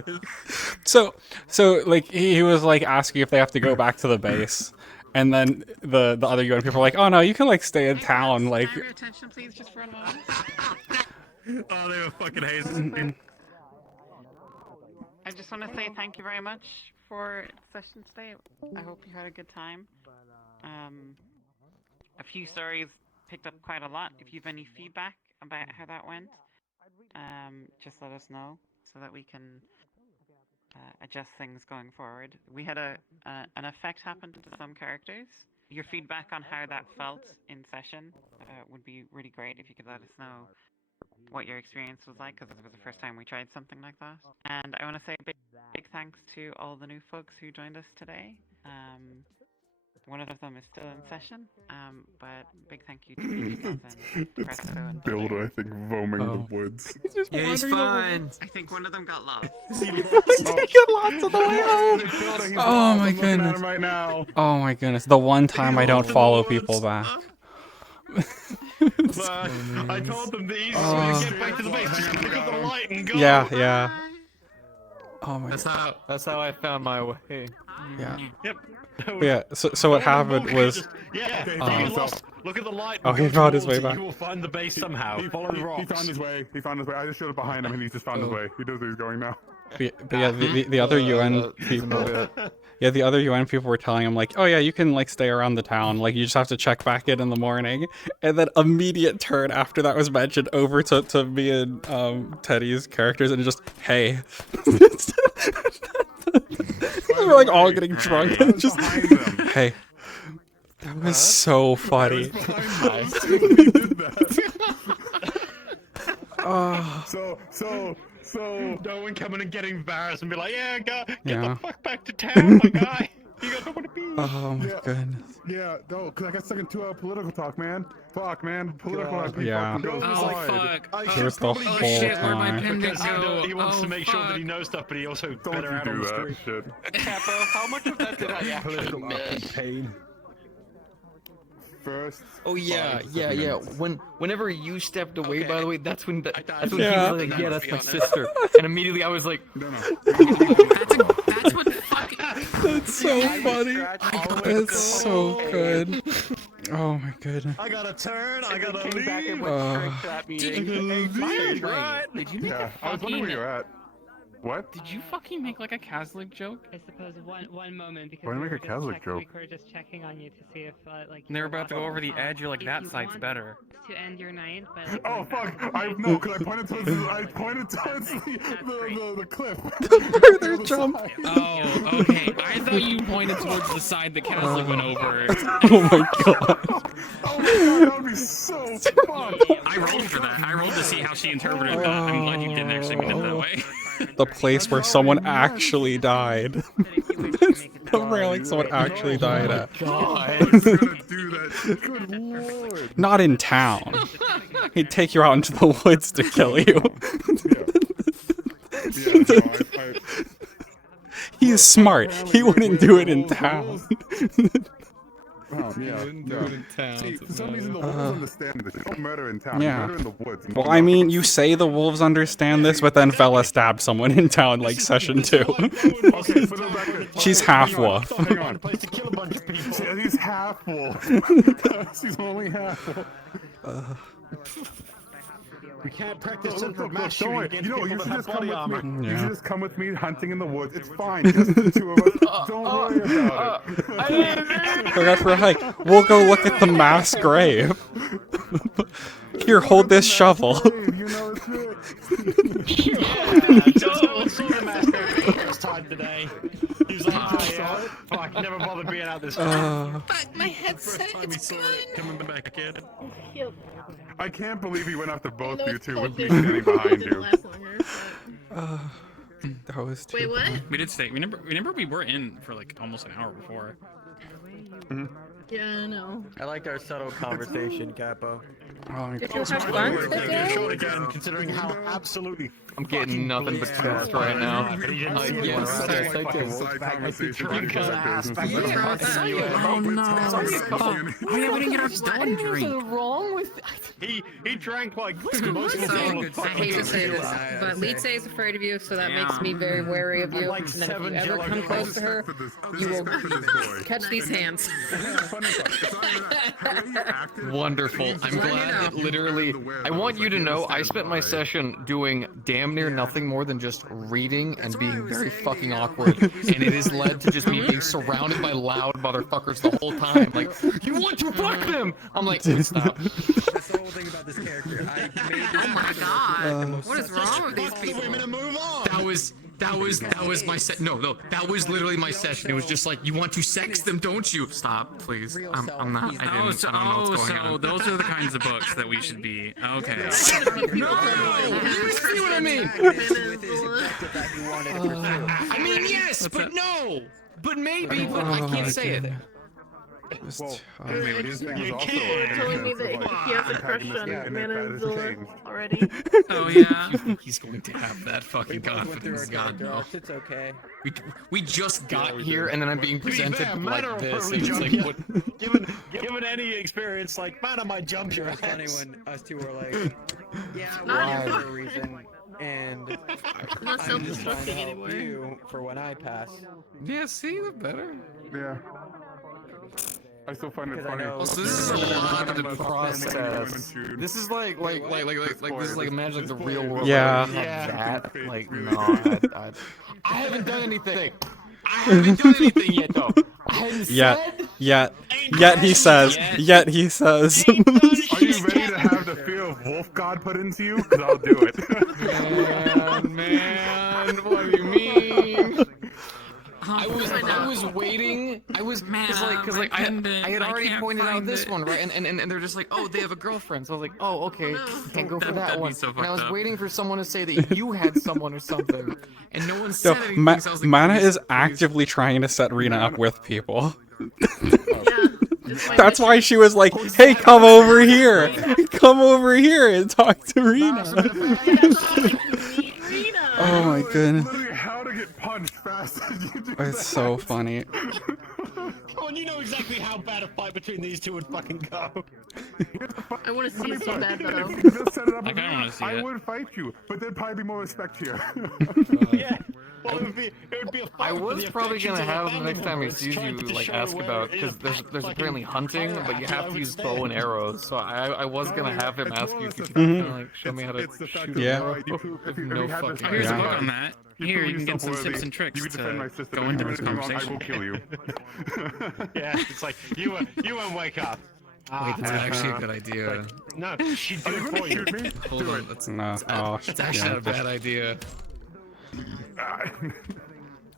so like he was like asking if they have to go back to the base, and then the other UN people are like, oh no, you can like stay in town, like. Have your attention, please, just for a moment. Oh, they were fucking hazing. I just want to say thank you very much for the session today. I hope you had a good time. A few stories picked up quite a lot. If you have any feedback about how that went, just let us know so that we can adjust things going forward. We had an effect happen to some characters. Your feedback on how that felt in session would be really great if you could let us know what your experience was like, because it was the first time we tried something like that. And I want to say a big thanks to all the new folks who joined us today. One of them is still in session, but big thank you to Presto and Build, I think, roaming the woods. Yeah, he's fine. I think one of them got lost. Taking lots of the way home. Oh my goodness. Right now. Oh my goodness. The one time I don't follow people back. I told them the easiest way to get back to the base is to pick up the light and go. Yeah. Oh my god. That's how I found my way. Yeah. Yep. Yeah, so what happened was... Look at the light. Oh, he found his way back. You will find the base somehow. Follow the rocks. He found his way. I just showed up behind him and he's just found his way. He knows where he's going now. But yeah, the other UN people... Yeah, the other UN people were telling him, like, oh yeah, you can, like, stay around the town. Like, you just have to check back in the morning. And then immediate turn after that was mentioned over to me and Teddy's characters and just, hey. We're like all getting drunk and just, hey. That was so funny. So no one coming and getting embarrassed and be like, yeah, get the fuck back to town, my guy. You got nowhere to be. Oh my goodness. Yeah, no, because I got stuck in 2-hour political talk, man. Fuck, man. Political Yeah. fuck. There was the whole time. Because he wants to make sure that he knows stuff, but he also better out on the street. Capo, how much of that did I actually miss? First. Oh yeah. Whenever you stepped away, by the way, that's when he was like, yeah, that's my sister, and immediately I was like, no. That's what fucking. That's so funny. That's so good. Oh my goodness. I gotta turn. I gotta leave. Did you make Yeah, I was wondering where you're at. What? Did you fucking make like a Catholic joke? I suppose one moment because Why do you make a Catholic joke? we were just checking on you to see if like. And they're about to go over the edge. You're like, that side's better. To end your night, but like, oh fuck! No, because I pointed towards the cliff. They're jumping. Oh, okay. I thought you pointed towards the side that Catholic went over. Oh my god. Oh my god, that would be so fun. I rolled for that. I rolled to see how she interpreted that. I'm glad you didn't actually mean it that way. The place where someone actually died. Somewhere like someone actually died at. Good lord. Not in town. He'd take you out into the woods to kill you. He's smart. He wouldn't do it in town. See, for some reason the wolves understand this. You don't murder in town. Yeah. You murder in the woods. Well, I mean, you say the wolves understand this, but then Vela stabbed someone in town like session 2. She's half wolf. Hang on. She's half wolf. She's only half wolf. We can't practice central mass shooting against people that have body armor. You should just come with me hunting in the woods. It's fine. Just the two of us. Don't worry about it. We're out for a hike. We'll go look at the mass grave. Here, hold this shovel. You know it's the mass grave first time today. He was like, fuck, never bothered being out this time. Fuck, my headset. It's gone. Coming back in. I can't believe he went after both you two with me standing behind you. That was too Wait, what? funny. We did stay. Remember we were in for like almost an hour before. Yeah, I know. I liked our subtle conversation, Capo. Did you have fun today? Short again, considering how absolutely. I'm getting nothing but text right now. Oh no! I didn't get our stone drink. Wrong with He drank like most of I hate to say this, but Leetze is afraid of you, so that makes me very wary of you. Like and then if you ever come close to her, you will catch these hands. Wonderful. I'm glad that literally. I want you to know I spent my session doing damn near nothing more than just reading and being very fucking awkward. And it has led to just me being surrounded by loud motherfuckers the whole time. Like, you want to fuck them? I'm like, stop. That's the whole thing about this character. I made Oh my god. What is wrong with these people? That was my set. No, that was literally my session. It was just like, you want to sex them, don't you? Stop, please. I'm not. I don't know what's going on. Those are the kinds of books that we should be. Okay. No, you see what I mean? I mean, yes, but no. But maybe, but I can't say it. You're telling me that he has a crush on Manazilla already? Oh yeah. You think he's going to have that fucking confidence? God no. It's okay. We just got here, and then I'm being presented like this, and it's like, what? Given any experience, like, man, I might jump your ass. Funny when us two were like, yeah, Not why for a reason, and not I'm just trying to self-destructing help anymore. you for when I pass. Yeah, see, the better. Yeah. I still find it funny. Also, this is a lot of the process. This is like this is like imagine like the real world. Yeah. That like no, I haven't done anything. I haven't done anything yet though. I haven't said. Yet he says. Yet he says. Are you ready to have the fear of Wolf God put into you? Because I'll do it. Man, what do you mean? I was waiting. I was cause like I had already pointed out this one, right? And they're just like, oh, they have a girlfriend. So I was like, oh, okay, can't go for that one. And I was waiting for someone to say that you had someone or something, and no one said anything. So I was like, Mana is actively trying to set Rina up with people. That's why she was like, hey, come over here. Come over here and talk to Rina. Oh my goodness. Literally how to get punched faster. It's so funny. Come on, you know exactly how bad a fight between these two would fucking go. I want to see it so bad though. If you just set it up I kinda wanna see I it. would fight you, but there'd probably be more respect here. Yeah. Well, it would be a fight. I was probably gonna have the next time he it's sees trying you to like show ask where about it because is there's fucking apparently hunting, but you have to use bow and arrows. So I was gonna have him ask you if you could kind of like show me how to shoot an arrow. No fucking. Here's a book on that. Here, you can get some tips and tricks to go into this I conversation. will kill you. Yeah, it's like you won't wake up. Wait, that's actually a good idea. No, she did it for you. Hold on, that's actually not a bad idea.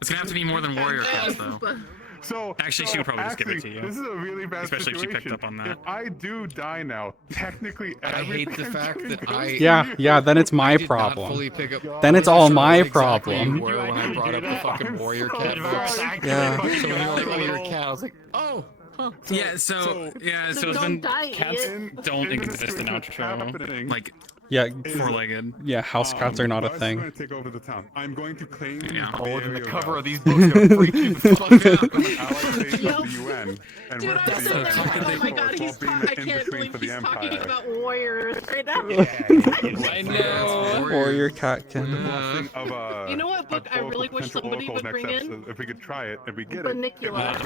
It's gonna have to be more than warrior cats, though. So Actually, she would probably just give it to you. This is a really bad Especially situation. if she picked up on that. If I do die now, technically I hate the everything fact that I. Yeah, then it's my did not fully problem. pick up- Then it's I all wasn't my sure exactly problem. where when I brought up the fucking warrior cat books. Yeah. So when you were like, oh, you're a cat, I was like, oh. Huh. Yeah, so it's been don't die, cats idiot. don't exist in outro. Like Yeah. four-legged. Yeah, house cats are not a I'm thing. going to take over the town. I'm going to claim Yeah. the Oh, and the area cover out. of these books are gonna freak you the fuck out. I'm an allied state of the UN, and Dude, we're I'm for the sitting there Empire. like, oh my god, he's Being I the can't in-between believe for the he's talking Empire. about warriors right now. I know. Warrior catkin. Of, You know what book I of really wish potential somebody oracles would next bring in? episode. If we could try it, if we get it. Funicula.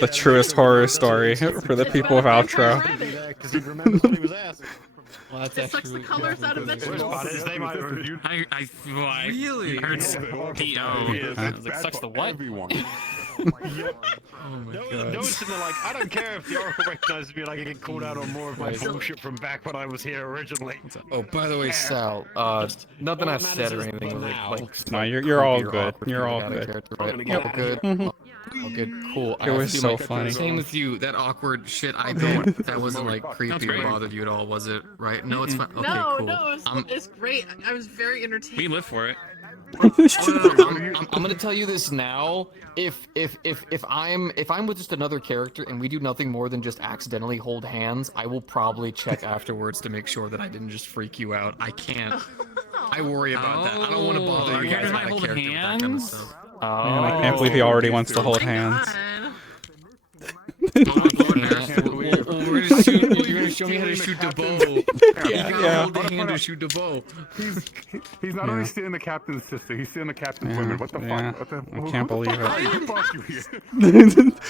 The truest horror story for the people of outro. Well, that's It sucks the colors out of vegetables. I Really? heard D.O. I was like, sucks the what? Oh my god. Noticing they're like, I don't care if the Oracle recognizes me, like I get called out on more of my bullshit from back when I was here originally. Oh, by the way, Sal, nothing I've said or anything like No, you're all creepy or good. awkward You're feeling all out of good. character, right? Yep. All good. Mhm. All good. Cool. It was so funny. Same with you. That awkward shit. I don't. That wasn't like creepy or bothered you at all, was it? Right? No, it's fine. Okay, No, cool. no, it's great. I was very entertained. We live for it. I'm gonna tell you this now. If I'm with just another character and we do nothing more than just accidentally hold hands, I will probably check afterwards to make sure that I didn't just freak you out. I can't. I worry about that. I don't want to bother you guys out of character with that kind of stuff. Man, I can't believe he already wants to hold hands. We're gonna shoot. You're gonna show me how to shoot the bow. Yeah, You gotta yeah. hold the hand to shoot the bow. He's not Yeah. only stealing the captain's sister, he's stealing the captain's Yeah, women. What the yeah. fuck? What the, I can't believe it. How the fuck you here?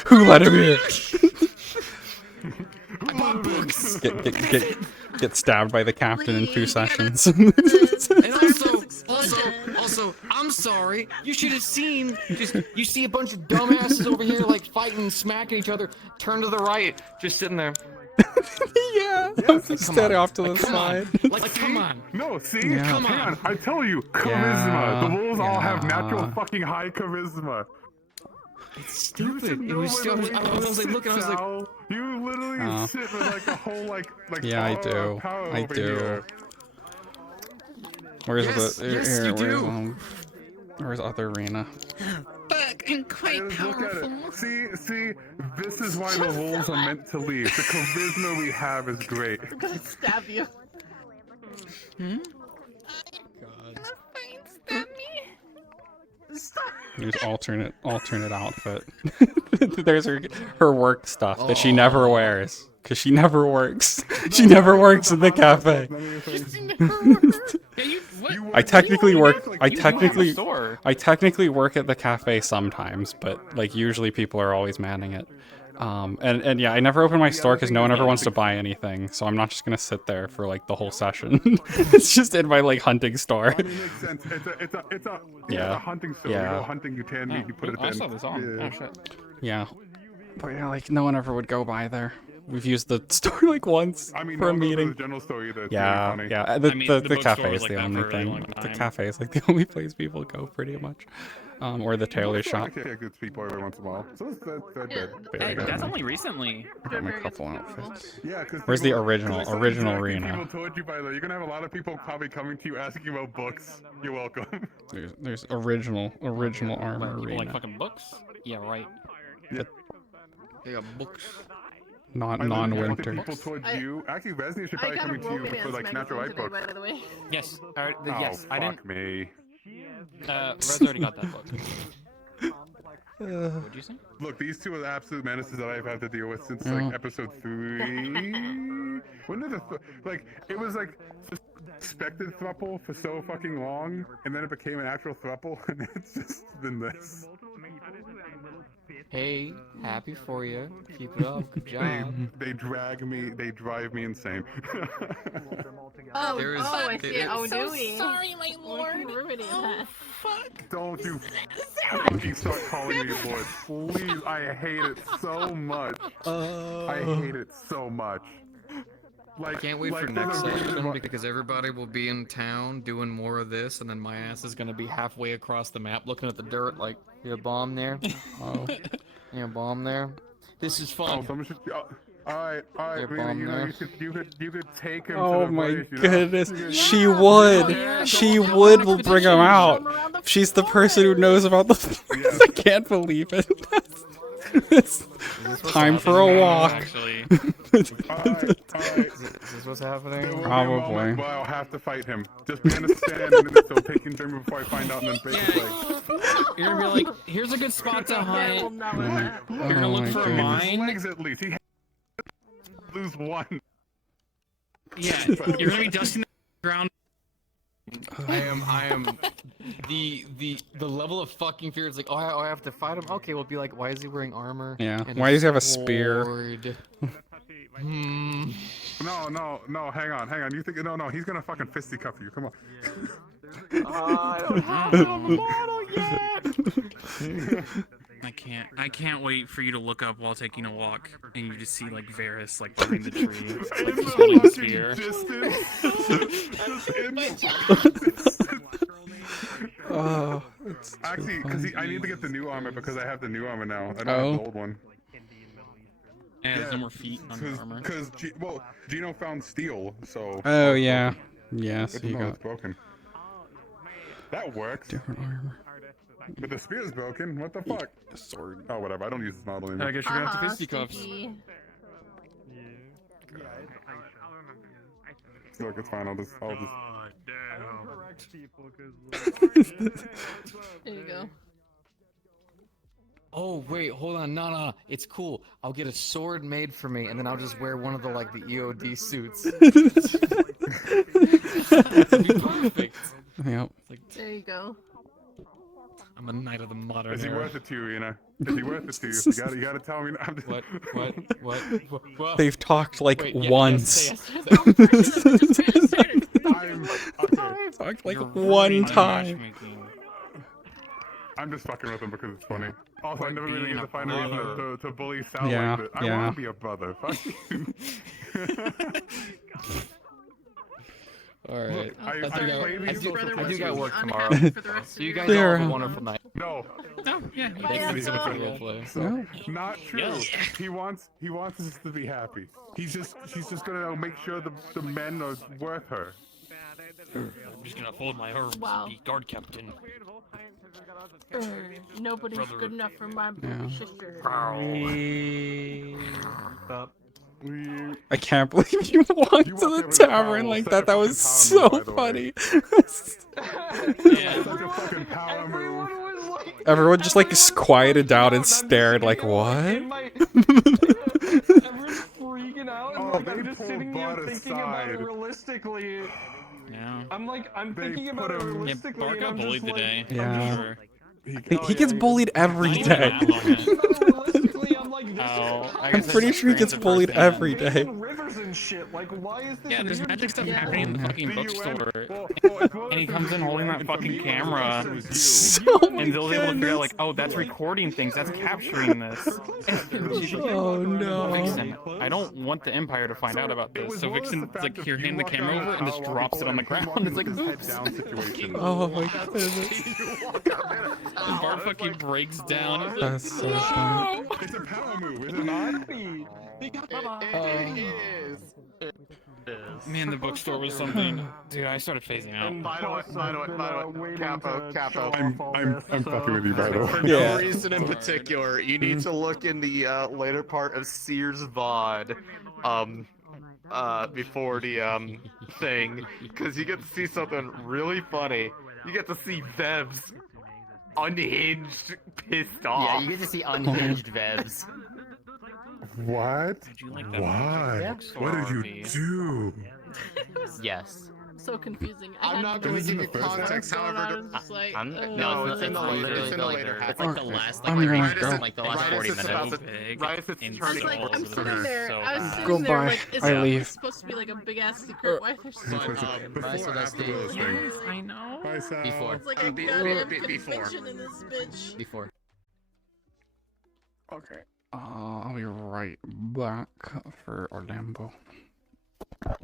Who let him in? I bought books. Get stabbed by the captain in 2 sessions. And also, I'm sorry. You should have seen. You see a bunch of dumbasses over here like fighting, and smacking each other. Turn to the right, just sitting there. Yeah, Yes, I'm just standing off to the side. Come on. No, see? Yeah. Hang on. I tell you, charisma. Yeah, The wolves all have natural yeah. fucking high charisma. It's stupid. It was still. I was like looking. I was like, you literally Oh. sit with like a whole like Yeah, I do. power I over do. here. Where's Yes, the? yes, here, you where's, do. where's other Rina? But I'm quite Just look at powerful. it. See, this is why the wolves are meant to leave. The charisma we have is great. I'm gonna stab you. Hmm? There's alternate outfit. There's her work stuff that she never wears because she never works. She never works in the cafe. I technically work. I technically work at the cafe sometimes, but like usually people are always manning it. And yeah, I never open my store because no one ever wants to buy anything, so I'm not just gonna sit there for like the whole session. It's just in my like hunting store. I mean, it makes sense. It's a hunting store. Yeah. You go hunting, you tan meat, you put it I in. saw this on. Yeah. Oh shit. Yeah, but yeah, like no one ever would go by there. We've used the store like once I mean, for a don't go to meeting. the general store either. It's Yeah, really funny. yeah. I The mean, the, the the bookstore cafe was is like the that only for a really thing. long The time. cafe is like the only place people go pretty much, or the tailor shop. I get good people every once in a while. So they're good. Hey, that's only recently. Got my couple outfits. Yeah, because Where's the original Rina? People told you by the. You're gonna have a lot of people probably coming to you asking about books. You're welcome. There's original armor People like Rina. fucking books? Yeah, right. Yeah. They got books. Non-winter. People towards you. Actually, Resny should probably coming to you for like natural light books. By the way. Yes. Oh, Yes. I didn't. fuck me. Rez already got that book. What'd you say? Look, these two are the absolute menaces that I've had to deal with since like episode 3. When did like it was like suspected throuple for so fucking long, and then it became an actual throuple, and it's just been this. hey, happy for you. Keep it up. Good job. They drive me insane. Oh, There is- I see. there- Oh, So Dewey. sorry, my lord. Ruining that. Don't you fucking start calling me Lord, please. I hate it so much. I hate it so much. Like, Can't wait for like, next there's a reason session why- because everybody will be in town doing more of this, and then my ass is gonna be halfway across the map looking at the dirt like, You a bomb there? Oh. You a bomb there? this is Oh, fun. someone should. Alright, Your Rina, bomb you know, there. you could take him Oh to the my place, you know? goodness, You could- she would. She would bring him out. She's the person who knows about the. Yes. I can't believe it. It's time for a walk. Actually. Alright. Is this what's happening? There will be a Probably. moment where I'll have to fight him. Just be understand, and then so taking Jimmy before I find out, and then break his leg. You're gonna be like, here's a good spot to hunt. You're gonna Oh look my for a goodness. mine. Legs at least. He lose one. Yeah, you're gonna be dusting the ground. I am the level of fucking fear is like, oh, I have to fight him. Okay, we'll be like, why is he wearing armor? Yeah. and Why does he have a spear? sword? No, hang on. You think no, he's gonna fucking fisticuff you. Come on. I don't have it on the model yet. I can't wait for you to look up while taking a walk and you just see like Varys like behind the tree, like just holding a spear. Oh, it's too Actually, funny. I need to get the new armor because I have the new armor now. I don't Oh. have the old one. And there's no more feet on your armor. Because Gino found steel, so. Oh yeah. Yes, Good to you know got it's broken. That works. different armor. But the spear is broken. What the fuck? Sword. Oh, whatever. I don't use this model anymore. I guess you're gonna have to fisticuffs. Look, it's fine. I'll just. There you go. Oh wait, hold on, no, it's cool. I'll get a sword made for me, and then I'll just wear one of the like the EOD suits. That'd be perfect. Yep. There you go. I'm a knight of the modern Is he era. worth it to you, Rina? Is he worth it to you? You gotta tell me. I'm just... What? They've talked like Wait, yeah, once. yes, Talked like one time. I'm just fucking with him because it's funny. Also, I never really being get a to find a reason brother. to bully Sal Yeah, like this. I yeah. want to be a brother. Fuck you. Alright. I do got work tomorrow. So you guys all There. have a wonderful night. No. Oh, yeah. Thanks so much for the roleplay. So, not true. He wants us to be happy. He's just gonna make sure the men are worth her. I'm just gonna hold my arms Wow. and be guard captain. Nobody's Brother. good enough for my Yeah. sister. I can't believe you walked to the tavern like that. That was so funny. Everyone just like quieted down and stared like, what? Everyone's freaking out, and like, I'm just sitting here thinking about it realistically. Yeah. I'm thinking about it realistically. Bart and got I'm bullied just today. Yeah. For sure. He gets bullied every day. realistically, I'm like, this I'm pretty sure he gets bullied every day. rivers and shit. Like, why is this? Yeah, there's weird magic stuff to- happening in the fucking bookstore. And he comes in holding that fucking camera. And Bill's able to figure out, like, oh, that's recording things, that's capturing this. Oh no. Vixen, I don't want the Empire to find out about this. So Vixen's like, here, hand the camera over, and just drops it on the ground. It's like, oops. Oh my goodness. And Bart fucking breaks down. He's like, That's so funny. It's a power move, is it not? Man, the bookstore was something. Dude, I started phasing out. By the way, Capo. I'm fucking with you, by the way. For no reason in particular, you need to look in the later part of Sears VOD, before the thing, because you get to see something really funny. You get to see Vebs unhinged, pissed off. Yeah, you get to see unhinged Vebs. What? Why? Yeah. What did you do? Yes. So confusing. I'm not going to give you context, however. No, it's in the later half. It's like the last, I'm gonna go. Like the last 40 minutes. I was like, I'm sitting there. I was sitting Goodbye. there like, is I it leave. supposed to be like a big ass secret? Why there's so much? Bye, Celeste. Yes, I know. Before. It's like a goddamn conviction in this bitch. Before. Okay. I'll be right back for Orlando.